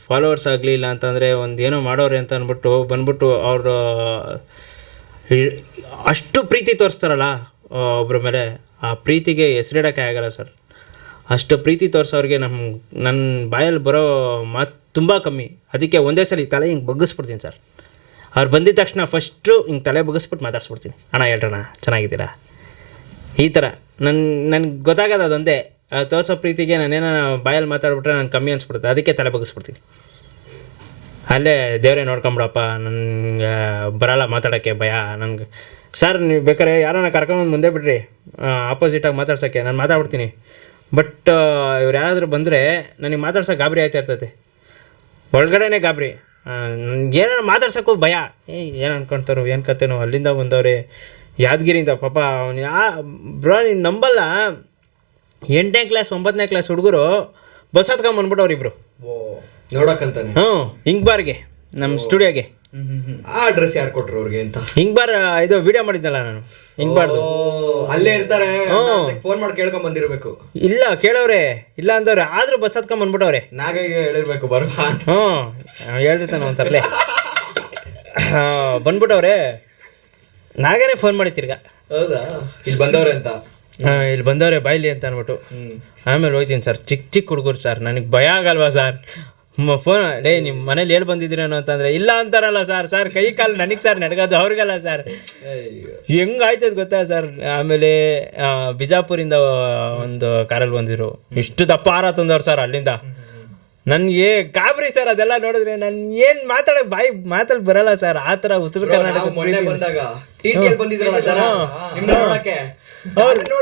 ಫಾಲೋವರ್ಸ್ ಆಗಲಿ ಇಲ್ಲ ಅಂತಂದರೆ ಒಂದು ಏನೋ ಮಾಡೋರೆ ಅಂತ ಅಂದ್ಬಿಟ್ಟು ಬಂದ್ಬಿಟ್ಟು ಅವರು ಅಷ್ಟು ಪ್ರೀತಿ ತೋರಿಸ್ತಾರಲ್ಲ ಒಬ್ಬರ ಮೇಲೆ, ಆ ಪ್ರೀತಿಗೆ ಹೆಸರಿಡೋಕ್ಕೆ ಆಗಲ್ಲ ಸರ್. ಅಷ್ಟು ಪ್ರೀತಿ ತೋರಿಸೋರಿಗೆ ನನ್ನ ಬಾಯಲ್ಲಿ ಬರೋ ಮಾತು ತುಂಬ ಕಮ್ಮಿ. ಅದಕ್ಕೆ ಒಂದೇ ಸಲ ತಲೆ ಹಿಂಗೆ ಬಗ್ಗಿಸ್ಬಿಡ್ತೀನಿ ಸರ್. ಅವ್ರು ಬಂದಿದ್ದ ತಕ್ಷಣ ಫಸ್ಟು ಹಿಂಗೆ ತಲೆ ಬಗ್ಗಿಸ್ಬಿಟ್ಟು ಮಾತಾಡ್ಸ್ಬಿಡ್ತೀನಿ, ಅಣ್ಣ ಹೇಳ್ರಣ್ಣ ಚೆನ್ನಾಗಿದ್ದೀರಾ, ಈ ಥರ. ನನಗೆ ಗೊತ್ತಾಗೋದು ಅದೊಂದೇ, ತೋರಿಸೋ ಪ್ರೀತಿಗೆ ನಾನೇನೋ ಬಾಯಲ್ಲಿ ಮಾತಾಡ್ಬಿಟ್ರೆ ನಾನು ಕಮ್ಮಿ ಅನ್ಸ್ಬಿಡುತ್ತೆ, ಅದಕ್ಕೆ ತಲೆ ಬಗ್ಗಿಸ್ಬಿಡ್ತೀನಿ. ಅಲ್ಲೇ ದೇವರೇ ನೋಡ್ಕೊಂಬಿಡಪ್ಪ, ನನಗೆ ಬರಲ್ಲ ಮಾತಾಡೋಕ್ಕೆ, ಭಯ ನನಗೆ. ಸರ್ ನೀವು ಬೇಕಾದ್ರೆ ಯಾರನ್ನ ಕರ್ಕೊಂಬಂದು ಮುಂದೆ ಬಿಡ್ರಿ ಆಪೋಸಿಟಾಗಿ ಮಾತಾಡ್ಸೋಕ್ಕೆ, ನಾನು ಮಾತಾಡ್ಬಿಡ್ತೀನಿ. ಬಟ್ ಇವ್ರು ಯಾರಾದರೂ ಬಂದರೆ ನನಗೆ ಮಾತಾಡ್ಸೋಕೆ ಗಾಬರಿ ಆಯ್ತಾ ಇರ್ತೈತೆ, ಒಳಗಡೆನೇ ಗಾಬರಿ. ನನಗೇನಾರು ಮಾತಾಡ್ಸೋಕ್ಕೂ ಭಯ. ಏನು ಅನ್ಕೊಳ್ತಾರೋ ಏನು ಕತೆನೋ, ಅಲ್ಲಿಂದ ಬಂದವ್ರೆ ಯಾದಗಿರಿಯಿಂದ ಪಾಪ. ಅವನು ಬ್ರೋ ನೀನು ನಂಬಲ್ಲ, 8ನೇ ಕ್ಲಾಸ್ 9ನೇ ಕ್ಲಾಸ್ ಹುಡುಗರು ಬಸ್ ಹತ್ಕೊಂಬಂದ್ಬಿಟ್ಟವ್ರು ಇಬ್ರು ನೋಡಕ್ಕಂತಾನೆ. ಹಿಂಗ್ ಬಾರ್ಗೆ ನಮ್ಮ ಸ್ಟುಡಿಯೋಗೆ. ಆ ಅಡ್ರೆಸ್ ಯಾರು ಕೊಟ್ರು ಅವ್ರಿಗೆ ಅಂತ? ಹಿಂಗ್ ಬಾರ್ ಇದು ವಿಡಿಯೋ ಮಾಡಿದ್ನಲ್ಲ ನಾನು, ಹಿಂಗ್ ಬಾರ್ದು ಅಲ್ಲೇ ಇರ್ತಾರೆ, ಫೋನ್ ಮಾಡಿ ಕೇಳ್ಕೊಂಡ್ ಬಂದಿರ್ಬೇಕು. ಇಲ್ಲ ಕೇಳವ್ರೆ, ಇಲ್ಲ ಅಂದವ್ರೆ, ಆದ್ರೂ ಬಸ್ ಹತ್ಕೊಂಡ್ ಬಂದ್ಬಿಟ್ಟವ್ರೆ. ನಾಗಗೆ ಹೇಳಿರ್ಬೇಕು ಬರ್ಬಾ ಅಂತ. ಹೇಳ್ತಾನೆ ಒಂದು ತರಲೆ ಬಂದ್ಬಿಟ್ಟವ್ರೆ. ನಾಗನೇ ಫೋನ್ ಮಾಡಿ ತಿರ್ಗಾ, ಹೌದಾ ಇಲ್ಲಿ ಬಂದವ್ರೆ ಅಂತ, ಇಲ್ಲಿ ಬಂದವ್ರೆ ಬಾಯ್ಲಿ ಅಂತ ಅಂದ್ಬಿಟ್ಟು. ಆಮೇಲೆ ಹೋಯ್ತೀನಿ ಸರ್. ಚಿಕ್ಕ ಹುಡುಗರು ಸರ್, ನನಗೆ ಭಯ ಆಗಲ್ವಾ ಸರ್? ಫೋನ್ ಲೇ ನಿಮ್ಮ ಮನೇಲಿ ಹೇಳಿ ಬಂದಿದ್ದೀರೇನೋ ಅಂತಂದರೆ ಇಲ್ಲ ಅಂತಾರಲ್ಲ ಸರ್ ಕೈ ಕಾಲು ನನಗೆ ಸರ್ ನಡ್ಗೋದು, ಅವ್ರಿಗಲ್ಲ ಸರ್. ಹೆಂಗಾಯ್ತದ ಗೊತ್ತಾ ಸರ್? ಆಮೇಲೆ ಬಿಜಾಪುರಿಂದ ಒಂದು ಕಾರಲ್ಲಿ ಬಂದಿದ್ರು, ಇಷ್ಟು ದಪ್ಪ ಹಾರ ತಂದವ್ರು ಸರ್ ಅಲ್ಲಿಂದ. ನನಗೆ ಗಾಬರಿ ಸರ್ ಅದೆಲ್ಲ ನೋಡಿದ್ರೆ. ನಾನು ಏನು ಮಾತಾಡೋಕೆ ಮಾತಾಡ್ ಬರಲ್ಲ ಸರ್. ಆ ಥರ ಉತ್ತರ ಕರ್ನಾಟಕ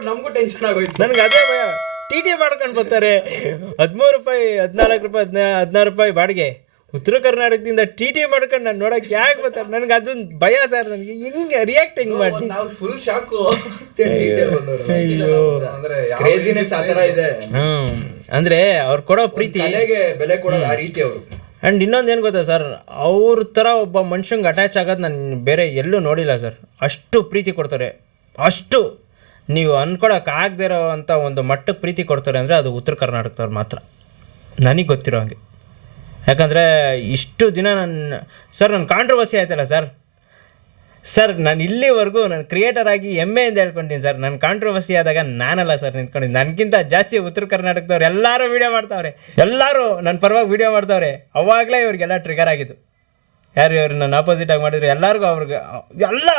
ನಮಗೂ ಟೆನ್ಷನ್ ಆಗೋಯ್ತು. ನನಗೆ ಅದೇ ಭಯ. ಟಿ ಮಾಡ್ಕೊಂಡು ಬರ್ತಾರೆ, 13 ರೂಪಾಯಿ 14 ರೂಪಾಯಿ 16 ರೂಪಾಯಿ ಬಾಡಿಗೆ. ಉತ್ತರ ಕರ್ನಾಟಕದಿಂದ ಟಿ ಮಾಡ್ಕೊಂಡು ನಾನು ನೋಡೋಕೆ ಯಾಕೆ ಬರ್ತಾರೆ? ನನಗೆ ಅದೊಂದು ಭಯ ಸರ್. ನನಗೆ ಹಿಂಗೆ ರಿಯಾಕ್ಟ್ ಹೆಂಗೆ ಮಾಡಿ ಫುಲ್ ಶಾಕು. ಅಂದರೆ ಅವ್ರು ಕೊಡೋ ಪ್ರೀತಿ, ಬೆಲೆ ಕೊಡೋದು ಆ ರೀತಿ ಅವರು. ಆ್ಯಂಡ್ ಇನ್ನೊಂದು ಏನು ಗೊತ್ತಾ ಸರ್, ಅವ್ರ ಥರ ಒಬ್ಬ ಮನುಷ್ಯಂಗೆ ಅಟ್ಯಾಚ್ ಆಗೋದು ನಾನು ಬೇರೆ ಎಲ್ಲೂ ನೋಡಿಲ್ಲ ಸರ್. ಅಷ್ಟು ಪ್ರೀತಿ ಕೊಡ್ತಾರೆ, ಅಷ್ಟು ನೀವು ಅನ್ಕೊಳಕ್ಕೆ ಆಗದೆ ಇರೋ ಅಂಥ ಒಂದು ಮಟ್ಟಕ್ಕೆ ಪ್ರೀತಿ ಕೊಡ್ತಾರೆ ಅಂದರೆ ಅದು ಉತ್ತರ ಕರ್ನಾಟಕದವ್ರು ಮಾತ್ರ, ನನಗೆ ಗೊತ್ತಿರೋ ಹಾಗೆ. ಯಾಕಂದರೆ ಇಷ್ಟು ದಿನ ನನ್ನ ಕಾಂಟ್ರವರ್ಸಿ ಆಯ್ತಲ್ಲ ಸರ್ ನಾನು ಇಲ್ಲಿವರೆಗೂ ನಾನು ಕ್ರಿಯೇಟರ್ ಆಗಿ ಹೆಮ್ಮೆಯಿಂದ ಹೇಳ್ಕೊತೀನಿ ಸರ್. ನನ್ನ ಕಾಂಟ್ರವರ್ಸಿ ಆದಾಗ ನಾನಲ್ಲ ಸರ್ ನಿಂತ್ಕೊಂಡಿದ್ದು, ನನಗಿಂತ ಜಾಸ್ತಿ ಉತ್ತರ ಕರ್ನಾಟಕದವ್ರು ಎಲ್ಲರೂ ವೀಡಿಯೋ ಮಾಡ್ತಾವ್ರೆ, ಎಲ್ಲರೂ ನನ್ನ ಪರವಾಗಿ ವೀಡಿಯೋ ಮಾಡ್ತಾವ್ರೆ. ಅವಾಗಲೇ ಇವ್ರಿಗೆಲ್ಲ ಟ್ರಿಗರ್ ಆಗಿದ್ದು. ಯಾರು ಇವ್ರು ನನ್ನ ಆಪೋಸಿಟಾಗಿ ಮಾಡಿದ್ರು ಎಲ್ಲರಿಗೂ ಅವ್ರಿಗೆ ಎಲ್ಲ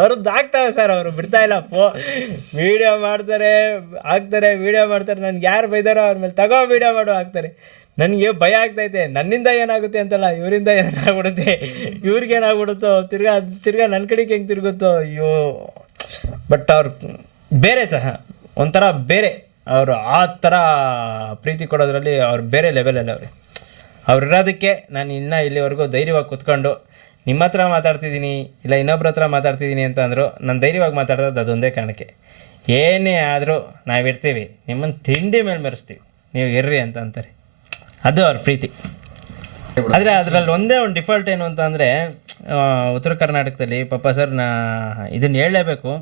ಅವ್ರದ್ದು ಆಗ್ತಾವೆ ಸರ್. ಅವರು ಬಿಡ್ತಾಯಿಲ್ಲ, ವೀಡಿಯೋ ಮಾಡ್ತಾರೆ ವೀಡಿಯೋ ಮಾಡ್ತಾರೆ. ನನಗೆ ಯಾರು ಬೈದಾರೋ ಅವ್ರ ಮೇಲೆ ತಗೋ ವೀಡಿಯೋ ಮಾಡೋ ಹಾಕ್ತಾರೆ. ನನಗೆ ಭಯ ಆಗ್ತೈತೆ, ನನ್ನಿಂದ ಏನಾಗುತ್ತೆ ಅಂತಲ್ಲ, ಇವರಿಂದ ಏನಾಗ್ಬಿಡುತ್ತೆ, ಇವ್ರಿಗೇನಾಗ್ಬಿಡುತ್ತೋ, ತಿರ್ಗಾ ನನ್ನ ಕಡೆಗೆ ಹೆಂಗೆ ತಿರುಗುತ್ತೋ, ಅಯ್ಯೋ. ಬಟ್ ಅವ್ರು ಬೇರೆ ಸಹ ಒಂಥರ ಬೇರೆ, ಅವರು ಆ ಥರ ಪ್ರೀತಿ ಕೊಡೋದ್ರಲ್ಲಿ ಅವ್ರು ಬೇರೆ ಲೆವೆಲಲ್ಲಿ ಅವ್ರು ಇರೋದಕ್ಕೆ ನಾನು ಇನ್ನೂ ಇಲ್ಲಿವರೆಗೂ ಧೈರ್ಯವಾಗಿ ಕೂತ್ಕೊಂಡು ನಿಮ್ಮ ಹತ್ರ ಮಾತಾಡ್ತಿದ್ದೀನಿ ಇಲ್ಲ ಇನ್ನೊಬ್ರ ಹತ್ರ ಮಾತಾಡ್ತಿದ್ದೀನಿ ಅಂತ ಅಂದರು. ನಾನು ಧೈರ್ಯವಾಗಿ ಮಾತಾಡೋದು ಅದೊಂದೇ ಕಾರಣಕ್ಕೆ. ಏನೇ ಆದರೂ ನಾವಿರ್ತೀವಿ, ನಿಮ್ಮನ್ನು ತಿಂಡಿ ಮೇಲೆ ಮೆರೆಸ್ತೀವಿ, ನೀವು ಇರ್ರಿ ಅಂತ ಅಂತಾರೆ. ಅದು ಅವ್ರ ಪ್ರೀತಿ. ಆದರೆ ಅದರಲ್ಲಿ ಒಂದೇ ಒಂದು ಡಿಫಾಲ್ಟ್ ಏನು ಅಂತ ಅಂದರೆ ಉತ್ತರ ಕರ್ನಾಟಕದಲ್ಲಿ ಪಾಪ ಸರ್ ಇದನ್ನು ಹೇಳಲೇಬೇಕು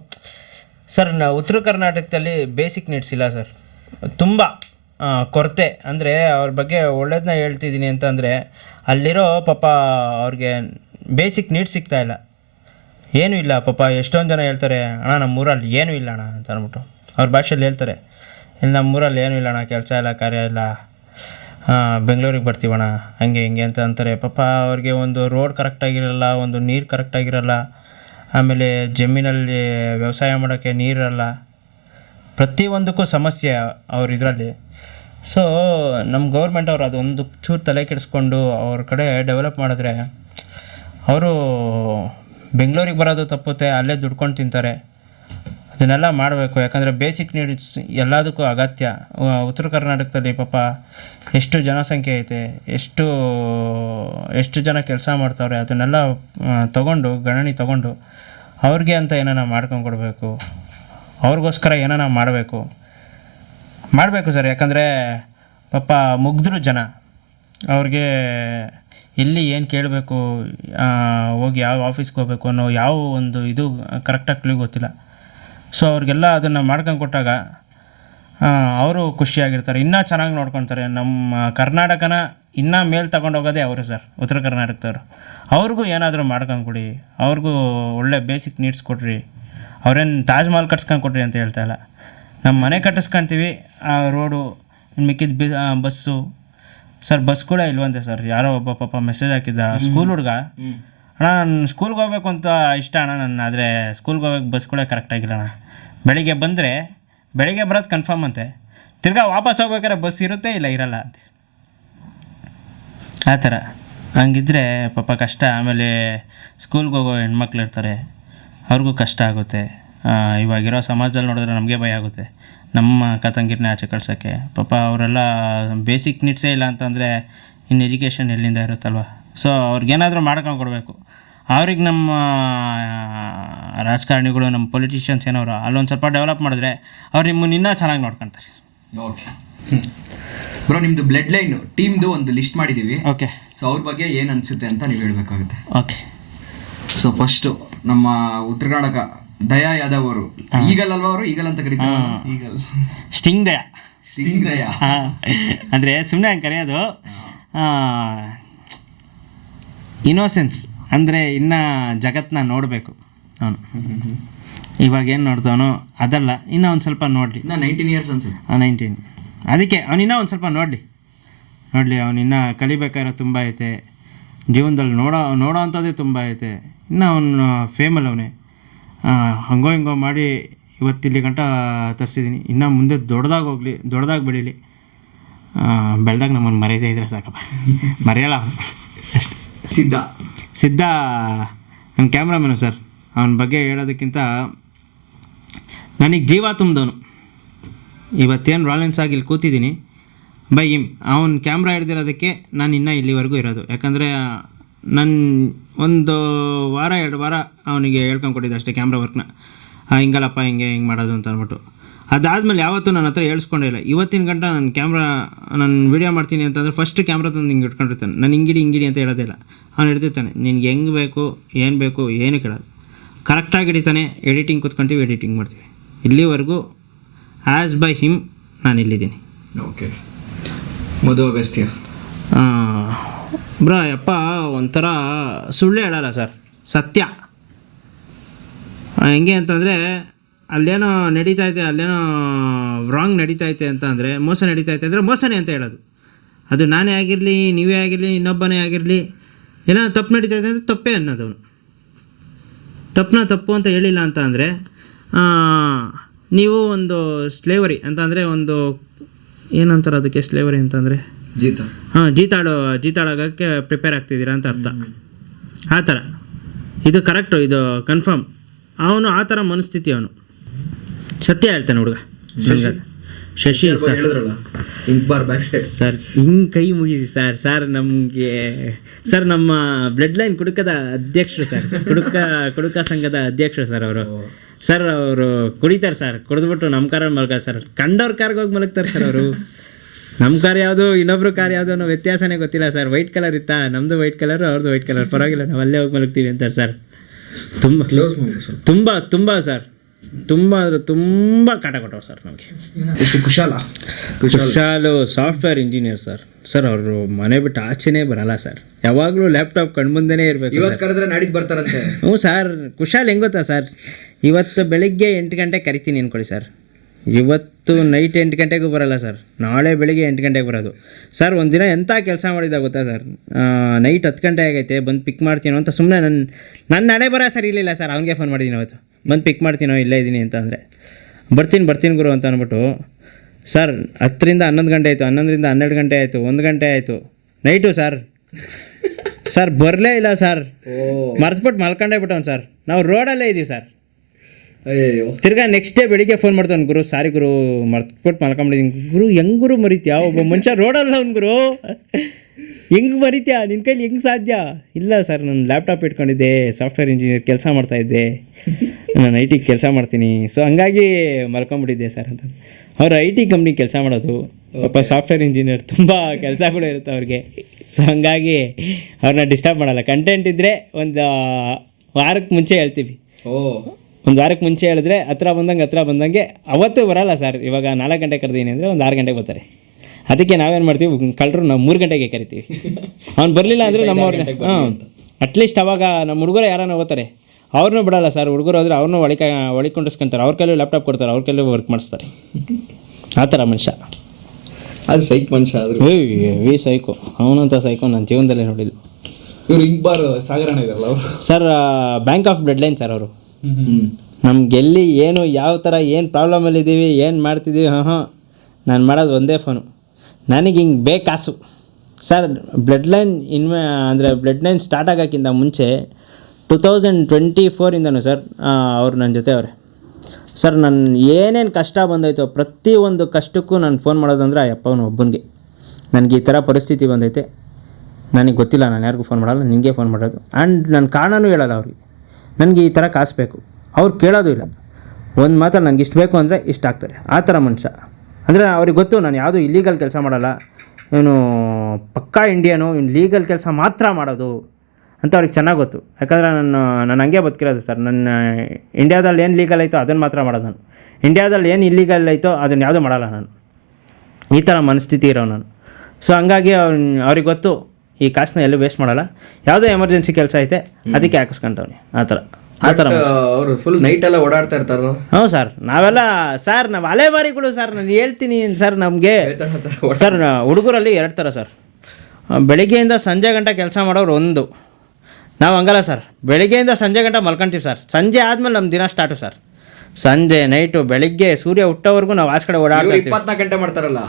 ಸರ್. ಉತ್ತರ ಕರ್ನಾಟಕದಲ್ಲಿ ಬೇಸಿಕ್ ನೀಡ್ಸ್ ಇಲ್ಲ ಸರ್, ತುಂಬ ಕೊರತೆ. ಅಂದರೆ ಅವ್ರ ಬಗ್ಗೆ ಒಳ್ಳೇದನ್ನ ಹೇಳ್ತಿದ್ದೀನಿ ಅಂತಂದರೆ ಅಲ್ಲಿರೋ ಪಾಪ ಅವ್ರಿಗೆ ಬೇಸಿಕ್ ನೀಡ್ಸ್ ಸಿಗ್ತಾಯಿಲ್ಲ, ಏನೂ ಇಲ್ಲ ಪಾಪ. ಎಷ್ಟೊಂದು ಜನ ಹೇಳ್ತಾರೆ ಅಣ್ಣ ನಮ್ಮೂರಲ್ಲಿ ಏನೂ ಇಲ್ಲ ಅಣ್ಣ ಅಂತ ಅಂದ್ಬಿಟ್ಟು ಅವ್ರ ಭಾಷೆಯಲ್ಲಿ ಹೇಳ್ತಾರೆ, ಇಲ್ಲಿ ನಮ್ಮೂರಲ್ಲಿ ಏನೂ ಇಲ್ಲ ಅಣ್ಣ, ಕೆಲಸ ಇಲ್ಲ ಕಾರ್ಯ ಇಲ್ಲ, ಬೆಂಗಳೂರಿಗೆ ಬರ್ತೀವಣ್ಣ ಹಂಗೆ ಹಿಂಗೆ ಅಂತ ಅಂತಾರೆ. ಪಾಪ ಅವ್ರಿಗೆ ಒಂದು ರೋಡ್ ಕರೆಕ್ಟಾಗಿರಲ್ಲ, ಒಂದು ನೀರು ಕರೆಕ್ಟಾಗಿರಲ್ಲ, ಆಮೇಲೆ ಜಮೀನಲ್ಲಿ ವ್ಯವಸಾಯ ಮಾಡೋಕ್ಕೆ ನೀರಿರಲ್ಲ, ಪ್ರತಿಯೊಂದಕ್ಕೂ ಸಮಸ್ಯೆ ಅವ್ರ ಇದರಲ್ಲಿ. ಸೊ ನಮ್ಮ ಗೌರ್ಮೆಂಟ್ ಅವರು ಅದೊಂದು ಚೂರು ತಲೆ ಕೆಡಿಸ್ಕೊಂಡು ಅವ್ರ ಕಡೆ ಡೆವಲಪ್ ಮಾಡಿದ್ರೆ ಅವರು ಬೆಂಗಳೂರಿಗೆ ಬರೋದು ತಪ್ಪುತ್ತೆ, ಅಲ್ಲೇ ದುಡ್ಕೊಂಡು ತಿಂತಾರೆ. ಅದನ್ನೆಲ್ಲ ಮಾಡಬೇಕು, ಯಾಕಂದರೆ ಬೇಸಿಕ್ ನೀಡ್ಸ್ ಎಲ್ಲದಕ್ಕೂ ಅಗತ್ಯ. ಉತ್ತರ ಕರ್ನಾಟಕದಲ್ಲಿ ಪಾಪ ಎಷ್ಟು ಜನಸಂಖ್ಯೆ ಐತೆ, ಎಷ್ಟು ಜನ ಕೆಲಸ ಮಾಡ್ತಾವ್ರೆ, ಅದನ್ನೆಲ್ಲ ಗಣನೆ ತೊಗೊಂಡು ಅವ್ರಿಗೆ ಅಂತ ಏನಾರ ಮಾಡ್ಕೊಂಡ್ಕೊಡ್ಬೇಕು, ಅವ್ರಿಗೋಸ್ಕರ ಏನಾರ ಮಾಡಬೇಕು ಸರ್. ಯಾಕಂದರೆ ಪಾಪ ಮುಗ್ಧರು ಜನ, ಅವ್ರಿಗೆ ಎಲ್ಲಿ ಏನು ಕೇಳಬೇಕು, ಹೋಗಿ ಯಾವ ಆಫೀಸ್ಗೆ ಹೋಗ್ಬೇಕು ಅನ್ನೋ ಯಾವ ಒಂದು ಇದು ಕರೆಕ್ಟಾಗಿ ಗೊತ್ತಿಲ್ಲ. ಸೊ ಅವ್ರಿಗೆಲ್ಲ ಅದನ್ನು ಮಾಡ್ಕೊಂಡು ಕೊಟ್ಟಾಗ ಅವರು ಖುಷಿಯಾಗಿರ್ತಾರೆ, ಇನ್ನೂ ಚೆನ್ನಾಗಿ ನೋಡ್ಕೊತಾರೆ. ನಮ್ಮ ಕರ್ನಾಟಕನ ಇನ್ನೂ ಮೇಲೆ ತಗೊಂಡೋಗೋದೇ ಅವರು ಸರ್, ಉತ್ತರ ಕರ್ನಾಟಕದವರು. ಅವ್ರಿಗೂ ಏನಾದರೂ ಮಾಡ್ಕೊಂಡು ಕೊಡಿ, ಅವ್ರಿಗೂ ಒಳ್ಳೆ ಬೇಸಿಕ್ ನೀಡ್ಸ್ ಕೊಡ್ರಿ. ಅವ್ರೇನು ತಾಜ್ ಮಹಲ್ ಕಟ್ಸ್ಕೊಂಡು ಕೊಡ್ರಿ ಅಂತ ಹೇಳ್ತಾ ಇಲ್ಲ, ನಮ್ಮ ಮನೆ ಕಟ್ಟಿಸ್ಕೊಳ್ತೀವಿ, ಆ ರೋಡು ಮಿಕ್ಕಿದ ಬಸ್ಸು ಸರ್. ಬಸ್ ಕೂಡ ಇಲ್ವಂತೆ ಸರ್. ಯಾರೋ ಒಬ್ಬ ಪಾಪ ಮೆಸೇಜ್ ಹಾಕಿದ್ದ, ಸ್ಕೂಲ್ ಹುಡುಗ, ಅಣ್ಣ ನಾನು ಸ್ಕೂಲ್ಗೆ ಹೋಗ್ಬೇಕು ಅಂತ ಇಷ್ಟ ಅಣ್ಣ ನನ್ನ, ಆದರೆ ಸ್ಕೂಲ್ಗೆ ಹೋಗ್ಬೇಕು ಬಸ್ ಕೂಡ ಕರೆಕ್ಟಾಗಿಲ್ಲ ಅಣ್ಣ. ಬೆಳಿಗ್ಗೆ ಬಂದರೆ ಬೆಳಿಗ್ಗೆ ಬರೋದು ಕನ್ಫರ್ಮ್ ಅಂತೆ, ತಿರ್ಗಾ ವಾಪಸ್ ಹೋಗ್ಬೇಕಾದ್ರೆ ಬಸ್ ಇರುತ್ತೆ ಇಲ್ಲ ಇರಲ್ಲ ಅಂತೆ. ಆ ಥರ ಹಂಗಿದ್ರೆ ಪಾಪ ಕಷ್ಟ. ಆಮೇಲೆ ಸ್ಕೂಲ್ಗೆ ಹೋಗೋ ಹೆಣ್ಮಕ್ಳು ಇರ್ತಾರೆ, ಅವ್ರಿಗೂ ಕಷ್ಟ ಆಗುತ್ತೆ. ಇವಾಗಿರೋ ಸಮಾಜದಲ್ಲಿ ನೋಡಿದ್ರೆ ನಮಗೆ ಭಯ ಆಗುತ್ತೆ, ನಮ್ಮ ತಂಗಿರನ್ನ ಆಚೆ ಕಳ್ಸೋಕ್ಕೆ. ಪಾಪ ಅವರೆಲ್ಲ ಬೇಸಿಕ್ ನೀಡ್ಸೇ ಇಲ್ಲ ಅಂತಂದರೆ ಇನ್ನು ಎಜುಕೇಷನ್ ಎಲ್ಲಿಂದ ಇರುತ್ತಲ್ವ. ಸೊ ಅವ್ರಿಗೇನಾದರೂ ಮಾಡ್ಕೊಂಡು ಕೊಡಬೇಕು. ಅವ್ರಿಗೆ ನಮ್ಮ ರಾಜಕಾರಣಿಗಳು, ನಮ್ಮ ಪೊಲಿಟಿಷಿಯನ್ಸ್ ಏನವರು ಅಲ್ಲೊಂದು ಸ್ವಲ್ಪ ಡೆವಲಪ್ ಮಾಡಿದ್ರೆ ಅವ್ರು ನಿಮ್ಮನ್ನು ಇನ್ನೂ ಚೆನ್ನಾಗಿ ನೋಡ್ಕೊತಾರೆ. ಓಕೆ ಬ್ರೋ, ನಿಮ್ಮದು ಬ್ಲಡ್ ಲೈನ್ ಟೀಮ್ದು ಒಂದು ಲಿಸ್ಟ್ ಮಾಡಿದ್ದೀವಿ. ಓಕೆ, ಸೊ ಅವ್ರ ಬಗ್ಗೆ ಏನು ಅನಿಸುತ್ತೆ ಅಂತ ನೀವು ಹೇಳಬೇಕಾಗುತ್ತೆ. ಓಕೆ. ಸೊ ಫಸ್ಟು ನಮ್ಮ ಉತ್ತರ ಕರ್ನಾಟಕ ದಯಾ ಯಾದವ್ ಅವರು, ಈಗಲ್ ಅಲ್ವಾ ಅವರು, ಈಗಲ್ ಅಂತ ಕರೀತಾರೆ, ಈಗಲ್ ಸ್ಟಿಂಗ್ ದಯಾ ಅಂದರೆ ಸುಮ್ಮನೆ ಹಂಗೆ ಕರೆಯೋದು. ಇನ್ನೋಸೆನ್ಸ್ ಅಂದರೆ ಇನ್ನೂ ಜಗತ್ತನ್ನ ನೋಡಬೇಕು ಅವನು. ಇವಾಗ ಏನು ನೋಡ್ತಾವನೋ ಅದಲ್ಲ, ಇನ್ನೂ ಒಂದು ಸ್ವಲ್ಪ ನೋಡಲಿ. ಇನ್ನು 19 ಇಯರ್ಸ್ ಅನ್ಸುತ್ತೆ. 19, ಅದಕ್ಕೆ ಅವನಿನ್ನೂ ಒಂದು ಸ್ವಲ್ಪ ನೋಡಲಿ. ಅವನಿನ್ನೂ ಕಲಿಬೇಕಾಗಿರೋ ತುಂಬ ಐತೆ ಜೀವನದಲ್ಲಿ, ನೋಡೋ ಅಂಥದ್ದೇ ತುಂಬ ಐತೆ. ಇನ್ನು ಅವನು ಫೇಮಲ್ ಅವನೇ. ಹಂಗೋ ಹಿಂಗೋ ಮಾಡಿ ಇವತ್ತಿಲ್ಲಿ ಗಂಟ ತರಿಸಿದ್ದೀನಿ. ಇನ್ನು ಮುಂದೆ ದೊಡ್ಡದಾಗಿ ಬೆಳೀಲಿ. ಬೆಳೆದಾಗ ನಮ್ಮನ್ನು ಮರೆಯದೇ ಇದ್ರೆ ಸಾಕಪ್ಪ, ಮರೆಯಲ್ಲ ಅವನು ಅಷ್ಟೆ. ಸಿದ್ಧ ನನ್ನ ಕ್ಯಾಮ್ರಾಮನು ಸರ್. ಅವನ ಬಗ್ಗೆ ಹೇಳೋದಕ್ಕಿಂತ ನನಗೆ ಜೀವ ತುಂಬಿದವನು. ಇವತ್ತೇನು ರಾಲೆನ್ಸ್ ಆಗಿ ಇಲ್ಲಿ ಕೂತಿದ್ದೀನಿ ಬೈ ಹಿಮ್. ಅವನ ಕ್ಯಾಮ್ರಾ ಹಿಡ್ದಿರೋದಕ್ಕೆ ನಾನು ಇನ್ನೂ ಇಲ್ಲಿವರೆಗೂ ಇರೋದು. ಯಾಕಂದರೆ ನಾನು ಒಂದು ವಾರ 2 ವಾರ ಅವನಿಗೆ ಹೇಳ್ಕೊಂಡ್ಕೊಟ್ಟಿದ್ದೆ ಅಷ್ಟೇ ಕ್ಯಾಮ್ರಾ ವರ್ಕ್ನ. ಹಿಂಗಲ್ಲಪ್ಪ ಹಿಂಗೆ ಮಾಡೋದು ಅಂತ ಅಂದ್ಬಿಟ್ಟು. ಅದಾದಮೇಲೆ ಯಾವತ್ತೂ ನನ್ನ ಹತ್ರ ಹೇಳ್ಸ್ಕೊಂಡೇ ಇಲ್ಲ. ಇವತ್ತಿನ ಗಂಟ ನಾನು ವೀಡಿಯೋ ಮಾಡ್ತೀನಿ ಅಂತಂದರೆ ಫಸ್ಟ್ ಕ್ಯಾಮ್ರಾ ತಂದು ಹಿಂಗೆ ಇಟ್ಕೊಂಡಿರ್ತಾನೆ. ನಾನು ಹಿಂಗಿಡಿ ಅಂತ ಹೇಳೋದಿಲ್ಲ, ಅವ್ನು ಹಿಡ್ದಿರ್ತಾನೆ. ನಿನ್ಗೆ ಹೆಂಗೆ ಬೇಕು ಏನು ಕೇಳೋದು, ಕರೆಕ್ಟಾಗಿ ಹಿಡಿತಾನೆ. ಎಡಿಟಿಂಗ್ ಕೂತ್ಕೊಂತೀವಿ, ಎಡಿಟಿಂಗ್ ಮಾಡ್ತೀವಿ. ಇಲ್ಲಿವರೆಗೂ ಆ್ಯಸ್ ಬೈ ಹಿಮ್ ನಾನು ಇಲ್ಲಿದ್ದೀನಿ. ಓಕೆ. ಮದುವೆ ಅಗಸ್ತ್ಯ ಬ್ರಾ ಯಪ್ಪ ಒಂಥರ ಸುಳ್ಳು ಹೇಳಲ್ಲ ಸರ್, ಸತ್ಯ. ಹೆಂಗೆ ಅಂತಂದರೆ ಅಲ್ಲೇನೋ ನಡೀತೈತೆ, ಅಲ್ಲೇನೋ ರಾಂಗ್ ನಡೀತೈತೆ ಅಂತ ಅಂದರೆ, ಮೋಸ ನಡೀತೈತೆ ಅಂದರೆ ಮೋಸನೇ ಅಂತ ಹೇಳೋದು. ಅದು ನಾನೇ ಆಗಿರಲಿ, ನೀವೇ ಆಗಿರಲಿ, ಇನ್ನೊಬ್ಬನೇ ಆಗಿರಲಿ, ಏನೋ ತಪ್ಪು ನಡೀತೈತೆ ಅಂದರೆ ತಪ್ಪೇ ಅನ್ನೋದವನು. ತಪ್ಪು ಅಂತ ಹೇಳಿಲ್ಲ ಅಂತ ಅಂದರೆ ನೀವು ಒಂದು ಸ್ಲೇವರಿ ಅಂತ ಅಂದರೆ ಒಂದು ಏನಂತಾರೆ ಅದಕ್ಕೆ, ಸ್ಲೇವರಿ ಅಂತಂದರೆ ಜೀತಾಡೋಕ್ಕೆ ಪ್ರಿಪೇರ್ ಆಗ್ತಿದ್ದೀರಾ ಅಂತ ಅರ್ಥ. ಆ ಥರ ಇದು ಕರೆಕ್ಟು, ಇದು ಕನ್ಫರ್ಮ್. ಅವನು ಆ ಥರ ಮನಸ್ಥಿತಿ, ಅವನು ಸತ್ಯ ಹೇಳ್ತಾನೆ ಹುಡುಗ. ಶಶಿ ಸರ್ ಹಿಂಗೆ ಕೈ ಮುಗಿದಿ ಸರ್ ನಮಗೆ ಸರ್, ನಮ್ಮ ಬ್ಲಡ್ ಲೈನ್ ಕುಡುಕದ ಅಧ್ಯಕ್ಷರು ಸರ್, ಕುಡುಕ ಸಂಘದ ಅಧ್ಯಕ್ಷರು ಸರ್ ಅವರು. ಸರ್ ಅವರು ಕುಡಿತಾರೆ ಸರ್, ಕುಡಿದ್ಬಿಟ್ಟು ನಮ್ಮ ಕಾರಲ್ಲಿ ಮಲಗ ಸರ್, ಕಂಡವ್ರ ಕಾರ್ಗೆ ಹೋಗಿ ಮಲಗ್ತಾರೆ ಸರ್ ಅವರು. ನಮ್ಮ ಕಾರ್ ಯಾವುದು ಇನ್ನೊಬ್ರು ಕಾರ್ ಯಾವುದು ಅನ್ನೋ ವ್ಯತ್ಯಾಸನೇ ಗೊತ್ತಿಲ್ಲ ಸರ್. ವೈಟ್ ಕಲರ್ ಇತ್ತಾ, ನಮ್ಮದು ವೈಟ್ ಕಲರು ಅವ್ರದ್ದು ವೈಟ್ ಕಲರ್, ಪರವಾಗಿಲ್ಲ ನಾವು ಅಲ್ಲೇ ಹೋಗಿ ಮಲಗ್ತೀವಿ ಅಂತಾರೆ ಸರ್. ತುಂಬ ಕ್ಲೋಸ್ ಮಾಡಿ ಸರ್. ತುಂಬ ಸರ್, ತುಂಬ ಅಂದರೆ ತುಂಬ ಕಾಟ ಕೊಟ್ಟವ್ರು ಸರ್ ನಮಗೆ. ಎಷ್ಟು ಕುಶಾಲು ಸಾಫ್ಟ್ವೇರ್ ಇಂಜಿನಿಯರ್ ಸರ್. ಸರ್ ಅವರು ಮನೆ ಬಿಟ್ಟು ಆಚೆನೇ ಬರಲ್ಲ ಸರ್, ಯಾವಾಗಲೂ ಲ್ಯಾಪ್ಟಾಪ್ ಕಣ್ಮುಂದೆನೇ ಇರಬೇಕು. ಇವತ್ತು ಕರೆದ್ರೆ ನಾಡಿದ್ದು ಬರ್ತಾರಂತೆ. ಹ್ಞೂ ಸರ್. ಕುಶಾಲ್ ಹೆಂಗೆ ಗೊತ್ತಾ ಸರ್, ಇವತ್ತು ಬೆಳಿಗ್ಗೆ 8 ಗಂಟೆಗೆ ಕರಿತೀನಿ ಅಂದ್ಕೊಳ್ಳಿ ಸರ್, ಇವತ್ತು ನೈಟ್ 8 ಗಂಟೆಗೂ ಬರಲ್ಲ ಸರ್, ನಾಳೆ ಬೆಳಿಗ್ಗೆ 8 ಗಂಟೆಗೆ ಬರೋದು ಸರ್. ಒಂದಿನ ಎಂಥ ಕೆಲಸ ಮಾಡಿದಾಗ ಗೊತ್ತಾ ಸರ್, ನೈಟ್ 10 ಗಂಟೆ ಆಗೈತೆ, ಬಂದು ಪಿಕ್ ಮಾಡ್ತೀನೋ ಅಂತ ಸುಮ್ಮನೆ ನನ್ನ ನಡೆ ಬರ ಸರ್ ಇರಲಿಲ್ಲ ಸರ್, ಅವ್ನಿಗೆ ಫೋನ್ ಮಾಡಿದ್ದೀನಿ ಅವತ್ತು, ಬಂದು ಪಿಕ್ ಮಾಡ್ತೀನೋ ಇಲ್ಲೇ ಇದ್ದೀನಿ ಅಂತ ಅಂದರೆ, ಬರ್ತೀನಿ ಗುರು ಅಂತ ಅಂದ್ಬಿಟ್ಟು ಸರ್ 10ರಿಂದ 11 ಗಂಟೆ ಆಯಿತು, 11ರಿಂದ 12 ಗಂಟೆ ಆಯಿತು, 1 ಗಂಟೆ ಆಯಿತು ನೈಟು ಸರ್. ಸರ್ ಬರಲೇ ಇಲ್ಲ ಸರ್, ಮರ್ತ್ಬಿಟ್ಟು ಮಲ್ಕೊಂಡೇ ಬಿಟ್ಟವನು ಸರ್. ನಾವು ರೋಡಲ್ಲೇ ಇದ್ದೀವಿ ಸರ್. ಅಯ್ಯೋ. ತಿರ್ಗಾ ನೆಕ್ಸ್ಟ್ ಡೇ ಬೆಳಿಗ್ಗೆ ಫೋನ್ ಮಾಡ್ತಾನೆ, ಗುರು ಸಾರಿ ಗುರು ಮರ್ತ್ಬಿಟ್ಟು ಮಲ್ಕೊಂಬಿಟ್ಟಿದ್ದೀನಿ. ಗುರು ಹೆಂಗೆ ಗುರು ಮರಿತ್ಯಾ, ಒಬ್ಬ ಮನುಷ್ಯ ರೋಡಲ್ಲ ಅವ್ನು ಗುರು, ಹೆಂಗೆ ಮರಿತ್ಯಾ, ನಿನ್ನ ಕೈಲಿ ಹೆಂಗೆ ಸಾಧ್ಯ? ಇಲ್ಲ ಸರ್ ನಾನು ಲ್ಯಾಪ್ಟಾಪ್ ಇಟ್ಕೊಂಡಿದ್ದೆ, ಸಾಫ್ಟ್ವೇರ್ ಇಂಜಿನಿಯರ್ ಕೆಲಸ ಮಾಡ್ತಾಯಿದ್ದೆ, ನಾನು IT ಕೆಲಸ ಮಾಡ್ತೀನಿ, ಸೊ ಹಂಗಾಗಿ ಮಲ್ಕೊಂಬಿಟ್ಟಿದ್ದೆ ಸರ್ ಅಂತ. ಅವ್ರು IT ಕಂಪ್ನಿ ಕೆಲಸ ಮಾಡೋದು, ಪಾಪ ಸಾಫ್ಟ್ವೇರ್ ಇಂಜಿನಿಯರ್, ತುಂಬ ಕೆಲಸಗಳು ಇರುತ್ತೆ ಅವ್ರಿಗೆ, ಸೊ ಹಂಗಾಗಿ ಅವ್ರನ್ನ ಡಿಸ್ಟರ್ಬ್ ಮಾಡಲ್ಲ. ಕಂಟೆಂಟ್ ಇದ್ದರೆ ಒಂದು ವಾರಕ್ಕೆ ಮುಂಚೆ ಹೇಳ್ತೀವಿ, ಒಂದು ವಾರಕ್ಕೆ ಮುಂಚೆ ಹೇಳಿದ್ರೆ ಹತ್ರ ಬಂದಂಗೆ ಅವತ್ತು ಬರಲ್ಲ ಸರ್. ಇವಾಗ 4 ಗಂಟೆ ಕರೆದೀನಿ ಅಂದರೆ ಒಂದು 6 ಗಂಟೆಗೆ ಬರ್ತಾರೆ. ಅದಕ್ಕೆ ನಾವೇನು ಮಾಡ್ತೀವಿ, ಕಳ್ಳರು ನಾವು 3 ಗಂಟೆಗೆ ಕರಿತೀವಿ. ಅವ್ನು ಬರಲಿಲ್ಲ ಅಂದರೆ ನಮ್ಮವ್ರನ್ನ ಅಟ್ಲೀಸ್ಟ್ ಅವಾಗ ನಮ್ಮ ಹುಡುಗರು ಯಾರನ್ನ ಹೋಗ್ತಾರೆ, ಅವ್ರನ್ನೂ ಬಿಡಲ್ಲ ಸರ್. ಹುಡುಗರು ಹೋದರೆ ಅವ್ರನ್ನೂ ಒಳಿಕೊಂಡಿಸ್ಕೊಂತಾರೆ, ಅವ್ರ ಕೈಲೂ ಲ್ಯಾಪ್ಟಾಪ್ ಕೊಡ್ತಾರೆ, ಅವ್ರ ಕೈಲೂ ವರ್ಕ್ ಮಾಡಿಸ್ತಾರೆ. ಆ ಥರ ಮನುಷ್ಯ. ಅದು ಸೈಕ್ ಮನುಷ್ಯ ಆದರು. ಸೈಕೋ, ಅವನಂತ ಸೈಕೋ ನನ್ನ ಜೀವನದಲ್ಲೇ ನೋಡಿಲ್ಲ. ಇವ್ರು ಇಂಗ್ಬಾರ್ ಸಾಗರಣ ಇದಾರಲ್ಲ ಅವರು sir, bank of blood line sir ಅವರು. ನಮ್ಗೆಲ್ಲಿ ಏನು ಯಾವ ಥರ ಏನು ಪ್ರಾಬ್ಲಮಲ್ಲಿದ್ದೀವಿ, ಏನು ಮಾಡ್ತಿದ್ದೀವಿ, ನಾನು ಮಾಡೋದು ಒಂದೇ ಫೋನು, ನನಗೆ ಹಿಂಗೆ ಬೇಕಾಸು ಸರ್. ಬ್ಲಡ್ ಲೈನ್ ಅಂದರೆ ಬ್ಲಡ್ ಲೈನ್ ಸ್ಟಾರ್ಟ್ ಆಗೋಕ್ಕಿಂತ ಮುಂಚೆ 2024ಇಂದನೂ ಸರ್ ಅವ್ರು ನನ್ನ ಜೊತೆ ಅವರೇ ಸರ್. ನಾನು ಏನೇನು ಕಷ್ಟ ಬಂದೈತೋ ಪ್ರತಿಯೊಂದು ಕಷ್ಟಕ್ಕೂ ನಾನು ಫೋನ್ ಮಾಡೋದಂದ್ರೆ ಆ ಅಪ್ಪವನು ಒಬ್ಬನಿಗೆ, ನನಗೆ ಈ ಥರ ಪರಿಸ್ಥಿತಿ ಬಂದೈತೆ, ನನಗೆ ಗೊತ್ತಿಲ್ಲ, ನಾನು ಯಾರಿಗೂ ಫೋನ್ ಮಾಡಲ್ಲ, ನಿನಗೆ ಫೋನ್ ಮಾಡೋದು. ಆ್ಯಂಡ್ ನನ್ನ ಕಾರಣನೂ ಹೇಳಲ್ಲ ಅವ್ರಿಗೆ, ನನಗೆ ಈ ಥರ ಕಾಸು ಬೇಕು, ಅವ್ರು ಕೇಳೋದು ಇಲ್ಲ. ಒಂದು ಮಾತಲ್ಲಿ ನನಗೆ ಇಷ್ಟು ಬೇಕು ಅಂದರೆ ಇಷ್ಟ ಆಗ್ತಾರೆ, ಆ ಥರ ಮನುಷ್ಯ. ಅಂದರೆ ಅವ್ರಿಗೆ ಗೊತ್ತು ನಾನು ಯಾವುದೂ ಇಲ್ಲೀಗಲ್ ಕೆಲಸ ಮಾಡಲ್ಲ, ಇವನು ಪಕ್ಕಾ ಇಂಡಿಯನು, ಇವ್ನು ಲೀಗಲ್ ಕೆಲಸ ಮಾತ್ರ ಮಾಡೋದು ಅಂತ ಅವ್ರಿಗೆ ಚೆನ್ನಾಗಿ ಗೊತ್ತು. ಯಾಕಂದರೆ ನಾನು ಹಂಗೆ ಬದುಕಿರೋದು ಸರ್. ನನ್ನ ಇಂಡಿಯಾದಲ್ಲಿ ಏನು ಲೀಗಲ್ ಐತೋ ಅದನ್ನು ಮಾತ್ರ ಮಾಡೋದು ನಾನು, ಇಂಡಿಯಾದಲ್ಲಿ ಏನು ಇಲ್ಲೀಗಲ್ ಐತೋ ಅದನ್ನು ಯಾವುದೂ ಮಾಡಲ್ಲ ನಾನು. ಈ ಥರ ಮನಸ್ಥಿತಿ ಇರೋ ನಾನು. ಸೊ ಹಂಗಾಗಿ ಅವ್ರಿಗೆ ಗೊತ್ತು ಈ ಕಾಸನ್ನ ಎಲ್ಲೂ ವೇಸ್ಟ್ ಮಾಡಲ್ಲ, ಯಾವುದೋ ಎಮರ್ಜೆನ್ಸಿ ಕೆಲಸ ಐತೆ ಅದಕ್ಕೆ ಹಾಕಿಸ್ಕೊಂತವ್ನಿ, ಆ ಥರ ಅವರು ಫುಲ್ ನೈಟ್ ಎಲ್ಲ ಓಡಾಡ್ತಾ ಇರ್ತಾರ. ಹ್ಞೂ ಸರ್, ನಾವೆಲ್ಲ ಸರ್ ನಾವು ಅಲೆಮಾರಿಗಳು ಸರ್. ನಾನು ಹೇಳ್ತೀನಿ ಸರ್, ನಮಗೆ ಸರ್ ಹುಡುಗರಲ್ಲಿ 2 ಥರ ಸರ್. ಬೆಳಿಗ್ಗೆಯಿಂದ ಸಂಜೆ ಗಂಟೆ ಕೆಲಸ ಮಾಡೋರು ಒಂದು, ನಾವು ಹಂಗಲ್ಲ ಸರ್. ಬೆಳಿಗ್ಗೆಯಿಂದ ಸಂಜೆ ಗಂಟೆ ಮಲ್ಕೊಂತೀವಿ ಸರ್, ಸಂಜೆ ಆದಮೇಲೆ ನಮ್ಮ ದಿನ ಸ್ಟಾರ್ಟು ಸರ್. ಸಂಜೆ ನೈಟು ಬೆಳಿಗ್ಗೆ ಸೂರ್ಯ ಹುಟ್ಟೋವರೆಗೂ ನಾವು ಆಚೆ ಕಡೆ ಓಡಾಡ್ತೀವಿ. 24 ಗಂಟೆ ಮಾಡ್ತಾರಲ್ಲ.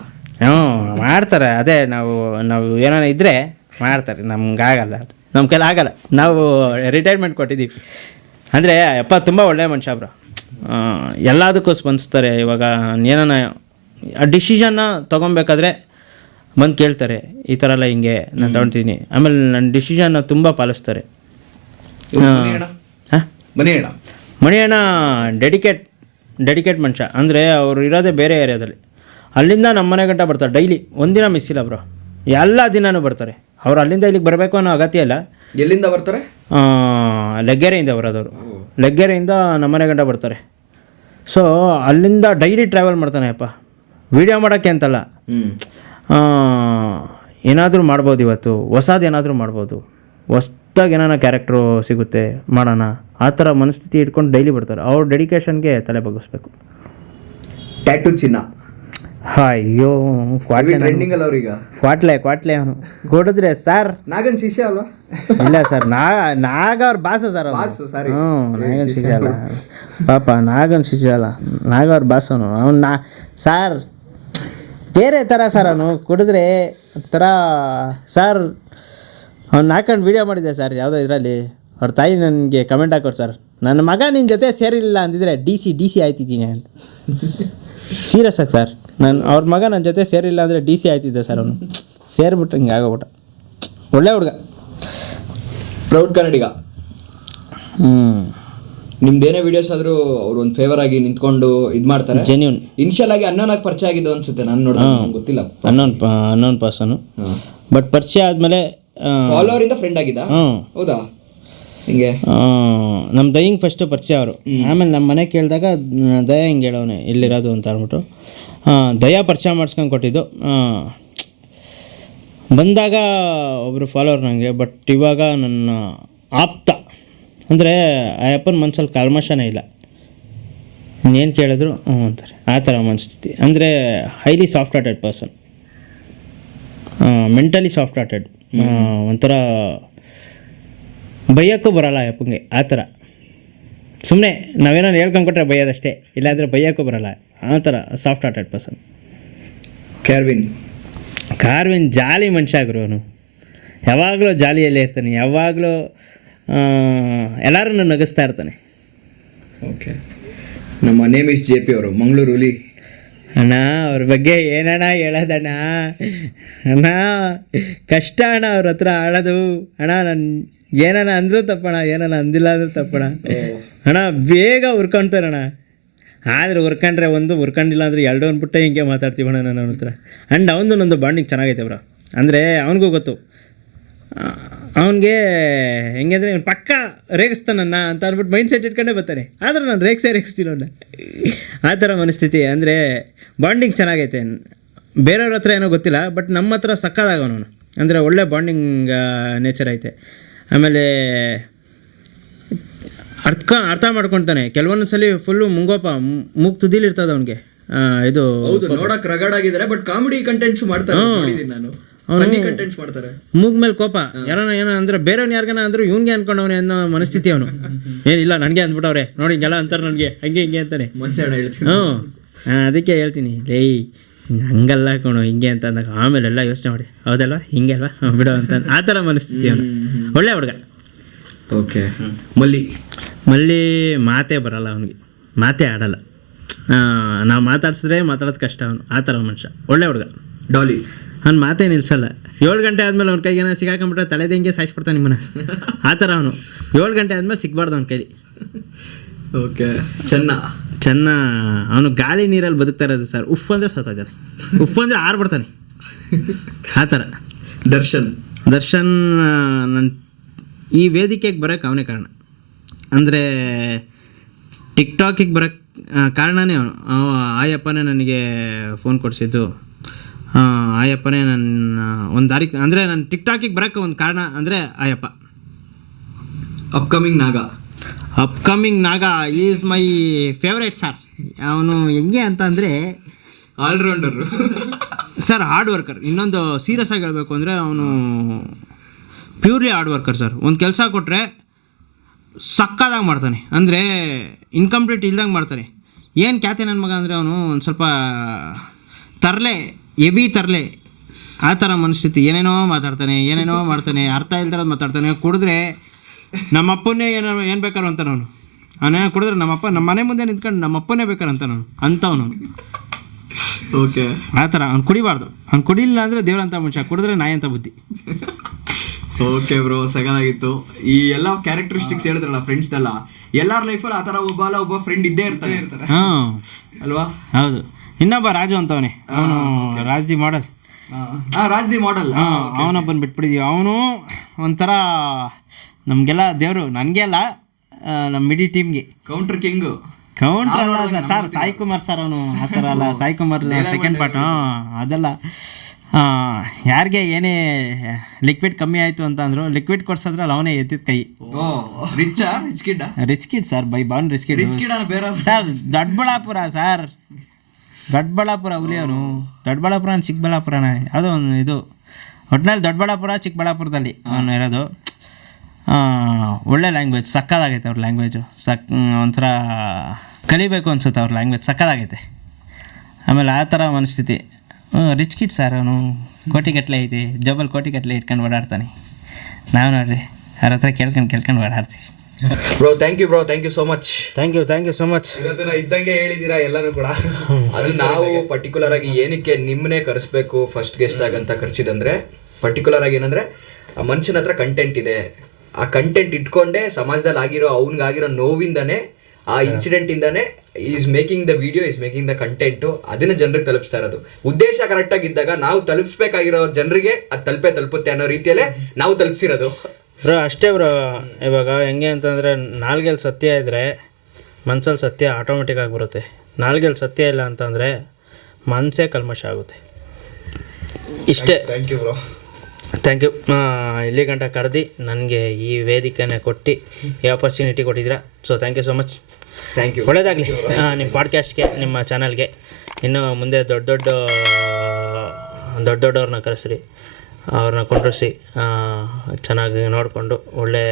ಮಾಡ್ತಾರೆ, ಅದೇ ನಾವು ಏನಾನ ಇದ್ದರೆ ಮಾಡ್ತಾರೆ, ನಮ್ಗೆ ಆಗಲ್ಲ, ನಮ್ಮ ಕೈಲಿ ಆಗಲ್ಲ. ನಾವು ರಿಟೈರ್ಮೆಂಟ್ ಕೊಟ್ಟಿದ್ದೀವಿ. ಅಂದರೆ ಅಪ್ಪ ತುಂಬ ಒಳ್ಳೆಯ ಮನುಷ್ಯ ಬ್ರೋ, ಎಲ್ಲದಕ್ಕೂ ಸ್ಪಂದಿಸ್ತಾರೆ. ಇವಾಗ ಏನಾನ ಡಿಸಿಷನ್ನ ತೊಗೊಬೇಕಾದ್ರೆ ಬಂದು ಕೇಳ್ತಾರೆ, ಈ ಥರ ಎಲ್ಲ ಹಿಂಗೆ ನಾನು ತೊಗೊಳ್ತೀನಿ, ಆಮೇಲೆ ನನ್ನ ಡಿಸಿಷನ್ನ ತುಂಬ ಪಾಲಿಸ್ತಾರೆ. ಮಣಿಯಣ್ಣ ಡೆಡಿಕೇಟ್ ಮನುಷ್ಯ. ಅಂದರೆ ಅವರು ಇರೋದೇ ಬೇರೆ ಏರಿಯಾದಲ್ಲಿ, ಅಲ್ಲಿಂದ ನಮ್ಮ ಮನೆ ಗಂಟ ಬರ್ತಾರೆ ಡೈಲಿ, ಒಂದಿನ ಮಿಸ್ ಇಲ್ಲ ಬ್ರೋ, ಎಲ್ಲ ದಿನವೂ ಬರ್ತಾರೆ. ಅವ್ರು ಅಲ್ಲಿಂದ ಇಲ್ಲಿಗೆ ಬರಬೇಕು ಅನ್ನೋ ಅಗತ್ಯ ಇಲ್ಲ. ಎಲ್ಲಿಂದ ಬರ್ತಾರೆ? ಲೆಗ್ಗೆರೆಯಿಂದ ಬರೋದವರು, ಲೆಗ್ಗೆರೆಯಿಂದ ನಮ್ಮನೆ ಗಂಟ ಬರ್ತಾರೆ. ಸೊ ಅಲ್ಲಿಂದ ಡೈಲಿ ಟ್ರಾವೆಲ್ ಮಾಡ್ತಾನೆ ಅಪ್ಪ, ವೀಡಿಯೋ ಮಾಡೋಕ್ಕೆ ಅಂತಲ್ಲ, ಏನಾದರೂ ಮಾಡ್ಬೋದು, ಇವತ್ತು ಹೊಸದು ಏನಾದರೂ ಮಾಡ್ಬೋದು, ಹೊಸ್ದಾಗಿ ಏನಾನ ಕ್ಯಾರೆಕ್ಟ್ರು ಸಿಗುತ್ತೆ ಮಾಡೋಣ, ಆ ಥರ ಮನಸ್ಥಿತಿ ಇಟ್ಕೊಂಡು ಡೈಲಿ ಬರ್ತಾರೆ. ಅವ್ರ ಡೆಡಿಕೇಶನ್ಗೆ ತಲೆ ಬಗ್ಗಿಸ್ಬೇಕು. ಟ್ಯಾಟೂ ಚಿನ್ನ, ಅಯ್ಯೋ ಟ್ರೆಂಡಿಂಗ್ ಅಲ್ಲ ಅವ್ರೀಗ. ಕ್ವಾಟ್ಲೆ ಅವನು ಕೊಡಿದ್ರೆ ಸರ್. ನಾಗನ್ ಶಿಷ್ಯ ಅಲ್ವಾ? ಇಲ್ಲ ಸರ್, ನಾಗ ಅವ್ರ ಬಾಸು ಸರ್. ನಾಗನ್ ಶಿಷ್ಯ ಅಲ್ಲ ಪಾಪ, ನಾಗನ್ ಶಿಷ್ಯ ಅಲ್ಲ, ನಾಗ ಅವ್ರ ಬಾಸ್ ಅವನು ಸರ್. ಬೇರೆ ಥರ ಸರ್ ಅವನು, ಕುಡಿದ್ರೆ ಥರ ಸರ್. ಅವ್ನು ಹಾಕೊಂಡು ವೀಡಿಯೋ ಮಾಡಿದ್ದೆ ಸರ್ ಯಾವುದೋ ಇದರಲ್ಲಿ. ಅವ್ರ ತಾಯಿ ನನಗೆ ಕಮೆಂಟ್ ಹಾಕೋರು ಸರ್, ನನ್ನ ಮಗ ನಿನ್ನ ಜೊತೆ ಸೇರಿಲ್ಲ ಅಂದಿದ್ರೆ ಡಿ ಸಿ ಆಯ್ತಿದ್ದೀನಿ ಅಂತ. ಸೀರಿಯಸ್ ಆಗಿ ಸರ್, ಅವ್ರ ಮಗ ನನ್ನ ಜೊತೆ ಸೇರಿಲ್ಲ ಅಂದರೆ DC ಆಯ್ತಿದ್ದೆ ಸರ್. ಅವನು ಸೇರಿಬಿಟ್ಟು ಹಿಂಗೆ ಆಗೋಗ್ಬಿಟ್ಟ. ಒಳ್ಳೆ ಹುಡುಗ, ಪ್ರೌಡ್ ಕನ್ನಡಿಗ. ನಿಮ್ದೇನೇ ವಿಡಿಯೋಸ್ ಆದ್ರೂ ಅವ್ರು ಒಂದು ಫೇವರ್ ಆಗಿ ನಿಂತ್ಕೊಂಡು ಇದ್ ಮಾಡ್ತಾರೆ. ಜೆನ್ಯೂನ್. ಇನಿಷಿಯಲ್ ಆಗಿ ಅನ್ನೋನಾಗಿ ಪರಿಚಯ ಆಗಿದ್ದು ಅನ್ಸುತ್ತೆ, ನಾನು ನೋಡಿದ್ರೆ ನಂಗೆ ಗೊತ್ತಿಲ್ಲ. ಅನ್ನೋನ್ ಪರ್ಸನು, ಬಟ್ ಪರಿಚಯ ಆದಮೇಲೆ ಫಾಲೋವರ್ ಇಂದ ಫ್ರೆಂಡ್ ಆಗಿದ್ದ. ಹೌದಾ? ಹಿಂಗೆ ನಮ್ಮ ದಯಿಂಗ್ ಫಸ್ಟ್ ಪರಿಚಯ ಅವರು, ಆಮೇಲೆ ನಮ್ಮ ಮನೆ ಕೇಳಿದಾಗ ದಯ ಹಿಂಗೆ ಹೇಳೋನೆ ಎಲ್ಲಿರೋದು ಅಂತ ಅಂದ್ಬಿಟ್ಟು ದಯಾ ಪರಿಚಯ ಮಾಡಿಸ್ಕೊಂಡು ಕೊಟ್ಟಿದ್ದು. ಬಂದಾಗ ಒಬ್ಬರು ಫಾಲೋವರ್ ನನಗೆ, ಬಟ್ ಇವಾಗ ನನ್ನ ಆಪ್ತ ಅಂದರೆ ಆ ಅಪ್ಪನ ಮನ್ಸಲ್ಲಿ ಕಲ್ಮಶನೇ ಇಲ್ಲ, ಇನ್ನೇನು ಕೇಳಿದ್ರು ಅಂತಾರೆ, ಆ ಥರ ಮನಸ್ಥಿತಿ. ಅಂದರೆ highly soft hearted person, mentally soft hearted, ಒಂಥರ ಬೈಯೋಕ್ಕೂ ಬರೋಲ್ಲ ಆ ಅಪ್ಪಂಗೆ, ಆ ಥರ. ಸುಮ್ಮನೆ ನಾವೇನೋ ಹೇಳ್ಕೊಂಡ್ಕೊಟ್ರೆ ಬೈಯೋದಷ್ಟೇ, ಇಲ್ಲಾಂದರೆ ಬೈಯೋಕ್ಕೂ ಬರೋಲ್ಲ, ಆ ಥರ ಸಾಫ್ಟ್ ಹಾರ್ಟೆಡ್ ಪರ್ಸನ್. ಕಾರ್ವಿನ್ ಜಾಲಿ ಮನುಷ್ಯ ಗುರು, ಅವನು ಯಾವಾಗಲೂ ಜಾಲಿಯಲ್ಲೇ ಇರ್ತಾನೆ, ಯಾವಾಗಲೂ ಎಲ್ಲರೂ ನಗಿಸ್ತಾ ಇರ್ತಾನೆ. ಓಕೆ, ನಮ್ಮ ನೇಮ್ ಇಸ್ JP ಅವರು, ಮಂಗಳೂರು ಹುಲಿ. ಅಣ್ಣ ಅವ್ರ ಬಗ್ಗೆ ಏನಣ್ಣ ಹೇಳೋದಣ್ಣ, ಅಣ್ಣ ಕಷ್ಟ ಅಣ್ಣ ಅವ್ರ ಹತ್ರ ಆಡೋದು. ಅಣ್ಣ ನಾನು ಏನಣ್ಣ ಅಂದರೂ ತಪ್ಪಣ, ಏನಣ್ಣ ಅಂದಿಲ್ಲ ಅಂದರೂ ತಪ್ಪಣ. ಅಣ್ಣ ಬೇಗ ಹುರ್ಕೊಳ್ತಾರಣ್ಣ, ಆದ್ರೆ ಹುರ್ಕೊಂಡ್ರೆ ಒಂದು, ಹುರ್ಕೊಂಡಿಲ್ಲ ಅಂದರೆ ಎರಡು ಅಂದ್ಬಿಟ್ಟೆ ಹಿಂಗೆ ಮಾತಾಡ್ತೀವಣ್ಣ ನಾನು ಅವನ ಹತ್ರ. ಆ್ಯಂಡ್ ಅವನದು ನಂದು ಬಾಂಡಿಂಗ್ ಚೆನ್ನಾಗೈತೆ ಬ್ರೋ. ಅಂದರೆ ಅವನಿಗೂ ಗೊತ್ತು, ಅವನಿಗೆ ಹೆಂಗೆ ಅಂದರೆ ಇವ್ನು ಪಕ್ಕ ರೇಗಿಸ್ತಾನನ್ನ ಅಂತ ಅಂದ್ಬಿಟ್ಟು ಮೈಂಡ್ ಸೆಟ್ ಇಟ್ಕೊಂಡೇ ಬರ್ತಾನೆ, ಆದರೆ ನಾನು ರೇಗಿಸ್ತೀನಿ ಅವನ್ನ, ಆ ಥರ ಮನಸ್ಥಿತಿ. ಅಂದರೆ ಬಾಂಡಿಂಗ್ ಚೆನ್ನಾಗೈತೆ. ಬೇರೆಯವ್ರ ಹತ್ರ ಏನೋ ಗೊತ್ತಿಲ್ಲ, ಬಟ್ ನಮ್ಮ ಹತ್ರ ಸಕ್ಕದಾಗವನು, ಅಂದರೆ ಒಳ್ಳೆ ಬಾಂಡಿಂಗ್ ನೇಚರ್ ಐತೆ. ಆಮೇಲೆ ಅರ್ಥ ಮಾಡ್ಕೊತಾನೆ. ಕೆಲವೊಂದು ಸಲ ಫುಲ್ಲು ಮುಂಗೋಪ ಮೂಗ್ ತುದಿಲಿ ಇರ್ತದೆ ಅವನಿಗೆ. ಇದು ನೋಡಕ್ ರಗಡ್ ಆಗಿದ್ದಾರೆ, ಬಟ್ ಕಾಮಿಡಿ ಕಂಟೆಂಟ್ಸ್ ಮಾಡ್ತಾರೆ, ನೋಡಿದೀನಿ ನಾನು. ಕಂಟೆಂಟ್ಸ್ ಮಾಡ್ತಾರೆ. ಮೂಗ್ ಮೇಲೆ ಕೋಪ, ಯಾರನ್ನ ಏನೋ ಅಂದ್ರೆ ಬೇರೆಯವ್ನು ಯಾರಿಗಾನ ಅಂದ್ರೆ ಇವ್ನಿಗೆ ಅನ್ಕೊಂಡವನೇ ಅನ್ನೋ ಮನಸ್ಥಿತಿ ಅವನು. ಏನಿಲ್ಲ ನನಗೆ ಅಂದ್ಬಿಟ್ಟವ್ರೆ ನೋಡಿ ಹಿಂಗೆಲ್ಲ ಅಂತಾರೆ ನನಗೆ, ಹಂಗೆ ಹಿಂಗೆ ಅಂತಾನೆ. ಅದಕ್ಕೆ ಹೇಳ್ತೀನಿ ಲೇ ಹಂಗಲ್ಲ ಕಣೋ ಹಿಂಗೆ ಅಂತ ಅಂದಾಗ ಆಮೇಲೆಲ್ಲ ಯೋಚನೆ ಮಾಡಿ, ಹೌದಲ್ವ ಹಿಂಗೆ ಅಲ್ವಾ ಬಿಡೋ ಅಂತ, ಆ ಥರ ಮನಸ್ಥಿತಿ ಅವನು. ಒಳ್ಳೆ ಹುಡುಗ. ಓಕೆ, ಮಲ್ಲಿ ಮಾತೇ ಬರಲ್ಲ ಅವನಿಗೆ, ಮಾತೇ ಆಡಲ್ಲ. ನಾವು ಮಾತಾಡ್ಸಿದ್ರೆ ಮಾತಾಡೋದು ಕಷ್ಟ ಅವನು, ಆ ಥರ ಮನುಷ್ಯ. ಒಳ್ಳೆ ಹುಡುಗ. ಡಾಲಿ ಅವ್ನು ಮಾತೇ ನಿಲ್ಸಲ್ಲ. 7 ಗಂಟೆ ಆದಮೇಲೆ ಅವ್ನ ಕೈಗೆ ಏನೋ ಸಿಗಾಕೊಂಡ್ಬಿಟ್ರೆ ತಲೆದಂಗೆ ಸಾಯಿಸ್ಬಿಡ್ತಾನೆ ನಿಮ್ಮನ್ನ, ಆ ಥರ ಅವನು. 7 ಗಂಟೆ ಆದಮೇಲೆ ಸಿಗ್ಬಾರ್ದು ಅವ್ನ ಕೈಲಿ. ಓಕೆ, ಚೆನ್ನ ಅವನು ಗಾಳಿ ನೀರಲ್ಲಿ ಬದುಕ್ತಾ ಇರೋದು ಸರ್. ಉಫ್ ಅಂದರೆ ಸತ್ತೋಗ್ತಾನೆ, ಉಫ್ ಅಂದರೆ ಆರ್ಬಿಡ್ತಾನೆ, ಆ ಥರ. ದರ್ಶನ್ ನನ್ನ ಈ ವೇದಿಕೆಗೆ ಬರೋಕ್ಕೆ ಅವನೇ ಕಾರಣ. ಅಂದರೆ ಟಿಕ್ಟಾಕಿಗೆ ಬರೋಕ್ಕೆ ಕಾರಣನೇ ಅವನು. ಆಯಪ್ಪನೇ ನನಗೆ ಫೋನ್ ಕೊಡಿಸಿದ್ದು, ಆಯಪ್ಪನೇ ನನ್ನ ಒಂದು ದಾರಿ, ಅಂದರೆ ನಾನು ಟಿಕ್ಟಾಕಿಗೆ ಬರೋಕ್ಕೆ ಒಂದು ಕಾರಣ ಅಂದರೆ ಆಯಪ್ಪ. ಅಪ್ಕಮಿಂಗ್ ನಾಗ ಈಸ್ ಮೈ ಫೇವ್ರೇಟ್ ಸರ್. ಅವನು ಹೆಂಗೆ ಅಂತ ಅಂದರೆ ಆಲ್ರೌಂಡರು ಸರ್, ಹಾರ್ಡ್ ವರ್ಕರ್. ಇನ್ನೊಂದು ಸೀರಿಯಸ್ ಆಗಿ ಹೇಳಬೇಕು ಅಂದರೆ ಅವನು ಪ್ಯೂರ್ಲಿ ಹಾರ್ಡ್ ವರ್ಕರ್ ಸರ್. ಒಂದು ಕೆಲಸ ಕೊಟ್ಟರೆ ಸಕ್ಕದಾಗಿ ಮಾಡ್ತಾನೆ, ಅಂದರೆ ಇನ್ಕಂಪ್ಲೀಟ್ ಇಲ್ದಂಗೆ ಮಾಡ್ತಾನೆ. ಏನು ಖ್ಯಾತೆ ನನ್ನ ಮಗ ಅಂದರೆ ಅವನು ಒಂದು ಸ್ವಲ್ಪ ಹೆವಿ ತರಲೆ, ಆ ಥರ ಮನಸ್ಥಿತಿ. ಏನೇನೋ ಮಾಡ್ತಾನೆ, ಅರ್ಥ ಇಲ್ದಿರೋದು ಮಾತಾಡ್ತಾನೆ. ಕುಡಿದ್ರೆ ನಮ್ಮಪ್ಪನ್ನೇ ಏನು ಬೇಕಾರು ಅಂತಾನೆ ಅವನು. ಅವನೇನೋ ಕುಡಿದ್ರೆ ನಮ್ಮ ಮನೆ ಮುಂದೆ ನಿಂತ್ಕೊಂಡು ನಮ್ಮಪ್ಪನೇ ಬೇಕಾರು ಅಂತಾನೆ ಅವನು, ಅಂಥವನು. ಓಕೆ, ಆ ಥರ ಅವ್ನು ಕುಡಿಬಾರ್ದು. ಅವ್ನು ಕುಡಿಲಿಲ್ಲ ಅಂದರೆ ದೇವ್ರಂತ ಮನುಷ್ಯ, ಕುಡಿದ್ರೆ ನಾಯಿ ಅಂತ ಬುದ್ಧಿ. ಓಕೆ ಬ್ರೋ, ಸಗನಾಗಿತ್ತು. ಈ ಎಲ್ಲ ಕ್ಯಾರೆಕ್ಟರಿಸ್ಟಿಕ್ಸ್ ಹೇಳಿದ್ರಲ್ಲ ಫ್ರೆಂಡ್ಸ್ದೆಲ್ಲ, ಎಲ್ಲಾರ ಲೈಫಲ್ಲಿ ಆ ಥರ ಒಬ್ಬ ಫ್ರೆಂಡ್ ಇದ್ದೇ ಇರ್ತಾರೆ ಅಲ್ವಾ? ಹೌದು. ಇನ್ನೊಬ್ಬ ರಾಜು ಅಂತವನೇ, ಅವನು ರಾಜ್ದಿ ಮಾಡೆಲ್. ಅವನೊಬ್ಬನ ಬಿಟ್ಬಿಟ್ಟಿದೀವಿ. ಅವನು ಒಂಥರ ನಮಗೆಲ್ಲ ದೇವರು, ನನಗೆ ಅಲ್ಲ ನಮ್ಮ ಇಡೀ ಟೀಮ್ಗೆ ಕೌಂಟರ್ ಕಿಂಗು. ಕೌಂಟರ್ ಅಲ್ಲ ಸರ್, ಸಾಯಿ ಕುಮಾರ್ ಸರ್ ಅವನು. ಆ ಥರ ಅಲ್ಲ, ಸಾಯಿ ಕುಮಾರ್ ಸೆಕೆಂಡ್ ಪಾರ್ಟ್ ಅದೆಲ್ಲ. ಯಾರಿಗೆ ಏನೇ ಲಿಕ್ವಿಡ್ ಕಮ್ಮಿ ಆಯಿತು ಅಂತ ಅಂದರು, ಲಿಕ್ವಿಡ್ ಕೊಡ್ಸೋದ್ರಲ್ಲಿ ಅವನೇ ಎತ್ತಿದ ಕೈ. Rich kid sir, by born rich kid sir. Doddaballapura sir, Doddaballapura ಹುಲಿ ಅವನು. ದೊಡ್ಡಬಳ್ಳಾಪುರ ಚಿಕ್ಕಬಳ್ಳಾಪುರನ ಯಾವುದೋ ಒಂದು ಇದು, ಒಟ್ಟಿನಲ್ಲಿ ದೊಡ್ಡಬಳ್ಳಾಪುರ ಚಿಕ್ಕಬಳ್ಳಾಪುರದಲ್ಲಿ ಅವನು ಇರೋದು. ಒಳ್ಳೆ ಲ್ಯಾಂಗ್ವೇಜ್, ಸಕ್ಕದಾಗೈತೆ ಅವ್ರ ಲ್ಯಾಂಗ್ವೇಜು. ಒಂಥರ ಕಲಿಬೇಕು ಅನ್ಸುತ್ತೆ ಅವ್ರ ಲ್ಯಾಂಗ್ವೇಜ್, ಸಕ್ಕದಾಗೈತೆ. ಆಮೇಲೆ ಆ ಥರ ಮನಸ್ಥಿತಿ. ರಿಚ್ ಕಿಡ್ ಸರ್ ಅವನು. ಕೋಟಿಗಟ್ಟಲೆ ಐತಿ, ಜಬಲ್ ಕೋಟಿಗಟ್ಟಲೆ ಇಟ್ಕೊಂಡು ಓಡಾಡ್ತಾನೆ. ನಾವು ನೋಡ್ರಿ ಅವ್ರ ಹತ್ರ ಕೇಳ್ಕೊಂಡು ಓಡಾಡ್ತೀವಿ. Bro thank you so much. Thank you so much. ಇದ್ದಂಗೆ ಹೇಳಿದ್ದೀರಾ ಎಲ್ಲರೂ ಕೂಡ. ಅದು ನಾವು ಪರ್ಟಿಕ್ಯುಲರ್ ಆಗಿ ಏನಕ್ಕೆ ನಿಮ್ಮನ್ನೇ ಕರೆಸ್ಬೇಕು ಫಸ್ಟ್ ಗೆಸ್ಟ್ ಆಗಂತ ಕರೆಸಿದಂದ್ರೆ, ಪರ್ಟಿಕ್ಯುಲರ್ ಆಗಿ ಏನಂದ್ರೆ ಆ ಮನುಷ್ಯನ ಹತ್ರ ಕಂಟೆಂಟ್ ಇದೆ, ಆ ಕಂಟೆಂಟ್ ಇಟ್ಕೊಂಡೇ ಸಮಾಜದಲ್ಲಿ ಆಗಿರೋ ನೋವಿಂದಾನೆ, ಆ ಇನ್ಸಿಡೆಂಟ್ ಇಂದಾನೆ is making the video, is making the content, ಅದನ್ನ ಜನರಿಗೆ ತಲುಪಿಸ್ತಾ ಇರೋದು. ಉದ್ದೇಶ ಕರೆಕ್ಟ್ ಆಗಿದ್ದಾಗ ನಾವು ತಲುಪಿಸ್ಬೇಕಾಗಿರೋ ಜನರಿಗೆ ಅದು ತಲುಪುತ್ತೆ ಅನ್ನೋ ರೀತಿಯಲ್ಲೇ ನಾವು ತಲುಪಿಸಿರೋದು. ಬ್ರೋ ಅಷ್ಟೇ ಬ್ರೋ. ಇವಾಗ ಹೆಂಗೆ ಅಂತಂದರೆ ನಾಲ್ಗೆಲ್ಲಿ ಸತ್ಯ ಇದ್ದರೆ ಮನ್ಸಲ್ಲಿ ಸತ್ಯ ಆಟೋಮೆಟಿಕ್ಕಾಗಿ ಬರುತ್ತೆ. ನಾಲ್ಗೆಲ್ಲಿ ಸತ್ಯ ಇಲ್ಲ ಅಂತಂದರೆ ಮನಸ್ಸೇ ಕಲ್ಮಶ ಆಗುತ್ತೆ. ಇಷ್ಟೇ. Thank you bro. Thank you. ಇಲ್ಲಿ ಗಂಟ ಕರೆದು ನನಗೆ ಈ ವೇದಿಕೆನ ಕೊಟ್ಟು ಈ ಆಪರ್ಚುನಿಟಿ ಕೊಟ್ಟಿದ್ದೀರಾ. So thank you so much. Thank you. ಒಳ್ಳೆಯದಾಗಲಿ ನಿಮ್ಮ ಪಾಡ್ಕ್ಯಾಸ್ಟ್ಗೆ, ನಿಮ್ಮ ಚಾನಲ್ಗೆ. ಇನ್ನು ಮುಂದೆ ದೊಡ್ಡವ್ರನ್ನ ಕರೆಸ್ರಿ, ಅವ್ರನ್ನ ಕೊಂಡ್ರಿಸಿ ಚೆನ್ನಾಗಿ ನೋಡಿಕೊಂಡು ಒಳ್ಳೆ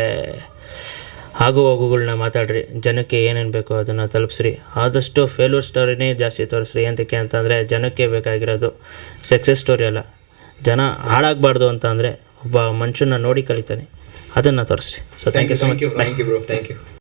ಆಗು ಹೋಗುಗಳನ್ನ ಮಾತಾಡ್ರಿ. ಜನಕ್ಕೆ ಏನೇನು ಬೇಕೋ ಅದನ್ನು ತಲುಪಿಸ್ರಿ. ಆದಷ್ಟು ಫೇಲ್ಯೂರ್ ಸ್ಟೋರಿನೇ ಜಾಸ್ತಿ ತೋರಿಸ್ರಿ. ಎಂತಕ್ಕೆ ಅಂತಂದರೆ ಜನಕ್ಕೆ ಬೇಕಾಗಿರೋದು ಸಕ್ಸಸ್ ಸ್ಟೋರಿ ಅಲ್ಲ. ಜನ ಹಾಳಾಗಬಾರ್ದು ಅಂತ ಅಂದರೆ ಒಬ್ಬ ಮನುಷ್ಯನ ನೋಡಿ ಕಲಿತಾನೆ, ಅದನ್ನು ತೋರಿಸ್ರಿ. So thank you so much. Thank you bro. Thank you.